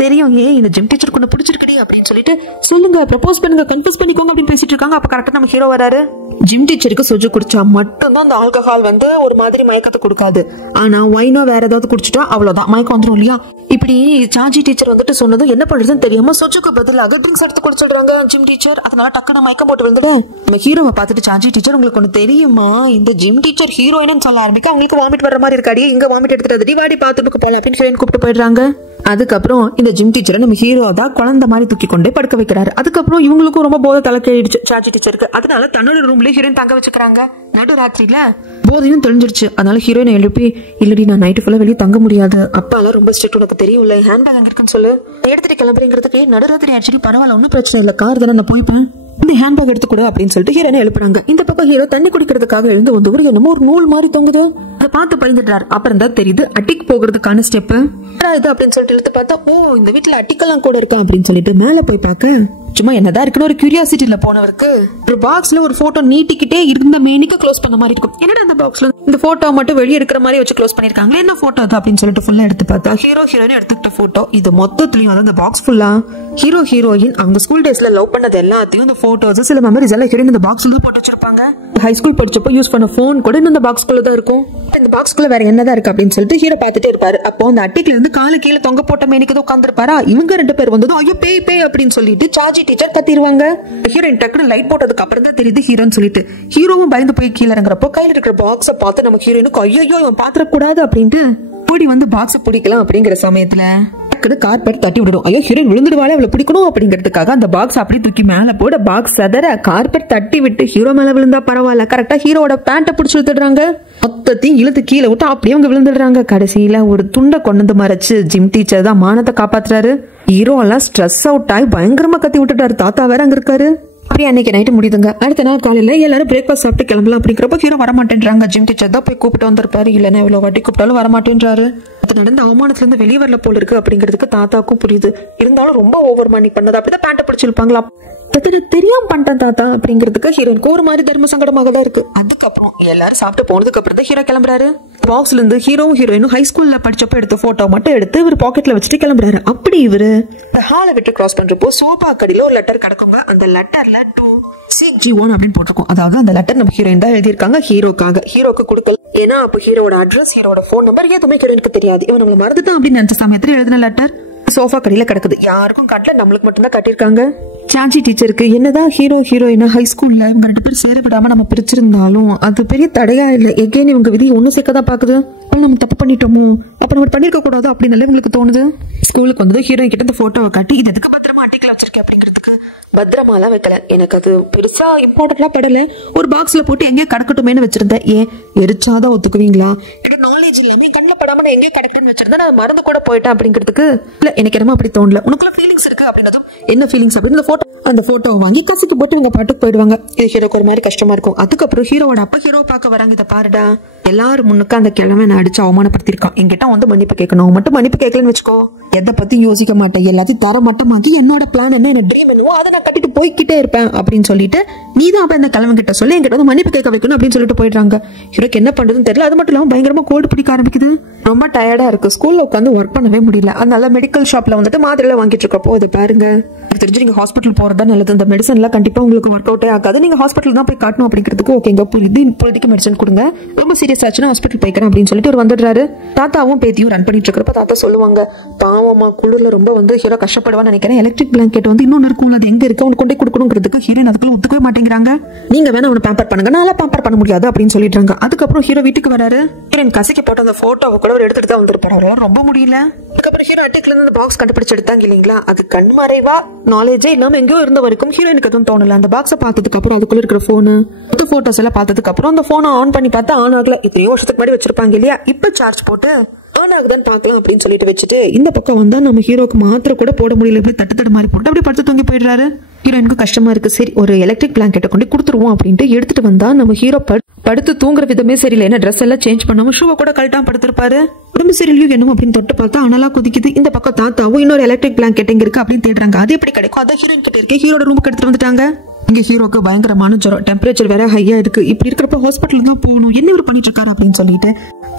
தெரியும் ஏன் இந்த ஜிம் டீச்சருக்கு ஒண்ணு பிடிச்சிருக்கே அப்படின்னு சொல்லிட்டு சொல்லுங்க, ப்ரப்போஸ் பண்ணுங்க, கன்ஃபர்ஸ் பண்ணிக்கோங்க அப்படின்னு பேசிட்டு இருக்காங்க. அப்ப கரெக்டா நம்ம ஹீரோ வராரு. ஜிம் டீச்சருக்கு சொஜு குடிச்சா மட்டும்தான் அந்த ஆல்கஹால் வந்து ஒரு மாதிரி மயக்கத்தை கொடுக்காது. ஆனா வைனா வேற ஏதாவது குடிச்சிட்டா அவ்வளவுதான் மயக்கம் வந்துடும் இல்லையா. இப்படி சார்ஜி டீச்சர் வந்துட்டு சொன்னதும் என்ன பண்றதுன்னு தெரியாம சொஜுக்கு பதிலாக ட்ரிங்க்ஸ் எடுத்து குடிச்சிடுறாங்க ஜிம் டீச்சர். அதனால டக்குனு மயக்கம் போட்டு விழுந்துடும். நம்ம ஹீரோவை பார்த்துட்டு சார்ஜி டீச்சர், உங்களுக்கு ஒண்ணு தெரியுமா, இந்த ஜிம் டீச்சர் ஹீரோயின்னு சொல்ல ஆரம்பிக்க அவங்களுக்கு வாமிட் வர மாதிரி இருக்காடி, இங்க வாமிட் எடுத்துட்டு வாடி பாத்துக்கு போலாம் அப்படின்னு ஹீரோயின் கூப்பிட்டு போயிடுறாங்க. அதுக்கப்புறம் இந்த ஜிம் டீச்சரை நம்ம ஹீரோ தான் குழந்தை மாதிரி தூக்கி கொண்டே படுக்க வைக்கிறாரு. அதுக்கப்புறம் இவங்களுக்கும் ரொம்ப போதை தலைக்கேறிடுச்சு சார்ஜி டீச்சருக்கு. அதனால தன்னோட ரூம்ல ஹீரோயின் தங்க வச்சுக்கிறாங்க. நடு ராத்திரியில போதையும் தெரிஞ்சிருச்சு. அதனால ஹீரோயினை எழுப்பி, இல்லடி நான் நைட்டு ஃபுல்லா வெளியே தங்க முடியாது, அப்பாலாம் ரொம்ப ஸ்ட்ரிக்ட், உனக்கு தெரியும் இல்ல, ஹேண்ட்பேக் அங்க இருக்குன்னு சொல்லு, எடுத்துட்டு கிளம்புறேங்கிறதுக்கு நடுராத்திரி ஆக்சுவலி பரவாயில்ல ஒன்னும் பிரச்சனை இல்ல, கார் தானே நான் போய்ப்பேன், இந்த ஹேண்ட்பேக் எடுத்துக்கூட அப்படின்னு சொல்லிட்டு ஹீரோனை எழுப்புறாங்க. இந்த பக்கம் ஹீரோ தண்ணி குடிக்கிறதுக்காக எழுந்து வந்து ஒரு என்னமோ ஒரு நூல் மாதிரி தொங்குது. அதை பார்த்து பயந்துட்டாரு. அப்புறம் தான் தெரியுது அட்டிக்கு போகிறதுக்கான ஸ்டெப் இது அப்படின்னு சொல்லிட்டு இழுத்து பார்த்தா, ஓ இந்த வீட்டுல அட்டிக்கெல்லாம் கூட இருக்கா அப்படின்னு சொல்லிட்டு மேல போய் பார்க்க சும்மா என்னதான் இருக்குன்னு ஒரு கியூரியாசிட்டில போனவருக்கு ஒரு பாக்ஸ்ல ஒரு போட்டோ நீட்டிக்கிட்டே இருந்த மேனிக்கு க்ளோஸ் பண்ண மாதிரி இருக்கும். என்னடா அந்த பாக்ஸ்ல இந்த போட்டோ மட்டும் வெளியே எடுக்கிற மாதிரி வச்சு க்ளோஸ் பண்ணிருக்காங்க, என்ன போட்டோ அது அப்படின்னு சொல்லிட்டு ஃபுல்லா எடுத்து பார்த்தா ஹீரோ ஹீரோயின் எடுத்துக்கிட்ட போட்டோ. இது மொத்தத்துலயும் அந்த பாக்ஸ் ஃபுல்லா ஹீரோ ஹீரோயின் அவங்க ஸ்கூல் டேஸ்ல லவ் பண்ணது எல்லாத்தையும் இந்த போட்டோஸ் சில மெமரிஸ் எல்லாம் ஹீரோயின் இந்த பாக்ஸ்ல போட்டு வச்சிருப்பாங்க. ஹை ஸ்கூல் படிச்சப்போ யூஸ் பண்ண போன் கூட இந்த பாக்ஸ்குள்ள தான் இருக்கும். இந்த பாக்ஸ்குள்ள வேற என்னதான் இருக்கு அப்படின்னு சொல்லிட்டு ஹீரோ பார்த்துட்டே இருப்பாரு. அப்போ அந்த அட்டிக்குல இருந்து காலு கீழே தொங்க போட்ட மேனிக்கு உட்காந்துருப்பாரா. இவங்க 2 பேர் வந்ததும் ஐயோ பேய் பேய் அப்படின்னு சொல்லிட்டு சார்ஜி டீச்சர் கத்திடுவாங்க. ஹீரோயின் டக்குனு லைட் போட்டதுக்கு அப்புறம் தான் தெரியுது ஹீரோன்னு சொல்லிட்டு. ஹீரோவும் பயந்து போய் கீழே இறங்குறப்போ கையில இருக்கிற பாக்ஸை பார்த்து நம்ம ஹீரோயினுக்கு ஐயோ இவன் பாத்திரக்கூடாது அப்படின்ட்டு ஓடி வந்து பாக்ஸை பிடிக்கலாம். அப்படிங்கிற சமயத்துல கார்பெட் தட்டி விடும். ஐயோ ஹீரோயின் விழுந்துடுவாளே, அவளை பிடிக்கணும் அப்படிங்கிறதுக்காக அந்த பாக்ஸ் அப்படி தூக்கி மேல போட பாக்ஸ் சதற கார்பெட் தட்டி விட்டு ஹீரோ மேல விழுந்தா பரவாயில்ல, கரெக்டா ஹீரோட பேண்ட்டை பிடிச்சி விழுந்துடுறாங்க. மொத்தத்தையும் இழுத்து கீழே விட்டு அப்படியே அவங்க விழுந்துடுறாங்க. கடைசியில ஒரு துண்டை கொண்டு வந்து மறைச்சு ஜிம் டீச்சர் தான் மானத்தை காப்பாத்துறாரு. ஹீரோ எல்லாம் ஸ்ட்ரெஸ் அவுட் ஆகி பயங்கரமா கத்தி விட்டுட்டாரு. தாத்தா வேற அங்க இருக்காரு. அப்படியே அன்னைக்கு நைட்டு முடியுதுங்க. அடுத்த நாள் காலையில எல்லாரும் பிரேக்ஃபாஸ்ட் சாப்பிட்டு கிளம்பலாம் அப்படிங்கிறப்ப ஹீரோ வரமாட்டேன்றாங்க. ஜிம் டீச்சர் தான் போய் கூப்பிட்டு வந்திருப்பாரு. இல்லைன்னா இவ்வளவு வாட்டி கூப்பிட்டாலும் வரமாட்டேன்றாரு. அது நடந்த அவமானத்துல இருந்து வெளியே வரல போல இருக்கு அப்படிங்கிறதுக்கு தாத்தாக்கும் புரியுது. இருந்தாலும் ரொம்ப ஓவர் மணி பண்ணது, அப்படிதான் பேண்ட்டை பிடிச்சிருப்பாங்களா, தெரியாம பண்ணிட்டேன் தாத்தா அப்படிங்கிறதுக்கு ஹீரோனுக்கு ஒரு மாதிரி தர்ம சங்கடமாக தான் இருக்கு. அதுக்கப்புறம் எல்லாரும் சாப்பிட்டு போனதுக்கு அப்புறம் தான் ஹீரோ கிளம்புறாரு. பாக்ஸ்ல இருந்து ஹீரோவும் ஹீரோயினும் ஹை ஸ்கூல்ல படிச்சப்ப எடுத்த போட்டோ மட்டும் எடுத்து இவர் பாக்கெட்ல வச்சுட்டு கிளம்புறாரு. அப்படி இவரு ஹாலை விட்டு கிராஸ் பண்றப்போ சோபா கடியில ஒரு லெட்டர் கிடக்குங்க. அந்த லெட்டர்ல 261 அப்படின்னு போட்டிருக்கும். அதாவது அந்த லெட்டர் நம்ம ஹீரோயின் தான் எழுதியிருக்காங்க ஹீரோக்காக. ஹீரோக்கு கொடுக்கல. ஏன்னா அப்ப ஹீரோட அட்ரஸ் ஹீரோட போன் நம்பர் எதுவுமே ஹீரோயினுக்கு தெரியாது. இவன் நம்மள மறந்துட்டான் அப்படின்னு நினைச்ச சமயத்துல எழுதின லெட்டர் சோஃபா கடியில கிடக்குது. யாருக்கும் கட்டல, நம்மளுக்கு மட்டும்தான் கட்டிருக்காங்க. சார்ஜி டீச்சருக்கு என்னதான் ஹீரோ ஹீரோயினா ஹை ஸ்கூல்ல இவங்க 2 பேரும் சேர விடாம நம்ம பிரிச்சிருந்தாலும் அது பெரிய தடையா இல்லை. எகேன் இவங்க விதி ஒன்னும் சேர்க்கதான் பாக்குது. நம்ம தப்பு பண்ணிட்டோமோ, அப்ப நம்ம பண்ணிருக்க கூடாது அப்படின்னு இவங்களுக்கு தோணுது. ஸ்கூலுக்கு வந்தது ஹீரோயின் கிட்ட இந்த போட்டோவை காட்டி இது எதுக்கு பத்திரமா அட்டிக்கல வச்சிருக்கேன் அப்படிங்கிறதுக்கு பத்திரமாலாம் வைக்கல. எனக்கு அது பெருசா இம்பார்ட்டன்டா படல. ஒரு பாக்ஸ்ல போட்டு எங்கேயோ கடக்கட்டுமேனு வச்சிருந்தேன். ஏன் எரிச்சாதான் ஒத்துக்குவீங்களா? எனக்கு நாலேஜ் இல்லாம கண்ணில் படாம நான் எங்கேயோ கடக்கணும்னு வச்சிருந்தேன். நான் மறந்து கூட போயிட்டேன் அப்படிங்கிறதுக்கு இல்ல, எனக்கு என்னமோ அப்படி தோணல. உனக்குள்ள ஃபீலிங்ஸ் இருக்கு அப்படின்னதும் என்ன ஃபீலிங்ஸ் அப்படின்னு அந்த போட்டோவை வாங்கி கசிக்கு போட்டு இவங்க பாட்டுக்கு போயிடுவாங்க. இது ஹீரோக்கு ஒரு மாதிரி கஷ்டமா இருக்கும். அதுக்கப்புறம் ஹீரோவோட அப்பா ஹீரோ பார்க்க வராங்க. இதை பாருடா, எல்லாரும் முன்னுக்கு அந்த கிழமை நான் அடிச்சு அவமானப்படுத்திருக்கான். என்கிட்ட வந்து மன்னிப்பு கேட்கணும். மட்டும் மன்னிப்பு கேட்கலன்னு வச்சுக்கோ, எதை பத்தி யோசிக்க மாட்டேன், எல்லாத்தையும் தர மட்டமாக்கி என்னோட பிளான் என்ன, என்ன ட்ரீம் என்னவோ அதை நான் கட்டிட்டு போய்கிட்டே இருப்பேன் அப்படின்னு சொல்லிட்டு நீதான் அப்ப இந்த கிழமை கிட்ட சொல்லி என்கிட்ட வந்து மன்னிப்பு கேட்க வைக்கணும் அப்படின்னு சொல்லிட்டு போயிடுறாங்க. ஹீரோக்கு என்ன பண்றதுன்னு தெரியல. அது மட்டும் இல்லாம பயங்கரமா கோல்டு பிடிக்க ஆரம்பிக்குது. ரொம்ப டயர்டா இருக்கு. ஸ்கூல்ல உட்காந்து ஒர்க் பண்ணவே முடியல. அதனால மெடிக்கல் ஷாப்ல வந்துட்டு மாத்திரை வாங்கிட்டு இருக்கப்போ இது பாருங்க, தெரிஞ்சு நீங்க ஹாஸ்பிட்டல் போறதா நல்லது. இந்த மெடிசன் எல்லாம் கண்டிப்பா உங்களுக்கு ஒர்க் அவுட்டே ஆகாது. நீங்க ஹாஸ்பிட்டல் தான் போய் காட்டணும் அப்படிங்கிறதுக்கு ஓகேங்க புரியுது, இப்போதைக்கு மெடிசன் கொடுங்க, ரொம்ப சீரியஸ் ஆச்சுன்னா ஹாஸ்பிட்டல் போய்க்கிறேன் அப்படின்னு சொல்லிட்டு அவர் வந்துடுறாரு. தாத்தாவும் பேத்தியும் ரன் பண்ணிட்டு இருக்கிறப்ப தாத்தா சொல்லுவாங்க, பாவமா குளிர்ல ரொம்ப வந்து ஹீரோ கஷ்டப்படுவான்னு நினைக்கிறேன். எலக்ட்ரிக் பிளாங்கெட் வந்து இன்னொன்னு இருக்கும், அது எங்க இருக்கு அவனுக்கு கொண்டே கொடுக்கணுங்கிறதுக்கு ஹீரோயின் அதுக்குள்ள ஒத்துக்கவே மாட்டேங்கிறாங்க. நீங்க வேணா அவனை பேம்பர் பண்ணுங்க, நான் பேம்பர் பண்ண முடியாது அப்படின்னு சொல்லிடுறாங்க. அதுக்கப்புறம் ஹீரோ வீட்டுக்கு வராரு. ஹீரோயின் கசிக்கு போட்ட அந்த போட்டோவை கூட அவர் எடுத்துட்டு தான் வந்திருப்பாரு. அவரால் ரொம்ப முடியல. அதுக்கப்புறம் ஹீரோ அட்டிக்ல இருந்து அந்த பாக்ஸ் கண்டுபிடிச்சு எடுத்தாங்க இல்லைங்களா, அது கண்மறைவா நாலேஜே இல்லாம எங்கேயோ இருந்த வரைக்கும் ஹீரோயினுக்கு எதுவும் தோணல. அந்த பாக்ஸை பார்த்ததுக்கு அப்புறம் அதுக்குள்ள இருக்கிற போனு போட்டோஸ் எல்லாம் பார்த்ததுக்கு அப்புறம் அந்த போனை ஆன் பண்ணி பார்த்தா ஆன் ஆகல. இத்தனையோ வருஷத்துக்கு முன்னாடி வச்சிருப்பாங்க இல்லையா, இப்ப சார்ஜ் போட்டு ஆன் ஆகுதான்னு பார்க்கலாம் அப்படின்னு சொல்லிட்டு வச்சுட்டு இந்த பக்கம் வந்தா நம்ம ஹீரோக்கு மாத்திரை கூட போட முடியல. இப்படி தட்டு மாதிரி போட்டு அப்படி படுத்து தூங்கி போயிடுறாரு. ஹீரோயினுக்கு கஷ்டமா இருக்கு. சரி ஒரு எலக்ட்ரிக் பிளாங்கெட்டை கொண்டு கொடுத்துருவோம் அப்படின்ட்டு எடுத்துட்டு வந்தா நம்ம ஹீரோ படுத்து தூங்குற விதமே சரியில்லை. என்ன ட்ரெஸ் எல்லாம் சேஞ்ச் பண்ணாம ஷூவை கூட கழட்டாம படுத்திருப்பாரு. உடம்பு சரியில்லையோ என்னமோ அப்படின்னு தொட்டு பார்த்தா அனலா குதிக்குது. இந்த பக்கம் தாத்தாவும் இன்னொரு எலக்ட்ரிக் பிளாங்கெட் எங்க இருக்கு அப்படின்னு தேடுறாங்க. அது எப்படி கிடைக்கும்? அதான் ஹீரோயின் கிட்ட இருக்கு. ஹீரோட ரூமுக்கு எடுத்துட்டு வந்துட்டாங்க. இங்க ஹீரோக்கு பயங்கரமான ஜுரம், டெம்பரேச்சர் வேற ஹையா இருக்கு. இப்படி இருக்கிறப்ப ஹாஸ்பிட்டல் தான் போகணும், என்ன இவர் பண்ணிட்டு இருக்காரு அப்படின்னு சொல்லிட்டு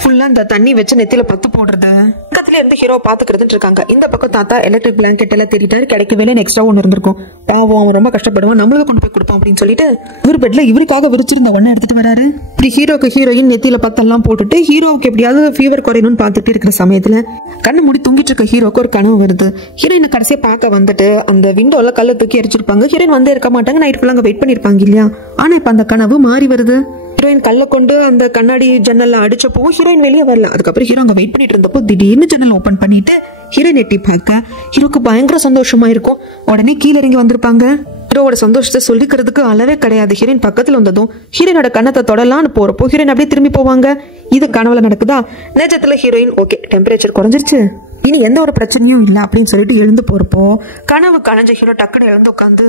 ஃபுல்லா இந்த தண்ணி வச்சு நெத்தியில பத்து போடுறது பக்கத்துல இருந்து ஹீரோ பாத்துக்கிறதுன்னு இருக்காங்க. இந்த பக்கம் தாத்தா எலக்ட்ரிக் பிளாங்கெட் எல்லாம் தேடிட்டாரு, கிடைக்கவே எக்ஸ்ட்ரா ஒன்னு இருந்திருக்கும். பாவம் அவன் ரொம்ப கஷ்டப்படுவான், நம்மளுக்கு கொண்டு போய் கொடுப்போம் அப்படின்னு சொல்லிட்டு இவர் பெட்ல இவருக்காக விரிச்சிருந்த ஒண்ணு எடுத்துட்டு வராரு. இப்படி ஹீரோக்கு ஹீரோயின் நெத்தியில பத்தெல்லாம் போட்டுட்டு ஹீரோவுக்கு எப்படியாவது ஃபீவர் குறையணும்னு பாத்துட்டு இருக்கிற சமயத்துல கண்ணு மூடி தூங்கிட்டு இருக்க ஹீரோக்கு ஒரு கனவு வருது. ஹீரோயினை கடைசியா பார்க்க வந்துட்டு அந்த விண்டோல கல்ல தூக்கி எரிச்சிருப்பாங்க. ஹீரோயின் வந்து இருக்க மாட்டாங்க, நைட் ஃபுல்லா அங்க வெயிட் பண்ணிருப்பாங்க இல்லையா. ஆனா இப்ப அந்த கனவு மாறி வருது. ஹீரோயின் கல்ல கொண்டு அந்த கண்ணாடி ஜன்னல்ல அடிச்சப்போ ஹீரோயின் வெளியே வரல. அதுக்கப்புறம் ஹீரோ அங்க வெயிட் பண்ணிட்டு இருந்தப்போ திடீர்னு ஜன்னல் ஓபன் பண்ணிட்டு ஹீரோயின் எட்டி பார்க்க ஹீரோக்கு பயங்கர சந்தோஷமா இருக்கும். உடனே கீழே இறங்கி வந்திருப்பாங்க. ஹீரோவோட சந்தோஷத்தை சொல்லிக்கிறதுக்கு அளவே கிடையாது. ஹீரோயின் பக்கத்துல வந்ததும் ஹீரோனோட கண்ணத்தை தொடலான்னு போறப்போ ஹீரோயின் அப்படியே திரும்பி போவாங்க. இது கனவுல நடக்குதா? நிஜத்துல ஹீரோயின் ஓகே டெம்பரேச்சர் குறைஞ்சிருச்சு, இனி எந்த ஒரு பிரச்சனையும் இல்ல அப்படின்னு சொல்லிட்டு எழுந்து போறப்போ கனவு கலைஞ்ச ஹீரோ டக்குன்னு எழுந்து உட்காந்து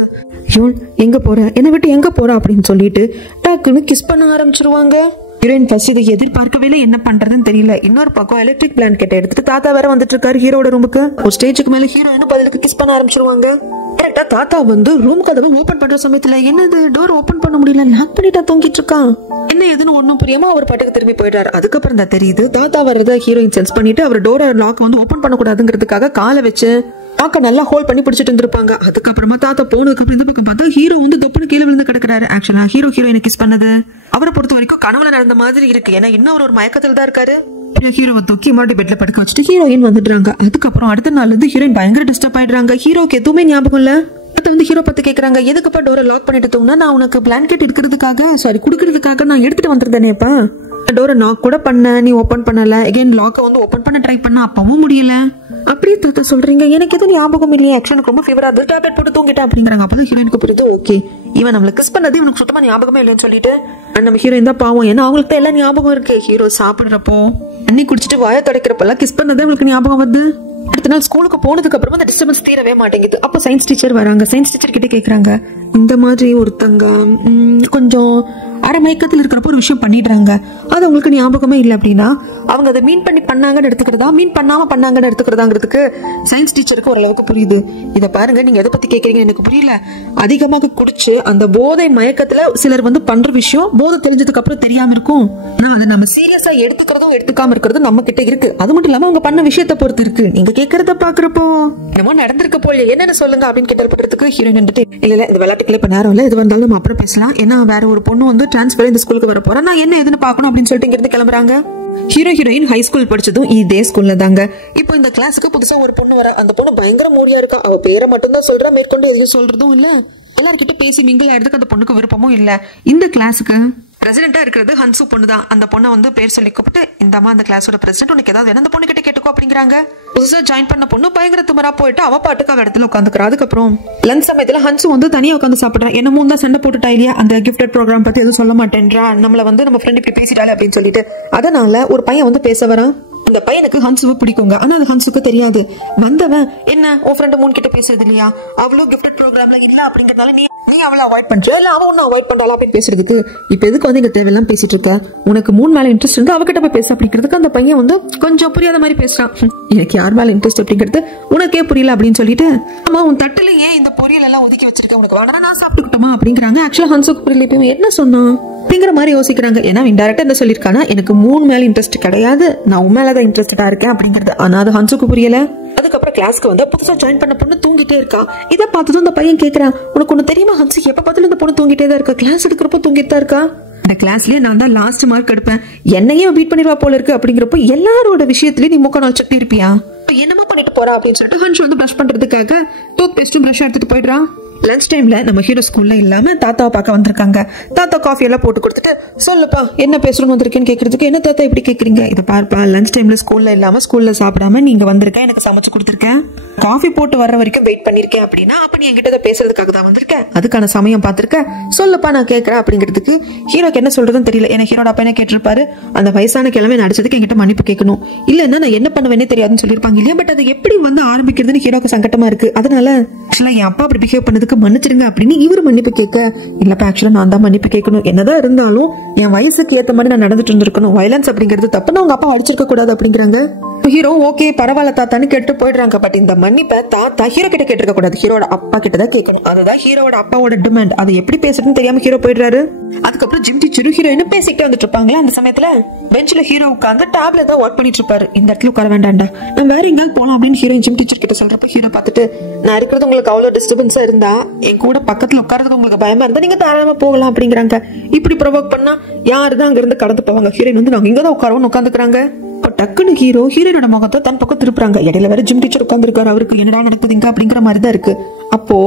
யோன் எங்க போற, என்னை விட்டு எங்க போற அப்படின்னு சொல்லிட்டு டக்குன்னு கிஸ் பண்ண ஆரம்பிச்சிருவாங்க. ஹீரோயின் ஃபர்ஸ்ட் இதை எதிர்பார்க்கவே இல்லை, என்ன பண்றதுன்னு தெரியல. இன்னொரு பக்கம் எலக்ட்ரிக் பிளாங்கெட் எடுத்துட்டு தாத்தா வேற வந்துட்டு இருக்காரு ஹீரோட ரூமுக்கு. ஒரு ஸ்டேஜுக்கு மேல ஹீரோயின் பதிலுக்கு கிஸ் பண்ண ஆரம்பிச்சிருவாங்க. கரெக்டா தாத்தா வந்து ரூம் கதவை ஓபன் பண்ற சமயத்துல என்னது டோர் ஓபன் பண்ண முடியல, லாக் பண்ணிட்டா தூங்கிட்டு இருக்கான். என்ன எதுன்னு ஒண்ணும் புரியாம அவர் பாட்டுக்கு திரும்பி போயிட்டாரு. அதுக்கப்புறம் தான் தெரியுது தாத்தா வர்றத ஹீரோயின் சென்ஸ் பண்ணிட்டு அவர் டோரை லாக் வந்து ஓபன் பண்ணக்கூடாதுங்கிறதுக்காக காலை வச்சு லாக்க நல்லா ஹோல்ட் பண்ணி பிடிச்சிட்டு இருந்திருப்பாங்க. அதுக்கப்புறமா தாத்தா போனதுக்கு அப்புறம் இந்த பக்கம் பார்த்தா ஹீரோ வந்து தொப்புன்னு கீழே விழுந்து கிடக்குறாரு. ஆக்சுவலா ஹீரோயினை கிஸ் பண்ணது அவரை பொறுத்த வரைக்கும் கனவுல நடந்த மாதிரி இருக்கு. ஏன்னா இன்னும் ஒரு மயக்கத்துல தான் இருக்காரு. ஹீரோவை தூக்கி மறுபடியும் பெட்ல படுக்க வச்சுட்டு ஹீரோயின் வந்துடுறாங்க. அதுக்கப்புறம் அடுத்த நாள் இருந்து ஹீரோயின் பயங்கர டிஸ்டர்ப் ஆயிடுறாங்க. ஹீரோக்கு எதுவுமே ஞாபகம் இல்ல. வந்து ஹீரோ பத்தி கேக்குறாங்க, எதுக்குப்பா டோரை லாக் பண்ணிட்டு தூங்கினா? நான் உனக்கு பிளாங்கெட் குடுக்கறதுக்காக நான் எடுத்துட்டு வந்திருந்தேனேப்பா. டோரை லாக் கூட பண்ண, நீ ஓபன் பண்ணல. அகைன் லாக்க வந்து ஓபன் பண்ண ட்ரை பண்ண, அப்பவும் முடியல. அப்படியே தாத்தா சொல்றீங்க, எனக்கு எதுவும் ஞாபகம் இல்லையே. ஆக்சுவலி ரொம்ப ஃபீவரா இருக்கு, டேப்லெட் போட்டு தூங்கிட்டேன் அப்படிங்கிறாங்க. அப்பதான் ஹீரோயினுக்கு புரியுது, ஓகே இவன் நம்மள கிஸ் பண்ணது இவனுக்கு சுத்தமா ஞாபகமே இல்லைன்னு சொல்லிட்டு நம்ம ஹீரோயின் தான் பாவம். ஏன்னா அவங்களுக்கு எல்லாம் ஞாபகம் இருக்கு. ஹீரோ சாப்பிடுறப்போ தண்ணி குடிச்சிட்டு வாய துடைக்கிறப்பெல்லாம் கிஸ் பண்ணதே உங்களுக்கு ஞாபகம் வருது. அடுத்த நாள் ஸ்கூலுக்கு போனதுக்கு அப்புறமா அந்த டிஸ்டர்பன்ஸ் தீரவே மாட்டேங்குது. அப்போ சயின்ஸ் டீச்சர் வராங்க. சயின்ஸ் டீச்சர் கிட்ட கேக்குறாங்க, இந்த மாதிரி ஒருத்தங்க கொஞ்சம் அரை மயக்கத்தில் இருக்கிறப்ப ஒரு விஷயம் பண்ணிடுறாங்க, அது உங்களுக்கு ஞாபகமே இல்லை அப்படின்னா அவங்க அதை மீன் பண்ணி பண்ணாங்கன்னு எடுத்துக்கிறதா, மீன் பண்ணாம பண்ணாங்கன்னு எடுத்துக்கிறதாங்கிறதுக்கு சயின்ஸ் டீச்சருக்கு ஓரளவுக்கு புரியுது. இதை பாருங்க, நீங்க எதை பத்தி கேக்குறீங்க எனக்கு புரியல. அதிகமாக குடிச்சு அந்த போதை மயக்கத்துல சிலர் வந்து பண்ற விஷயம் போதை தெரிஞ்சதுக்கு அப்புறம் தெரியாம இருக்கும். ஆனா அதை நம்ம சீரியஸா எடுத்துக்கிறதும் எடுத்துக்காம இருக்கிறதும் நம்ம கிட்ட இருக்கு. அது மட்டும் இல்லாம அவங்க பண்ண விஷயத்தை பொறுத்து இருக்கு. நீங்க கேட்கறத பாக்குறப்போ என்னமோ நடந்திருக்க போல, என்னன்னு சொல்லுங்க அப்படின்னு கேட்டதுக்கு ஹீரோயின் வந்துட்டு இல்ல இந்த விளையாட்டுக்குள்ள இப்ப நேரம் இல்ல, இது வந்தாலும் நம்ம அப்புறம் பேசலாம். ஏன்னா வேற ஒரு பொண்ணு வந்து டிரான்ஸ்பர் இந்த ஸ்கூலுக்கு வர போறேன், நான் என்ன எதுன்னு பாக்கணும் அப்படின்னு சொல்லிட்டு இங்க இருந்து கிளம்புறாங்க. ஹீரோயின் ஹை ஸ்கூல் படிச்சதும் இதே ஸ்கூல்ல தாங்க. இப்போ இந்த கிளாஸுக்கு புதுசா ஒரு பொண்ணு வர. அந்த பொண்ணு பயங்கர மூடியா இருக்கா. அவ பேரை மட்டும் தான் சொல்றா, மேற்கொண்டு எதையும் சொல்றதும் இல்ல. எல்லார்கிட்ட பேசி மிங்கிள் ஆயிடுறதுக்கு அந்த பொண்ணுக்கு விருப்பமும் இல்ல. இந்த கிளாஸுக்கு பிரசிடென்டா இருக்கிறது ஹன்சு பொண்ணு தான். அந்த பொண்ணை வந்து பேர் சொல்லி கூப்பிட்டு, இந்த அம்மா அந்த கிளாஸோட பிரசிடென்ட், உனக்கு ஏதாவது வேணும் அந்த பொண்ணு கிட்ட கேட்டுக்கோ அப்படிங்கிறாங்க. புதுசா ஜாயின் பண்ண பொண்ணு பயங்கர திமரா போயிட்டு அவ பாட்டுக்கு அவ இடத்துல உட்காந்துக்கிறா. அதுக்கப்புறம் லஞ்ச் சமயத்துல ஹன்சு வந்து தனியா உட்காந்து சாப்பிடுறான். என்னமோ தான் சண்டை போட்டுட்டா இல்லையா, அந்த கிஃப்டட் ப்ரோக்ராம் பத்தி எதுவும் சொல்ல மாட்டேன்றா, நம்மள வந்து நம்ம ஃப்ரெண்ட் இப்படி பேசிட்டாலே அப்படின்னு சொல்லிட்டு. அதனால ஒரு பையன் வந்து பேச வரான். அந்த பையனுக்கு ஹன்சுவை பிடிக்குங்க. ஆனா அது ஹன்சுக்கு தெரியாது. வந்தவன் என்ன உன் ஃப்ரெண்ட் மூணு கிட்ட பேசுறது இல்லையா, அவ்வளவு கிஃப்டட் ப்ரோக்ராம்ல இல்ல அப்படிங்கறதால நீ அவளை அவாய்ட் பண்ற, இல்ல அவ ஒன்னும் அவாய்ட் பண்றாளா அப்படின்னு பேசுறதுக்கு இப்ப எதுக்கு வந்து இங்க தேவையெல்லாம் பேசிட்டு இருக்க, உனக்கு மூணு மேல இன்ட்ரெஸ்ட் இருந்து அவகிட்ட போய் பேச அப்படிங்கிறதுக்கு அந்த பையன் வந்து கொஞ்சம் புரியாத மாதிரி பேசுறான். எனக்கு யார் மேல இன்ட்ரெஸ்ட் அப்படிங்கிறது உனக்கே புரியல அப்படின்னு சொல்லிட்டு, ஆமா உன் தட்டுல ஏன் இந்த பொரியல் எல்லாம் ஒதுக்கி வச்சிருக்க, உனக்கு வேணா நான் சாப்பிட்டுக்கிட்டோமா அப்படிங்கிறாங்க. ஆக்சுவலா ஹன்சுக்கு புரியல, இப்ப என்ன சொன்னா அப்படிங்கிற மாதிரி யோசிக்கிறாங்க. ஏன்னா இன்டைரக்டா என்ன சொல்லிருக்கானா, எனக்கு மூணு மேல இன்ட்ரெஸ்ட் கிடையாது, நான் உன் மேலதான் இன்ட்ரெஸ்டா இருக்கேன் அப்படிங்கிறது. ஆனா அது ஹன்சுக்கு புரியல. அதுக்கப்புறம் கிளாஸ்க்கு வந்து புதுசா ஜாயின் பண்ண பொண்ணு தூங்கிட்டே இருக்கா. இதை பார்த்ததும் அந்த பையன் கேட்கறான், உனக்கு ஒண்ணு தெரியுமா ஹன்சு, எப்ப பார்த்தாலும் இந்த பொண்ணு தூங்கிட்டே தான் இருக்கா, கிளாஸ் எடுக்கிறப்போ தூங்கிட்டு தான் இருக்கா, இந்த கிளாஸ்லயே நான் தான் லாஸ்ட் மார்க் எடுப்பேன், என்னையே பீட் பண்ணிடுவா போல இருக்கு அப்படிங்கிறப்போ எல்லாரோட விஷயத்திலயும் நீ முக்க நாள் சக்தி இருப்பியா, என்னமா பண்ணிட்டு போறா அப்படின்னு சொல்லிட்டு ஹன்சு வந்து பிரஷ் பண்றதுக்காக டூத் பேஸ்டும் பிரஷ் எடுத்துட்டு போயிடுறான். லஞ்ச் டைம்ல நம்ம ஹீரோ ஸ்கூல்ல இல்லாம தாத்தாவை பார்க்க வந்திருக்காங்க. தாத்தா காஃபி எல்லாம் போட்டு கொடுத்துட்டு, சொல்லுப்பா என்ன பேசணும்னு வந்திருக்கேன்னு கேட்கறதுக்கு, என்ன தாத்தா இப்படி கேட்கறீங்க, இதை பார்ப்பா லஞ்ச் டைம்ல ஸ்கூல்ல இல்லாம ஸ்கூல்ல சாப்பிடாம நீங்க வந்திருக்கேன், எனக்கு சமைச்சு கொடுத்துருக்கேன், காஃபி போட்டு வர்ற வரைக்கும் வெயிட் பண்ணிருக்கேன் அப்படின்னா அப்ப நீ என்கிட்ட பேசுறதுக்காக தான் வந்திருக்கேன், அதுக்கான சமயம் பார்த்திருக்கேன், சொல்லுப்பா நான் கேட்கறேன் அப்படிங்கிறதுக்கு ஹீரோக்கு என்ன சொல்றதுன்னு தெரியல. ஏன்னா ஹீரோட அப்பா என்ன கேட்டிருப்பாரு, அந்த வயசான கிழமை நடிச்சதுக்கு என்கிட்ட மன்னிப்பு கேட்கணும், இல்லன்னா நான் என்ன பண்ணுவேன்னே தெரியாதுன்னு சொல்லியிருப்பாங்க இல்லையா. பட் அது எப்படி வந்து ஆரம்பிக்கிறதுன்னு ஹீரோக்கு சங்கட்டமா இருக்கு. அதனால ஆக்சுவலா என் அப்பா அப்படி பிஹேவ் பண்ணதுக்கு மன்னிச்சிருங்க அப்படின்னு இவரு மன்னிப்பு கேட்க, இல்லப்பா ஆக்சுவலா நான் தான் மன்னிப்பு கேட்கணும், என்னதான் இருந்தாலும் என் வயசுக்கு ஏத்த மாதிரி நான் நடந்துட்டு இருந்திருக்கணும், வயலன்ஸ் அப்படிங்கிறது தப்பு, நான் உங்க அப்பா அடிச்சிருக்க கூடாது அப்படிங்கிறாங்க. ஹீரோ ஓகே பரவாயில்ல தாத்தான்னு கேட்டு போயிடுறாங்க. பட் இந்த மன்னிப்பை தாத்தா ஹீரோ கிட்ட கேட்டிருக்க கூடாது, ஹீரோட அப்பா கிட்ட தான் கேட்கணும். அதுதான் ஹீரோட அப்பாவோட டிமாண்ட். அதை எப்படி பேசுறதுன்னு தெரியாம ஹீரோ போயிடுறாரு. அதுக்கப்புறம் ஜிம் டீச்சரும் ஹீரோயினும் பேசிக்கிட்டே வந்துட்டு இருப்பாங்களா. அந்த சமயத்துல பெஞ்ச்ல ஹீரோ உட்காந்து டேப்ல தான் ஒர்க் பண்ணிட்டு இருப்பாரு. இந்த இடத்துல உட்கார வேண்டாம்டா, நான் வேற எங்கேயாவது போலாம் அப்படின்னு ஹீரோயின் ஜிம் டீச்சர் கிட்ட சொல்றப்ப ஹீரோ பார்த்துட்டு, நான் இருக்கிறது உங்களுக்கு அவ்வளவு டிஸ்டர்பன்ஸா இருந்தா, என் கூட பக்கத்துல உட்காரதுக்கு உங்களுக்கு பயமா இருந்தா நீங்க தாராளமா போகலாம் அப்படிங்கிறாங்க. இப்படி ப்ரொவோக் பண்ணா யாருதான் அங்க இருந்து கடந்து போவாங்க. ஹீரோயின் வந்து நாங்க இங்கதான் உட்காரோன்னு உட்காந்துக்கிறாங்க. டக்குன்னு ஹீரோயினோட முகத்தை தன் பக்கம் திருப்புறாங்க. இடையில வேற ஜிம் டீச்சர் உட்காந்துருக்காரு, அவருக்கு என்னடா நடக்குதுங்க அப்படிங்கிற மாதிரி தான் இருக்கு. அப்போ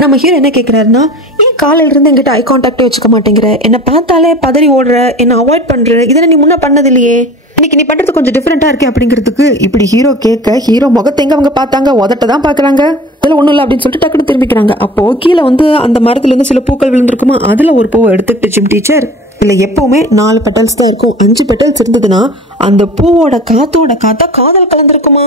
நம்ம ஹீரோ என்ன கேட்கிறாருன்னா, ஏன் காலையில இருந்து எங்கிட்ட ஐ கான்டாக்டே வச்சுக்க மாட்டேங்கிற, என்ன பார்த்தாலே பதறி ஓடுற, என்ன அவாய்ட் பண்ற, இதெல்லாம் நீ முன்ன பண்ணது இல்லையே, இன்னைக்கு நீ பண்றது கொஞ்சம் டிஃபரெண்டா இருக்கே அப்படிங்கிறதுக்கு இப்படி ஹீரோ கேட்க, ஹீரோ முகத்தை எங்க அவங்க பார்த்தாங்க, உதட்ட தான் பாக்குறாங்க. அதுல ஒண்ணும் இல்ல அப்படின்னு சொல்லிட்டு டக்குனு திரும்பிக்கிறாங்க. அப்போ கீழே வந்து அந்த மரத்துல இருந்து சில பூக்கள் விழுந்திருக்குமா, அதுல ஒரு பூவை எடுத்துக்கிட்டு ஜிம் டீச்சர், இல்ல எப்பவுமே 4 பெட்டல்ஸ் தான் இருக்கும், 5 பெட்டல்ஸ் இருந்ததுன்னா அந்த பூவோட காத்தோட காத்தா காதல் கலந்துருக்குமா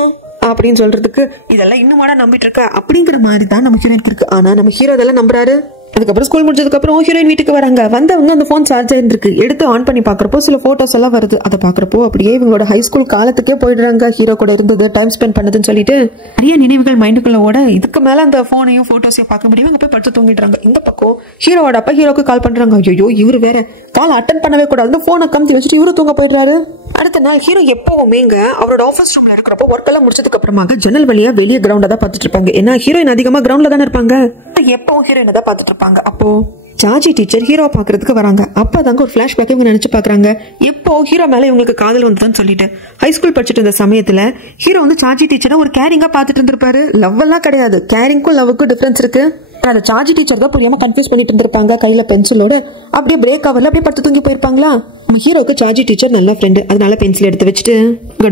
அப்படின்னு சொல்றதுக்கு, இதெல்லாம் இன்னுமாடா நம்பிட்டு இருக்க அப்படிங்கிற மாதிரி தான் நம்ம ஹீரோயினுக்கு இருக்கு. ஆனா நம்ம ஹீரோ இதெல்லாம் நம்புறாரு. அதுக்கப்புறம் ஸ்கூல் முடிஞ்சதுக்கு அப்புறம் ஹீரோயின் வீட்டுக்கு வராங்க. வந்தவங்க அந்த போன் சார்ஜ் இருந்திருக்கு, எடுத்து ஆன் பண்ணி பாக்குறப்போ சில போட்டோஸ் எல்லாம் வருது. அதை பாக்குறப்போ அப்படியே இவங்களோட ஹை ஸ்கூல் காலத்துக்கே போயிடுறாங்க. ஹீரோ கூட இருந்தது, டைம் ஸ்பெண்ட் பண்ணதுன்னு சொல்லிட்டு நிறைய நினைவுகள் மைண்டுக்குள்ள ஓட, இதுக்கு மேல அந்த போனையும் போட்டோஸையும் பார்க்க முடியும். அங்க போய் படுத்து தூங்கிடுறாங்க. இந்த பக்கம் ஹீரோவோட அப்பா ஹீரோக்கு கால் பண்றாங்க. ஐயோ இவரு வேற கால் அட்டன் பண்ணவே கூடாது, போனை கமுத்தி வச்சுட்டு இவரு தூங்க போயிடுறாரு. அடுத்த நாள் ஹீரோ எப்பவுமேங்க அவரோட ஆஃபீஸ் ரூம்ல இருக்கிறப்போ ஒர்க் எல்லாம் முடிச்சதுக்கு அப்புறமாக ஜன்னல் வழியா வெளியே கிரவுண்ட தான் பாத்துட்டு இருப்பாங்க. ஏன்னா ஹீரோயின் அதிகமா கிரவுண்ட்ல தானே இருப்பாங்க, எப்பவும் ஹீரோயினை தான் பாத்துட்டு இருப்பாங்க. அப்போ ஜார்ஜி டீச்சர் ஹீரோ பாக்குறதுக்கு வராங்க. அப்பதாங்க ஒரு பிளாஷ்பேக் இவங்க நினைச்சு பாக்குறாங்க, எப்போ ஹீரோ மேல இவங்களுக்கு காதல் வந்துதான் சொல்லிட்டு. ஹை ஸ்கூல் படிச்சுட்டு இருந்த சமயத்துல ஹீரோ வந்து ஜார்ஜி டீச்சரை ஒரு கேரிங்கா பாத்துட்டு இருந்திருப்பாரு. லவ் எல்லாம் கிடையாது, கேரிங்கும் லவ்வுக்கும் டிஃபரன்ஸ் இருக்கு. அந்த ஜார்ஜி டீச்சர் தான் புரியாம கன்ஃபியூஸ் பண்ணிட்டு இருந்திருப்பாங்க. கையில பென்சிலோட அப்படியே பிரேக் ஆவர்ல அப்படியே படுத்து தூங்கி போயிருப்பாங்களா. ஹீரோக்கு ஜார்ஜி டீச்சர் நல்ல ஃப்ரெண்டு, அதனால பென்சில் எடுத்து வச்சுட்டு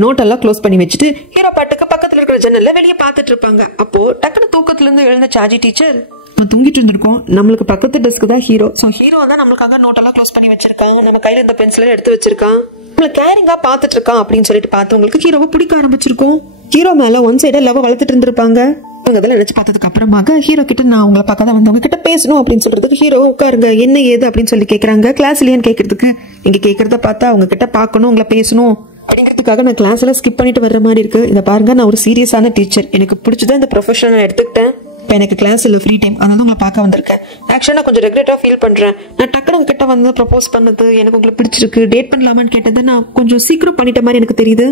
நோட் எல்லாம் க்ளோஸ் பண்ணி வச்சுட்டு ஹீரோ பாட்டுக்கு பக்கத்துல இருக்கிற ஜன்னல்ல வெளியே பாத்துட்டு இருப்பாங்க. அப்போ டக்குனு தூக்கத்துல இருந்து எழுந்த ஜார்ஜி டீச்சர், நம்ம தூங்கிட்டு இருந்திருக்கோம், நம்மளுக்கு பக்கத்து டெஸ்க் தான் ஹீரோ, சோ ஹீரோ தான் நம்மளுக்காக நோட் எல்லாம் க்ளோஸ் பண்ணி வச்சிருக்கான், நம்ம கையில இந்த பென்சில எடுத்து வச்சிருக்கான், நம்மள கேரிங்கா பாத்துட்டு இருக்கான் அப்படின்னு சொல்லிட்டு பார்த்தவங்களுக்கு ஹீரோவை பிடிக்க ஆரம்பிச்சிருக்கும். ஹீரோ மேல ஒன் சைடா லவ் வளர்த்துட்டு இருந்திருப்பாங்க. அதெல்லாம் நினைச்சு பார்த்ததுக்கு அப்புறமாக ஹீரோ கிட்ட, நான் உங்களை பார்க்க தான் வந்தவங்க கிட்ட பேசணும் அப்படின்னு சொல்றதுக்கு ஹீரோ உட்காருங்க என்ன ஏது அப்படின்னு சொல்லி கேட்கறாங்க. கிளாஸ் இல்லையான்னு கேட்கறதுக்கு, நீங்க கேட்கறத பார்த்தா அவங்க கிட்ட பார்க்கணும், உங்களை பேசணும் அப்படிங்கிறதுக்காக நான் கிளாஸ் எல்லாம் ஸ்கிப் பண்ணிட்டு வர்ற மாதிரி இருக்கு. இதை பாருங்க, நான் ஒரு சீரியஸான டீச்சர், எனக்கு பிடிச்சதான் இந்த ப்ரொஃபஷனை நான் எடுத்துக்கிட்டேன், இப்போ எனக்கு கிளாஸ் இல்லை, ஃப்ரீ டைம், அதனால உங்களை பார்க்க வந்திருக்கேன். ஆக்சுவலாக நான் கொஞ்சம் ரெக்ரெட்டாக ஃபீல் பண்ணுறேன், நான் டக்குனு உங்ககிட்ட வந்து ப்ரப்போஸ் பண்ணது, எனக்கு உங்களை பிடிச்சிருக்கு, டேட் பண்ணலாமான்னு கேட்டது நான் கொஞ்சம் சீக்கிரம் பண்ணிட்ட மாதிரி எனக்கு தெரியுது.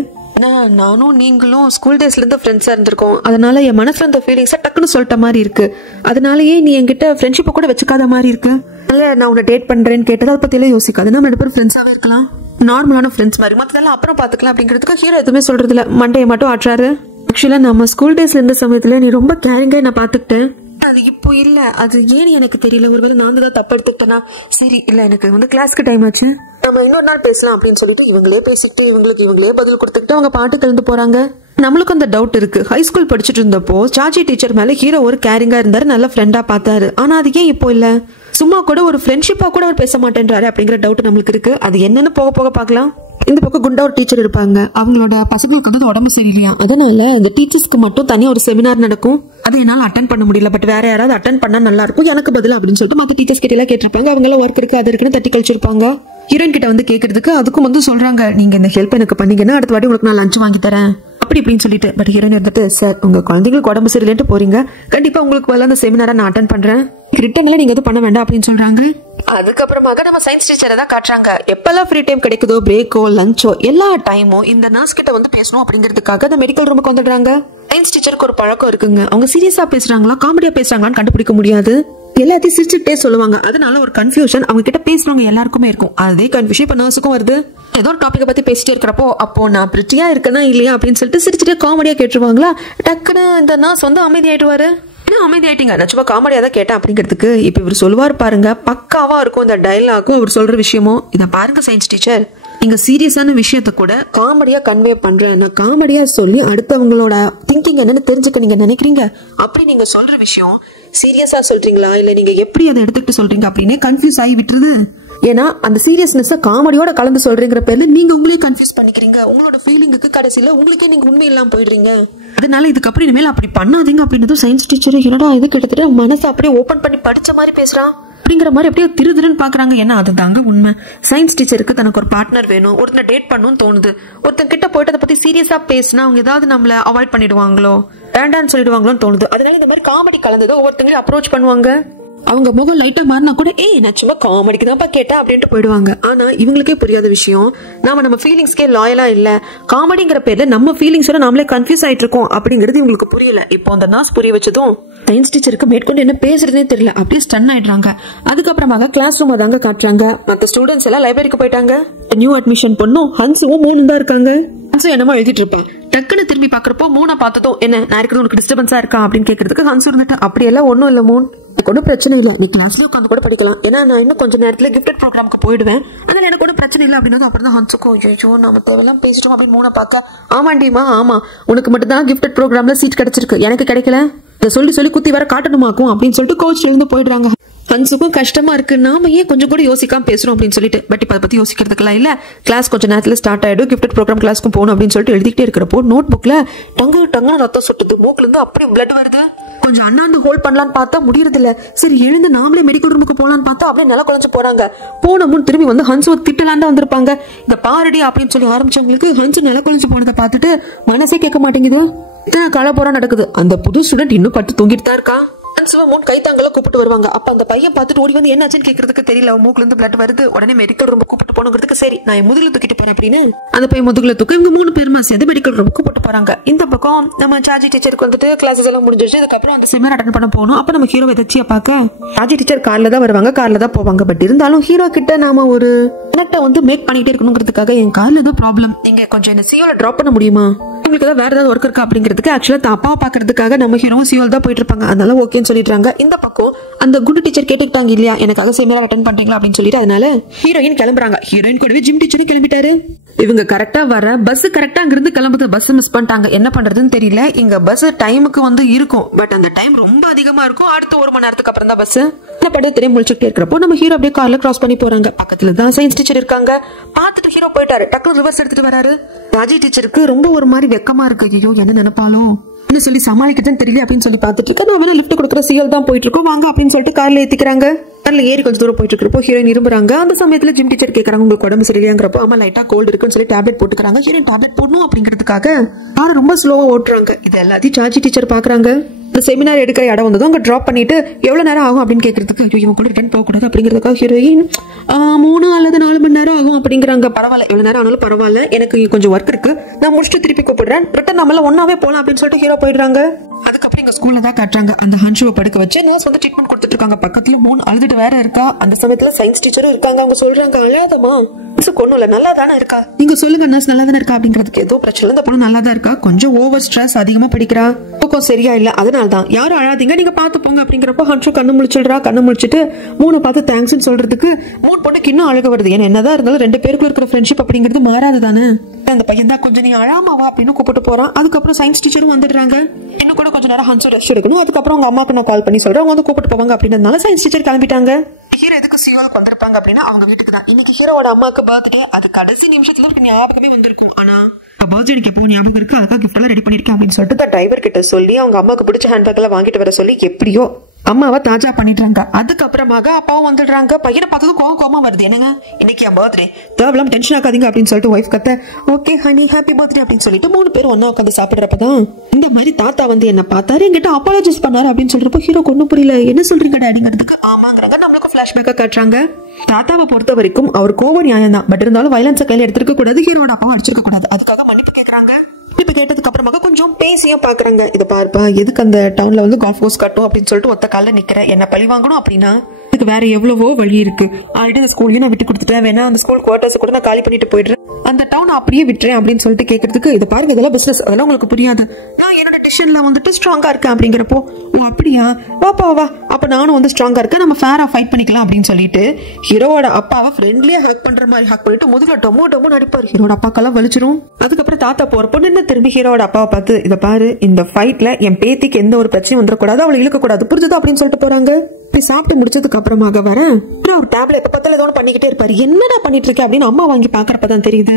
நானும் நீங்களும் ஸ்கூல் டேஸ்ல இருந்து ஃப்ரெண்ட்ஸா இருந்திருக்கோம், அதனால என் மனசுல இருந்த ஃபீலிங்ஸை டக்குன்னு சொல்லிட்ட மாதிரி இருக்கு, அதனாலயே நீ என்கிட்ட ஃப்ரெண்ட்ஷிப்பை கூட வச்சுக்காத மாதிரி இருக்கு, அதனால நான் உன்னை டேட் பண்றேன்னு கேட்டது அதை பத்தி எல்லாம் யோசிக்காது, நம்ம 2 பேரும் ஃப்ரெண்ட்ஸாவே இருக்கலாம், நார்மலான ஃப்ரெண்ட்ஸ் மாதிரி, மற்றதெல்லாம் அப்புறம் பாத்துக்கலாம் அப்படிங்கிறதுக்கு ஹீரோ எதுவுமே சொல்றது இல்ல, மண்டையை மட்டும் ஆட்டுறாரு. ஆக்சுவலா நம்ம ஸ்கூல் டேஸ்ல இருந்த சமயத்துல நீ ரொம்ப கேரிங்கா நான் பாத்துக்கிட்டேன், அது இப்போ இல்ல, அது ஏன்னு எனக்கு தெரியல, ஒருவேளை நான் தான் தப்பு எடுத்துக்கிட்டேனா, சரி இல்ல எனக்கு வந்து கிளாஸ்க்கு டைம் ஆச்சு, நம்ம இன்னொரு நாள் பேசலாம் அப்படின்னு சொல்லிட்டு இவங்களே பேசிக்கிட்டு இவங்களே பதில் கொடுத்துக்கிட்டு அவங்க பாட்டு கலந்து போறாங்க. நம்மளுக்கு அந்த டவுட் இருக்கு. ஹை ஸ்கூல் படிச்சுட்டு இருந்தப்போ சாச்சி டீச்சர் மேல ஹீரோ ஒரு கேரிங்கா இருந்தாரு, நல்ல ஃப்ரெண்டா பார்த்தாரு. ஆனா அது ஏன் இப்போ இல்ல? சும்மா கூட ஒரு ஃப்ரெண்ட்ஷிப்பா கூட அவர் பேச மாட்டேன்றாரு அப்படிங்கிற டவுட் நம்மளுக்கு இருக்கு. அது என்னன்னு போக போக பார்க்கலாம். இந்த பக்கம் குண்டா ஒரு டீச்சர் இருப்பாங்க. அவங்களோட பசங்களுக்கு வந்து உடம்பு சரியில்லையா, அதனால இந்த டீச்சர்ஸ்க்கு மட்டும் தனியா ஒரு செமினார் நடக்கும். அதை என்னால அட்டன் பண்ண முடியல, பட் வேற யாராவது அட்டன் பண்ணா நல்லா இருக்கும் எனக்கு பதில் அப்படின்னு சொல்லிட்டு மற்ற டீச்சர்ஸ் கிட்ட எல்லாம் கேட்டிருப்பாங்க. அவங்க எல்லாம் ஒர்க் இருக்கு அது இருக்குன்னு தட்டி கழிச்சிருப்பாங்க. ஹீரோயின் கிட்ட வந்து கேட்கறதுக்கு அதுக்கும் வந்து சொல்றாங்க, நீங்க இந்த ஹெல்ப் எனக்கு பண்ணீங்கன்னா அடுத்த வாட்டி உங்களுக்கு நான் லஞ்ச் வாங்கி தரேன் அப்படி இப்படின்னு சொல்லிட்டு. பட் ஹீரோயின் இருந்துட்டு, சார் உங்க குழந்தைங்களுக்கு உடம்பு சரியில்லைன்ட்டு போறீங்க, கண்டிப்பா உங்களுக்கு பதில் அந்த செமினாரை நான் அட்டன் பண்றேன், ரிட்டன்ல நீங்க எதுவும் பண்ண வேண்டாம் அப்படின்னு சொல்றாங்க. அதுக்கப்புறமாக நம்ம சயின்ஸ் டீச்சரை தான் காட்டுறாங்க. எப்பெல்லாம் ஃப்ரீ டைம் கிடைக்குதோ, பிரேக்கோ லஞ்சோ எல்லா டைமும் இந்த நர்ஸ் கிட்ட வந்து பேசணும் அப்படிங்கிறதுக்காக அந்த மெடிக்கல் ரூமுக்கு வந்துடுறாங்க. சயின்ஸ் டீச்சருக்கு ஒரு பழக்கம் இருக்குங்க, அவங்க சீரியஸா பேசுறாங்களா காமெடியா பேசுறாங்களான்னு கண்டுபிடிக்க முடியாது. எல்லாத்தையும் சிரிச்சுட்டே சொல்லுவாங்க. அதனால ஒரு கன்ஃபியூஷன் அவங்க கிட்ட பேசுறவங்க எல்லாருக்குமே இருக்கும். அதே கன்ஃபியூஷன் இப்ப நர்ஸுக்கும் வருது. ஏதோ ஒரு டாபிக்கை பத்தி பேசிட்டே இருக்கிறப்போ, அப்போ நான் பிரிட்டியா இருக்கேனா இல்லையா அப்படின்னு சொல்லிட்டு சிரிச்சுட்டே காமெடியா கேட்டுருவாங்களா. டக்குன்னு இந்த நர்ஸ் வந்து அமைதியாயிடுவாரு. அமைதி ஆயிட்டீங்க, நான் சும்மா காமெடியா தான் கேட்டேன் அப்படிங்கிறதுக்கு. இப்ப இவர் சொல்லுவார் பாருங்க, பக்காவா இருக்கும் இந்த டயலாகும் இவர் சொல்ற விஷயமும். இதை பாருங்க சயின்ஸ் டீச்சர், நீங்க சீரியஸான விஷயத்த கூட காமெடியா கன்வே பண்றேன், நான் காமெடியா சொல்லி அடுத்தவங்களோட திங்கிங் என்னன்னு தெரிஞ்சுக்க நீங்க நினைக்கிறீங்க, அப்படி நீங்க சொல்ற விஷயம் சீரியஸா சொல்றீங்களா இல்ல நீங்க எப்படி அதை எடுத்துக்கிட்டு சொல்றீங்க அப்படின்னு கன்ஃபியூஸ் ஆகி விட்டுருது. ஏன்னா அந்த சீரியஸ்னஸ் காமெடியோட கலந்து சொல்றீங்கிற பேர்ல நீங்க உங்களே கன்ஃபியூஸ் பண்ணிக்கிறீங்க. உங்களோட ஃபீலிங்குக்கு கடைசியில உங்களுக்கே நீங்க உண்மை இல்லாம போயிடுறீங்க. அதனால இதுக்கப்புறம் இனிமேல் அப்படி பண்ணாதீங்க அப்படின்னு சயின்ஸ் டீச்சர் என்னடா இது கிட்டத்தட்ட மனசை அப்படியே ஓபன் பண்ணி படிச்ச மாதிரி பேசுறான் அப்படிங்கிற மாதிரி அப்படியே திருதிருன்னு பாக்குறாங்க. ஏன்னா அது தாங்க உண்மை. சயின்ஸ் டீச்சருக்கு தனக்கு ஒரு பார்ட்னர் வேணும், ஒருத்தனை டேட் பண்ணணும்னு தோணுது. ஒருத்தன் கிட்ட போயிட்டு அதை பத்தி சீரியஸா பேசினா அவங்க ஏதாவது நம்மள அவாய்ட் பண்ணிடுவாங்களோ, வேண்டான்னு சொல்லிடுவாங்களோன்னு தோணுது. அதனால இந்த மாதிரி காமெடி கலந்ததோ ஒவ்வொருத்தங்களையும் அப்ரோச் பண்ணுவாங்க. அவங்க முகம் லைட்டா மாறினா கூட நான் சும்மா காமெடிக்கு தான்ப்பா கேட்டேன் அப்படின்ட்டு போயிடுவாங்க. ஆனா இவங்களுக்கே புரியாத விஷயம், நம்ம ஃபீலிங்ஸ்க்கே லாயலா இல்ல, காமெடிங்கிற பேர்ல நம்ம ஃபீலிங்ஸோட நாமளே கன்ஃபியூஸ் ஆயிட்டு இருக்கோம் அப்படிங்கிறது இவங்களுக்கு புரியல. இப்போ அந்த நர்ஸ் புரிய வச்சதும் சயின்ஸ் டீச்சருக்கு மேற்கொண்டு என்ன பேசுறதுனே தெரியல, அப்படியே ஸ்டன் ஆயிடுறாங்க. அதுக்கப்புறமாக கிளாஸ் ரூம் தாங்க காட்டுறாங்க. மற்ற ஸ்டூடெண்ட்ஸ் எல்லாம் லைப்ரரிக்கு போயிட்டாங்க. நியூ அட்மிஷன் பொண்ணும் ஹன்சுவும் 3 தான் இருக்காங்க. ஹன்சு என்னமோ எழுதிட்டு இருப்பான். டக்குன்னு திரும்பி பாக்குறப்போ மூணை பார்த்ததும் என்ன நான் இருக்கிறது உனக்கு டிஸ்டர்பன்ஸா இருக்கா அப்படின்னு கேட்கறதுக்கு ஹன்சு இருந்துட்டு, அப்படியெல்லாம் ஒன்னும் இல்ல மூன், எனக்கு ஒன்றும் பிரச்சனை இல்லை, நீ கிளாஸ்லயே உட்காந்து கூட படிக்கலாம், ஏன்னா நான் இன்னும் கொஞ்சம் நேரத்துல கிஃப்டட் ப்ரோக்ராமுக்கு போயிடுவேன், அதனால எனக்கு ஒன்றும் பிரச்சனை இல்லை அப்படின்னு. அப்புறம் தான் ஹன்சுக்கும் ஐயோ நம்ம தேவையெல்லாம் பேசிட்டோம் அப்படின்னு மூணை பார்க்க, ஆமாண்டிமா ஆமா உனக்கு மட்டும் தான் கிஃப்டட் ப்ரோக்ராம்ல சீட் கிடைச்சிருக்கு, எனக்கு கிடைக்கல, இதை சொல்லி குத்தி வர காட்டணுமாக்கும் அப்படின்னு சொல்லிட்டு கோச் இருந்து போயிடுறாங்க. ஹன்சுக்கும் கஷ்டமா இருக்கு, நாம ஏன் கொஞ்சம் கூட யோசிக்காம பேசுறோம் அப்படின்னு சொல்லிட்டு. பட் இப்ப அதை பத்தி யோசிக்கிறதுக்கெல்லாம் இல்ல, கிளாஸ் கொஞ்சம் நேரத்துல ஸ்டார்ட் ஆயிடும், கிஃப்டட் ப்ரோக்ராம் கிளாஸ்க்கும் போகணும் அப்படின்னு சொல்லிட்டு எழுதிக்கிட்டே இருக்கிறப்போ நோட் புக்ல டங்கு ரத்தம் சொட்டுது, மூக்குல இருந்து அப்படியே பிளட் வருது. கொஞ்சம் அண்ணாந்து ஹோல்ட் பண்ணலான்னு பார்த்தா முடியறது இல்ல. சரி எழுந்து நாமளே மெடிக்கல் ரூமுக்கு போலான்னு பார்த்தா அப்படியே நில குழஞ்சு போறாங்க. போன முன் திரும்பி வந்து ஹன்சு திட்டலாண்டா வந்திருப்பாங்க. இந்த பாரடி அப்படின்னு சொல்லி ஆரம்பிச்சவங்களுக்கு ஹன்சு நில குழஞ்சு போனதை பார்த்துட்டு மனசே கேட்க மாட்டேங்குது. கலப்போரம் நடக்குது. அந்த புது ஸ்டூடெண்ட் இன்னும் பட்டு தூங்கிட்டு தான் இருக்கா. கைத்தாங்கல கூப்பிட்டு வருவாங்க. அப்ப அந்த பையன் பார்த்துட்டு ஓடி வந்து என்னாச்சுன்னு கேட்கறதுக்கு தெரியல, மூக்குல இருந்து பிளட் வருது, உடனே மெடிக்கல் ரூம் கூப்பிட்டு போனதுக்கு சரி நான் என் முதுகுல தூக்கிட்டு போறேன் அப்படின்னு அந்த பையன் முதுகுல தூக்க இவங்க 3 பேருமா சேர்ந்து மெடிக்கல் ரூம் கூப்பிட்டு போறாங்க. இந்த பக்கம் நம்ம சார்ஜி டீச்சருக்கு வந்துட்டு கிளாஸஸ் எல்லாம் முடிஞ்சிருச்சு. அதுக்கப்புறம் அந்த செமினார் அட்டெண்ட் பண்ண போகணும். அப்ப நம்ம ஹீரோ எதாச்சியா பார்க்க சார்ஜி டீச்சர் கார்ல தான் வருவாங்க, கார்ல தான் போவாங்க. பட் இருந்தாலும் ஹீரோ கிட்ட நாம ஒரு கனெக்ட வந்து மேக் பண்ணிட்டே இருக்கணுங்கிறதுக்காக என் கார்ல ஏதோ ப்ராப்ளம், நீங்க கொஞ்சம் என்ன சியோல டிராப் பண்ண முடியுமா, உங்களுக்கு ஏதாவது வேற ஏதாவது ஒர்க் இருக்கா அப்படிங்கிறதுக்கு ஆக்சுவலா அப்பாவை பாக்குறதுக்காக நம்ம ஹீரோவும் சியோல் தான் போயிட்டு இருப்பாங்க. அதனால ஓகேன்னு சொல்லிடுறாங்க. இந்த பக்கம் அந்த குட் டீச்சர் கேட்டுக்கிட்டாங்க இல்லையா எனக்காக செமினார் அட்டெண்ட் பண்றீங்களா அப்படின்னு சொல்லிட்டு, அதனால ஹீரோயின் கிளம்புறாங்க. ஹீரோயின் கூடவே ஜிம் டீச்சரும் கிளம்பிட்டாரு. இவங்க கரெக்டா வர பஸ் கரெக்டா அங்கிருந்து கிளம்புது, பஸ் மிஸ் பண்ணிட்டாங்க. என்ன பண்றதுன்னு தெரியல. இங்க பஸ் டைமுக்கு வந்து இருக்கும், பட் அந்த டைம் ரொம்ப அதிகமா இருக்கும். அடுத்த 1 மணி நேரத்துக்கு அப்புறம் தான் பஸ். என்ன பண்றது தெரியும் முழிச்சுட்டே இருக்கிறப்போ நம்ம ஹீரோ அப்படியே கார்ல கிராஸ் பண்ணி போறாங்க. பக்கத்துல தான் சயின்ஸ் டீச்சர் இருக்காங்க. பார்த்துட்டு ஹீரோ போயிட்டாரு. டக்குனு ரிவர்ஸ் எடுத்துட்டு வராரு. ராஜி டீச்சருக்கு ரொம்ப ஒரு மாதிரி வெக்கமா இருக்கு. ஐயோ என்ன நினைப்பாலும் சொல்லி சமாளிக்கிறதுன்னு தெரியல அப்படின்னு சொல்லி பார்த்துட்டு இருக்க. நான் வேணா லிஃப்ட் கொடுக்குற சியல் தான் போயிட்டு இருக்கோம் வாங்க அப்படின்னு சொல்லிட்டு கார்ல ஏத்திக்கிறாங்க. கார்ல ஏறி கொஞ்சம் தூரம் போயிட்டு இருக்கிறப்போ ஹீரோயின் இரும்புறாங்க. அந்த சமயத்துல ஜிம் டீச்சர் கேட்கறாங்க உங்களுக்கு உடம்பு சரியில்லையாங்கிறப்போ ஆமா லைட்டா கோல்டு இருக்குன்னு சொல்லி டேப்லெட் போட்டுக்கிறாங்க. ஹீரோயின் டேப்லெட் போடணும் அப்படிங்கிறதுக்காக காரை ரொம்ப ஸ்லோவா ஓட்டுறாங்க. இது எல்லாத்தையும் சார்ஜி டீச்சர் பாக்குறாங்க. இந்த செமினார் எடுக்கிற இடம் வந்ததும் அங்க டிராப் பண்ணிட்டு எவ்வளவு நேரம் ஆகும் அப்படின்னு கேட்கறதுக்கு இவங்க கூட ரிட்டர்ன் போக கூடாது அப்படிங்கிறதுக்காக ஹீரோயின் 3 அல்லது 4 மணி நேரம் ஆகும் அப்படிங்கிறாங்க. பரவாயில்ல எவ்வளவு நேரம் ஆனாலும் பரவாயில்ல, எனக்கு கொஞ்சம் ஒர்க் இருக்கு, நான் முடிச்சுட்டு திருப்பி கூப்பிடுறேன், ரிட்டர்ன் நம்மள ஒன்னாவே போலாம் அப்படின்னு சொல்லிட்டு ஹீரோ போயிடுறாங்க. அதுக்கப்புறம் எங்க ஸ்கூல்ல தான் காட்டுறாங்க. அந்த ஹன்ஷுவை படுக்க வச்சு நர்ஸ் வந்து ட்ரீட்மெண்ட் கொடுத்துட்டு இருக்காங்க. பக்கத்துல 3 அழுதுட்டு வேற இருக்கா. அந்த சமயத்துல சயின்ஸ் டீச்சரும் இருக்காங்க. அவங்க சொல்றாங்க அழாதமா ஒண்ணும் இல்ல, நல்லா தானே இருக்கா, நீங்க சொல்லுங்க நர்ஸ் நல்லா தானே இருக்கா அப்படிங்கிறதுக்கு ஏதோ பிரச்சனை இந்த பொண்ணு நல்லா தான் இருக்கா, கொஞ்சம் ஓவர் ஸ்ட்ரெஸ் அதிகமா படிக்கிறா, தூக்கம் சரியா இல்ல, அதனாலதான் யாரும் அழாதீங்க நீங்க பாத்து போங்க அப்படிங்கிறப்ப ஹன்ஷு கண்ணு முழிச்சிடுறா. கண்ணு முழிச்சிட்டு மூணு பார்த்து தேங்க்ஸ் சொல்றதுக்கு மூணு பொண்ணுக்கு இன்னும் அழக வருது. ஏன்னா என்னதான் இருந்தாலும் ரெண்டு பேருக்குள்ள இருக்கிற ஃப்ரெண்ட்ஷிப் அப்படிங்கிறது மாறாது தானே. அந்த பையன் தான் கொஞ்சம் நீ அழாமாவா அப்படின்னு கூப்பிட்டு போறான். அதுக்கப்புறம் சயின்ஸ் டீச்சரும் வந்துடுறாங்க. இன்னும் கூட கொஞ்சம் நேரம் ஹன்ஷு ரெஸ்ட் எடுக்கணும். அதுக்கப்புறம் அவங்க அம்மாக்கு நான் கால் பண்ணி சொல்றேன், அவங்க வந்து கூப்பிட்டு போவாங்க அப்படின்றதுனால சயின்ஸ் டீச்சர் கிளம்பிட்டாங்க. ஹீரோ எதுக்கு சியோலுக்கு வந்திருப்பாங்க அப்படின்னா அவங்க வீட்டுக்கு தான். இன்னைக்கு ஹீரோவோட அம்மாக்கு பர்த்டே. அது கடைசி நிமிஷத்துல ஒரு ஞாபகமே வந்திருக்கும். ஆனா பர்த்டேக்கு எப்போ ஞாபகம் இருக்கு, அதுக்காக கிஃப்ட் எல்லாம் ரெடி பண்ணிருக்கேன் அப்படின்னு சொல்லிட்டு டிரைவர் கிட்ட சொல்லி அவங்க அம்மாக்கு பிடிச்ச ஹேண்ட்பேக் எல்லாம் வாங்கிட்டு வர சொல்லி எப்படியோ அம்மாவை தாஜா பண்ணிடுறாங்க. அதுக்கப்புறமாக அப்பாவும் வந்துடுறாங்க. பையனை பார்த்ததும் கோவமா வருது. என்னங்க இன்னைக்கு என் பர்த்டே, தேவலாம் டென்ஷன் ஆகாதீங்க அப்படின்னு சொல்லிட்டு ஒய்ஃப் கத்த ஓகே ஹனி ஹாப்பி பர்த்டே அப்படின்னு சொல்லிட்டு மூணு பேரும் ஒன்னா உட்காந்து சாப்பிடுறப்பதான் இந்த மாதிரி தாத்தா வந்து என்ன பார்த்தாரு, என்கிட்ட அப்பாலஜைஸ் பண்ணாரு அப்படின்னு சொல்றப்போ ஹீரோ ஒன்னும் புரியல, என்ன சொல்றீங்க டாடிங்கிறதுக்கு ஆமாங்கிறாங்க. நம்மளுக்கு பிளாஷ்பேக்கா காட்டுறாங்க. தாத்தாவை பொறுத்த வரைக்கும் அவர் கோவம் நியாயம் தான், பட் இருந்தாலும் வயலன்ஸை கையில எடுத்துக்க கூடாது, ஹீரோட அப்பாவை அடிச்சிருக்க கூடாது. அதுக்காக மன்னிப்பு கேட்கறாங்க. இப்ப கேட்டதுக்கு அப்புறமாக கொஞ்சம் பேசியும் பாக்குறாங்க. இதை பாருப்பா, எதுக்கு அந்த டவுன்ல வந்து கால்ஃப் கோர்ஸ் கட்டும் அப்படின்னு சொல்லிட்டு ஒத்த கால நிக்கிற, என்ன பழி வாங்கணும் அப்படின்னா இதுக்கு வேற எவ்வளவோ வழி இருக்கு. ஆல்ரெடி அந்த ஸ்கூலையும் நான் விட்டு கொடுத்துட்டேன், வேணா அந்த ஸ்கூல் குவார்டர்ஸ் கூட நான் காலி பண்ணிட்டு போயிடுறேன், அந்த டவுன் அப்படியே விட்டுறேன் அப்படின்னு சொல்லிட்டு கேட்கறதுக்கு இதை பாருங்க இதெல்லாம் பிசினஸ், அதெல்லாம் உங்களுக்கு புரியாது, நான் என்னோட டிசிஷன்ல வந்துட்டு ஸ்ட்ராங்கா இருக்கேன் அப்படிங்கிறப்போ அப்படியா வாப்பா வா, அப்ப நானும் வந்து ஸ்ட்ராங்கா இருக்கேன், நம்ம ஃபேரா ஃபைட் பண்ணிக்கலாம் அப்படின்னு சொல்லிட்டு ஹீரோட அப்பாவை ஃப்ரெண்ட்லியா ஹேக் பண்ற மாதிரி ஹேக் பண்ணிட்டு முதுகுல டொமோ டொமோ நடிப்பாரு. ஹீரோட அப்பாக்கெல்லாம் வலிச்சிரும். அதுக்கப்புறம் தாத்தா போறப்போ நின்று திரும்பி ஹீரோட அப்பாவை பார்த்து இதை பாரு, இந்த ஃபைட்ல என் பேத்திக்கு எந்த ஒரு பிரச்சனையும் வந்துடக்கூடாது, அவளை இழுக்க கூடாது, புரிஞ்சுதா அப்படின்னு சொல்லிட்டு போறாங்க. இப்படி சாப்பிட்டு முடிச்சதுக்கு அப்புறமாக வரேன் ஒரு டேப்ல எப்ப பார்த்தாலும் ஏதோ பண்ணிக்கிட்டே இருப்பாரு. என்னடா பண்ணிட்டு இருக்க அப்படின்னு அம்மா வாங்கி பாக்குறப்பதான் தெரியுது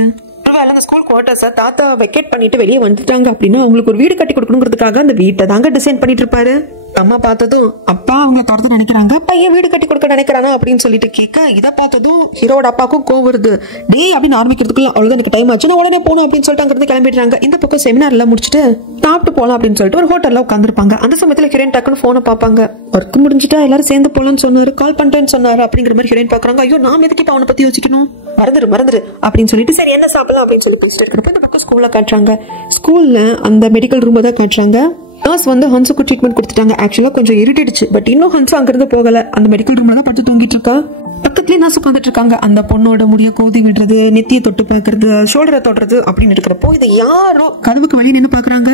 அந்த ஸ்கூல் குவார்டர்ஸ் தாத்தா வெக்கேட் பண்ணிட்டு வெளியே வந்துட்டாங்க அப்படின்னா அவங்களுக்கு ஒரு வீடு கட்டி கொடுக்கணுங்கிறதுக்காக அந்த வீட்டை தாங்க டிசைன் பண்ணிட்டு இருப்பாரு. அம்மா பார்த்ததும் அப்பா அவங்க தொடர்ந்து நினைக்கிறாங்க, பையன் வீடு கட்டி கொடுக்க நினைக்கிறானா அப்படின்னு சொல்லிட்டு கேட்க இதை பார்த்ததும் ஹீரோட அப்பாக்கும் கோவம் வருது. டே அப்படின்னு ஆரம்பிக்கிறதுக்குள்ள அவ்வளவுதான் எனக்கு டைம் ஆச்சு, நான் உடனே போகணும் அப்படின்னு சொல்லிட்டு அங்கிருந்து கிளம்பிடுறாங்க. இந்த பக்கம் செமினார் எல்லாம் முடிச்சுட்டு சாப்பிட்டு போலாம் அப்படின்னு சொல்லிட்டு ஒரு ஹோட்டல்ல உட்காந்துருப்பாங்க. அந்த சமயத்துல ஹீரோயின் டக்குன்னு போனை பார்ப்பாங்க. ஒர்க் முடிஞ்சுட்டா எல்லாரும் சேர்ந்து போலான்னு சொன்னாரு, கால் பண்றேன்னு சொன்னாரு அப்படிங்கிற மாதிரி ஹீரோயின் பாக்குறாங்க. ஐயோ நாம எதுக்கு இப்ப அவனை பத்தி யோசிக்கணும், மறந்துரு அப்படின்னு சொல்லிட்டு சரி என்ன சாப்பிடலாம் அப்படின்னு சொல்லி பேசிட்டு இருக்கிறப்ப இந்த பக்கம் ஸ்கூல்ல காட்டுறாங்க. ஸ்கூல்ல அந்த மெடிக்கல் ரூம் தான் காட்டுறாங்க. நர்ஸ் வந்து ஹன்ஸுக்கு ட்ரீட்மெண்ட் கொடுத்துட்டாங்க. ஆக்சுவலா கொஞ்சம் இரிட்டேடுச்சு, பட் இன்னும் ஹன்ஸு அங்கிருந்து போகல, அந்த மெடிக்கல் ரூம்ல தான் படுத்து தூங்கிட்டு இருக்கா. பக்கத்துலயே நர்ஸ் உட்காந்துட்டு இருக்காங்க. அந்த பொண்ணோட முடிய கோதி விடுறது, நெத்தியை தொட்டு பாக்குறது, ஷோல்டரை தொடுறது அப்படின்னு இருக்கிறப்போ இதை யாரோ கதவுக்கு வெளியே நின்று பாக்குறாங்க.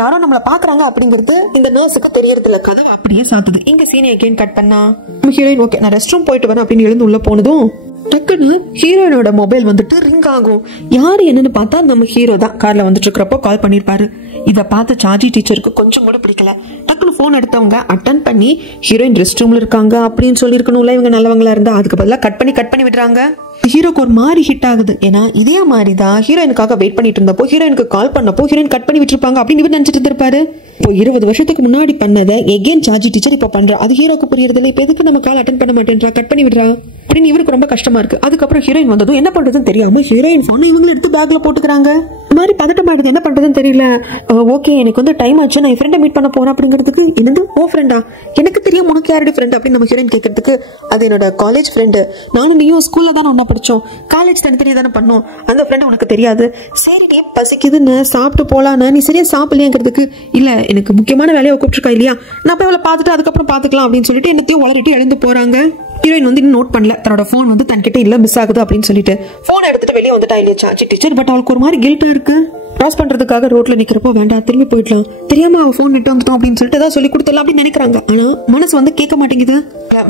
யாரோ நம்மள பாக்குறாங்க அப்படிங்கிறது இந்த நர்ஸுக்கு தெரியறது இல்ல. கதவு அப்படியே சாத்துது. இங்க சீனை எகைன் கட் பண்ணா ஹீரோயின் ஓகே நான் ரெஸ்ட் ரூம் போயிட்டு வரேன் அப்படின்னு எழுந்து உள்ள போனதும் டக்குன்னு ஹீரோயினோட மொபைல் வந்துட்டு ரிங் ஆகும். யாரு என்னன்னு பார்த்தா நம்ம ஹீரோ தான் கார்ல வந்துட்டு இருக்கிறப்போ கால் பண்ணிருப்பாரு. இத பார்த்து சார்ஜி டீச்சருக்கு கொஞ்சம் கூட பிடிக்கல. டக்குன்னு போன் எடுத்தவங்க அட்டன் பண்ணி ஹீரோயின் ரெஸ்ட் ரூம்ல இருக்காங்க அப்படின்னு சொல்லி இருக்கணும்ல, இவங்க நல்லவங்களா இருந்தா. அதுக்கு பதிலா கட் பண்ணி விடுறாங்க. ஹீரோக்கு ஒரு மாதிரி ஹிட் ஆகுது. ஏன்னா இதே மாதிரிதான் ஹீரோயினுக்காக வெயிட் பண்ணிட்டு இருந்தப்போ ஹீரோயினுக்கு கால் பண்ணப்போ ஹீரோயின் கட் பண்ணி விட்டுருப்பாங்க அப்படின்னு இவர் நினைச்சிட்டு இருந்திருப்பாரு. இப்போ 20 வருஷத்துக்கு முன்னாடி பண்ணதை எகெயின் சார்ஜி டீச்சர் இப்ப பண்றா. அது ஹீரோக்கு புரியறது இல்லை. இப்ப எதுக்கு நம்ம கால் அட்டன் பண்ண மாட்டேன்றா, கட் பண்ணி விடுறா அப்படின்னு இவருக்கு ரொம்ப கஷ்டமா இருக்கு. அதுக்கப்புறம் ஹீரோயின் வந்ததும் என்ன பண்றதுன்னு தெரியாம ஹீரோயின் போனை இவங்க எடுத்து பேக்ல போட்டுக்கிறாங்க. இந்த மாதிரி பதட்டம் ஆயிடுது, என்ன பண்றதுன்னு தெரியல. ஓகே எனக்கு வந்து டைம் ஆச்சு, நான் என் ஃப்ரெண்டை மீட் பண்ண போறேன் அப்படிங்கிறதுக்கு என்னது ஓ ஃப்ரெண்டா, எனக்கு தெரியும் உனக்கு யாருடைய ஃப்ரெண்ட் அப்படின்னு நம்ம ஹீரோயின் கேட்கறதுக்கு அது என்னோட காலேஜ் ஃப்ரெண்டு, நானும் நீயும் ஸ்கூல்ல தானே ஒன்னா படிச்சோம், காலேஜ் தனித்தனியா தானே பண்ணோம், அந்த ஃப்ரெண்டு உனக்கு தெரியாது, சரி நீ பசிக்குதுன்னு சாப்பிட்டு போலான்னு நீ சரியா சாப்பிடலையாங்கிறதுக்கு இல்ல எனக்கு முக்கியமான வேலையை கூப்பிட்டுருக்கா இல்லையா, நான் போய் அவளை பார்த்துட்டு அதுக்கப்புறம் பாத்துக்கலாம் அப்படின்னு சொல்லிட்டு என்னத்தையும் வளரிட்டு எழுந்து போறாங்க. ஹீரோயின் வந்து இன்னும் நோட் பண்ணல தன்னோட போன் வந்து தன்கிட்ட இல்ல மிஸ் ஆகுது அப்படின்னு சொல்லிட்டு போன் எடுத்துட்டு வெளியே வந்துட்டா இல்லையா சார்ஜி டீச்சர். பட் அவளுக்கு ஒரு மாதிரி கில்ட்டா இருக்கு. கிராஸ் பண்றதுக்காக ரோட்ல நிக்கிறப்போ வேண்டாம் திரும்பி போயிடலாம், தெரியாம அவ போன் விட்டு வந்துட்டோம் அப்படின்னு சொல்லிட்டு ஏதாவது சொல்லி கொடுத்தலாம் அப்படின்னு நினைக்கிறாங்க. ஆனா மனசு வந்து கேட்க மாட்டேங்குது.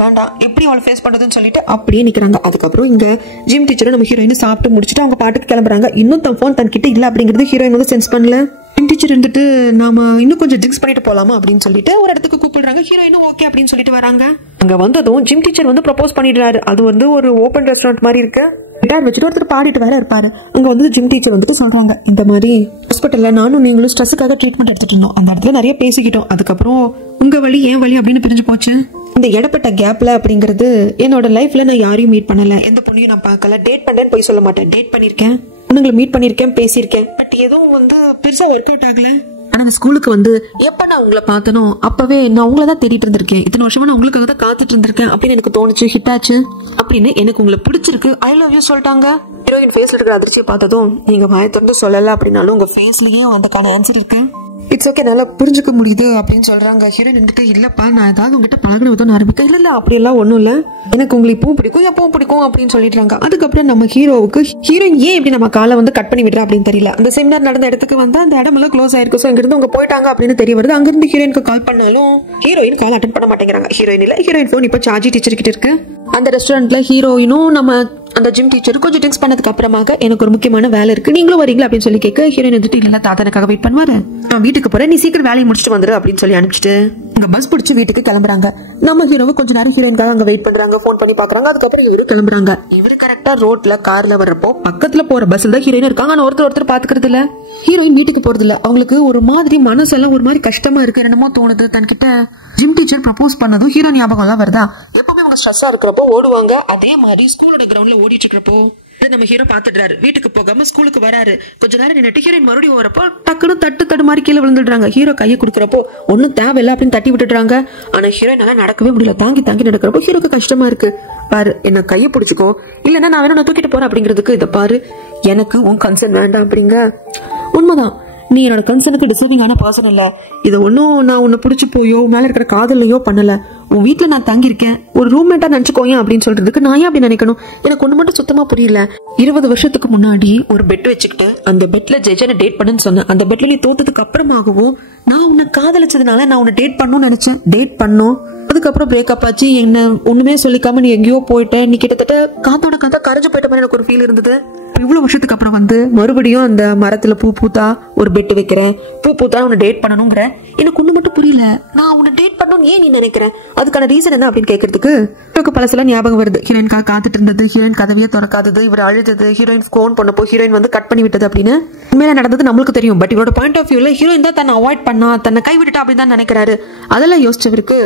வேண்டாம் எப்படி அவளை ஃபேஸ் பண்றதுன்னு சொல்லிட்டு அப்படியே நிக்கிறாங்க. அதுக்கப்புறம் இங்க ஜிம் டீச்சரும் நம்ம ஹீரோயின் சாப்பிட்டு முடிச்சுட்டு அவங்க பாட்டுக்கு கிளம்புறாங்க. இன்னும் தன் போன் தன்கிட்ட இல்ல அப்படிங்கிறது ஹீரோயின் வந்து சென்ஸ் பண்ணல. ஜிம் டீச்சர் இருந்துட்டு நாம இன்னும் கொஞ்சம் ட்ரிங்க்ஸ் பண்ணிட்டு போலாமா அப்படின்னு சொல்லிட்டு ஒரு இடத்துக்கு கூப்பிடுறாங்க. ஹீரோயினும் ஓகே அப்படின்னு சொல்லிட்டு வராங்க. அங்க வந்ததும் ஜிம் டீச்சர் வந்து ப்ரப்போஸ் பண்ணிடுறாரு. அது வந்து ஒரு ஓபன் ரெஸ்டாரண்ட் மாதிரி இருக்கு. கிட்டார் வச்சுட்டு ஒருத்தர் பாடிட்டு வேற இருப்பாரு. அங்க வந்து ஜிம் டீச்சர் வந்துட்டு சொல்றாங்க, இந்த மாதிரி ஹாஸ்பிட்டல்ல நானும் நீங்களும் ஸ்ட்ரெஸ்ஸுக்காக ட்ரீட்மெண்ட் எடுத்துட்டு இருந்தோம், அந்த இடத்துல நிறைய பேசிக்கிட்டோம், அதுக்கப்புறம் உங்க வழி ஏன் வழி அப்படின்னு பிரிஞ்சு போச்சு. இந்த இடப்பட்ட கேப்ல அப்படிங்கிறது என்னோட லைஃப்ல நான் யாரையும் மீட் பண்ணல, எந்த பொண்ணையும் நான் பார்க்கல, டேட் பண்ணேன்னு போய் சொல்ல மாட்டேன், டேட் பண்ணிருக்கேன், பொண்ணுங்களை மீட் பண்ணிருக்கேன், பேசியிருக்கேன், பட் எதுவும் வந்து பெருசா ஒர்க் அவுட் ஆகல. ஆனா நான் ஸ்கூலுக்கு வந்து எப்ப நான் உங்களை பார்த்தனோ அப்பவே நான் உங்களை தான் தேடிட்டு இருந்திருக்கேன், இத்தனை வருஷமா நான் உங்களுக்காக தான் காத்துட்டு இருந்திருக்கேன் அப்படின்னு எனக்கு தோணுச்சு, ஹிட் ஆச்சு அப்படின்னு எனக்கு உங்களை பிடிச்சிருக்கு, ஐ லவ் யூ சொல்லிட்டாங்க. ஹீரோயின் ஃபேஸ்ல இருக்கிற அதிர்ச்சியை பார்த்ததும் நீங்க வாயை திறந்து சொல்லல அப்படின்னாலும் உங்க ஃபேஸ்லயே அதுக்கான ஆன்சர் இருக்கு. இட்ஸ் ஓகே, நல்லா புரிஞ்சுக்க முடியுது அப்படின்னு சொல்றாங்க. ஹீரோயின் வந்துட்டு இல்லப்பா நான் ஏதாவது உங்ககிட்ட பழகின விதம் ஆரம்பிக்க. இல்ல அப்படியெல்லாம் ஒன்றும் இல்லை, எனக்கு உங்களை இப்பவும் பிடிக்கும் எப்பவும் பிடிக்கும் அப்படின்னு சொல்லிடுறாங்க. அதுக்கப்புறம் நம்ம ஹீரோவுக்கு ஹீரோயின் ஏன் இப்படி நம்ம காலை வந்து கட் பண்ணி விடுறா அப்படின்னு தெரியல. அந்த செமினார் நடந்த இடத்துக்கு வந்து அந்த இடமெல்லாம் க்ளோஸ் ஆயிருக்கு. ஸோ இங்கிருந்து அவங்க போயிட்டாங்க அப்படின்னு தெரிய வருது. அங்கிருந்து ஹீரோயினுக்கு கால் பண்ணாலும் ஹீரோயின் கால் அட்டன் பண்ண மாட்டேங்கிறாங்க. ஹீரோயின் இல்ல, ஹீரோயின் போன் இப்போ சார்ஜி டீச்சர் கிட்ட இருக்கு. அந்த ரெஸ்டாரண்ட்ல ஹீரோயினும் நம்ம அந்த ஜிம் டீச்சர் கொஞ்சம் ட்ரிங்க்ஸ் பண்ணதுக்கு அப்புறமாக எனக்கு ஒரு முக்கியமான வேலை இருக்கு, நீங்களும் வரீங்களா அப்படின்னு சொல்லி கேட்க ஹீரோயின் வந்துட்டு இல்ல தாத்தா எனக்காக வெயிட் பண்ணுவாரு, நான் வீட்டுக்கு போறேன், நீ சீக்கிரம் வேலையை முடிச்சுட்டு வந்துரு அப்படின்னு சொல்லி அனுப்பிச்சிட்டு இங்க பஸ் பிடிச்சி வீட்டுக்கு கிளம்புறாங்க. நம்ம ஹீரோவை கொஞ்ச நேரம் ஹீரோயின்காக அங்க வெயிட் பண்றாங்க, போன் பண்ணி பாக்குறாங்க. அதுக்கப்புறம் இவரு கிளம்புறாங்க. இவரு கரெக்டா ரோட்ல கார்ல வர்றப்போ பக்கத்துல போற பஸ்ல தான் ஹீரோயின் இருக்காங்க. ஆனா ஒருத்தர் பாத்துக்கிறது இல்ல. ஹீரோயின் வீட்டுக்கு போறது இல்ல. அவங்களுக்கு ஒரு மாதிரி மனசெல்லாம் ஒரு மாதிரி கஷ்டமா இருக்கு, என்னமோ தோணுது. தன்கிட்ட ஜிம் டீச்சர் ப்ரப்போஸ் பண்ணதும் ஹீரோ ஞாபகம் எல்லாம் வருதா. எப்பவுமே அவங்க ஸ்ட்ரெஸ்ஸா இருக்கிறப்போ ஓடுவாங்க, அதே மாதிரி ஸ்கூலோட கிரவுண்ட்ல ஓடிட்டு இருக்கிறப்போ நம்ம ஹீரோ பாத்துடுறாரு. வீட்டுக்கு போகாம ஸ்கூலுக்கு வராரு. கொஞ்ச நேரம் நின்னுட்டு ஹீரோயின் மறுபடியும் வரப்போ டக்குனு தட்டு மாதிரி கீழே விழுந்துடுறாங்க. ஹீரோ கையை கொடுக்குறப்போ ஒன்னும் தேவையில்ல அப்படின்னு தட்டி விட்டுடுறாங்க. ஆனா ஹீரோயின் நல்லா நடக்கவே முடியல. தாங்கி நடக்கிறப்போ ஹீரோக்கு கஷ்டமா இருக்கு. பாரு என்ன கையை பிடிச்சிக்கோ, இல்லன்னா நான் வேணும் நான் தூக்கிட்டு போறேன் அப்படிங்கிறதுக்கு இதை பாரு, எனக்கு உன் கன்சர்ன் வேண்டாம் அப்படிங்க. உண்மைதான், நீ என்னோட கன்சர்னுக்கு டிசர்விங்கான பர்சன் இல்ல. இதை ஒன்னும் நான் உன்னை பிடிச்சி போயோ மேல இருக்கிற காதலையோ பண்ணல. உன் வீட்டுல நான் தங்கியிருக்கேன், ஒரு ரூம்மேட்டா நினைச்சுக்கோங்க அப்படின்னு சொல்றதுக்கு நான் ஏன் அப்படி நினைக்கணும்? எனக்கு ஒண்ணு மட்டும் சுத்தமா புரியல. 20 வருஷத்துக்கு முன்னாடி ஒரு பெட் வச்சுக்கிட்டு அந்த பெட்ல ஜெஜனை டேட் பண்ணுன்னு சொன்னேன். அந்த பெட்ல நீ தோத்ததுக்கு அப்புறமாகவும் நான் உன்னை காதலிச்சதுனால நான் உன்னை டேட் பண்ணணும்னு நினைச்சேன். டேட் பண்ணோம், அதுக்கப்புறம் பிரேக்கப் ஆச்சு. என்ன ஒண்ணுமே சொல்லிக்காம நீ எங்கேயோ போயிட்ட. நீ கிட்டத்தட்ட காத்தோட காத்தா கரைஞ்சு போயிட்ட மாதிரி எனக்கு ஒரு ஃபீல் இருந்தது. இவ்வளவு வருஷத்துக்கு அப்புறம் வந்து மறுபடியும் அந்த மரத்துல பூ பூத்தா ஒரு பெட் வைக்கிறேன், பூ பூத்தா உன்னை டேட் பண்ணணுங்கிற. எனக்கு ஒண்ணு மட்டும் புரியல, நான் உன்னை டேட் பண்ணணும்னு ஏன் நீ நினைக்கிறேன்? அதுக்கான ரீசன் என்ன அப்படின்னு கேட்கறதுக்கு எனக்கு பழசெல்லாம் ஞாபகம் வருது. ஹீரோயின்காக காத்துட்டு இருந்தது, ஹீரோயின் கதவியே திறக்காதது, இவர் அழுதது, ஹீரோயின் ஃபோன் பண்ணப்போ ஹீரோயின் வந்து கட் பண்ணி விட்டது அப்படின்னு உண்மையில நடந்தது நம்மளுக்கு தெரியும். பட் இவரோட பாயிண்ட் ஆஃப் வியூல ஹீரோயின் தான் தன்னை அவாய்ட் பண்ணா, தன்னை கைவிட்டுட்டா அப்படின்னு தான் நினைக்கிறாரு. அதெல்லாம் யோசிச்சவருக்கு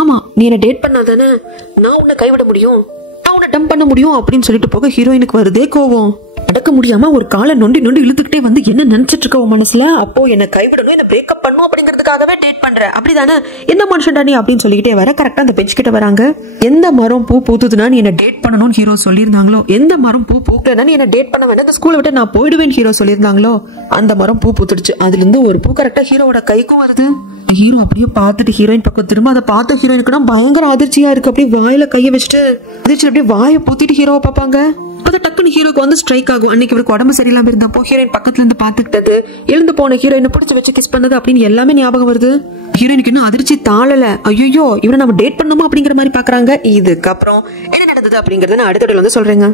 ஆமா நீ என்ன டேட் பண்ணாதானே நான் உன்னை கைவிட முடியும், நான் உன்னை டம்ப் பண்ண முடியும் அப்படின்னு சொல்லிட்டு போக ஹீரோயினுக்கு வருதே கோவம். அடக்க முடியாம ஒரு காலை நொண்டி இழுத்துக்கிட்டே வந்து என்ன நினைச்சிட்டு இருக்க உன் மனசுல? அப்போ என்ன கைவிடணும், என்ன பிரேக்கப் பண்ணும் அப்படிங்கிறதுக்காகவே டேட் பண்ற அப்படிதானே? என்ன மனுஷன்டா நீ அப்படின்னு சொல்லிக்கிட்டே வர கரெக்டா அந்த பெஞ்ச் கிட்ட வராங்க. எந்த மரம் பூ பூத்துதுன்னா நீ என்ன டேட் பண்ணணும்னு ஹீரோ சொல்லியிருந்தாங்களோ, எந்த மரம் பூ பூக்கலன்னா நீ என்ன டேட் பண்ண வேண்டாம், இந்த ஸ்கூலை விட்டு நான் போயிடுவேன் ஹீரோ சொல்லியிருந்தாங்களோ, அந்த மரம் பூ பூத்துடுச்சு. அதுல இருந்து ஒரு பூ கரெக்டா ஹீரோவோட கைக்கும் வருது. ஹீரோ அப்படியே பார்த்துட்டு ஹீரோயின் பக்கம் திரும்ப அதை பார்த்த ஹீரோயினுக்குனா பயங்கர அதிர்ச்சியா இருக்கு. அப்படியே வாயில கையை வச்சுட்டு அதிர்ச்சி அப்படியே வாயை பூத்திட்டு ஹீரோவை பார்ப்பாங்க. அப்போ டக்குன்னு ஹீரோக்கு வந்து ஸ்ட்ரைக் ஆகும். அன்னைக்கு இவருக்கு உடம்பு சரியில்லாம இருந்தப்போ ஹீரோயின் பக்கத்துல இருந்து பாத்துக்கிட்டது, எழுந்து போன ஹீரோயினை பிடிச்சி வச்சு கிஸ் பண்ணது அப்படின்னு எல்லாமே ஞாபகம் வருது. ஹீரோயினுக்கு இன்னும் அதிர்ச்சி தாழல. ஐயோ இவனை நம்ம டேட் பண்ணணுமா அப்படிங்கிற மாதிரி பாக்குறாங்க. இதுக்கப்புறம் என்ன நடந்தது அப்படிங்கறத நான் அடுத்த வந்து சொல்றேங்க.